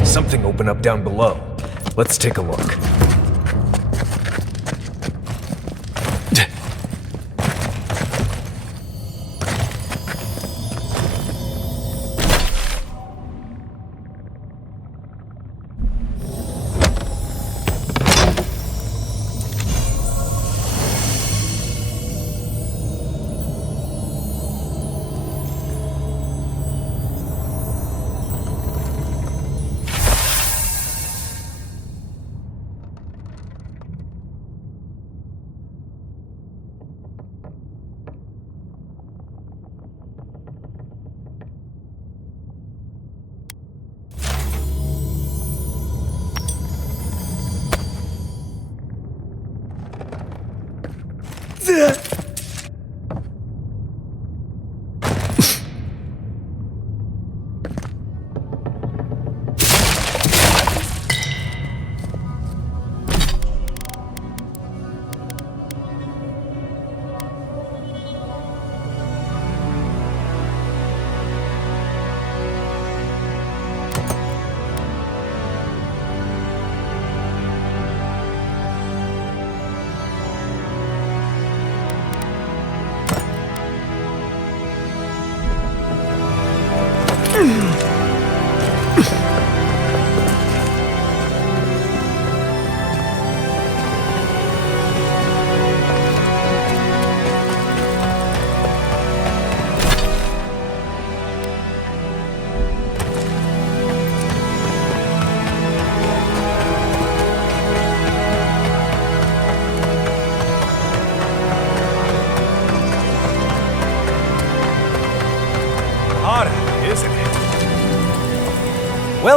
Something opened up down below. Let's take a look.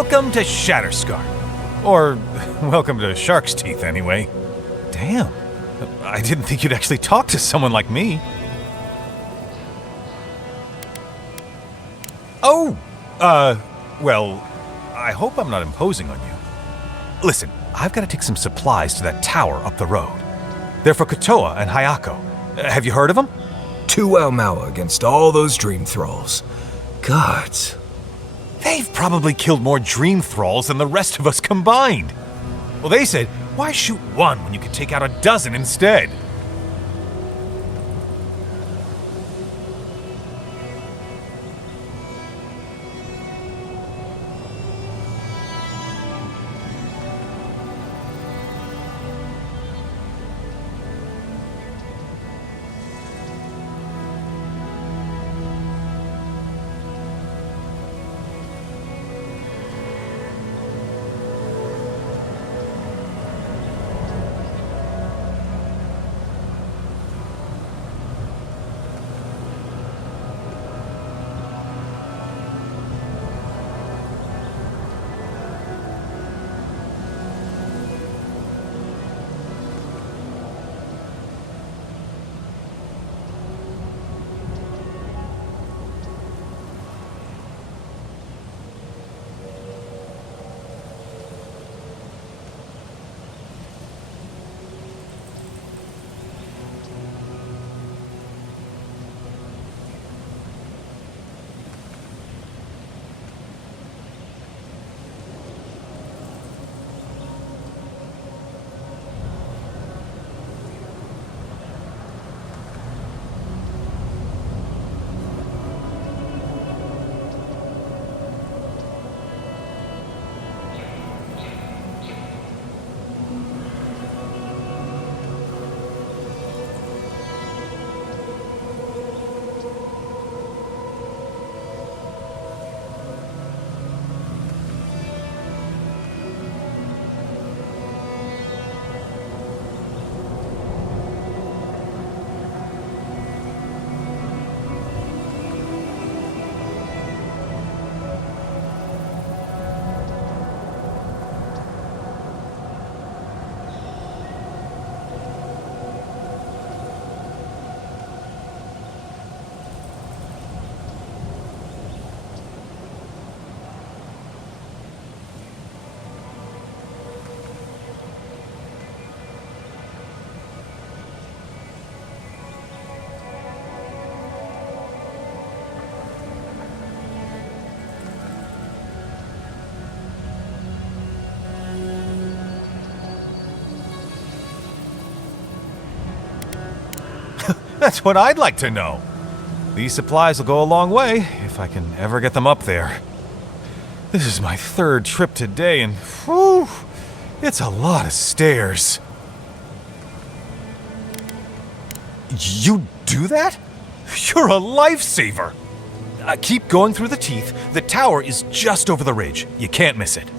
Welcome to Shatterscar. Or, welcome to Shark's Teeth, anyway. Damn. I didn't think you'd actually talk to someone like me. Oh! Well, I hope I'm not imposing on you. Listen, I've got to take some supplies to that tower up the road. They're for Kotoa and Hayako. Have you heard of them? 2 Aomawa against all those dream thralls. Gods. They've probably killed more dream thralls than the rest of us combined. Well, they said, why shoot one when you could take out a dozen instead? That's what I'd like to know. These supplies will go a long way, if I can ever get them up there. This is my 3rd trip today, and whew, it's a lot of stairs. You do that? You're a lifesaver! Keep going through the teeth. The tower is just over the ridge. You can't miss it.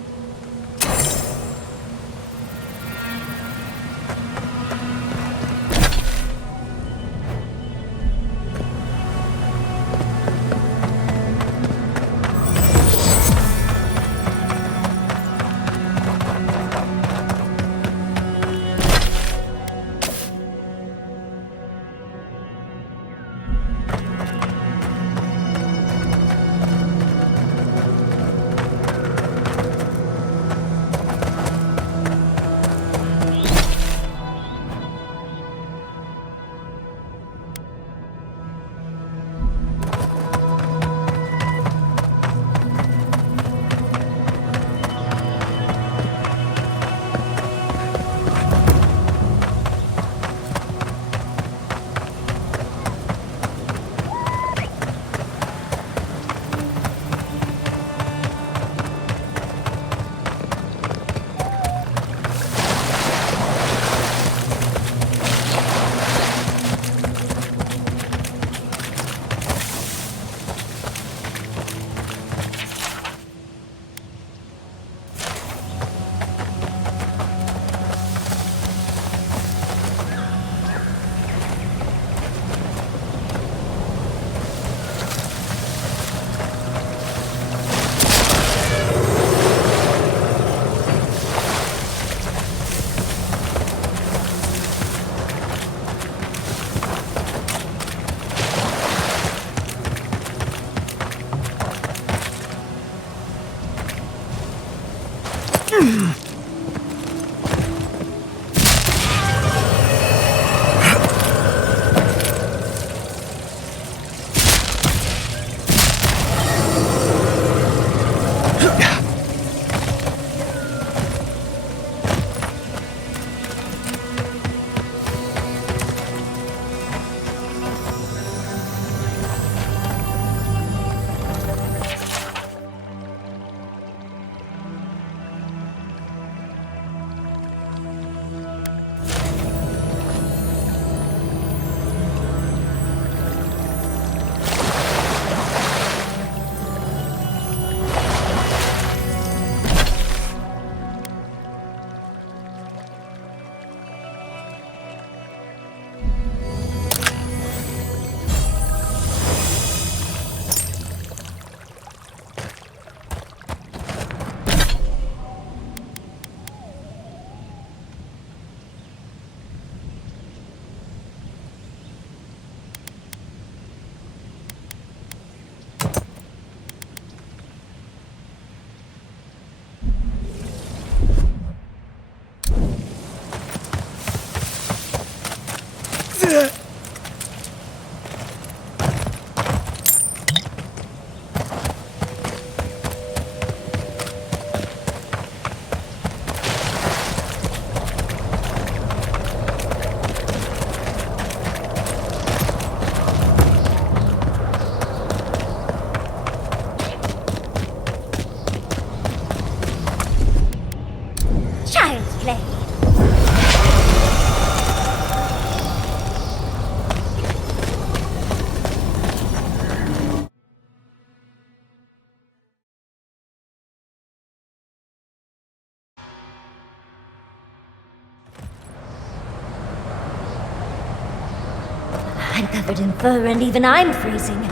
I'm covered in fur and even I'm freezing.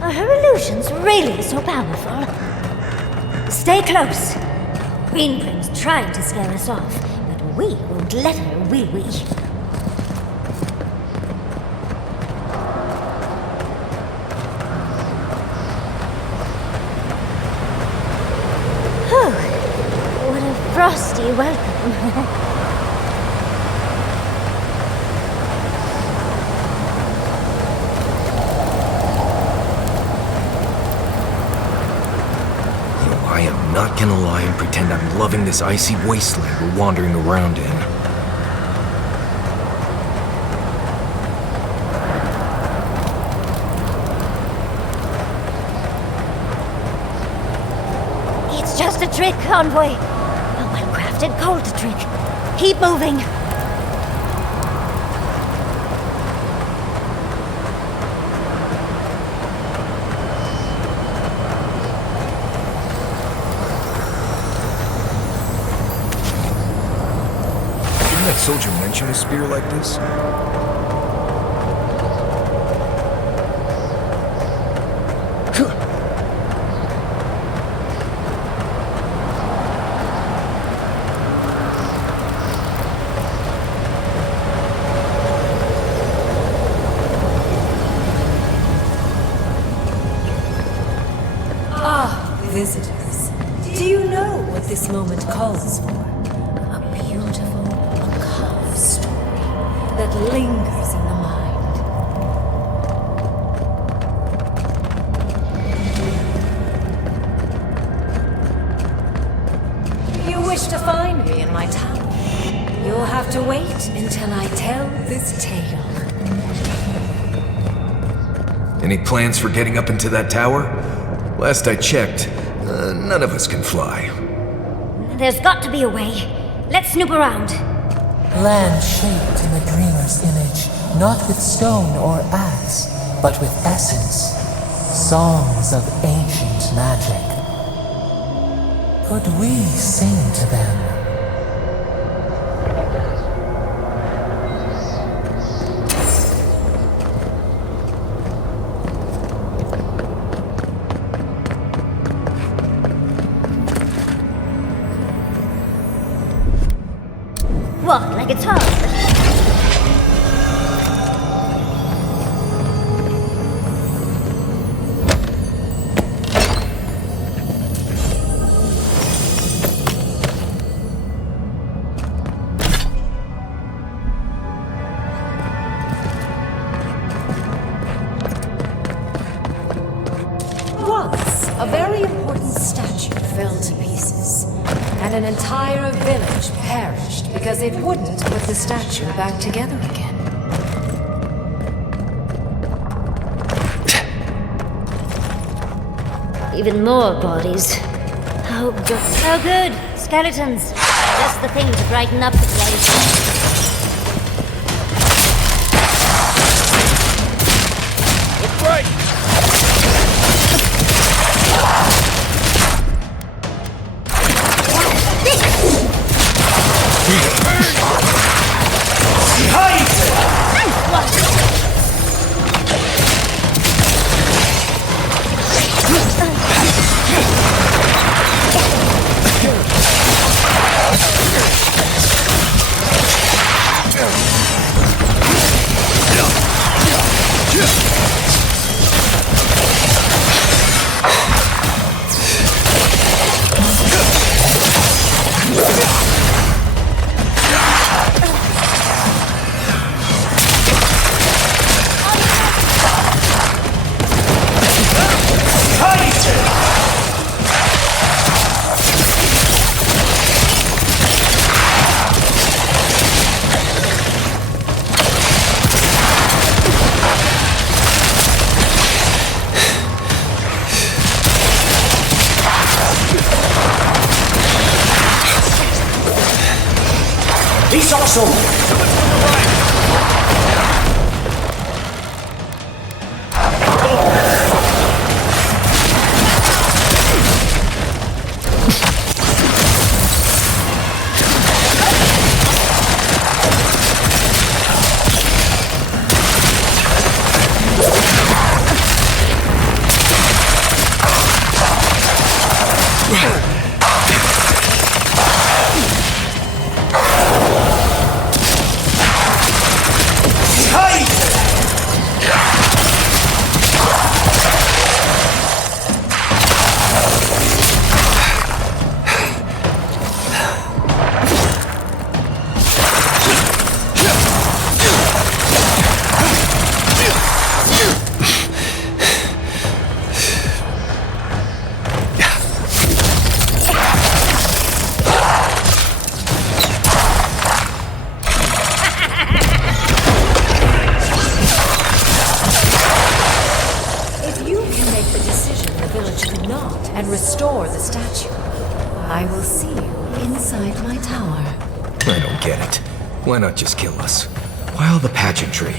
Are her illusions really so powerful? Stay close. Greenbrim's trying to scare us off, but we won't let her, will we? Oh, what a frosty welcome. I am not gonna lie and pretend I'm loving this icy wasteland we're wandering around in. It's just a trick, Envoy. A well-crafted cult trick. Keep moving. Didn't that soldier mention a spear like this? Visitors, do you know what this moment calls for? A beautiful, macabre story that lingers in the mind. You wish to find me in my tower? You'll have to wait until I tell this tale. Any plans for getting up into that tower? Last I checked, none of us can fly. There's got to be a way. Let's snoop around. Land shaped in the dreamer's image, not with stone or axe, but with essence. Songs of ancient magic. Could we sing to them? Walk like it's hard. that an entire village perished because it wouldn't put the statue back together again. Even more bodies. Oh, good. Oh, good. Skeletons. Just the thing to brighten up the place. Right! He's also... Why not just kill us? Why all the pageantry?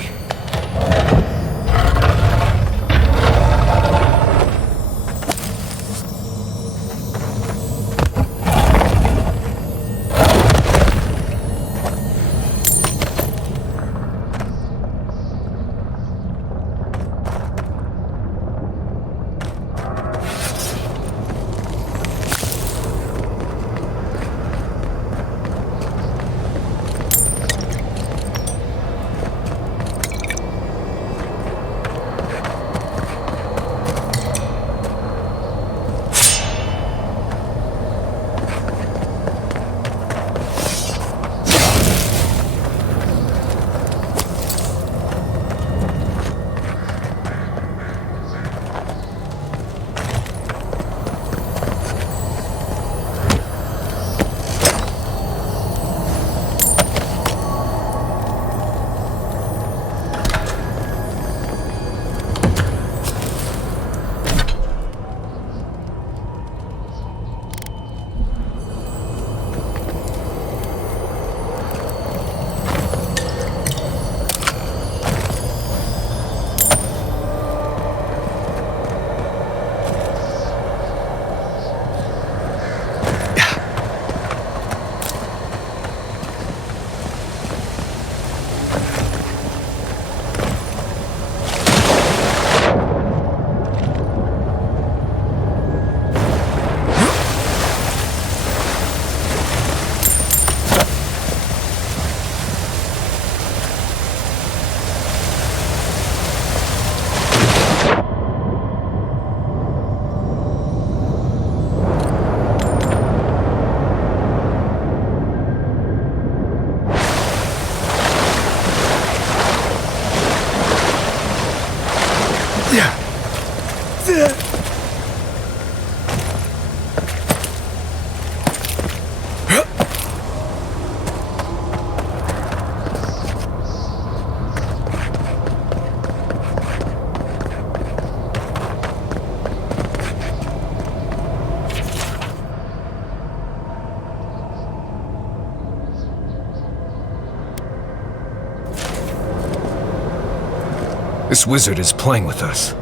This wizard is playing with us.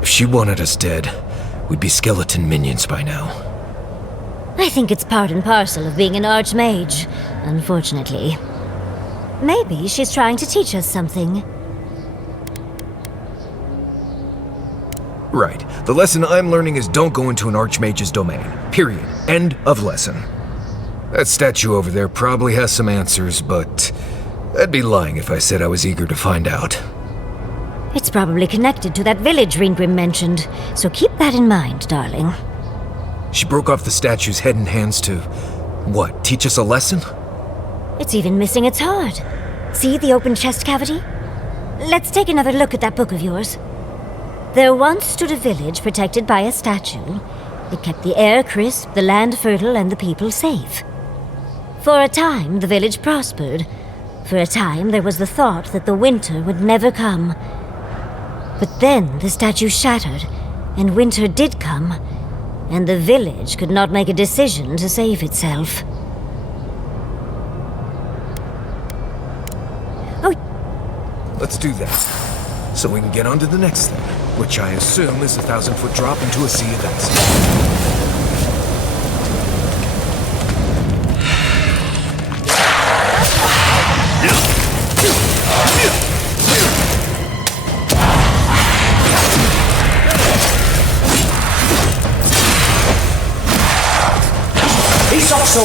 If she wanted us dead, we'd be skeleton minions by now. I think it's part and parcel of being an archmage, unfortunately. Maybe she's trying to teach us something. Right. The lesson I'm learning is don't go into an archmage's domain. Period. End of lesson. That statue over there probably has some answers, but I'd be lying if I said I was eager to find out. It's probably connected to that village Ringrim mentioned, so keep that in mind, darling. She broke off the statue's head and hands to, what, teach us a lesson? It's even missing its heart. See the open chest cavity? Let's take another look at that book of yours. There once stood a village protected by a statue. It kept the air crisp, the land fertile, and the people safe. For a time, the village prospered. For a time, there was the thought that the winter would never come. But then the statue shattered, and winter did come, and the village could not make a decision to save itself. Let's do that, so we can get on to the next thing, which I assume is a 1,000-foot drop into a sea of acid. He's also...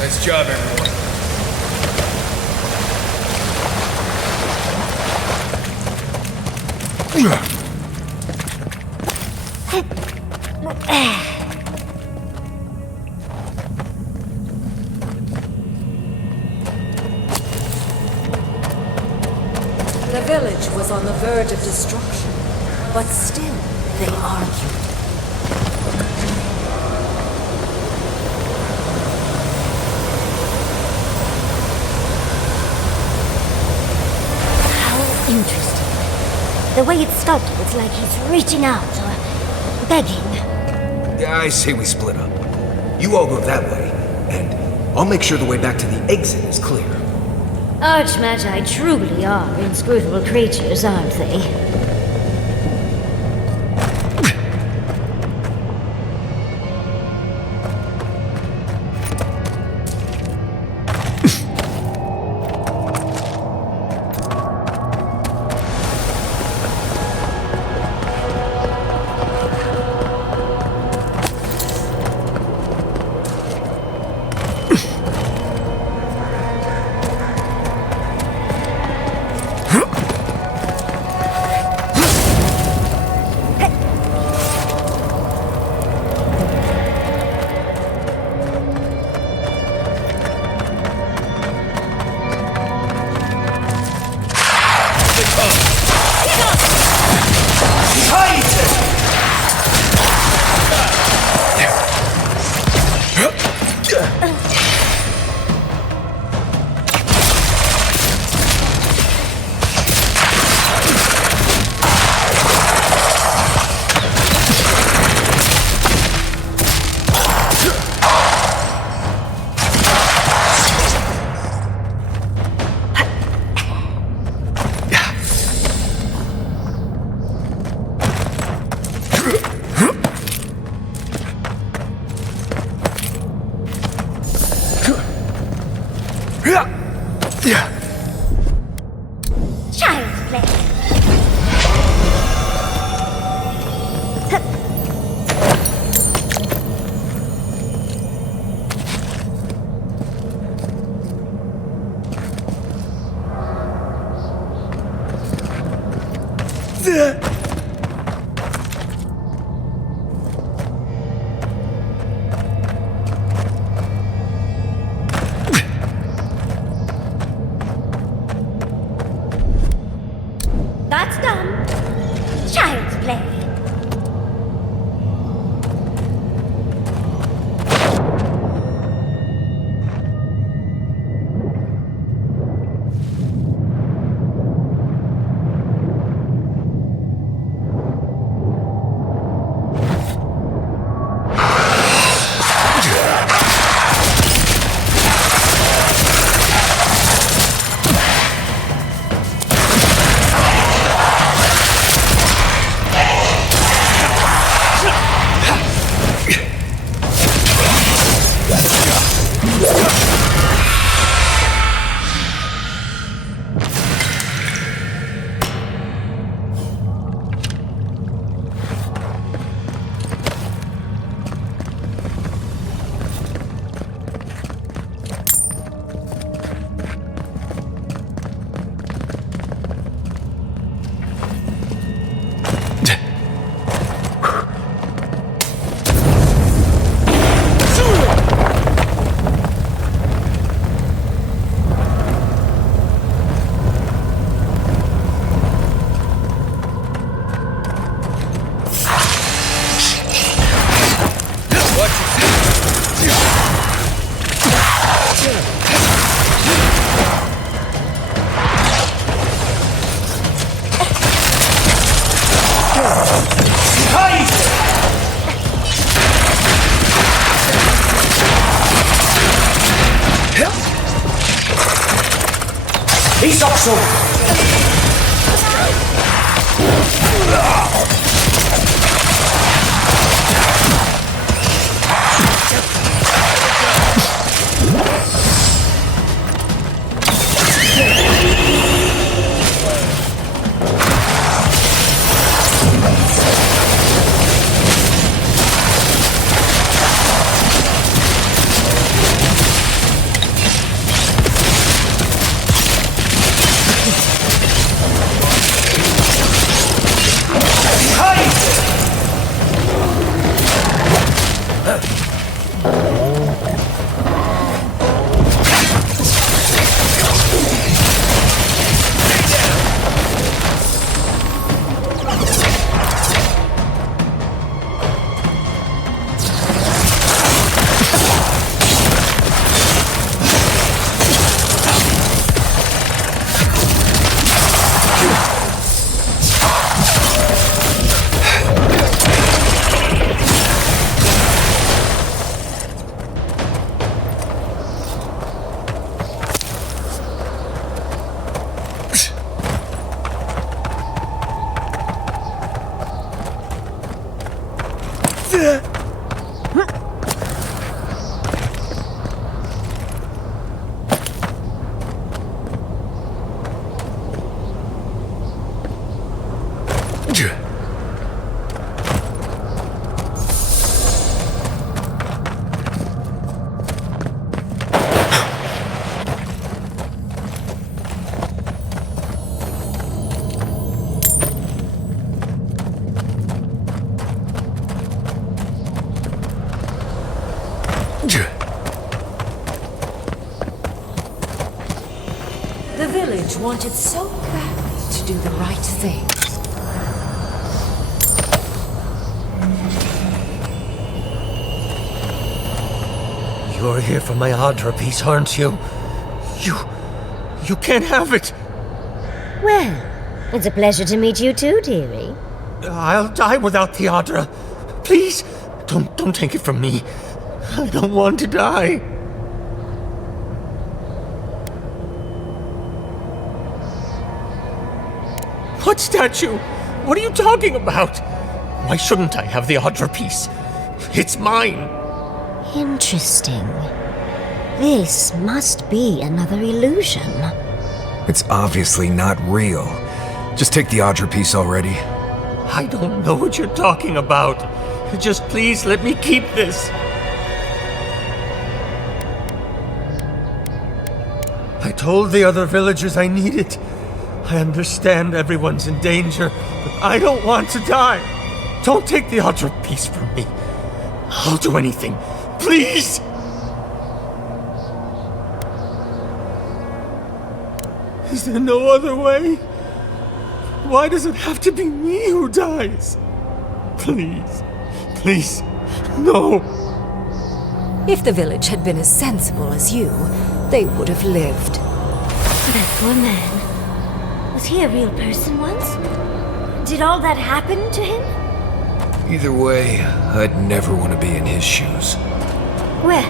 Nice job, everyone. The village was on the verge of destruction, but still they argued. Interesting. The way it's sculpted, it's like he's reaching out or begging. Yeah, I say we split up. You all go that way, and I'll make sure the way back to the exit is clear. Archmagi truly are inscrutable creatures, aren't they? That's done. Child's play. The village wanted so badly to do the right thing. You're here for my Adra piece, aren't you? You can't have it! Well, it's a pleasure to meet you too, dearie. I'll die without the Adra. Please, don't take it from me. I don't want to die. What statue? What are you talking about? Why shouldn't I have the Adra piece? It's mine. Interesting. This must be another illusion. It's obviously not real. Just take the Adra piece already. I don't know what you're talking about. Just please let me keep this. I told the other villagers I need it. I understand everyone's in danger, but I don't want to die. Don't take the Adra piece from me. I'll do anything. Please! Is there no other way? Why does it have to be me who dies? Please. Please. No. If the village had been as sensible as you, they would have lived. That poor man. Was he a real person once? Did all that happen to him? Either way, I'd never want to be in his shoes. Well,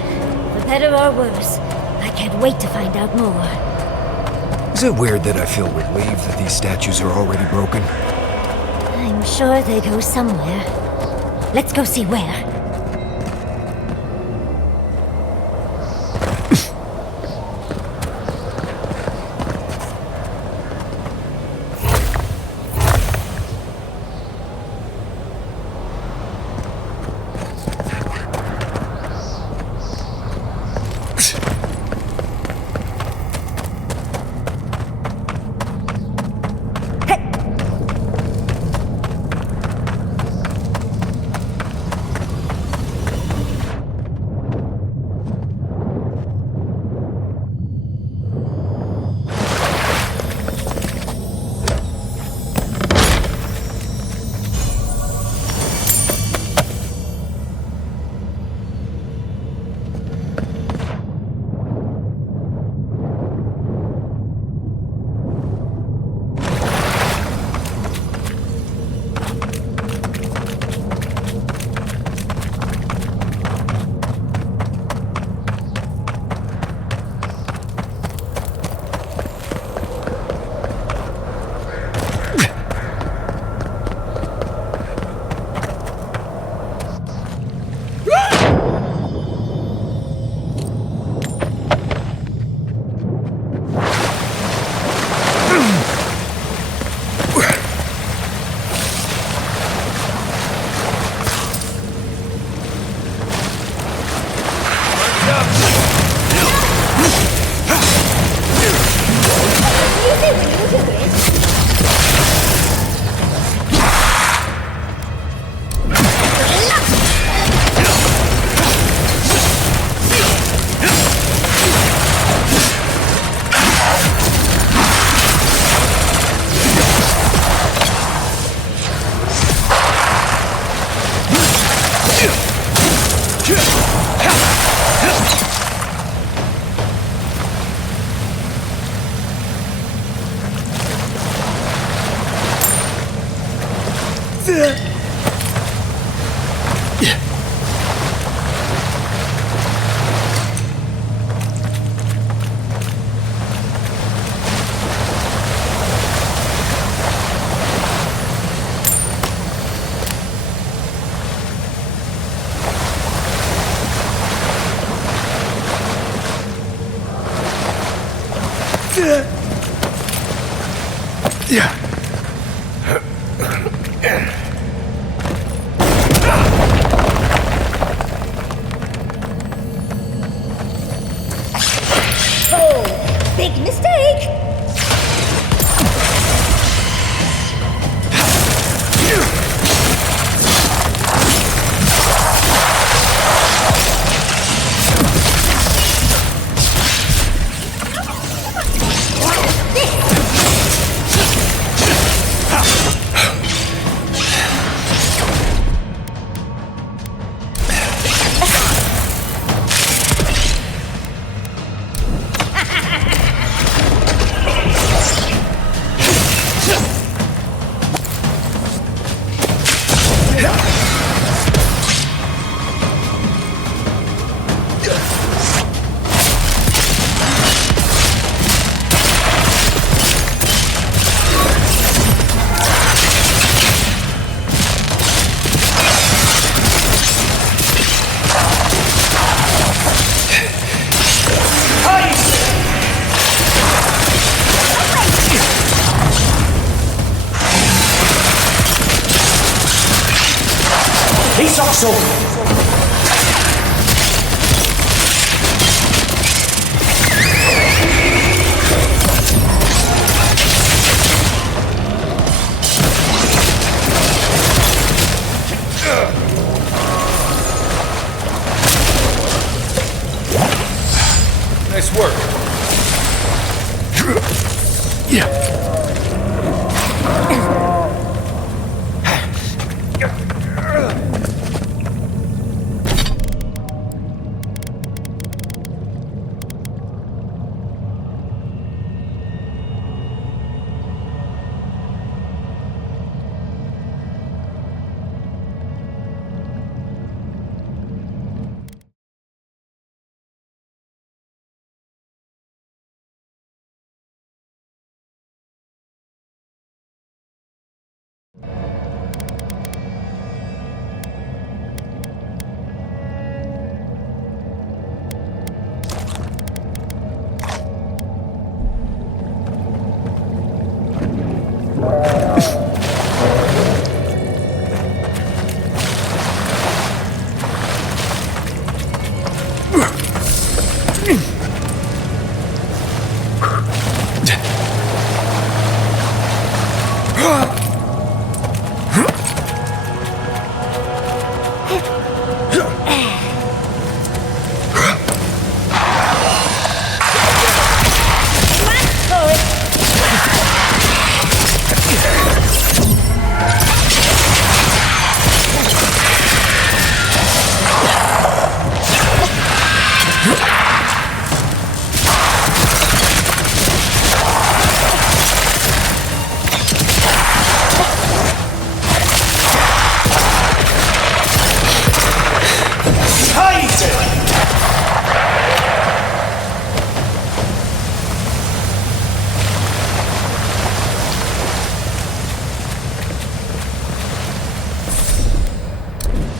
for better or worse, I can't wait to find out more. Is it weird that I feel relieved that these statues are already broken? I'm sure they go somewhere. Let's go see where. Oh, big mistake! Nice work.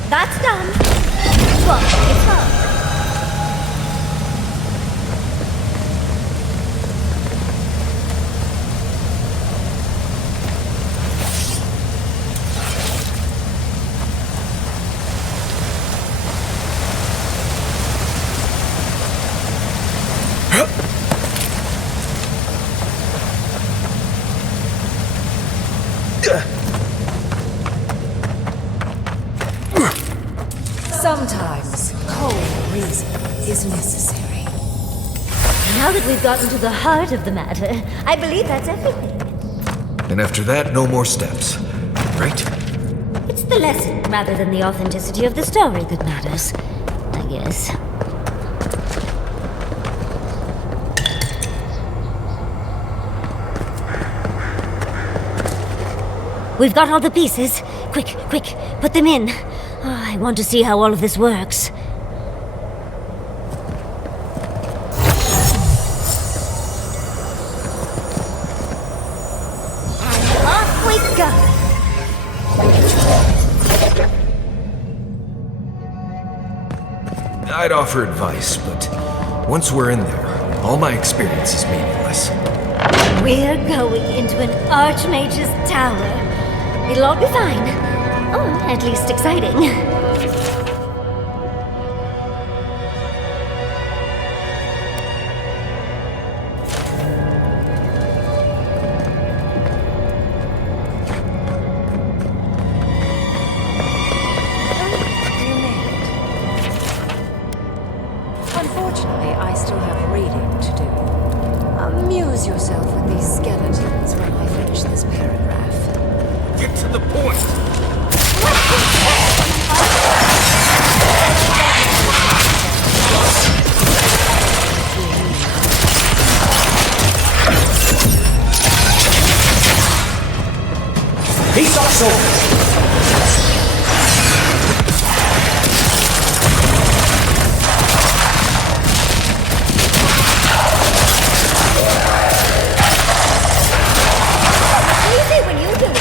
That's done. Well, it's done. Sometimes cold reason is necessary. Now that we've gotten to the heart of the matter, I believe that's everything. And after that, no more steps. Right? It's the lesson rather than the authenticity of the story that matters, I guess. We've got all the pieces. Quick, quick, put them in. Oh, I want to see how all of this works. And off we go! I'd offer advice, but once we're in there, all my experience is meaningless. We're going into an Archmage's tower. It'll all be fine. Or at least exciting. Unfortunately, I still have reading to do. Amuse yourself with these skeletons when I finish this paragraph. Get to the point! He's also... Easy when you do it.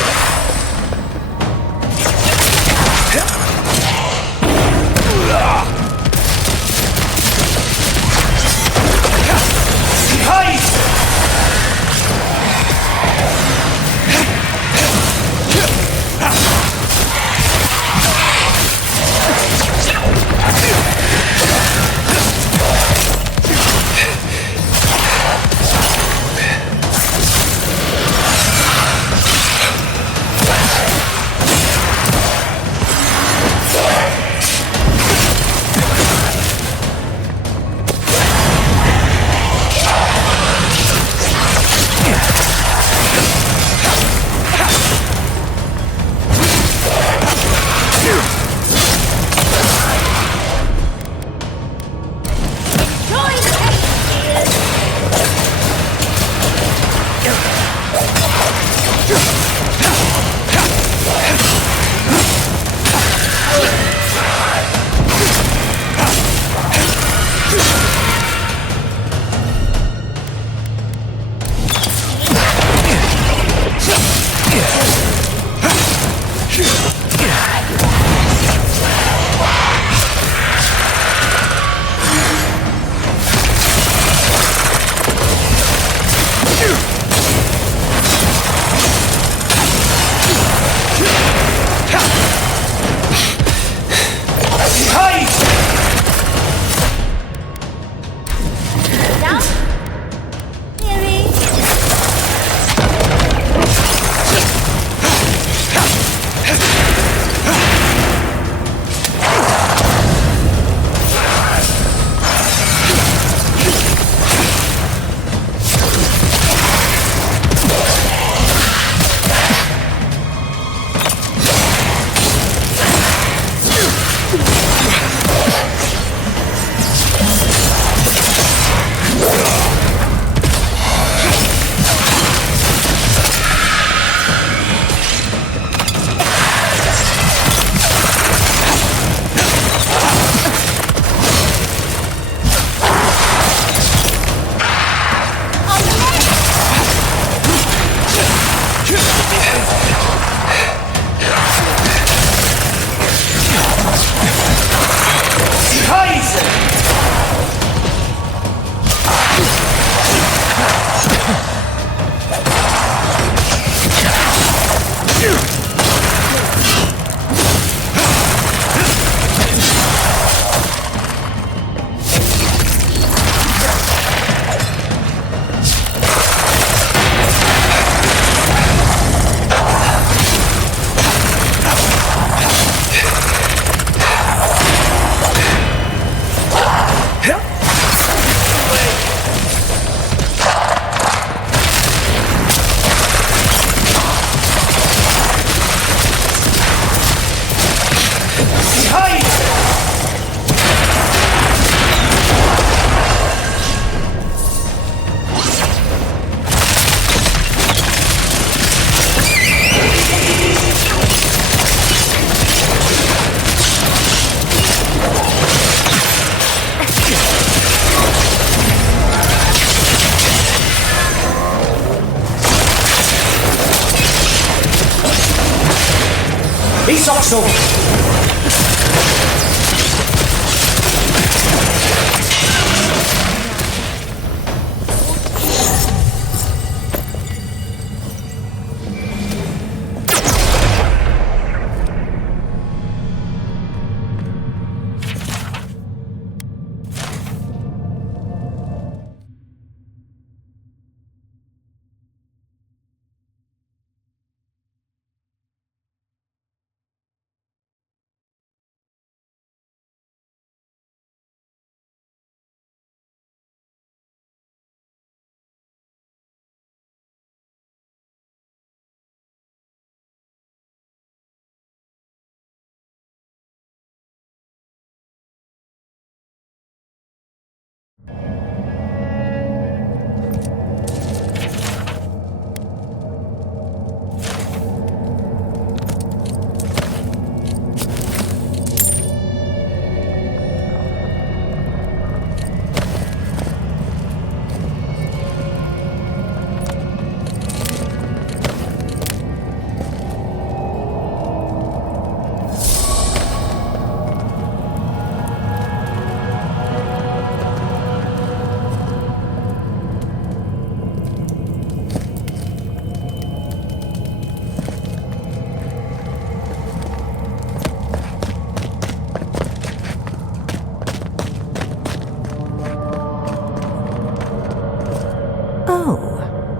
He's also...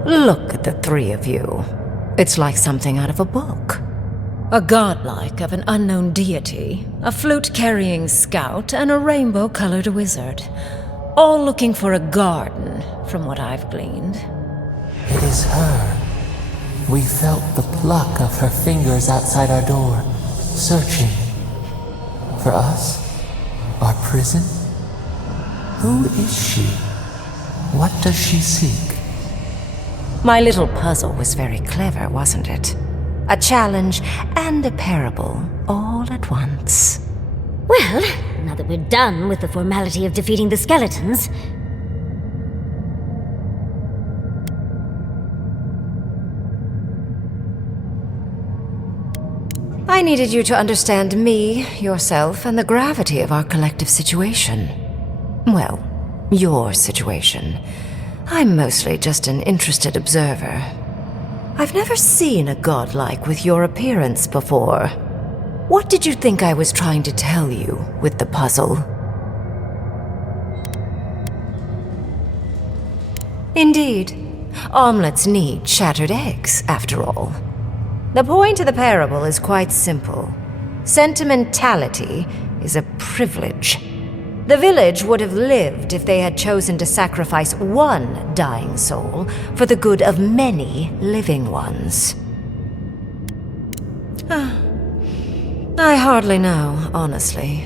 Look at the three of you. It's like something out of a book. A godlike of an unknown deity, a flute-carrying scout, and a rainbow-colored wizard. All looking for a garden, from what I've gleaned. It is her. We felt the pluck of her fingers outside our door, searching. For us? Our prison? Who is she? What does she seek? My little puzzle was very clever, wasn't it? A challenge and a parable, all at once. Well, now that we're done with the formality of defeating the skeletons... I needed you to understand me, yourself, and the gravity of our collective situation. Well, your situation. I'm mostly just an interested observer. I've never seen a godlike with your appearance before. What did you think I was trying to tell you with the puzzle? Indeed. Omelets need shattered eggs, after all. The point of the parable is quite simple. Sentimentality is a privilege. The village would have lived if they had chosen to sacrifice one dying soul for the good of many living ones. I hardly know, honestly.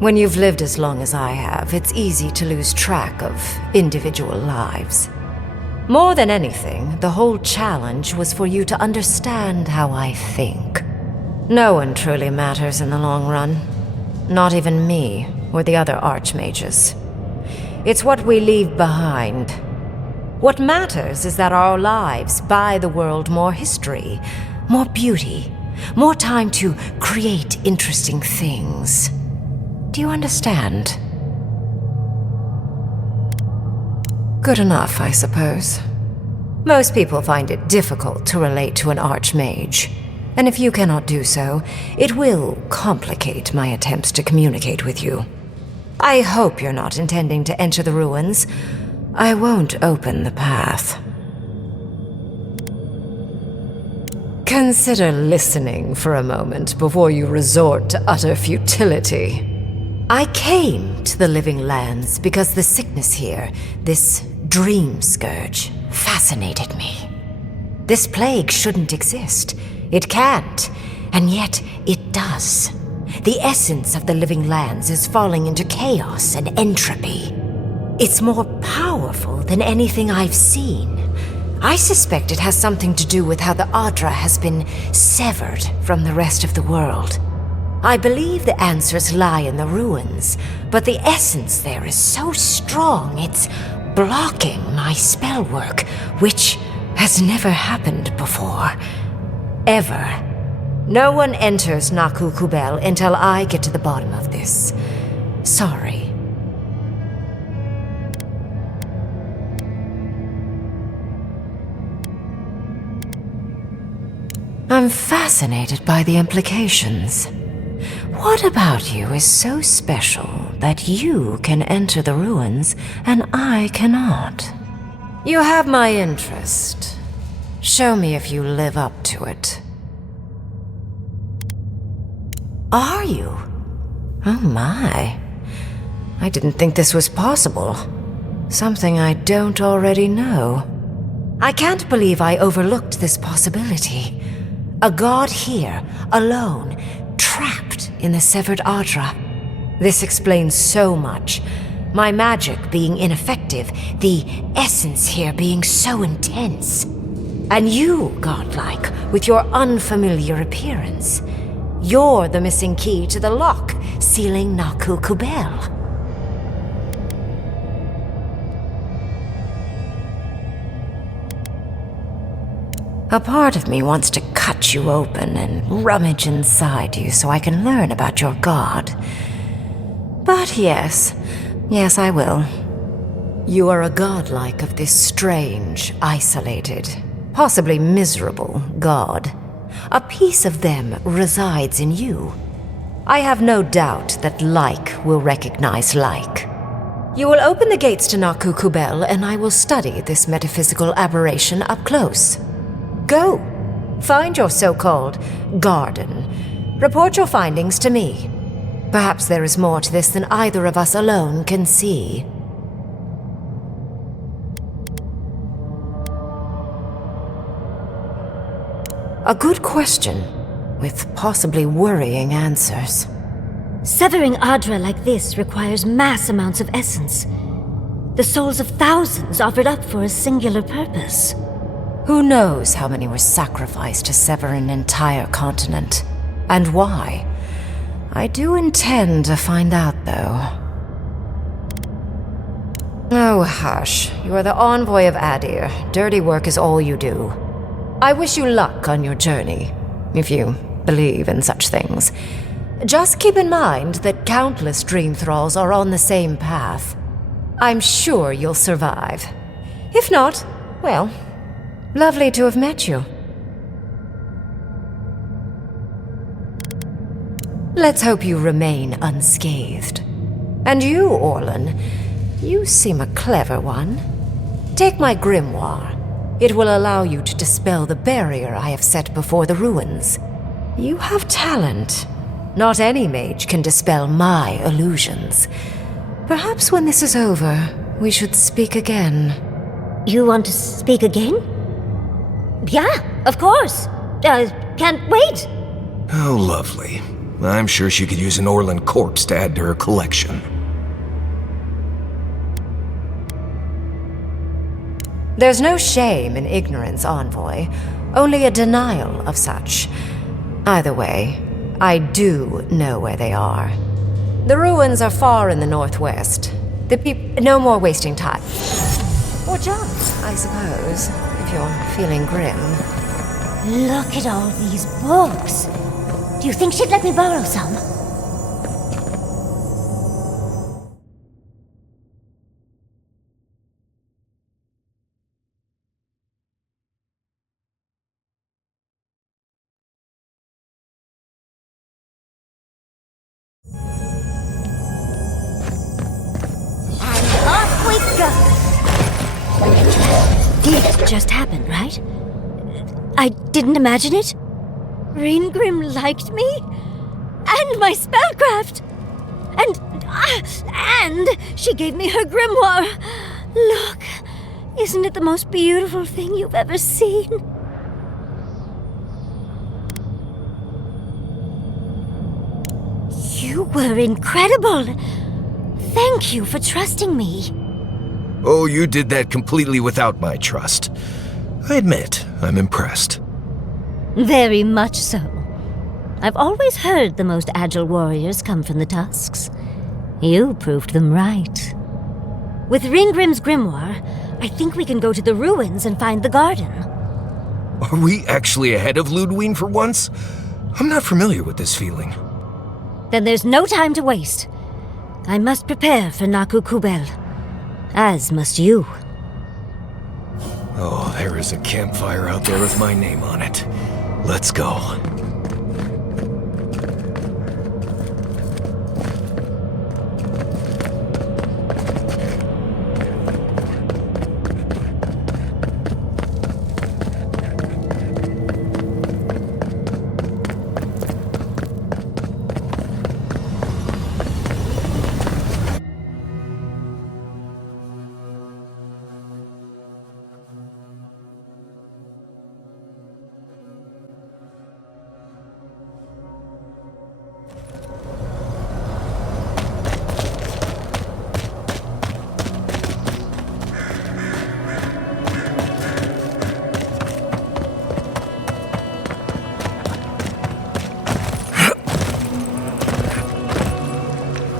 When you've lived as long as I have, it's easy to lose track of individual lives. More than anything, the whole challenge was for you to understand how I think. No one truly matters in the long run. Not even me, or the other archmages. It's what we leave behind. What matters is that our lives buy the world more history, more beauty, more time to create interesting things. Do you understand? Good enough, I suppose. Most people find it difficult to relate to an archmage, and if you cannot do so, it will complicate my attempts to communicate with you. I hope you're not intending to enter the ruins. I won't open the path. Consider listening for a moment before you resort to utter futility. I came to the Living Lands because the sickness here, this dream scourge, fascinated me. This plague shouldn't exist. It can't, and yet it does. The essence of the Living Lands is falling into chaos and entropy. It's more powerful than anything I've seen. I suspect it has something to do with how the Adra has been severed from the rest of the world. I believe the answers lie in the ruins, but the essence there is so strong it's blocking my spell work, which has never happened before. Ever. No one enters Naku Kubel until I get to the bottom of this. Sorry. I'm fascinated by the implications. What about you is so special that you can enter the ruins and I cannot? You have my interest. Show me if you live up to it. Are you? Oh my. I didn't think this was possible. Something I don't already know. I can't believe I overlooked this possibility. A god here, alone, trapped in the severed Adra. This explains so much. My magic being ineffective, the essence here being so intense. And you, godlike, with your unfamiliar appearance. You're the missing key to the lock, sealing Naku Kubel. A part of me wants to cut you open and rummage inside you so I can learn about your god. But yes, I will. You are a godlike of this strange, isolated, possibly miserable god. A piece of them resides in you. I have no doubt that like will recognize like. You will open the gates to Naku Kubel and I will study this metaphysical aberration up close. Go. Find your so-called garden. Report your findings to me. Perhaps there is more to this than either of us alone can see. A good question, with possibly worrying answers. Severing Adra like this requires mass amounts of essence. The souls of thousands offered up for a singular purpose. Who knows how many were sacrificed to sever an entire continent? And why? I do intend to find out, though. Oh, hush. You are the envoy of Adir. Dirty work is all you do. I wish you luck on your journey, if you believe in such things. Just keep in mind that countless dream thralls are on the same path. I'm sure you'll survive. If not, well, lovely to have met you. Let's hope you remain unscathed. And you, Orlan, you seem a clever one. Take my grimoire. It will allow you to dispel the barrier I have set before the ruins. You have talent. Not any mage can dispel my illusions. Perhaps when this is over, we should speak again. You want to speak again? Yeah, of course. Can't wait. Oh, lovely. I'm sure she could use an Orlan corpse to add to her collection. There's no shame in ignorance, Envoy. Only a denial of such. Either way, I do know where they are. The ruins are far in the northwest. No more wasting time. Or jump, I suppose, if you're feeling grim. Look at all these books. Do you think she'd let me borrow some? This just happened, right? I didn't imagine it. Ringrim liked me? And my spellcraft! And she gave me her grimoire! Look, isn't it the most beautiful thing you've ever seen? You were incredible! Thank you for trusting me. Oh, you did that completely without my trust. I admit, I'm impressed. Very much so. I've always heard the most agile warriors come from the tusks. You proved them right. With Ringgrim's grimoire, I think we can go to the ruins and find the garden. Are we actually ahead of Ludwig for once? I'm not familiar with this feeling. Then there's no time to waste. I must prepare for Naku Kubel. As must you. Oh, there is a campfire out there with my name on it. Let's go.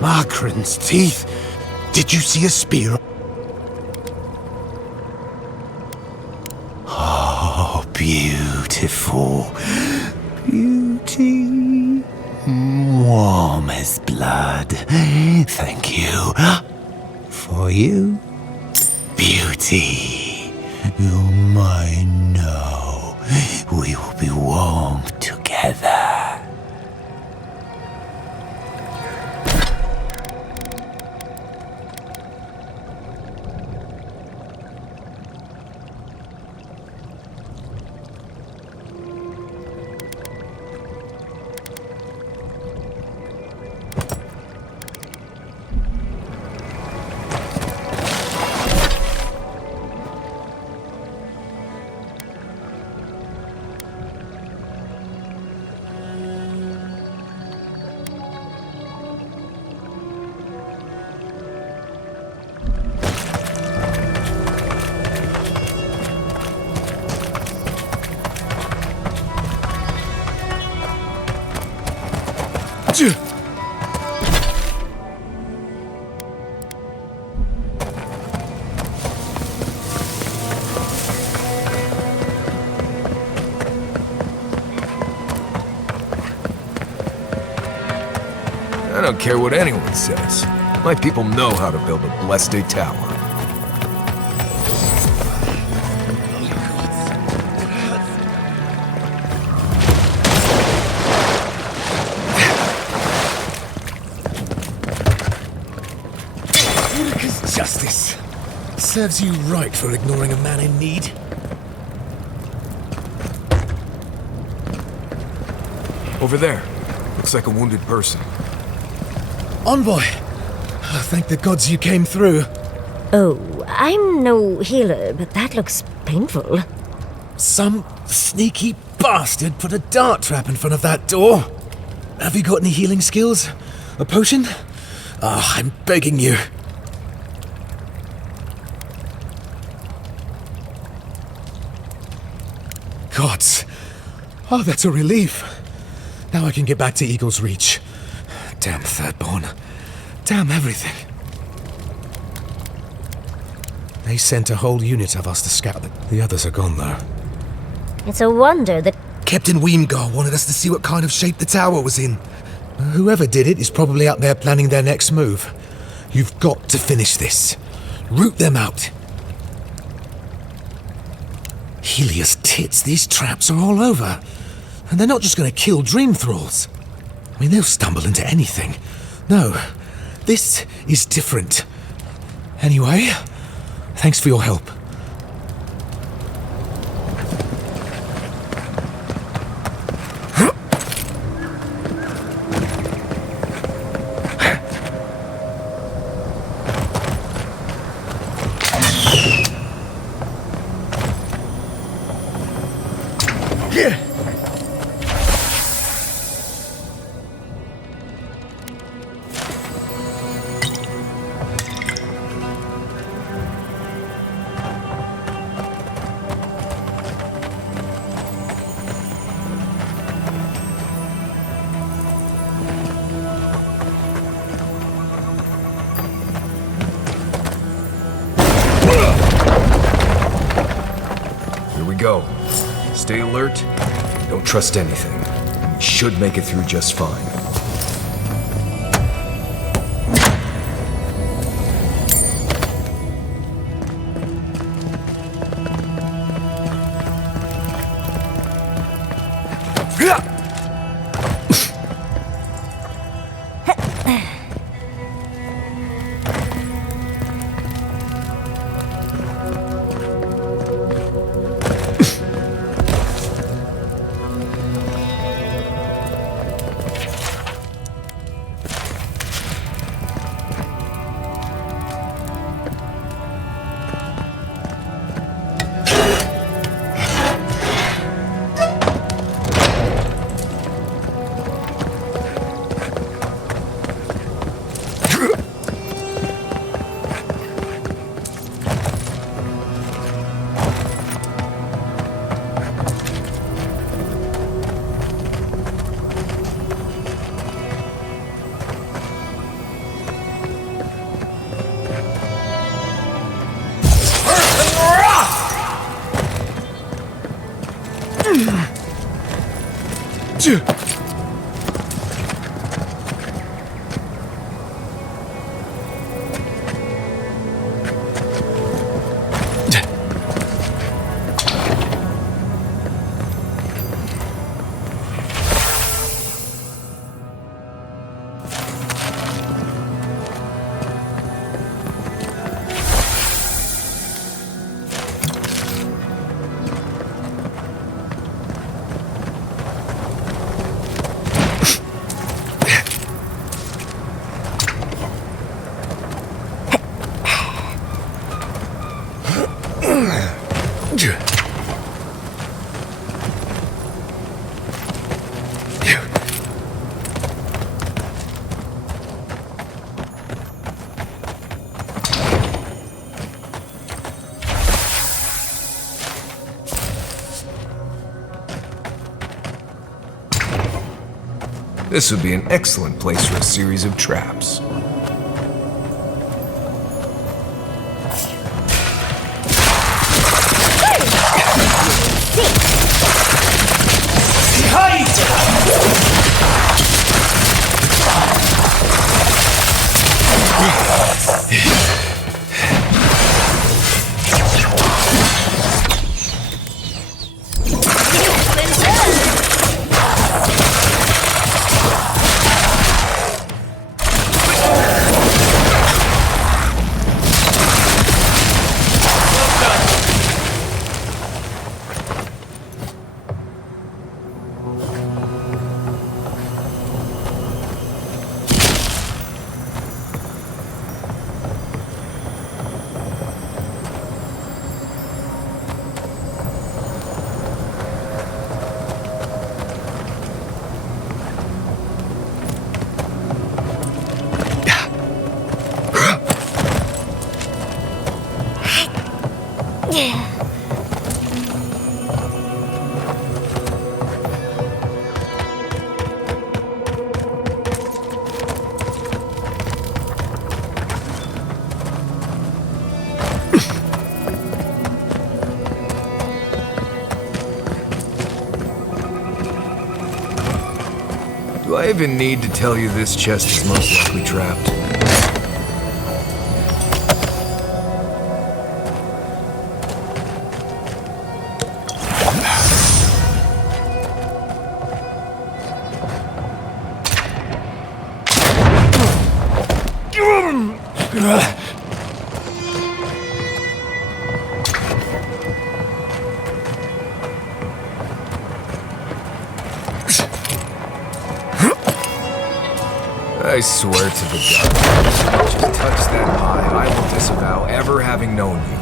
Magran's teeth. Did you see a spear? Oh, beautiful. Beauty. Warm as blood. Thank you. For you. Beauty. You're mine now. We will be warm together. I don't care what anyone says. My people know how to build a blessed tower. Urka's justice. Serves you right for ignoring a man in need. Over there. Looks like a wounded person. Envoy! Oh, thank the gods you came through. Oh, I'm no healer, but that looks painful. Some sneaky bastard put a dart trap in front of that door. Have you got any healing skills? A potion? Ah, I'm begging you. Gods. Oh, that's a relief. Now I can get back to Eagle's Reach. Damn Thirdborn. Damn everything. They sent a whole unit of us to scout the others are gone, though. It's a wonder that... Captain Weemgar wanted us to see what kind of shape the tower was in. Whoever did it is probably out there planning their next move. You've got to finish this. Root them out. Helios tits, these traps are all over. And they're not just going to kill dream thralls. I mean, they'll stumble into anything. No, this is different. Anyway, thanks for your help. Go. Stay alert. Don't trust anything. We should make it through just fine. This would be an excellent place for a series of traps. Do I even need to tell you this chest is most likely trapped? I swear to the God, if you just touch that pie, I will disavow ever having known you.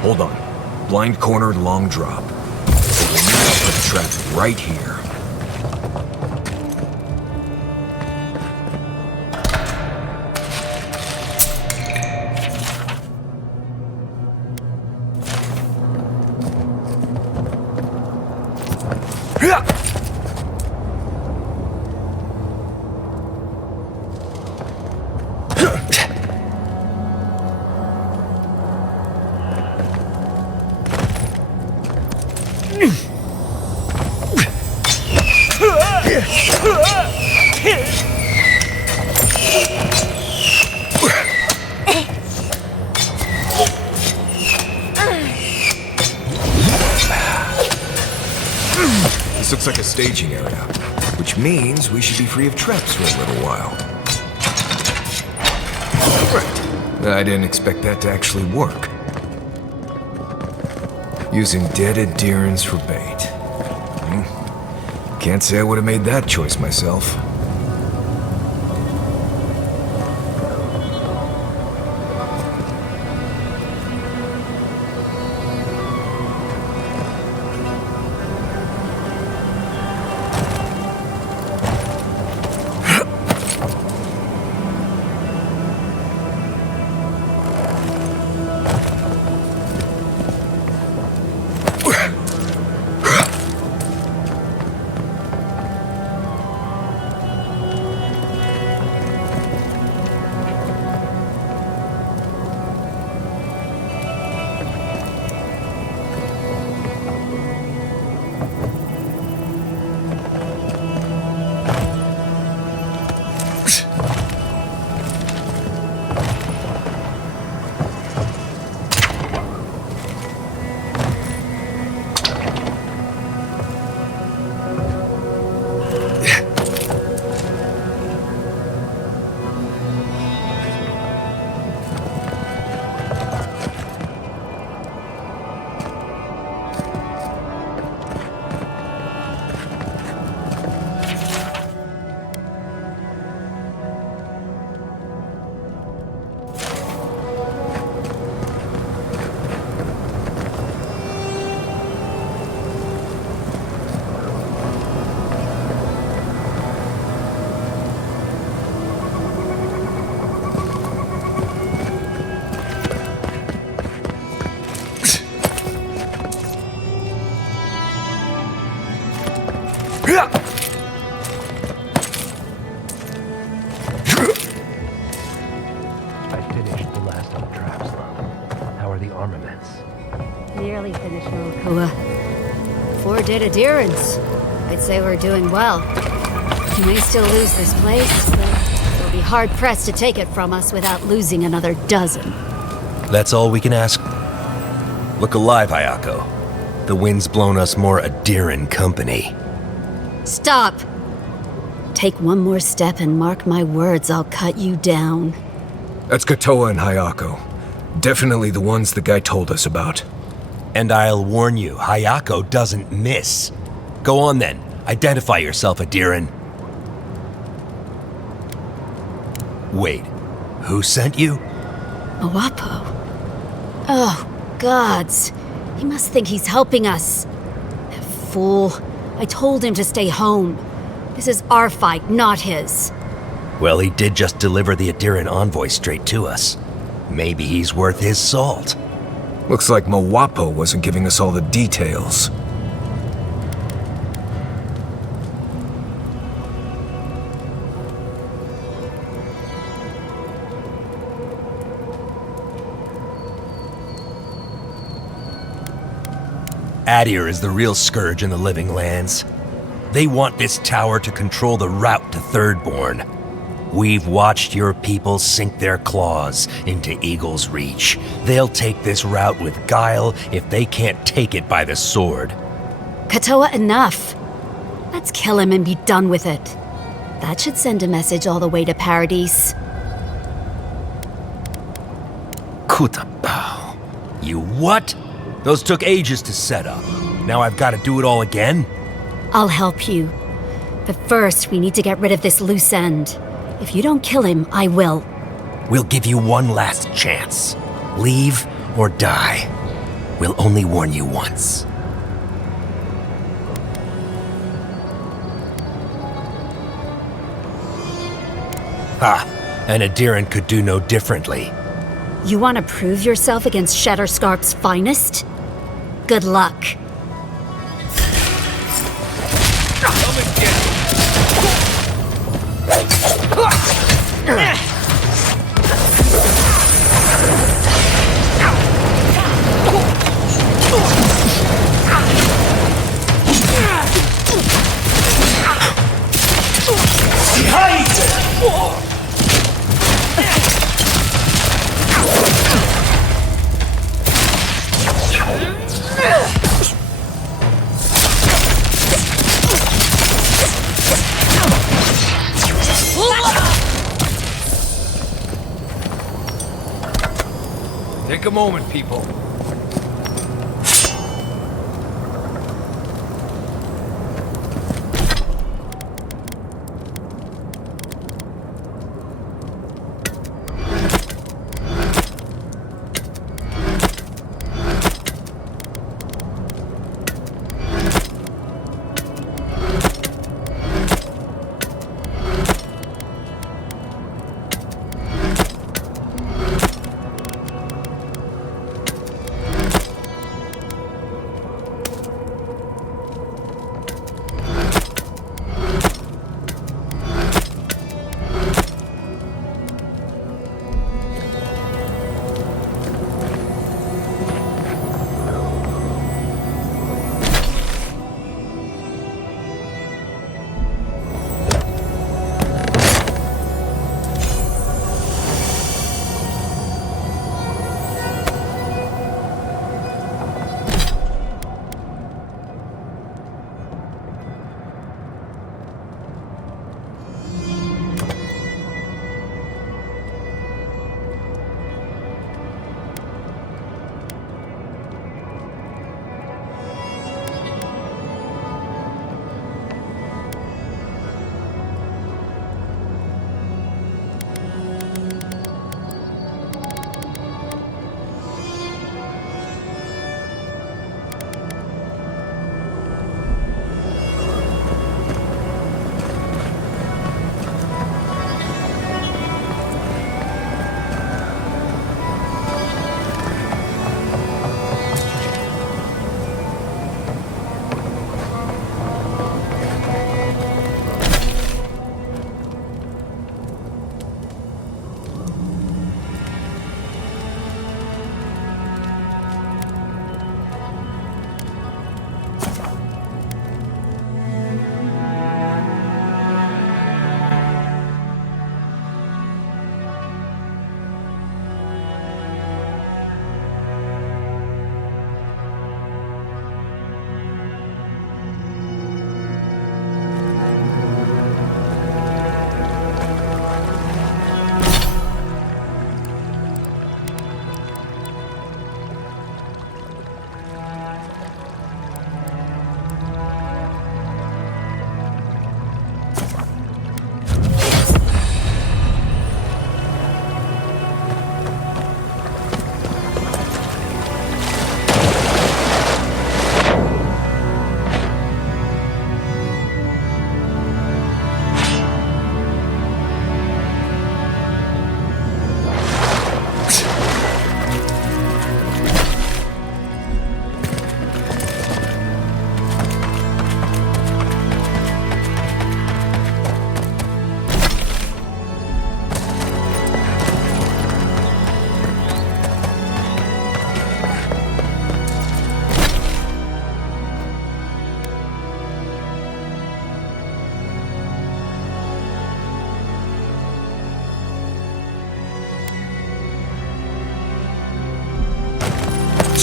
Hold on. Blind corner, long drop. We'll need to put the trap right here. This looks like a staging area, which means we should be free of traps for a little while. Right. I didn't expect that to actually work. Using dead adherents for bait. Can't say I would have made that choice myself. 4 dead adherents. I'd say we're doing well. We may still lose this place, but we'll be hard-pressed to take it from us without losing another dozen. That's all we can ask? Look alive, Hayako. The wind's blown us more Adiran company. Stop! Take one more step and mark my words, I'll cut you down. That's Katoa and Hayako. Definitely the ones the guy told us about. And I'll warn you, Hayako doesn't miss. Go on then. Identify yourself, Adiran. Wait, who sent you? Mawapo. Oh, gods. He must think he's helping us. That fool. I told him to stay home. This is our fight, not his. Well, he did just deliver the Adiran envoy straight to us. Maybe he's worth his salt. Looks like Mawapo wasn't giving us all the details. Adir is the real scourge in the Living Lands. They want this tower to control the route to Thirdborn. We've watched your people sink their claws into Eagle's Reach. They'll take this route with guile if they can't take it by the sword. Katoa, enough. Let's kill him and be done with it. That should send a message all the way to Paradise. Kutapao. You what? Those took ages to set up. Now I've got to do it all again? I'll help you. But first, we need to get rid of this loose end. If you don't kill him, I will. We'll give you one last chance. Leave or die. We'll only warn you once. Ha! An Adiran could do no differently. You want to prove yourself against Shatterscarp's finest? Good luck. Come and get it. Take a moment, people.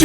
I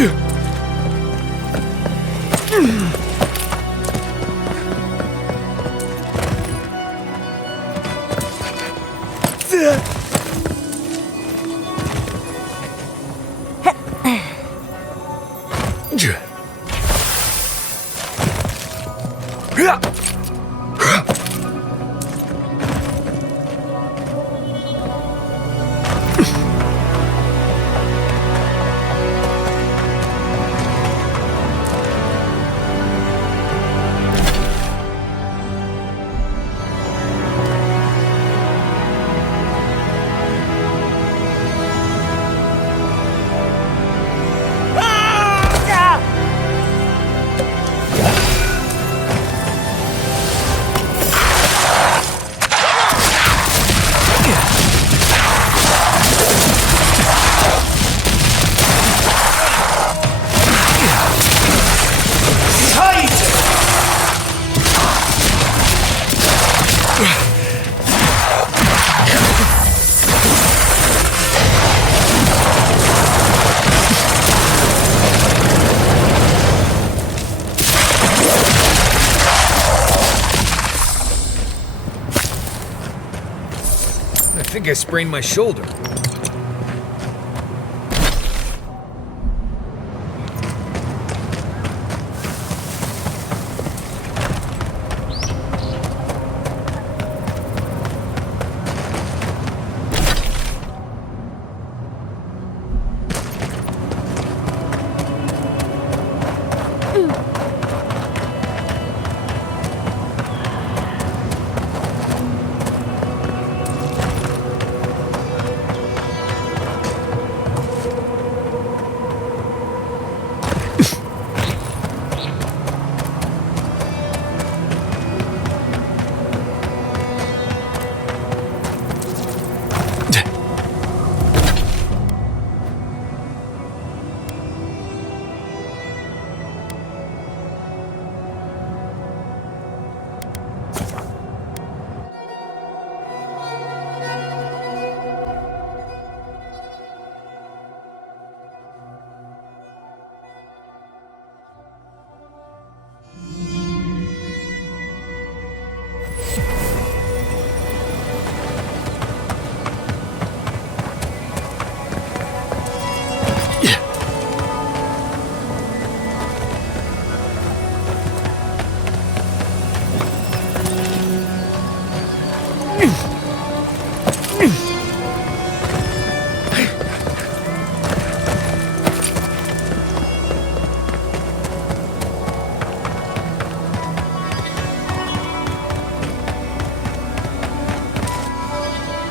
think I sprained my shoulder.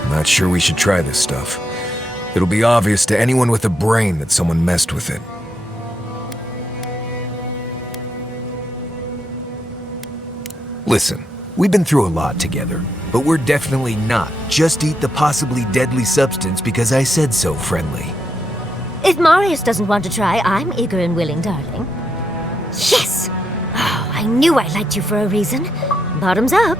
Not sure we should try this stuff. It'll be obvious to anyone with a brain that someone messed with it. Listen, we've been through a lot together, but we're definitely not just eat the possibly deadly substance because I said so, friendly. If Marius doesn't want to try, I'm eager and willing, darling. Yes! Oh, I knew I liked you for a reason. Bottoms up.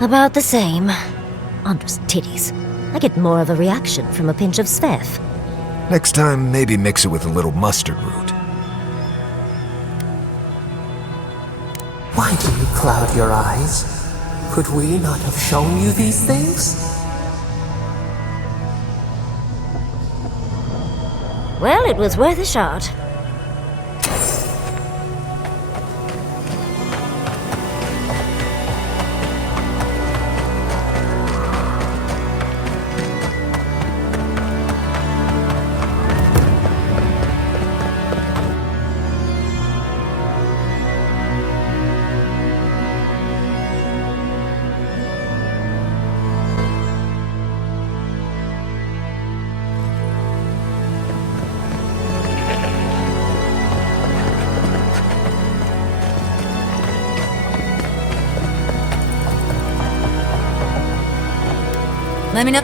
About the same. Andra's titties. I get more of a reaction from a pinch of Svev. Next time, maybe mix it with a little mustard root. Why do you cloud your eyes? Could we not have shown you these things? Well, it was worth a shot. Let me know.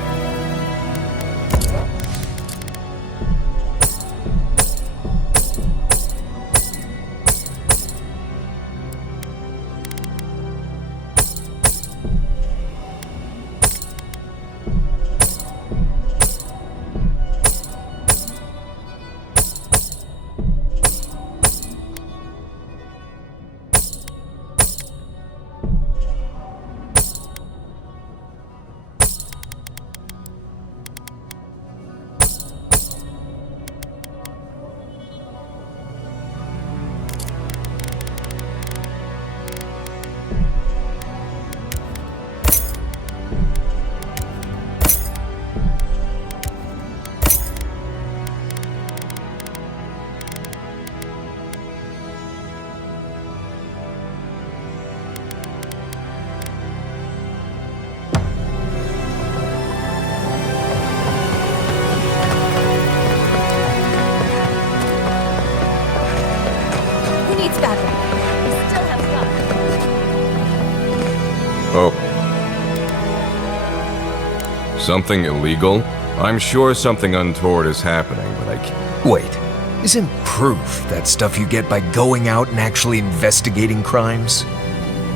Something illegal? I'm sure something untoward is happening, but I can't. Wait, isn't proof that stuff you get by going out and actually investigating crimes?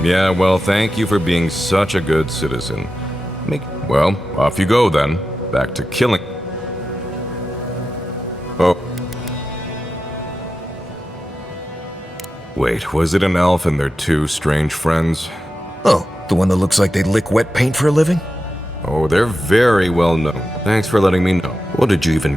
Yeah, well, thank you for being such a good citizen. Well, off you go then. Back to killing. Oh. Wait, was it an elf and their two strange friends? Oh, the one that looks like they lick wet paint for a living? Oh, they're very well known. Thanks for letting me know. What did you even...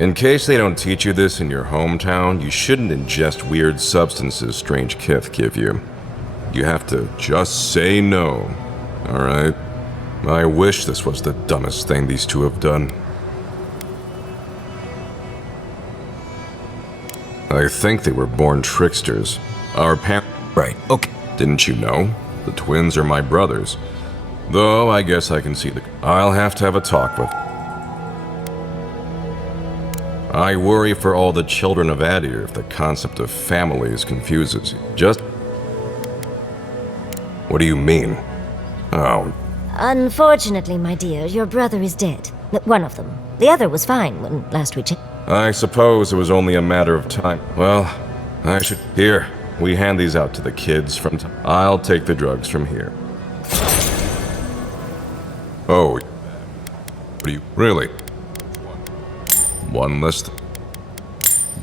In case they don't teach you this in your hometown, you shouldn't ingest weird substances strange kith give you. You have to just say no, alright? I wish this was the dumbest thing these two have done. I think they were born tricksters. Our parents... Right, okay. Didn't you know? The twins are my brothers. Though, I guess I can see the... I'll have to have a talk with... I worry for all the children of Adir if the concept of families confuses you. Just... What do you mean? Oh. Unfortunately, my dear, your brother is dead. One of them. The other was fine when last we checked. I suppose it was only a matter of time. Well, I should... Here, we hand these out to the kids from... I'll take the drugs from here. Oh. What do you... Really? One list.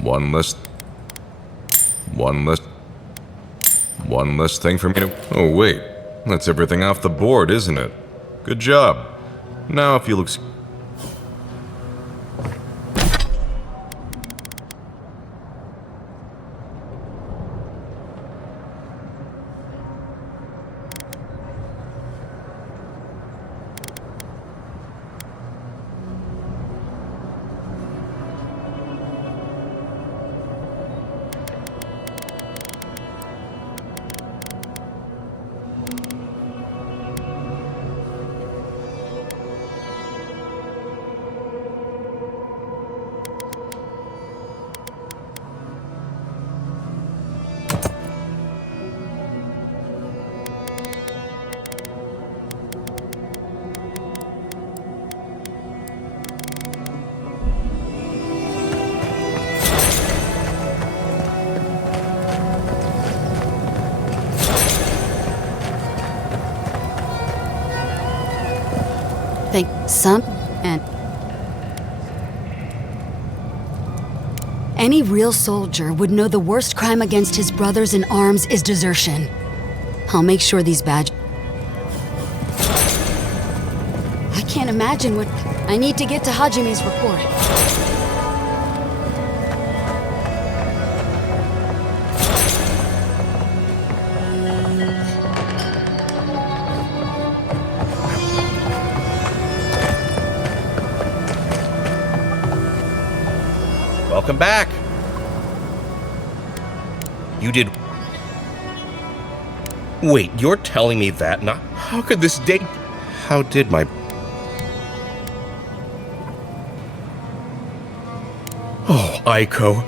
One list. One list. One less thing for me to... Oh, wait. That's everything off the board, isn't it? Good job. Now, if you'll... Think some and any real soldier would know the worst crime against his brothers in arms is desertion. I'll make sure these badges... I can't imagine what... I need to get to Hajime's report. Welcome back. You did... Wait, you're telling me that not... How could this date... How did my... Oh, Aiko.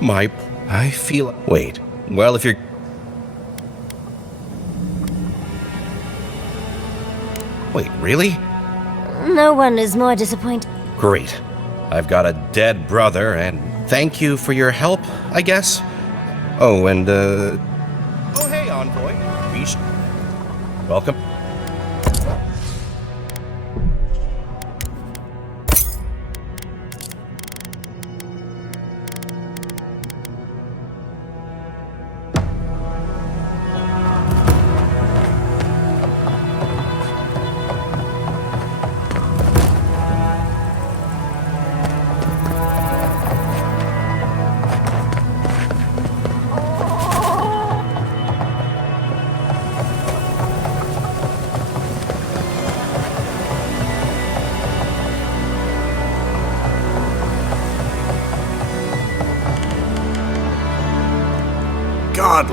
My... I feel... Wait. Well, if you're... Wait, really? No one is more disappointed. Great. I've got a dead brother, and thank you for your help, I guess. Oh, and, Oh, hey, Envoy. Welcome. God.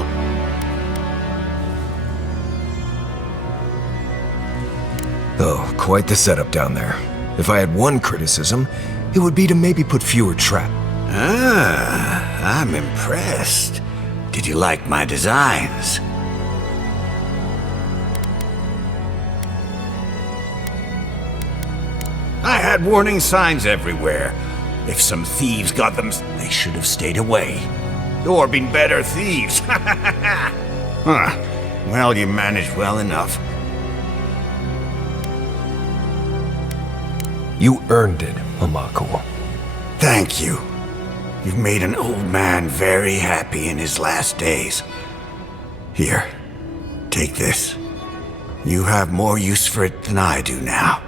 Oh, quite the setup down there. If I had one criticism, it would be to maybe put fewer traps. Ah, I'm impressed. Did you like my designs? had warning signs everywhere. If some thieves got them, they should have stayed away. Or been better thieves. Huh. Well, you managed well enough. You earned it, Mamaku. Thank you. You've made an old man very happy in his last days. Here, take this. You have more use for it than I do now.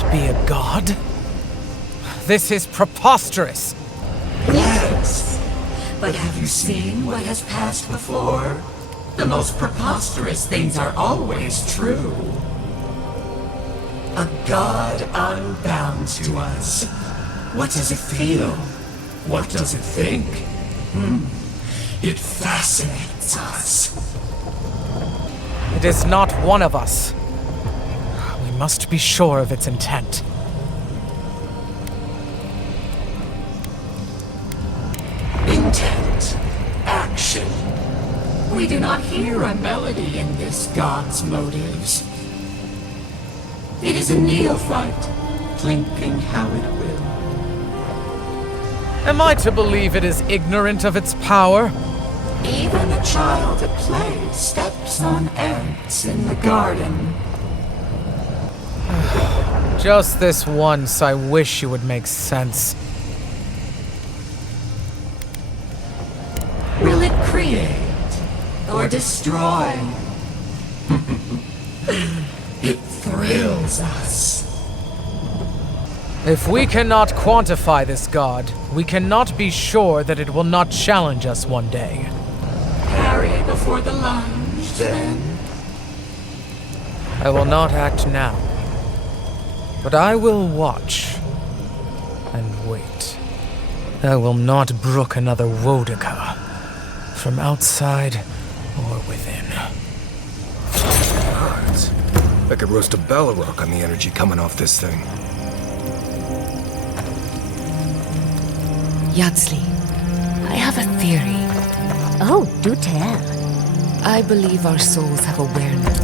not be a god? This is preposterous! Yes, but have you seen what has passed before? The most preposterous things are always true. A god unbound to us. What does it feel? What does it think? It fascinates us. It is not one of us. We must be sure of its intent. Intent. Action. We do not hear a melody in this god's motives. It is a neophyte, thinking how it will. Am I to believe it is ignorant of its power? Even a child at play steps on ants in the garden. Just this once, I wish you would make sense. Will it create or destroy? It thrills us. If we cannot quantify this god, we cannot be sure that it will not challenge us one day. Parry before the lunge, then. I will not act now, but I will watch and wait. I will not brook another Wodika, from outside or within. I could roast a Balrog on the energy coming off this thing. Yardsley, I have a theory. Oh, do tell. I believe our souls have awareness.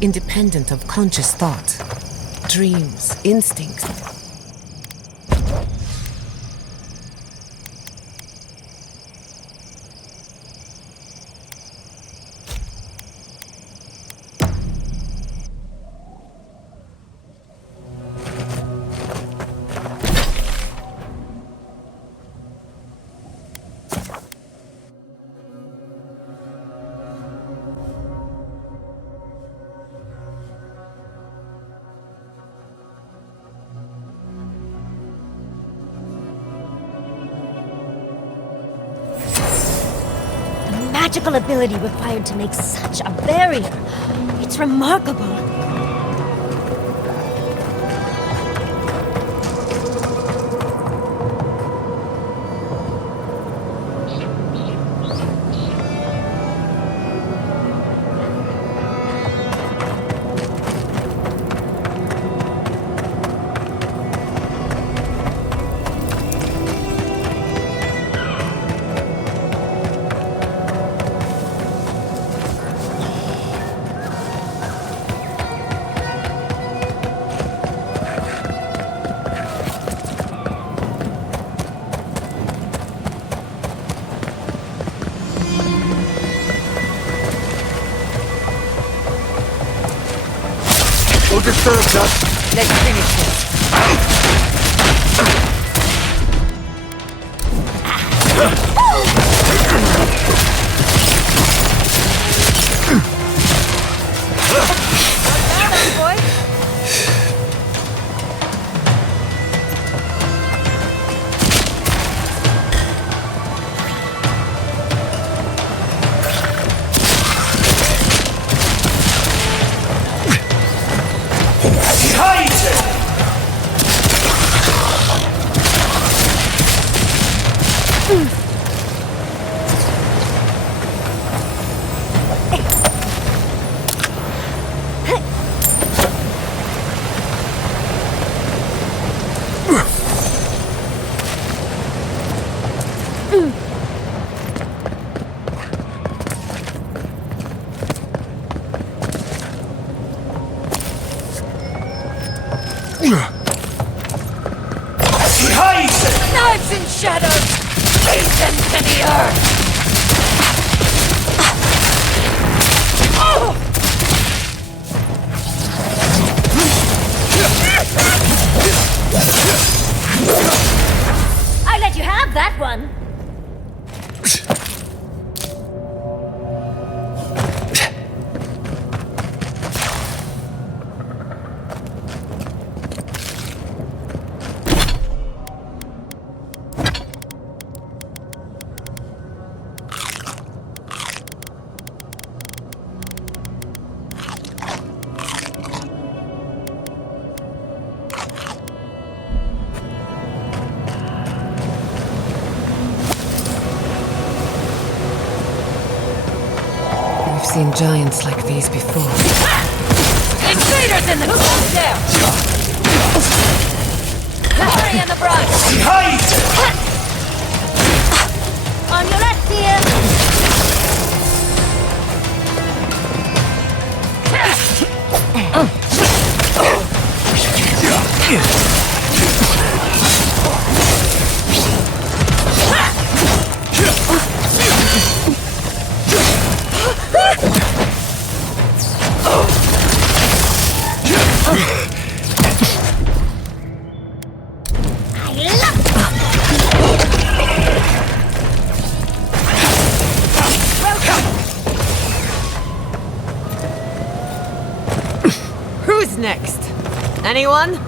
Independent of conscious thought, dreams, instincts. Magical ability required to make such a barrier. It's remarkable. Disturbs us. Let's finish this. Knives and shadows! Beat them to the earth! I let you have that one. We've seen giants like these before. Invaders in the close down! Hurry in the brush! On your left here. Who's next? Anyone?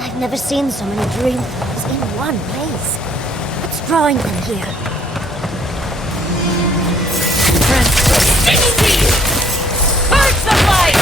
I've never seen so many dream things in one place. What's drawing them here? Birds of light!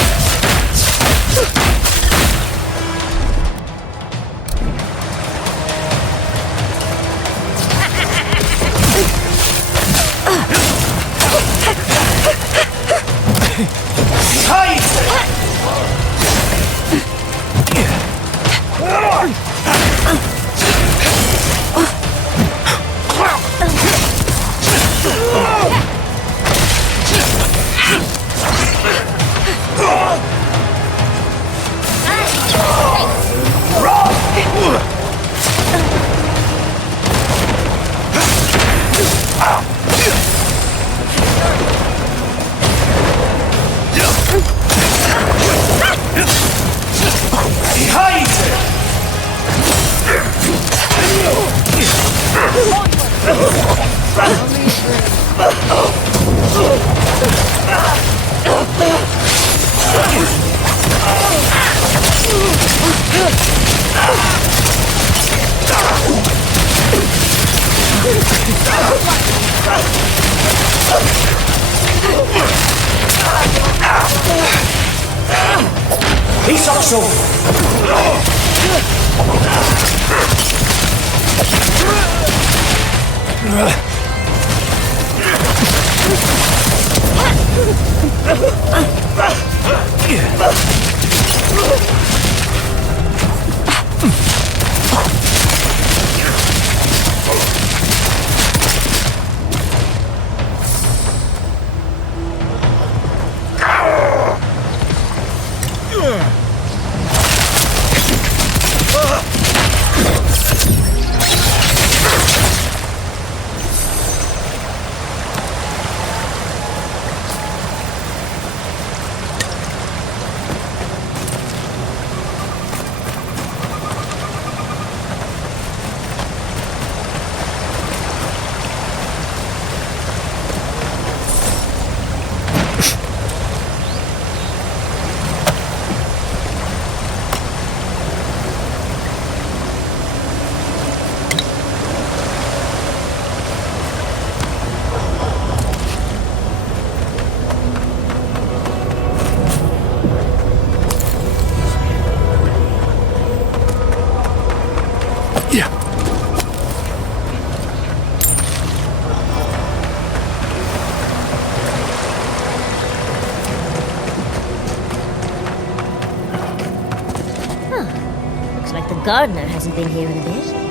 that the gardener hasn't been here in a bit.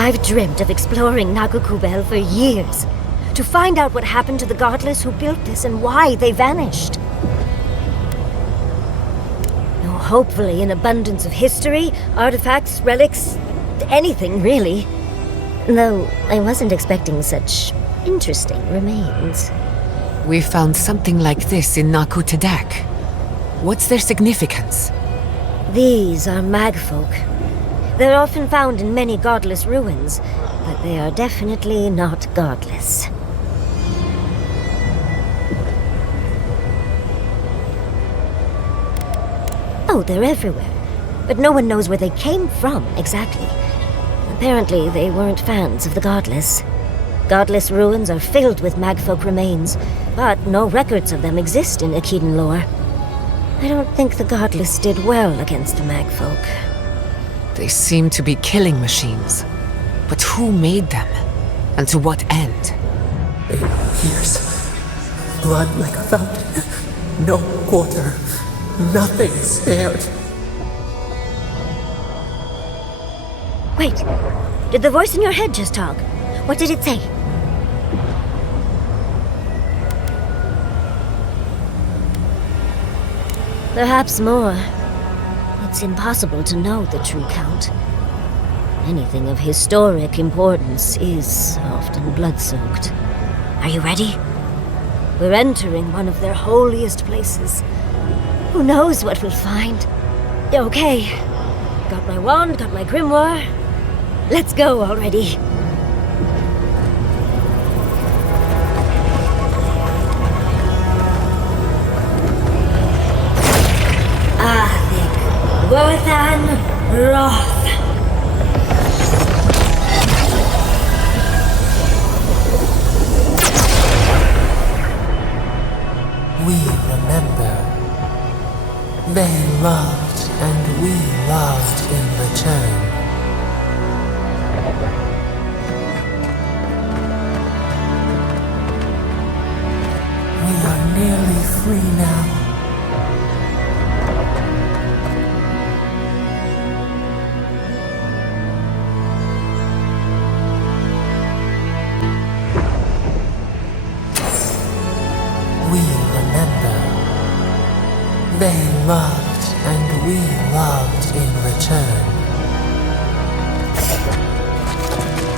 I've dreamt of exploring Nagakubel for years, to find out what happened to the godless who built this and why they vanished. Oh, hopefully an abundance of history, artifacts, relics, anything really. Though I wasn't expecting such interesting remains. We found something like this in Nakutedak. What's their significance? These are magfolk. They're often found in many godless ruins, but they are definitely not godless. Oh, they're everywhere, but no one knows where they came from exactly. Apparently, they weren't fans of the godless. Godless ruins are filled with magfolk remains, but no records of them exist in Akedan lore. I don't think the godless did well against the magfolk. They seem to be killing machines. But who made them? And to what end? 8 years. Blood like a fountain. No quarter. Nothing spared. Wait. Did the voice in your head just talk? What did it say? Perhaps more. It's impossible to know the true count. Anything of historic importance is often blood-soaked. Are you ready? We're entering one of their holiest places. Who knows what we'll find? Okay. Got my wand, got my grimoire. Let's go already. Worthan Roth. We remember. They loved and we loved in return. We are nearly free now. They loved and we loved in return.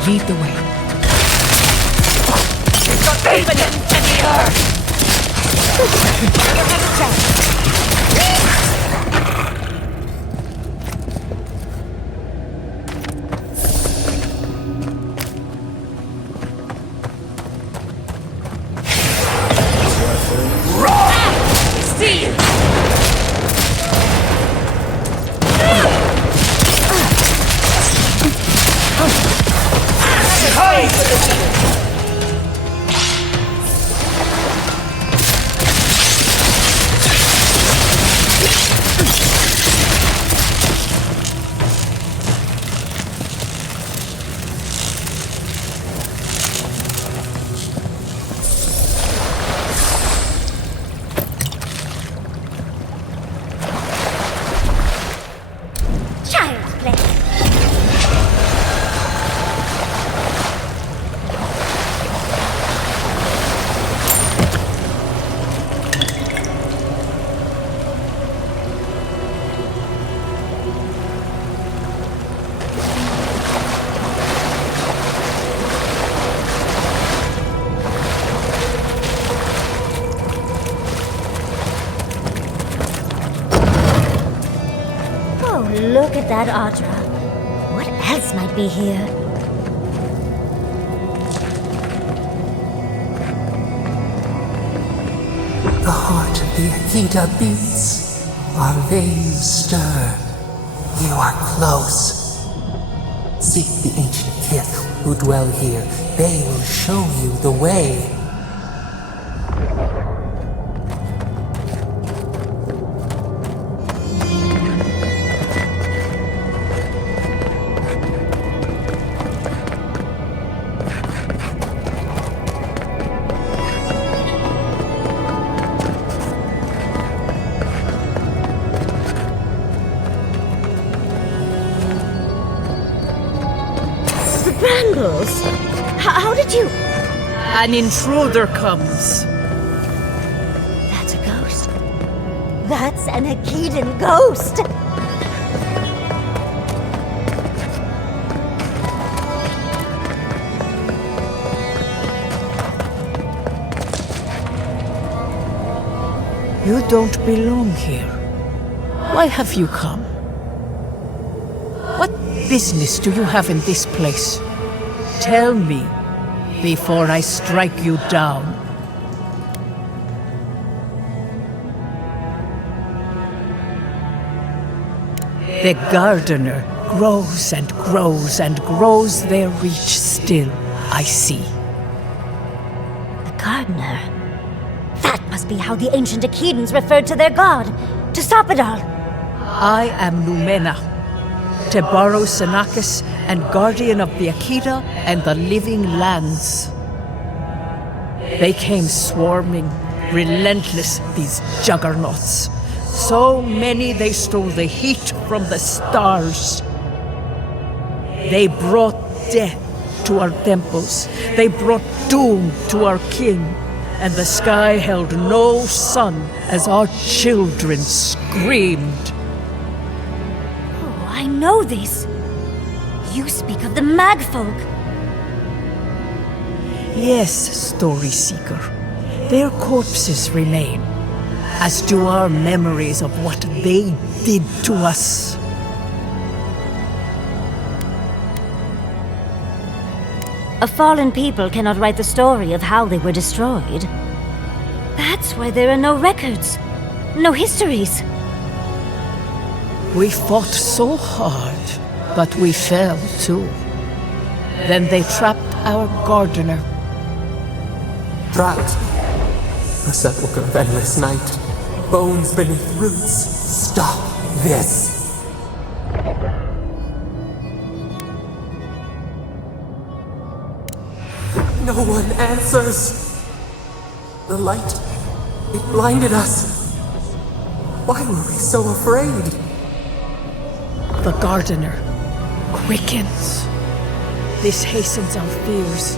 Lead the way. Even into the earth! Your next chance! that Adra. What else might be here? The heart of the Akita beats. Our veins stir. You are close. Seek the ancient kith who dwell here. They will show you the way. How did you... An intruder comes. That's a ghost. That's an Akitan ghost! You don't belong here. Why have you come? What business do you have in this place? Tell me, before I strike you down. The gardener grows and grows and grows their reach still, I see. The gardener? That must be how the ancient Akitans referred to their god, to stop it all. I am Numena, Tebaro Senakis, and guardian of the Akita and the living lands. They came swarming, relentless, these juggernauts. So many they stole the heat from the stars. They brought death to our temples. They brought doom to our king. And the sky held no sun as our children screamed. Oh, I know this. You speak of the Magfolk. Yes, Story Seeker. Their corpses remain, as do our memories of what they did to us. A fallen people cannot write the story of how they were destroyed. That's why there are no records, no histories. We fought so hard, but we fell too. Then they trapped our gardener. Trapped? A sepulchre of endless night. Bones beneath roots. Stop this. No one answers. The light, it blinded us. Why were we so afraid? The gardener quickens. This hastens our fears.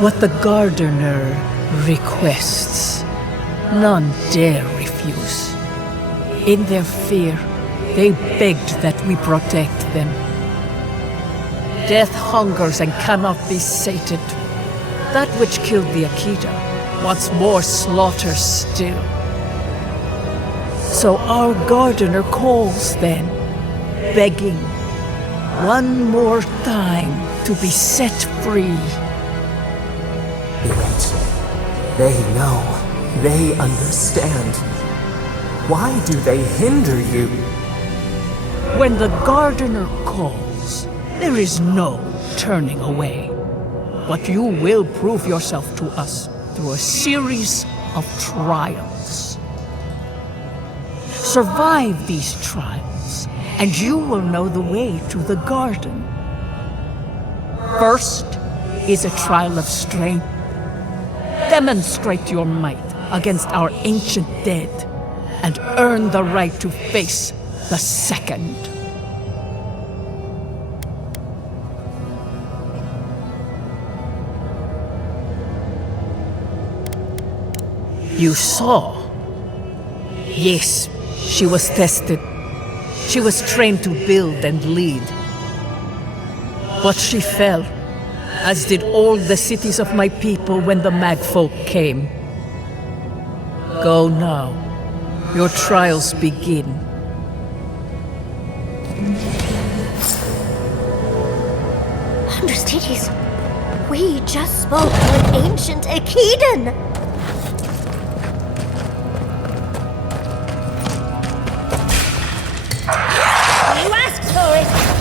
What the gardener requests, none dare refuse. In their fear, they begged that we protect them. Death hungers and cannot be sated. That which killed the Akita wants more slaughter still. So our gardener calls then, begging one more time to be set free. Wait. They know. They understand. Why do they hinder you? When the gardener calls, there is no turning away. But you will prove yourself to us through a series of trials. Survive these trials, and you will know the way to the garden. First is a trial of strength. Demonstrate your might against our ancient dead, and earn the right to face the second. You saw? Yes, she was tested. She was trained to build and lead. But she fell, as did all the cities of my people when the Magfolk came. Go now. Your trials begin. Understudies, we just spoke to an ancient Akedan! You asked for it!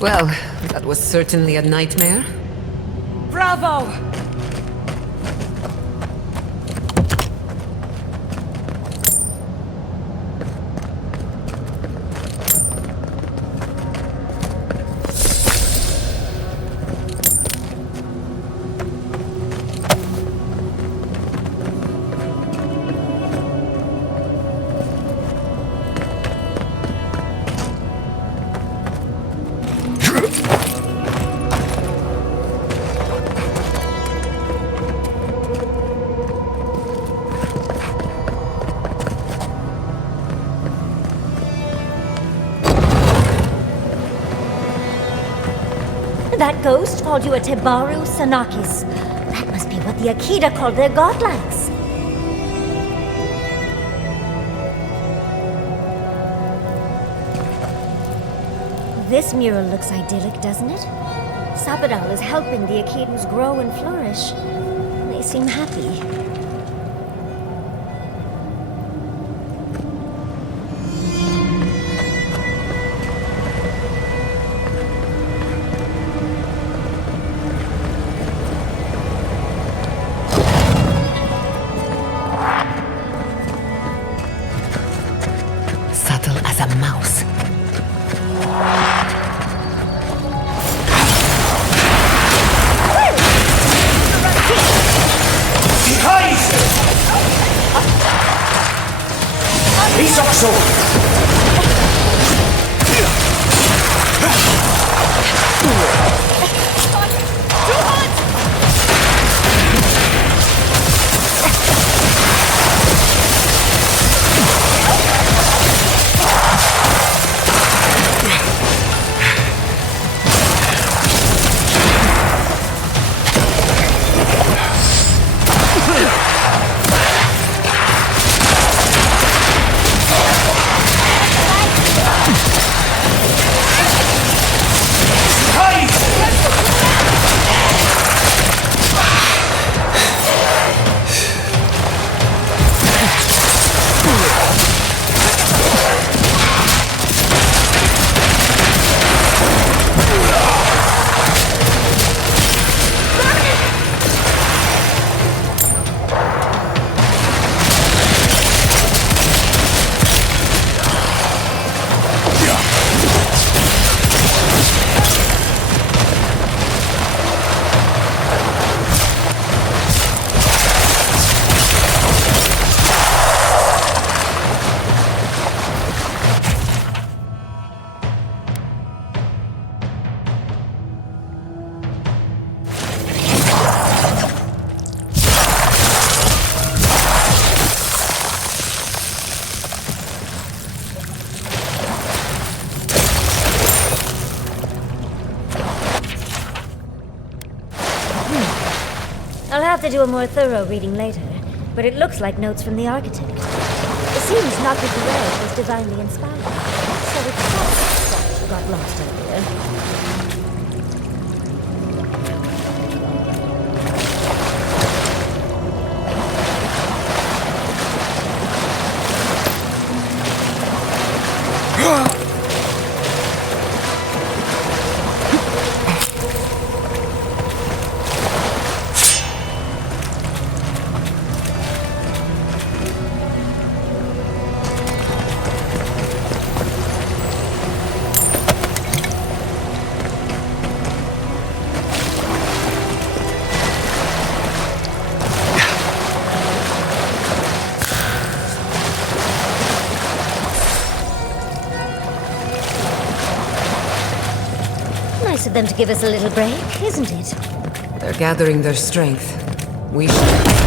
Well, that was certainly a nightmare. Bravo! That ghost called you a Tebaru Sanakis. That must be what the Akita called their godlikes. This mural looks idyllic, doesn't it? Sabadal is helping the Akidans grow and flourish. They seem happy. As a mouse. Behind have to do a more thorough reading later, but it looks like notes from the architect. It seems Nakagura was divinely inspired, so it's possible that got lost earlier. Nice of them to give us a little break, isn't it? They're gathering their strength. We should...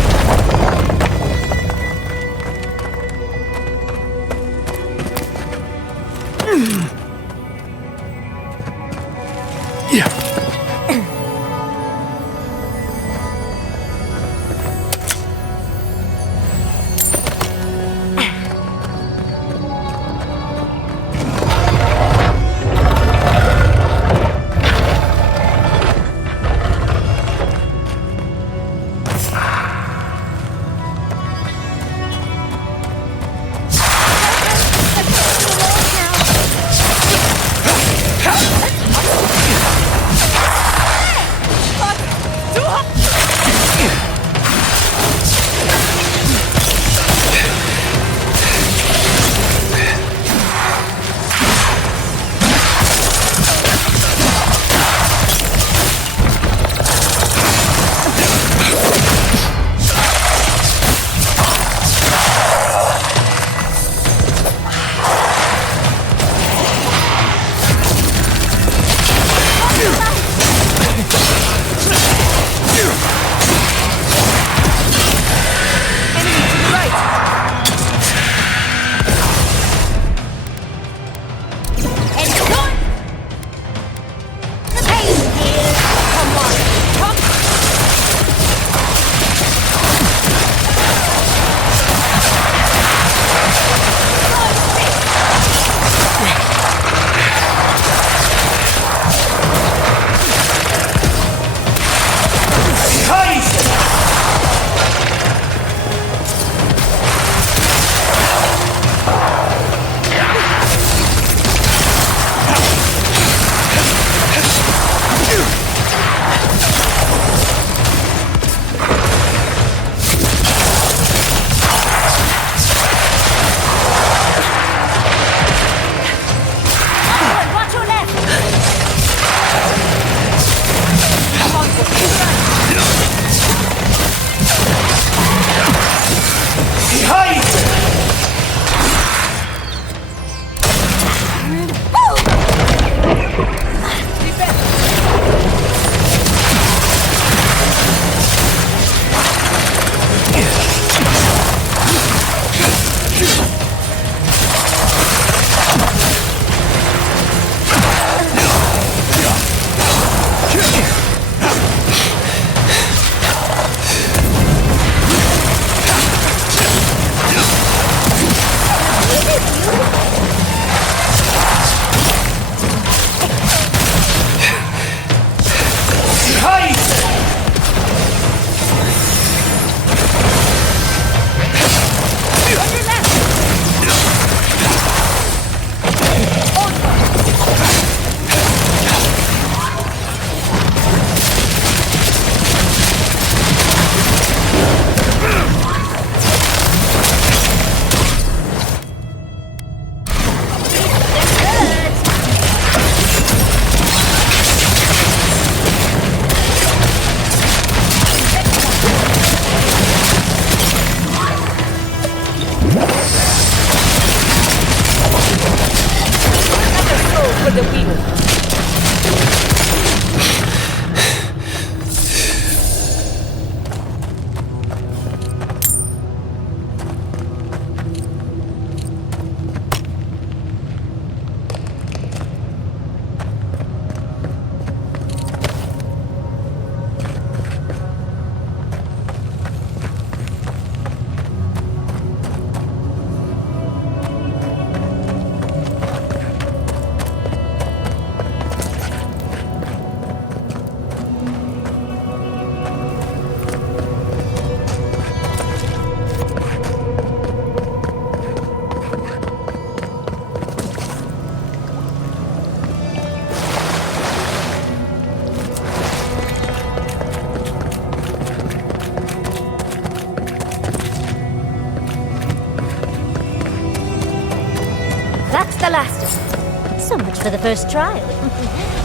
for the first trial.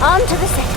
On to the second.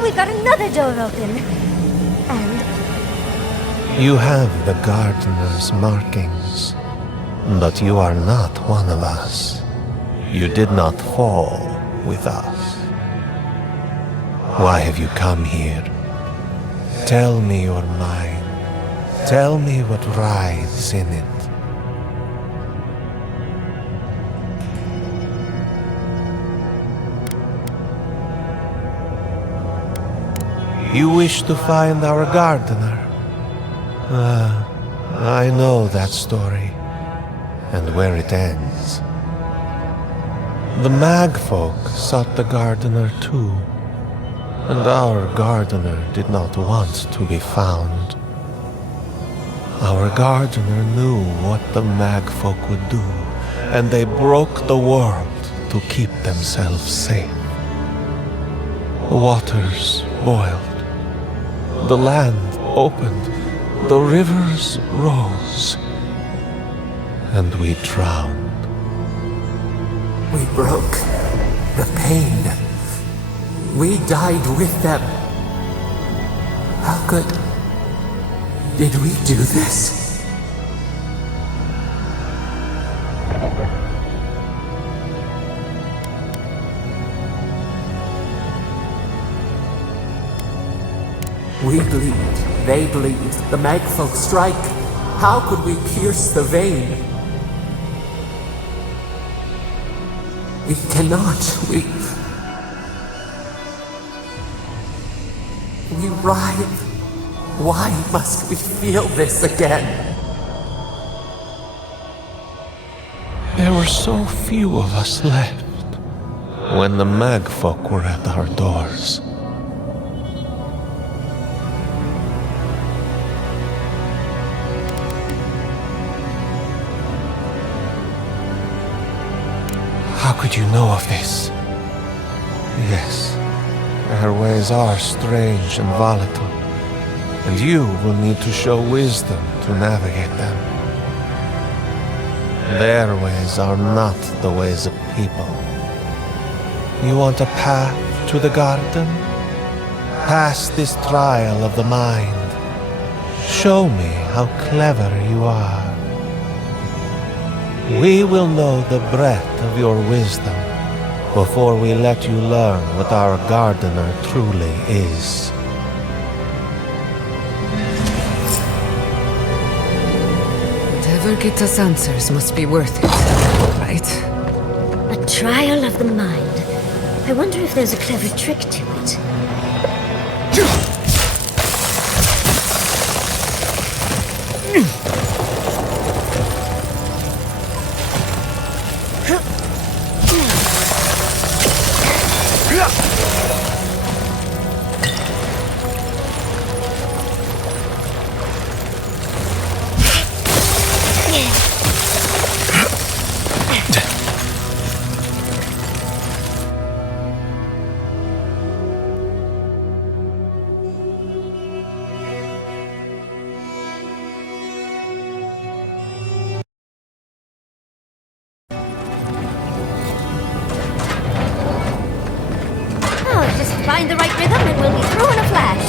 We've got another door open. And... You have the gardener's markings, but you are not one of us. You did not fall with us. Why have you come here? Tell me your mind. Tell me what rides in it. You wish to find our gardener? I know that story, and where it ends. The Magfolk sought the gardener too, and our gardener did not want to be found. Our gardener knew what the Magfolk would do, and they broke the world to keep themselves safe. The waters boiled. The land opened, the rivers rose, and we drowned. We broke the pain. We died with them. How did we do this? We bleed, they bleed, the Magfolk strike. How could we pierce the vein? We cannot, we writhe. Why must we feel this again? There were so few of us left when the Magfolk were at our doors. How could you know of this? Yes, their ways are strange and volatile, and you will need to show wisdom to navigate them. Their ways are not the ways of people. You want a path to the garden? Pass this trial of the mind. Show me how clever you are. We will know the breadth of your wisdom before we let you learn what our gardener truly is. Whatever gets us answers must be worth it, right? A trial of the mind. I wonder if there's a clever trick to it. Find the right rhythm and we'll be through in a flash.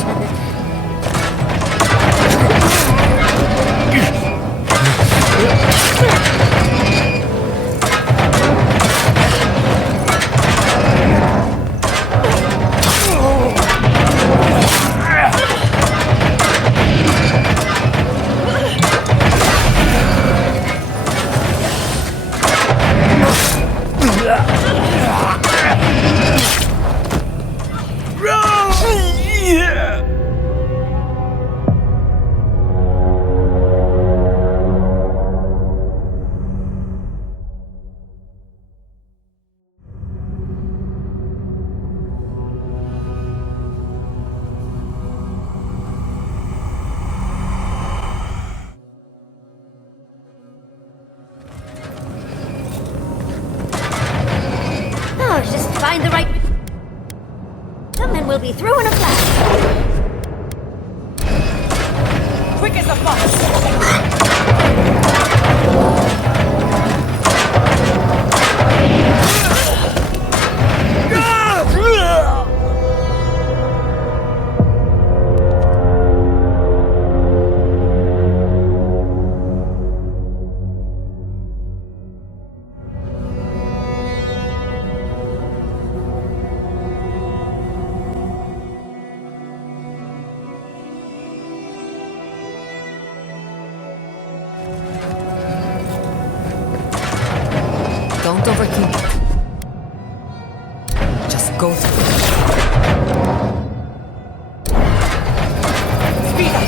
will be through in a flash. Quick as a fox! Don't overthink it. Just go through it. Speed up!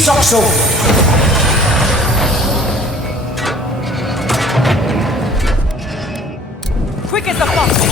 Saxo! Quick as a fox!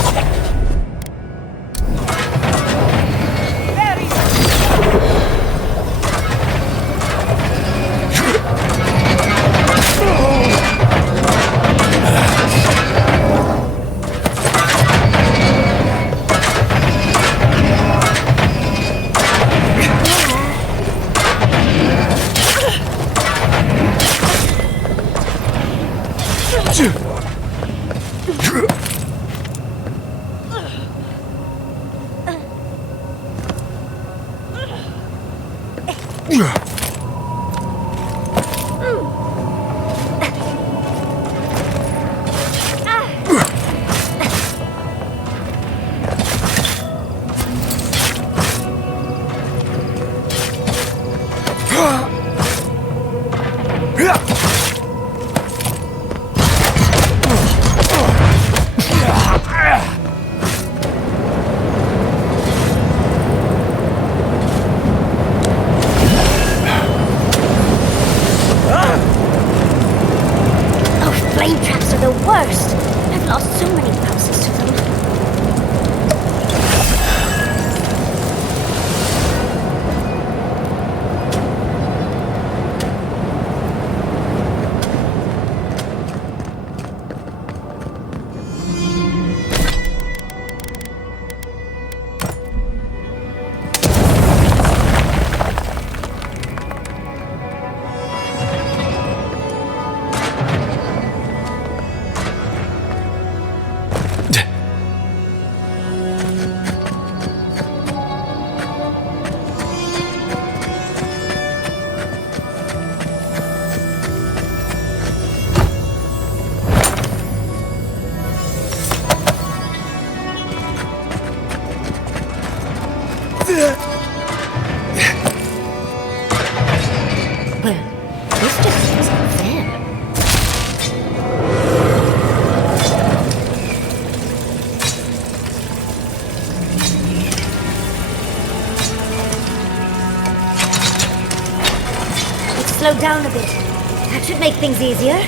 Slow down a bit. That should make things easier.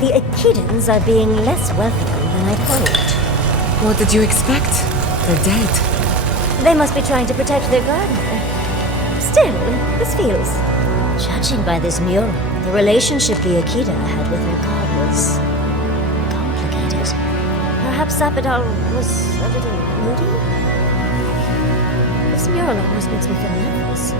The Echidans are being less welcoming than I'd hoped. What did you expect? They're dead. They must be trying to protect their gardener. Still, this feels... Judging by this mural, the relationship the Echida had with her god was... complicated. Perhaps Zappadal was a little moody? This mural almost makes me feel nervous.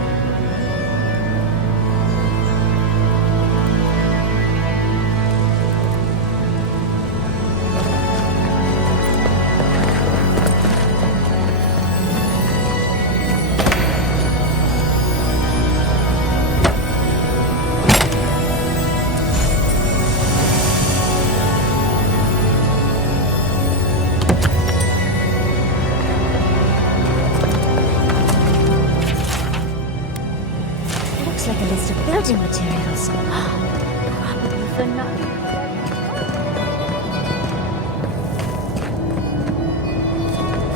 Building materials. Probably for nothing.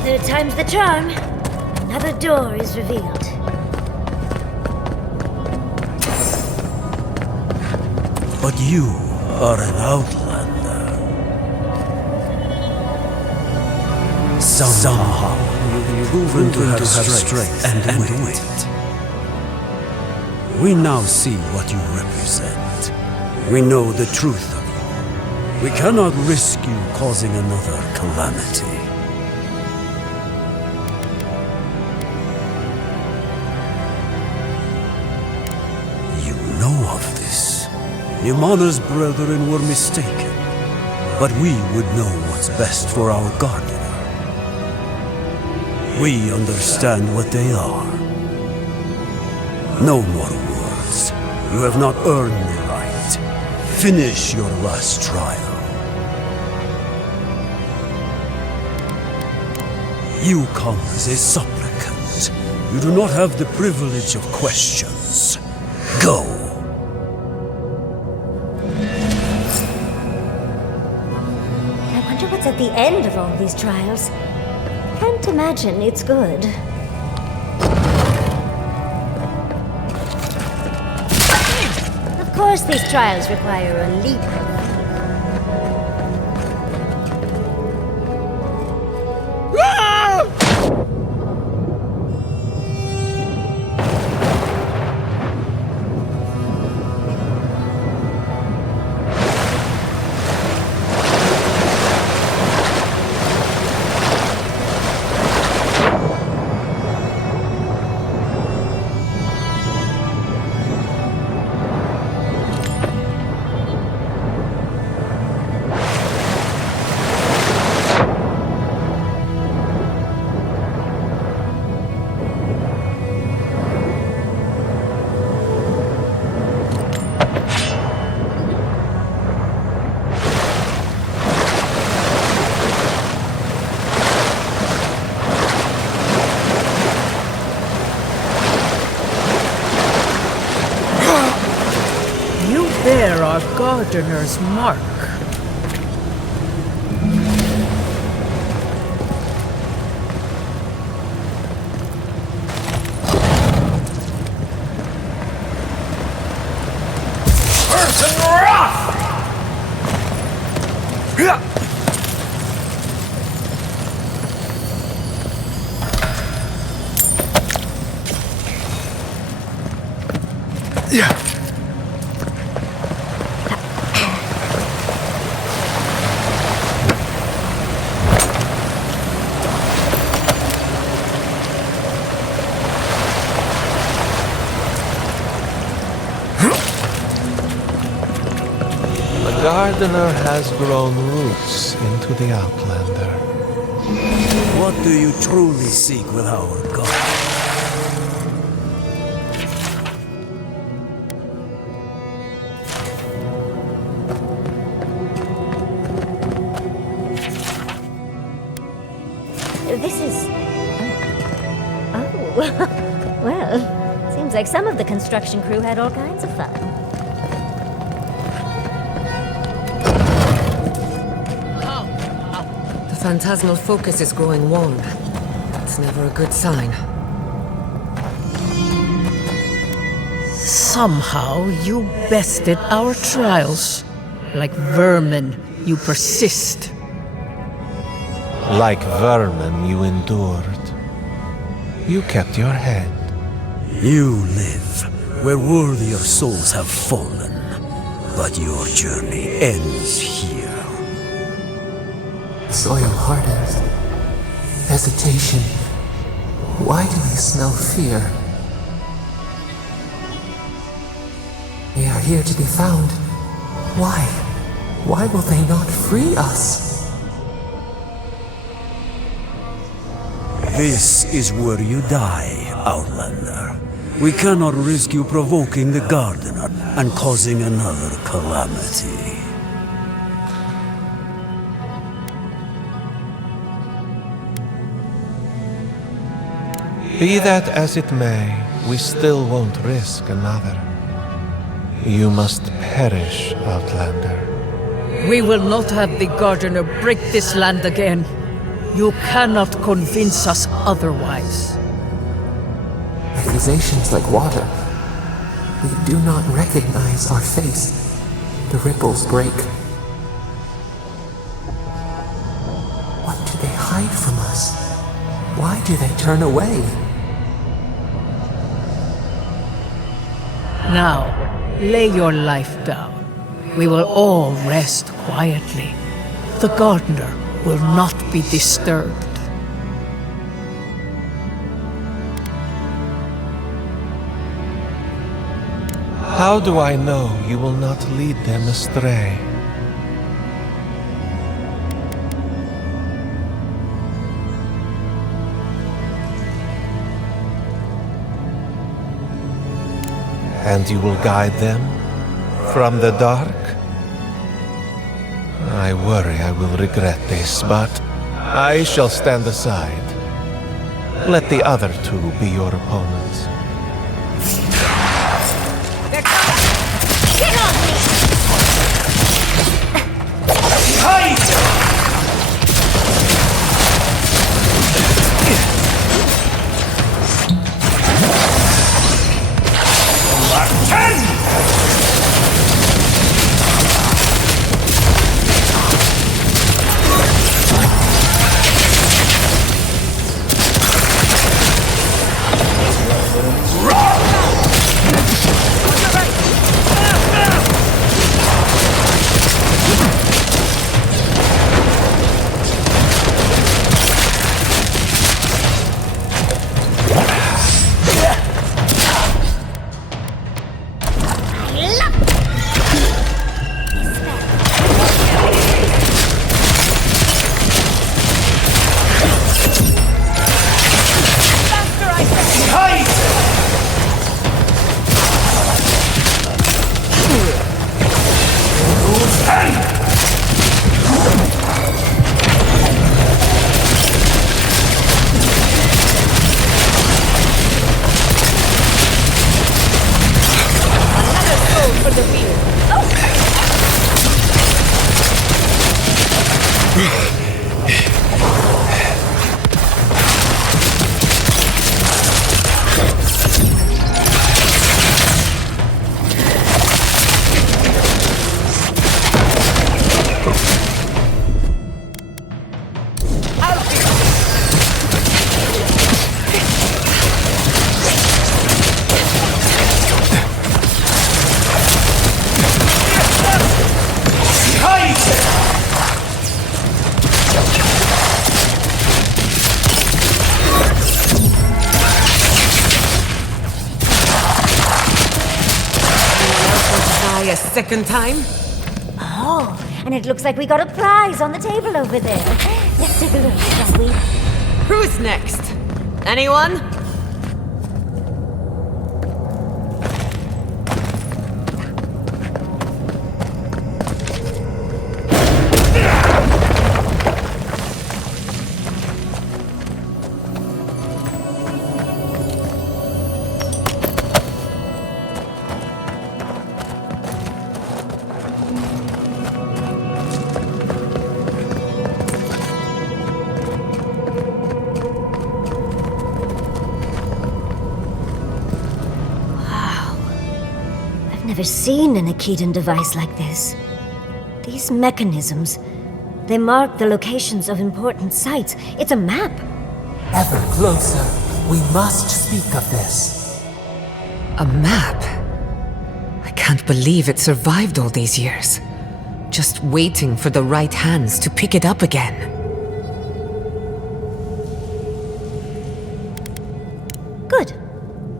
Third time's the charm. Another door is revealed. But you are an outlander. Somehow you've proven to have strength and wit. We now see what you represent. We know the truth of you. We cannot risk you causing another calamity. You know of this. Yamana's brethren were mistaken, but we would know what's best for our gardener. We understand what they are. No more words. You have not earned the right. Finish your last trial. You come as a supplicant. You do not have the privilege of questions. Go. I wonder what's at the end of all these trials. Can't imagine it's good. Of course these trials require a leap. There our gardener's mark. Person rough! Yeah. The gardener has grown roots into the Outlander. What do you truly seek with our God? This is... Oh. Well, seems like some of the construction crew had all kinds of fun. The phantasmal focus is growing wan. That's never a good sign. Somehow you bested our trials. Like vermin, you persist. Like vermin, you endured. You kept your head. You live where worthier souls have fallen, but your journey ends here. Soil hardens. Hesitation. Why do we smell fear? They are here to be found. Why? Why will they not free us? This is where you die, Outlander. We cannot risk you provoking the Gardener and causing another calamity. Be that as it may, we still won't risk another. You must perish, Outlander. We will not have the Gardener break this land again. You cannot convince us otherwise. Accusations like water. We do not recognize our face. The ripples break. What do they hide from us? Why do they turn away? Now, lay your life down. We will all rest quietly. The Gardener will not be disturbed. How do I know you will not lead them astray? and you will guide them from the dark? I worry I will regret this, but I shall stand aside. Let the other two be your opponents. Get on me! Second time? Oh, and it looks like we got a prize on the table over there. Let's take a look, shall we? Who's next? Anyone? Never seen an Akedan device like this. These mechanisms, they mark the locations of important sites. It's a map. Ever closer. We must speak of this. A map? I can't believe it survived all these years. Just waiting for the right hands to pick it up again. Good.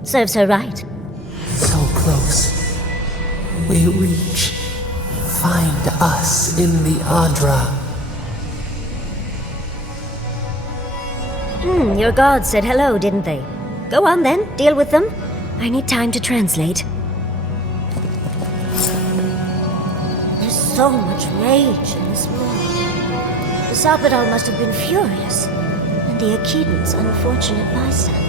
Serves her right. So close. We reach. Find us in the Adra. Your gods said hello, didn't they? Go on then, deal with them. I need time to translate. There's so much rage in this world. The Sabadal must have been furious, and the Akedans unfortunate bystanders.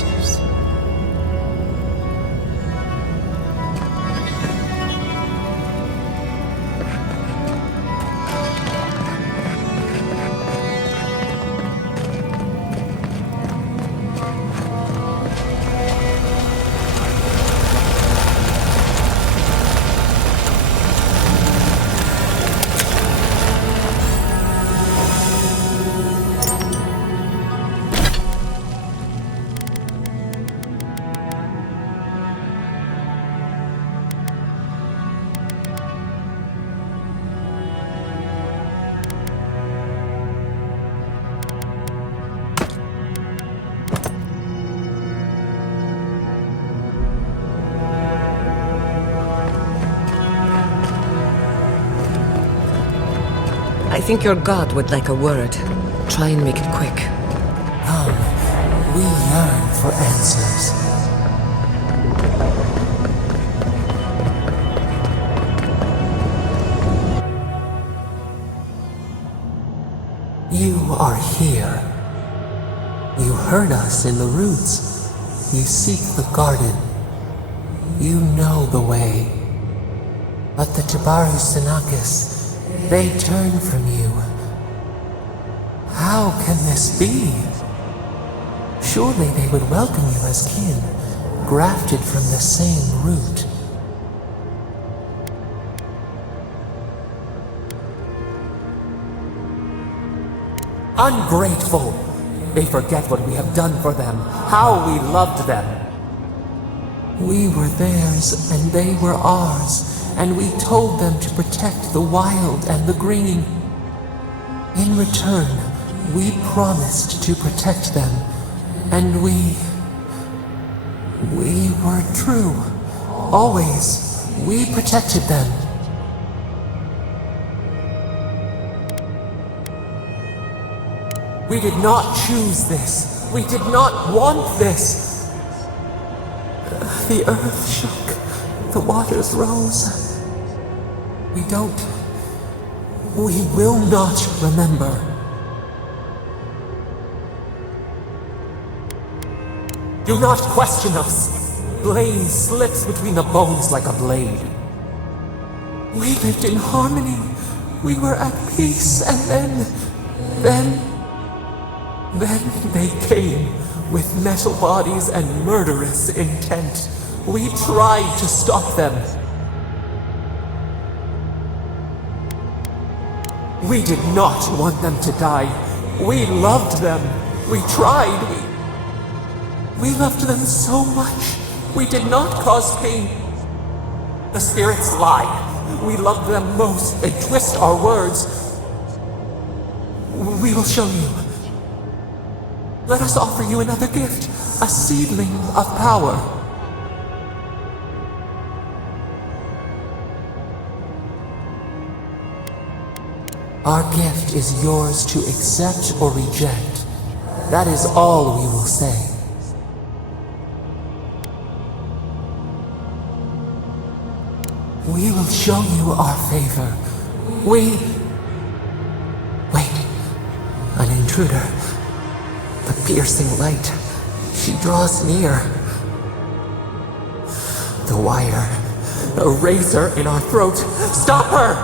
I think your god would like a word. Try and make it quick. Come, we yearn for answers. You are here. You heard us in the roots. You seek the garden. You know the way. But the Tabaru Sinakis, they turn from you. How can this be? Surely they would welcome you as kin, grafted from the same root. Ungrateful! They forget what we have done for them, how we loved them. We were theirs, and they were ours, and we told them to protect the wild and the green. In return, we promised to protect them, and we were true. Always, we protected them. We did not choose this. We did not want this. The earth shook. The waters rose. We will not remember. Do not question us. Blame slips between the bones like a blade. We lived in harmony. We were at peace, and then they came with metal bodies and murderous intent. We tried to stop them. We did not want them to die. We loved them. We tried. We loved them so much. We did not cause pain. The spirits lie. We love them most. They twist our words. We will show you. Let us offer you another gift, a seedling of power. Our gift is yours to accept or reject. That is all we will say. We will show you our favor. Wait, an intruder. The piercing light. She draws near. The wire. A razor in our throat. Stop her!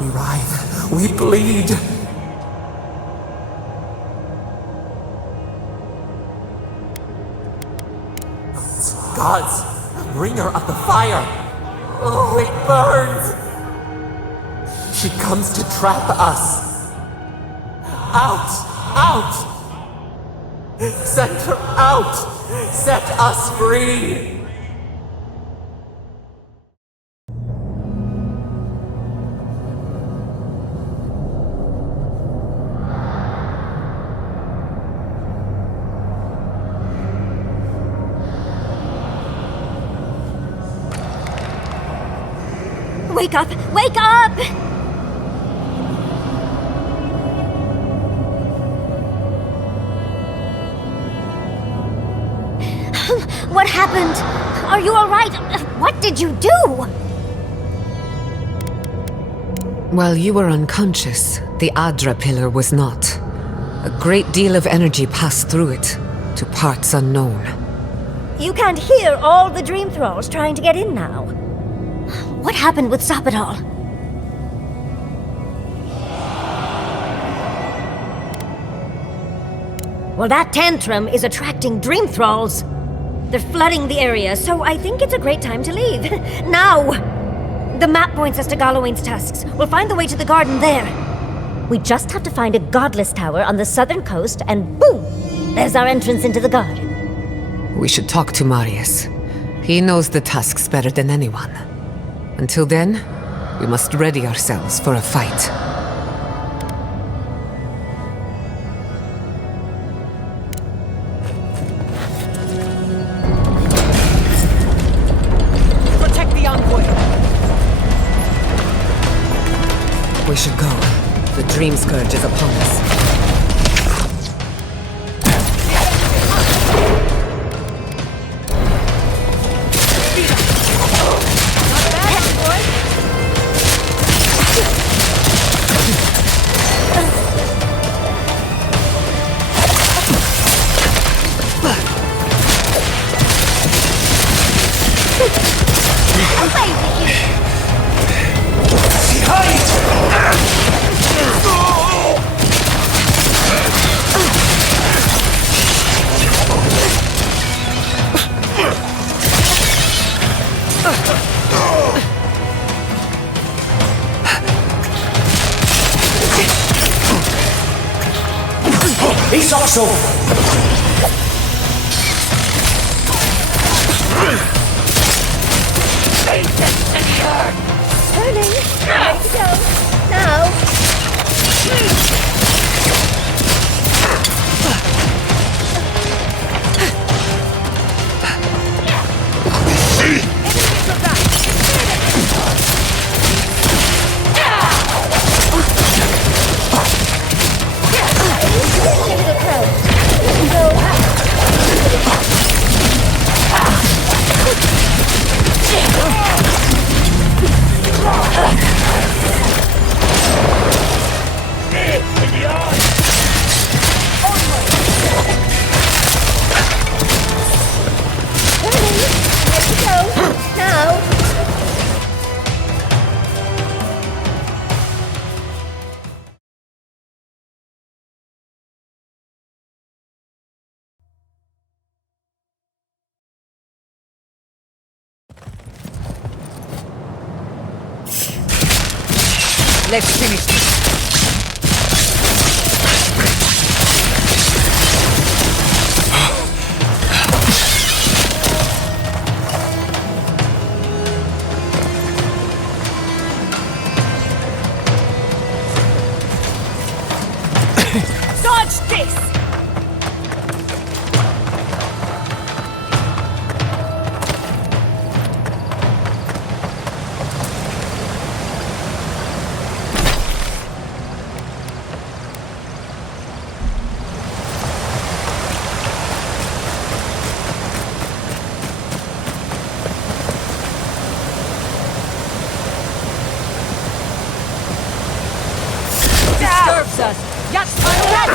We writhe. We bleed. Gods, bring her up the fire. Oh, it burns. She comes to trap us. Out! Send her out! Set us free! Wake up! Wake up! What happened? Are you all right? What did you do? While you were unconscious, the Adra pillar was not. A great deal of energy passed through it, to parts unknown. You can't hear all the dream thralls trying to get in now. What happened with Stop It All? Well, that tantrum is attracting dream thralls. They're flooding the area, so I think it's a great time to leave. Now! The map points us to Galawain's tusks. We'll find the way to the garden there. We just have to find a godless tower on the southern coast, and boom! There's our entrance into the garden. We should talk to Marius. He knows the tusks better than anyone. Until then, we must ready ourselves for a fight. We should go. The Dream Scourge is upon us. Turning. Ready to go. Now. Let's finish this. Dodge this! Disturbs us! Yes, my rat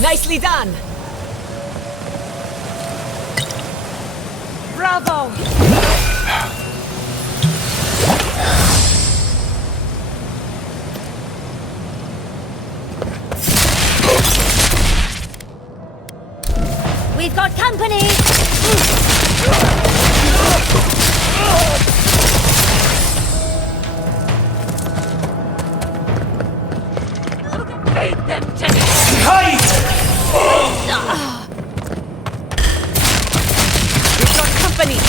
Nicely done! Bravo! We've got company! Make them take it! We've got company!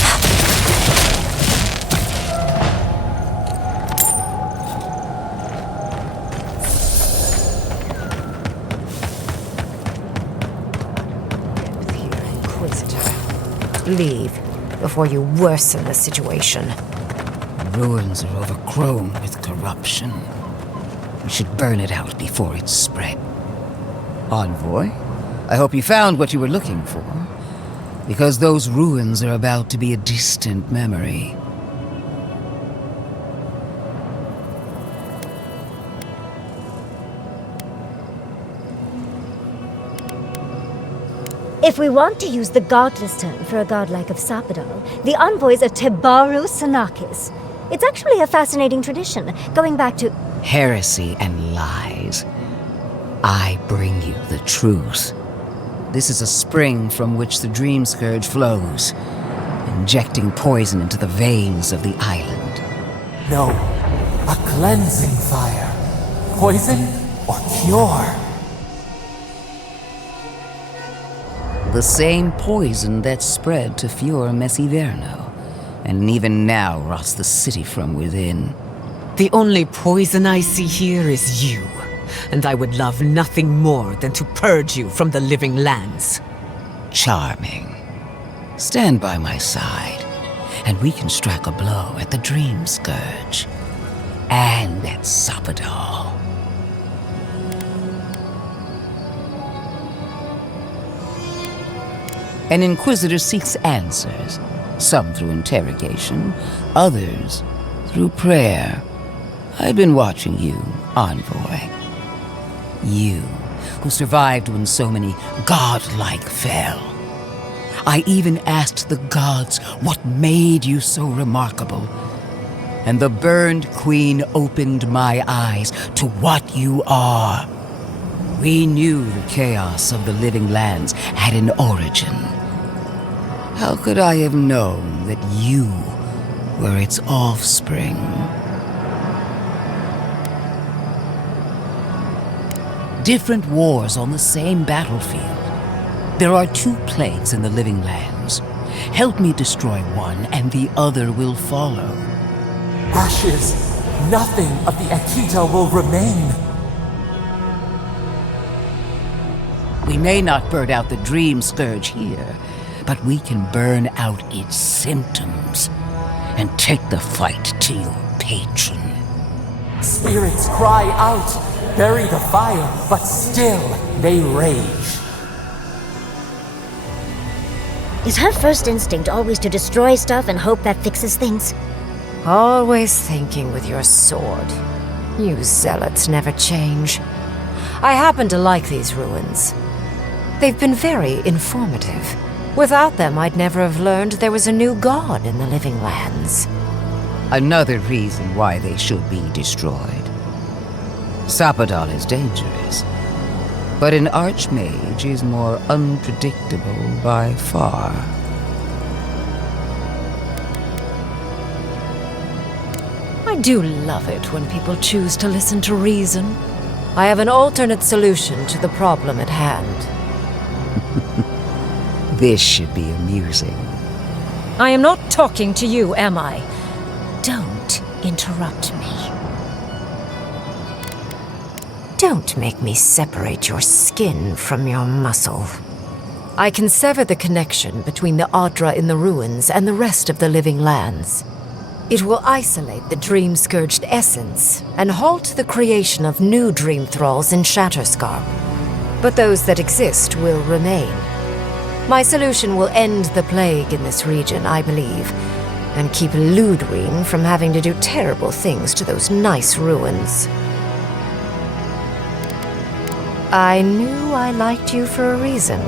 Leave before you worsen the situation. The ruins are overgrown with corruption. We should burn it out before it's spread. Envoy, I hope you found what you were looking for, because those ruins are about to be a distant memory. If we want to use the godless term for a godlike of Sapadal, the envoys are Tebaru Sanakis. It's actually a fascinating tradition, going back to Heresy and lies. I bring you the truth. This is a spring from which the Dream Scourge flows, injecting poison into the veins of the island. No, a cleansing fire. Poison? or cure. The same poison that spread to Fior Messiverno, and even now rots the city from within. The only poison I see here is you, and I would love nothing more than to purge you from the living lands. Charming. Stand by my side, and we can strike a blow at the Dream Scourge. And at Sapadal. An Inquisitor seeks answers, some through interrogation, others through prayer. I've been watching you, Envoy. You, who survived when so many godlike fell. I even asked the gods what made you so remarkable. And the burned queen opened my eyes to what you are. We knew the chaos of the living lands had an origin. How could I have known that you were its offspring? Different wars on the same battlefield. There are 2 plagues in the living lands. Help me destroy one, and the other will follow. Ashes, nothing of the Akita will remain. We may not burn out the Dream Scourge here, but we can burn out its symptoms and take the fight to your patron. Spirits cry out, bury the fire, but still they rage. Is her first instinct always to destroy stuff and hope that fixes things? Always thinking with your sword. You zealots never change. I happen to like these ruins. They've been very informative. Without them, I'd never have learned there was a new god in the living lands. Another reason why they should be destroyed. Sapadal is dangerous, but an archmage is more unpredictable by far. I do love it when people choose to listen to reason. I have an alternate solution to the problem at hand. This should be amusing. I am not talking to you, am I? Don't interrupt me. Don't make me separate your skin from your muscle. I can sever the connection between the Adra in the ruins and the rest of the living lands. It will isolate the dream-scourged essence and halt the creation of new dream thralls in Shatterscarp. But those that exist will remain. My solution will end the plague in this region, I believe, and keep Ludwig from having to do terrible things to those nice ruins. I knew I liked you for a reason.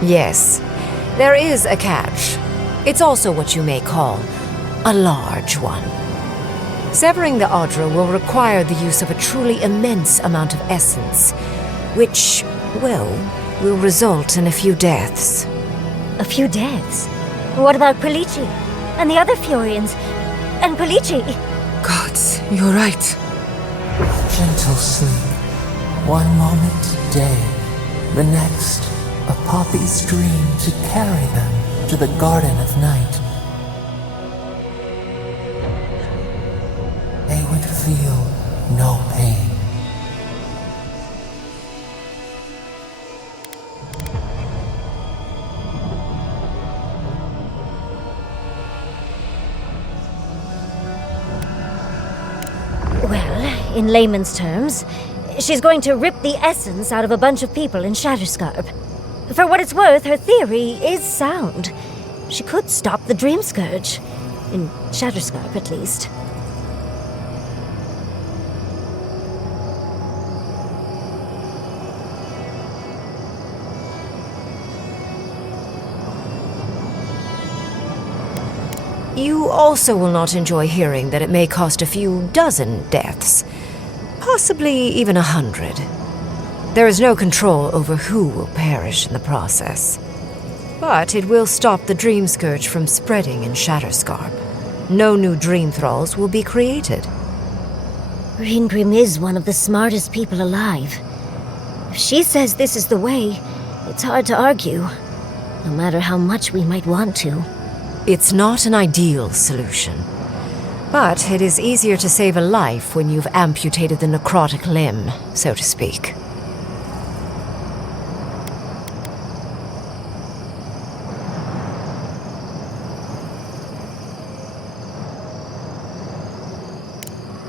Yes, there is a catch. It's also what you may call a large one. Severing the Adra will require the use of a truly immense amount of essence, which, well, will result in a few deaths. A few deaths? What about Polici? And the other Furians? And Polici? Gods, you're right. Gentle sleep. One moment day, the next, a poppy's dream to carry them to the Garden of Night. They would feel no pain. Well, in layman's terms, she's going to rip the essence out of a bunch of people in Shatterscarp. For what it's worth, her theory is sound. She could stop the Dream Scourge. In Shatterscarp, at least. You also will not enjoy hearing that it may cost a few dozen deaths. Possibly even 100. There is no control over who will perish in the process. But it will stop the Dream Scourge from spreading in Shatterscarp. No new Dream Thralls will be created. Greengrim is one of the smartest people alive. If she says this is the way, it's hard to argue, no matter how much we might want to. It's not an ideal solution, but it is easier to save a life when you've amputated the necrotic limb, so to speak.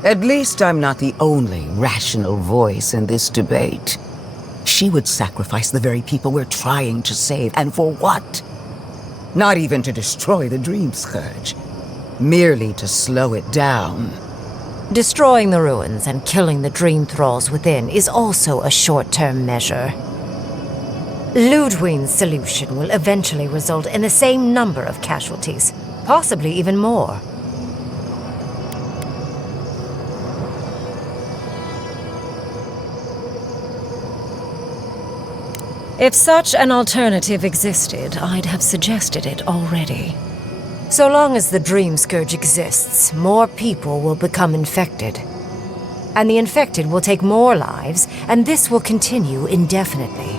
At least I'm not the only rational voice in this debate. She would sacrifice the very people we're trying to save, and for what? Not even to destroy the Dream Scourge. Merely to slow it down. Destroying the ruins and killing the dream thralls within is also a short-term measure. Ludwig's solution will eventually result in the same number of casualties, possibly even more. If such an alternative existed, I'd have suggested it already. So long as the Dream Scourge exists, more people will become infected. And the infected will take more lives, and this will continue indefinitely.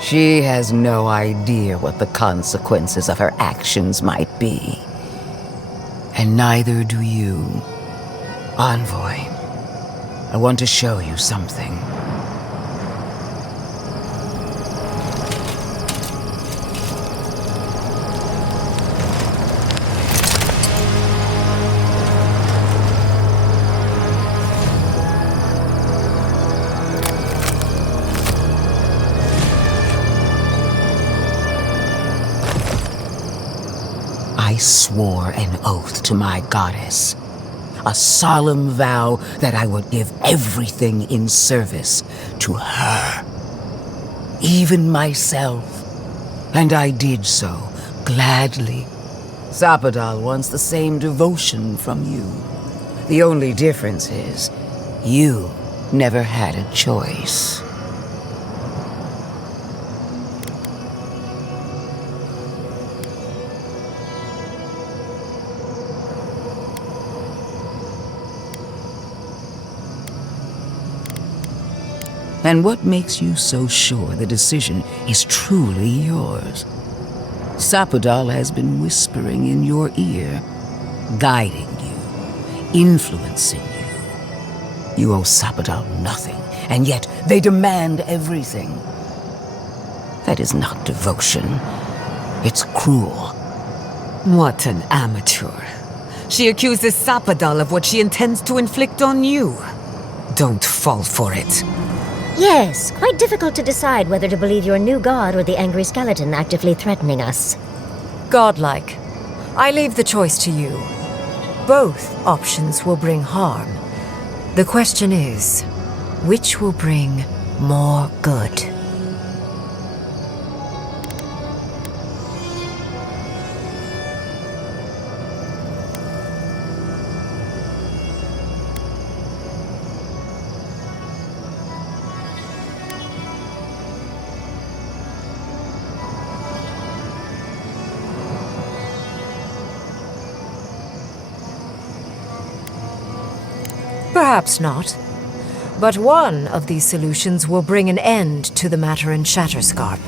She has no idea what the consequences of her actions might be. And neither do you. Envoy, I want to show you something. I swore an oath to my goddess. A solemn vow that I would give everything in service to her. Even myself. And I did so, gladly. Zapadal wants the same devotion from you. The only difference is, you never had a choice. And what makes you so sure the decision is truly yours? Zapadal has been whispering in your ear, guiding you, influencing you. You owe Zapadal nothing, and yet they demand everything. That is not devotion. It's cruel. What an amateur. She accuses Zapadal of what she intends to inflict on you. Don't fall for it. Yes, quite difficult to decide whether to believe your new god or the angry skeleton actively threatening us. Godlike. I leave the choice to you. Both options will bring harm. The question is, which will bring more good? Perhaps not. But one of these solutions will bring an end to the matter in Shatterscarp.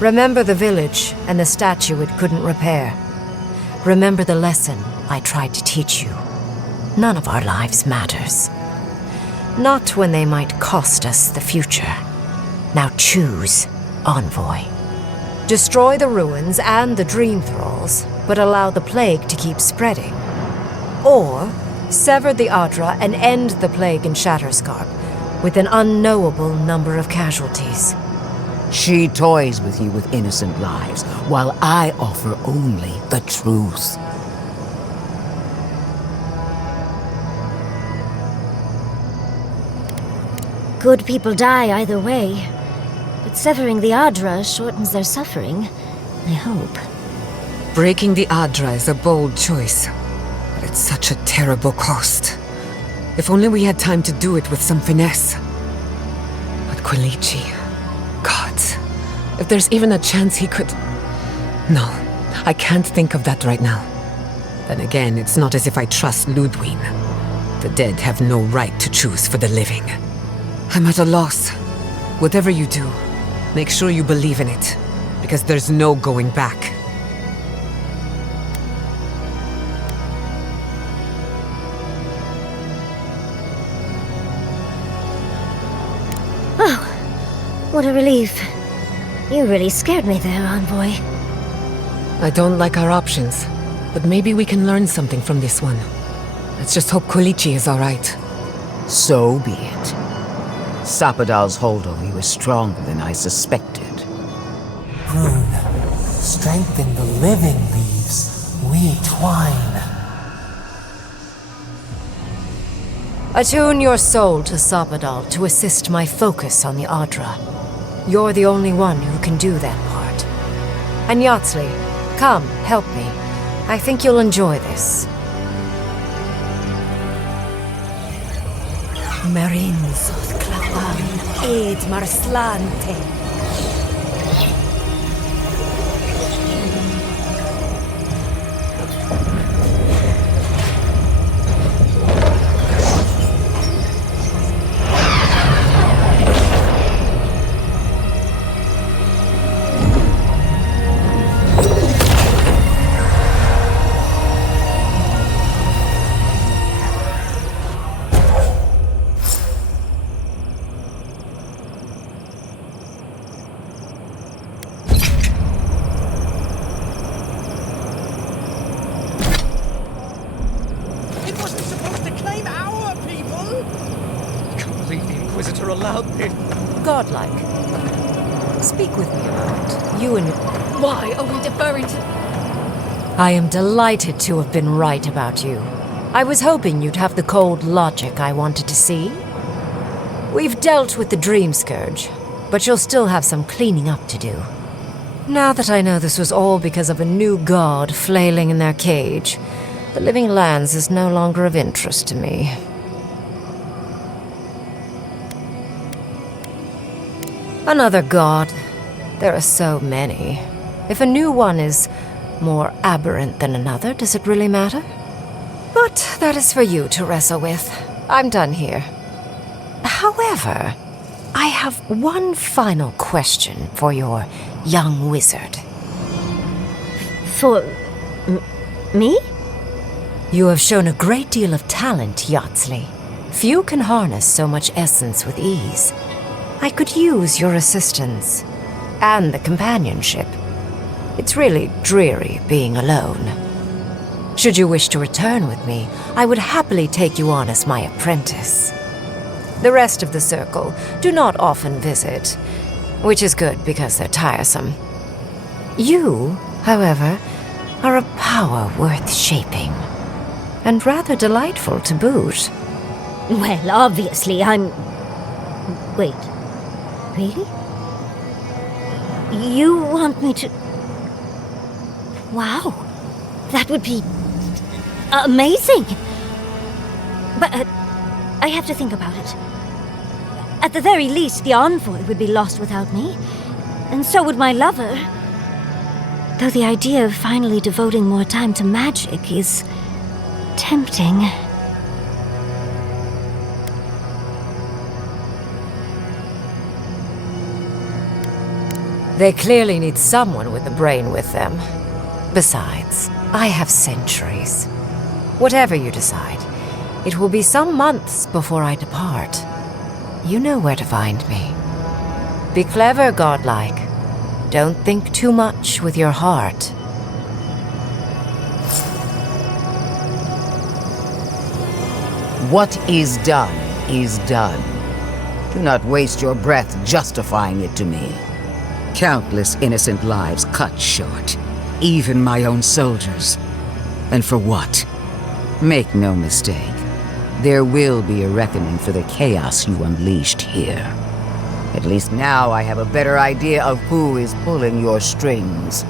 Remember the village and the statue it couldn't repair. Remember the lesson I tried to teach you. None of our lives matters. Not when they might cost us the future. Now choose, Envoy. Destroy the ruins and the Dream Thralls, but allow the plague to keep spreading. Or sever the Adra and end the plague in Shatterscarp with an unknowable number of casualties. She toys with you with innocent lives, while I offer only the truth. Good people die either way, but severing the Adra shortens their suffering, I hope. Breaking the Adra is a bold choice, but it's such a terrible cost. If only we had time to do it with some finesse. But Quilici, gods, if there's even a chance he could... No, I can't think of that right now. Then again, it's not as if I trust Ludwig. The dead have no right to choose for the living. I'm at a loss. Whatever you do, make sure you believe in it, because there's no going back. Oh, what a relief. You really scared me there, Envoy. I don't like our options, but maybe we can learn something from this one. Let's just hope Quilichi is all right. So be it. Sapadal's hold over you is stronger than I suspected. Rune, strengthen the living leaves. We twine. Attune your soul to Sapadal to assist my focus on the Adra. You're the only one who can do that part. And Yatsli, come, help me. I think you'll enjoy this. Marinzos clavan ed marslante. Godlike. Speak with me about it. You and... Why are we deferring to... I am delighted to have been right about you. I was hoping you'd have the cold logic I wanted to see. We've dealt with the Dream Scourge, but you'll still have some cleaning up to do. Now that I know this was all because of a new god flailing in their cage, the Living Lands is no longer of interest to me. Another god. There are so many. If a new one is more aberrant than another, does it really matter? But that is for you to wrestle with. I'm done here. However, I have one final question for your young wizard. For... me? You have shown a great deal of talent, Yatsli. Few can harness so much essence with ease. I could use your assistance. And the companionship. It's really dreary being alone. Should you wish to return with me, I would happily take you on as my apprentice. The rest of the circle do not often visit, which is good because they're tiresome. You, however, are a power worth shaping, and rather delightful to boot. Well, obviously, I'm... Wait. Really? You want me to... Wow. That would be... amazing! But, I have to think about it. At the very least, the envoy would be lost without me. And so would my lover. Though the idea of finally devoting more time to magic is... tempting. They clearly need someone with a brain with them. Besides, I have centuries. Whatever you decide, it will be some months before I depart. You know where to find me. Be clever, godlike. Don't think too much with your heart. What is done is done. Do not waste your breath justifying it to me. Countless innocent lives cut short, even my own soldiers. And for what? Make no mistake, there will be a reckoning for the chaos you unleashed here. At least now I have a better idea of who is pulling your strings.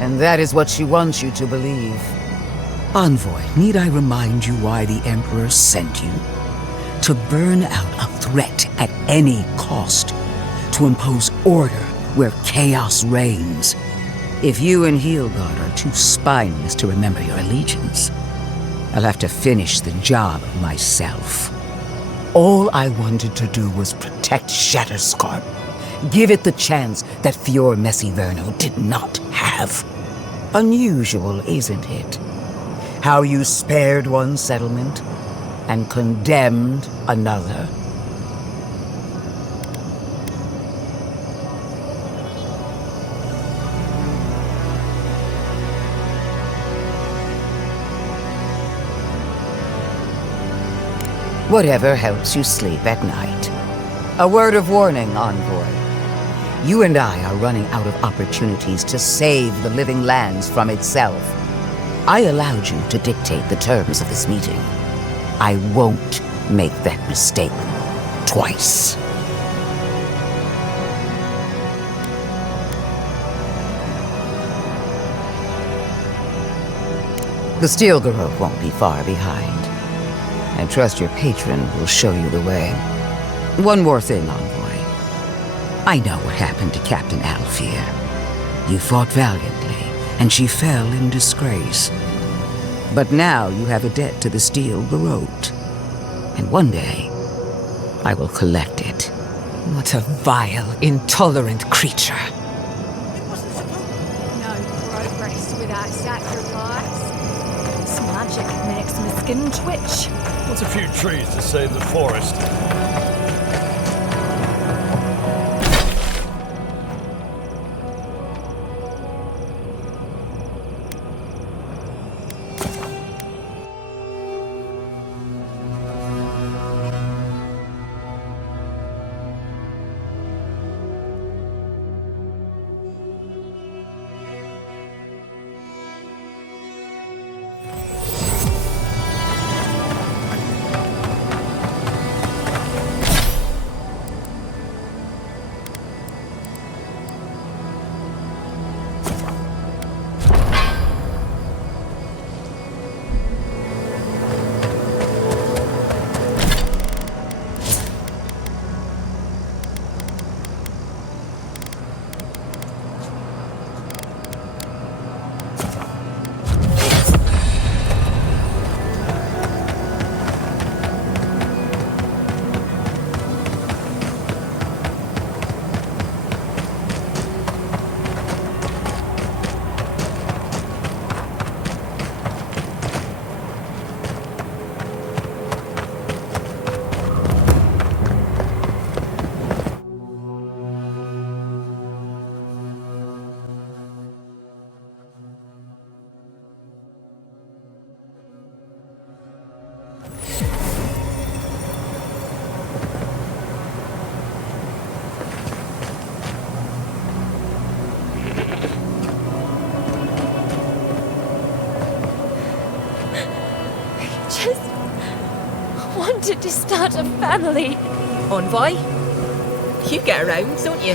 And that is what she wants you to believe. Envoy, need I remind you why the Emperor sent you? To burn out a threat at any cost. To impose order where chaos reigns. If you and Heelguard are too spineless to remember your allegiance, I'll have to finish the job myself. All I wanted to do was protect Shatterscarp. Give it the chance that Fior Messiverno did not have. Unusual, isn't it? How you spared one settlement and condemned another. Whatever helps you sleep at night. A word of warning, Envoy. You and I are running out of opportunities to save the living lands from itself. I allowed you to dictate the terms of this meeting. I won't make that mistake twice. The Steel Garrote won't be far behind. I trust your patron will show you the way. One more thing, Envoy. I know what happened to Captain Aelfyr. You fought valiantly, and she fell in disgrace. But now you have a debt to the Steel Garrote. And one day, I will collect it. What a vile, intolerant creature. No progress without sacrifice. This magic makes my skin twitch. What's a few trees to save the forest? To start a family. Envoy, you get around, don't you?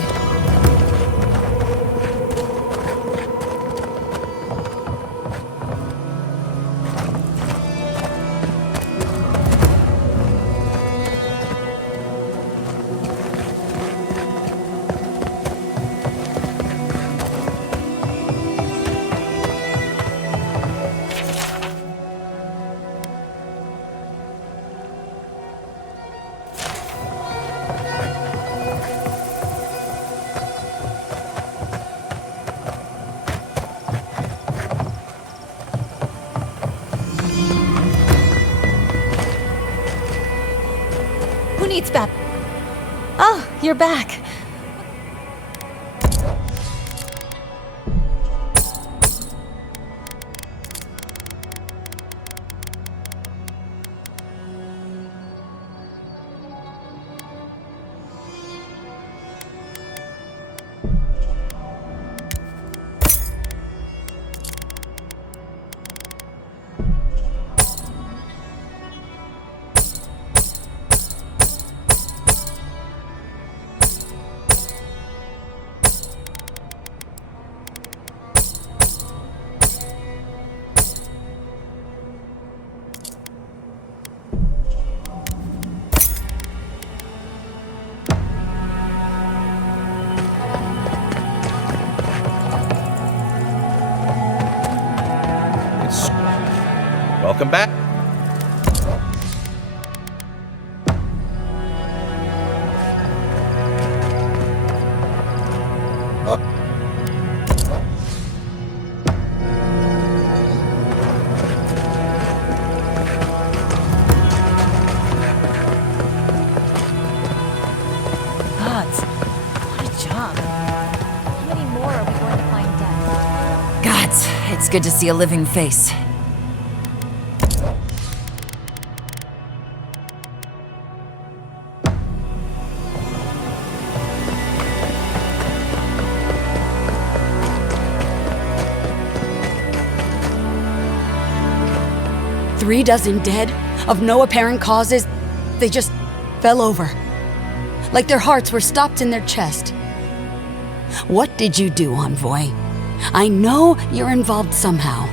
Needs Bab. Oh, you're back. Welcome back. Gods, what a job. How many more are we going to find dead? Gods, it's good to see a living face. Three dozen dead, of no apparent causes. They just fell over. Like their hearts were stopped in their chest. What did you do, Envoy? I know you're involved somehow.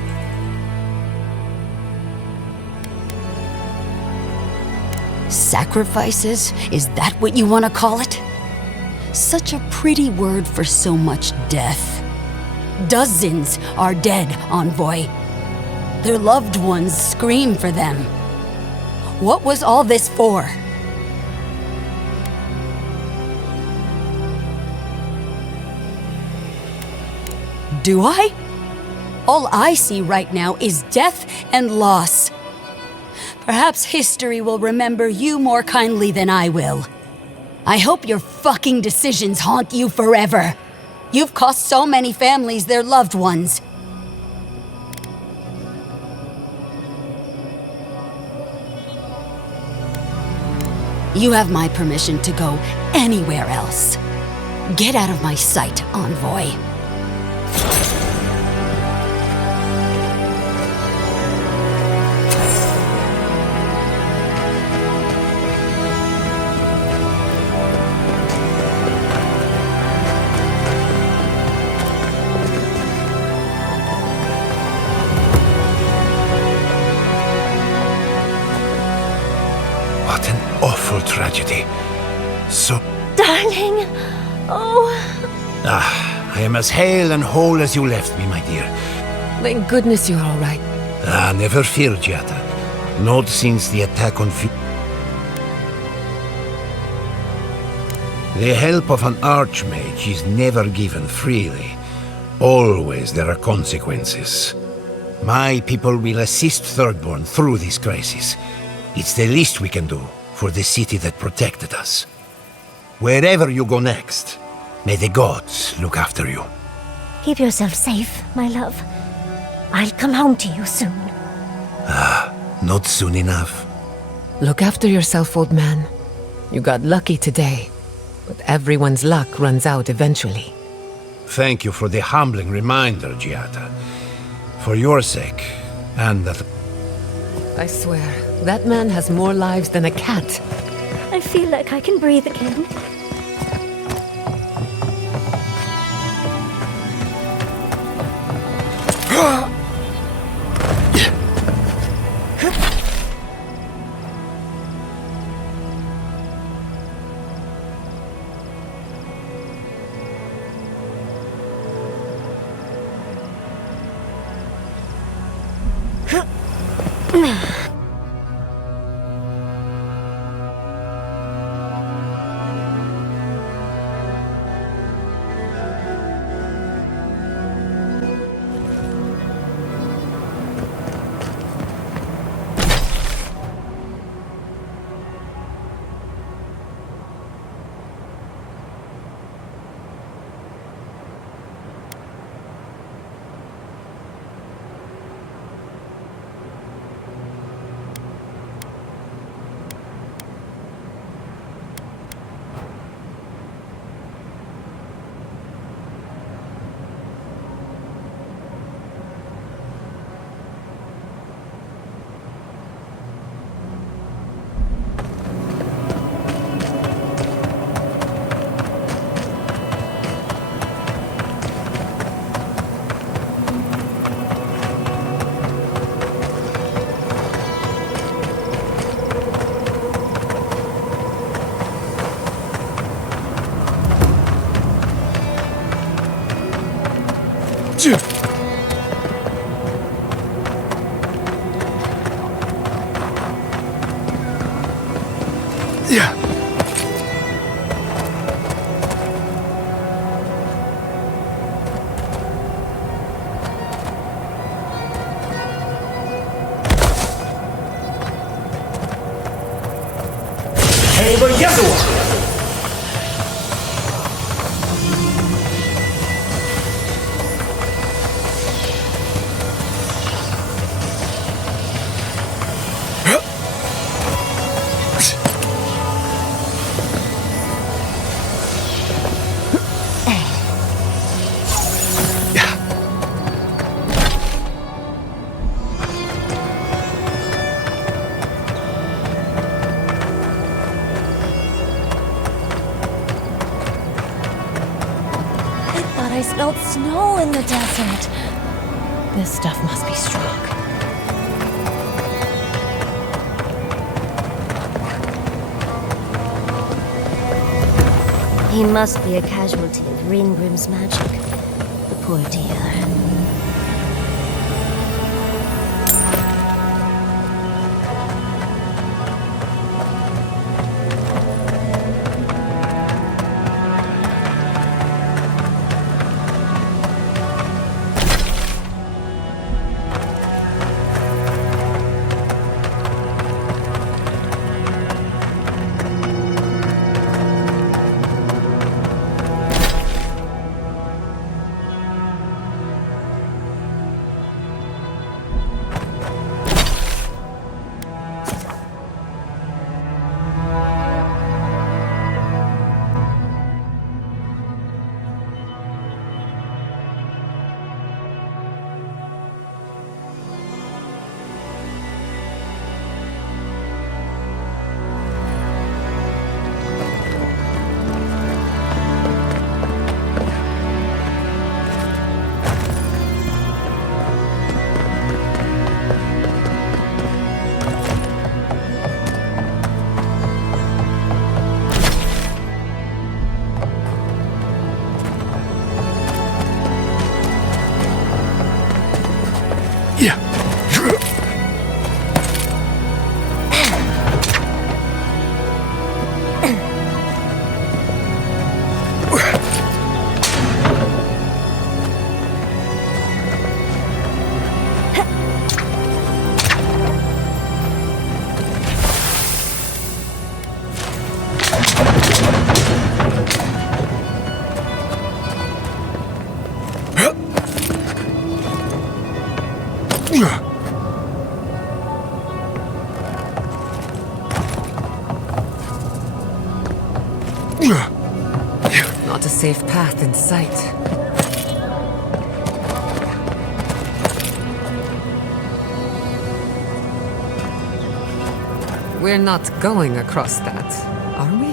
Sacrifices? Is that what you want to call it? Such a pretty word for so much death. Dozens are dead, Envoy. Their loved ones scream for them. What was all this for? Do I? All I see right now is death and loss. Perhaps history will remember you more kindly than I will. I hope your fucking decisions haunt you forever. You've cost so many families their loved ones. You have my permission to go anywhere else. Get out of my sight, Envoy. What an awful tragedy. So... Darling! Oh... I am as hale and whole as you left me, my dear. Thank goodness you're all right. Never fear, Giada. Not since the attack on... The help of an archmage is never given freely. Always there are consequences. My people will assist Thirdborn through this crisis. It's the least we can do for the city that protected us. Wherever you go next, may the gods look after you. Keep yourself safe, my love. I'll come home to you soon. Not soon enough. Look after yourself, old man. You got lucky today, but everyone's luck runs out eventually. Thank you for the humbling reminder, Giada. For your sake, and that... I swear, that man has more lives than a cat. I feel like I can breathe again. Yeah. I smelled snow in the desert. This stuff must be strong. He must be a casualty of Ringrim's magic. The poor dear. Not a safe path in sight. We're not going across that, are we?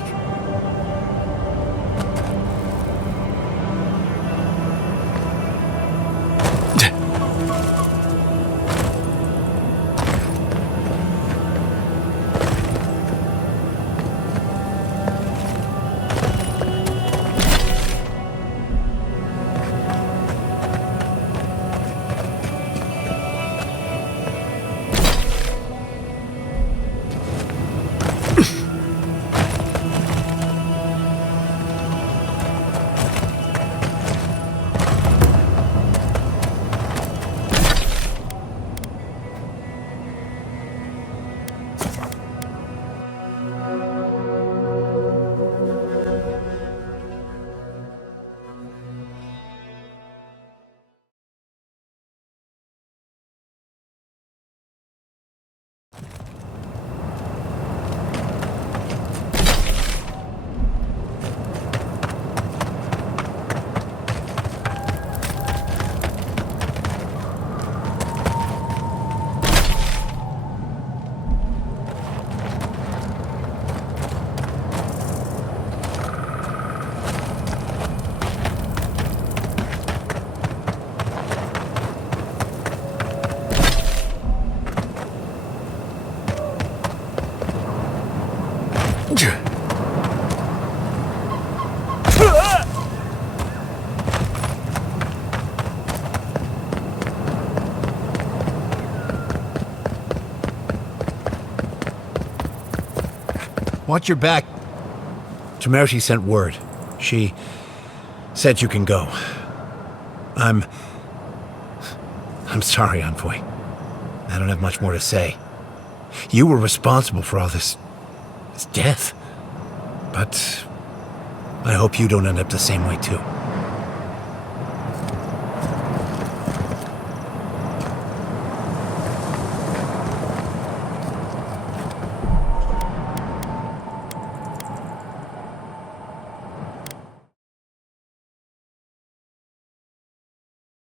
Watch your back. Tremershi sent word. She said you can go. I'm sorry, Envoy. I don't have much more to say. You were responsible for all this death. But I hope you don't end up the same way, too.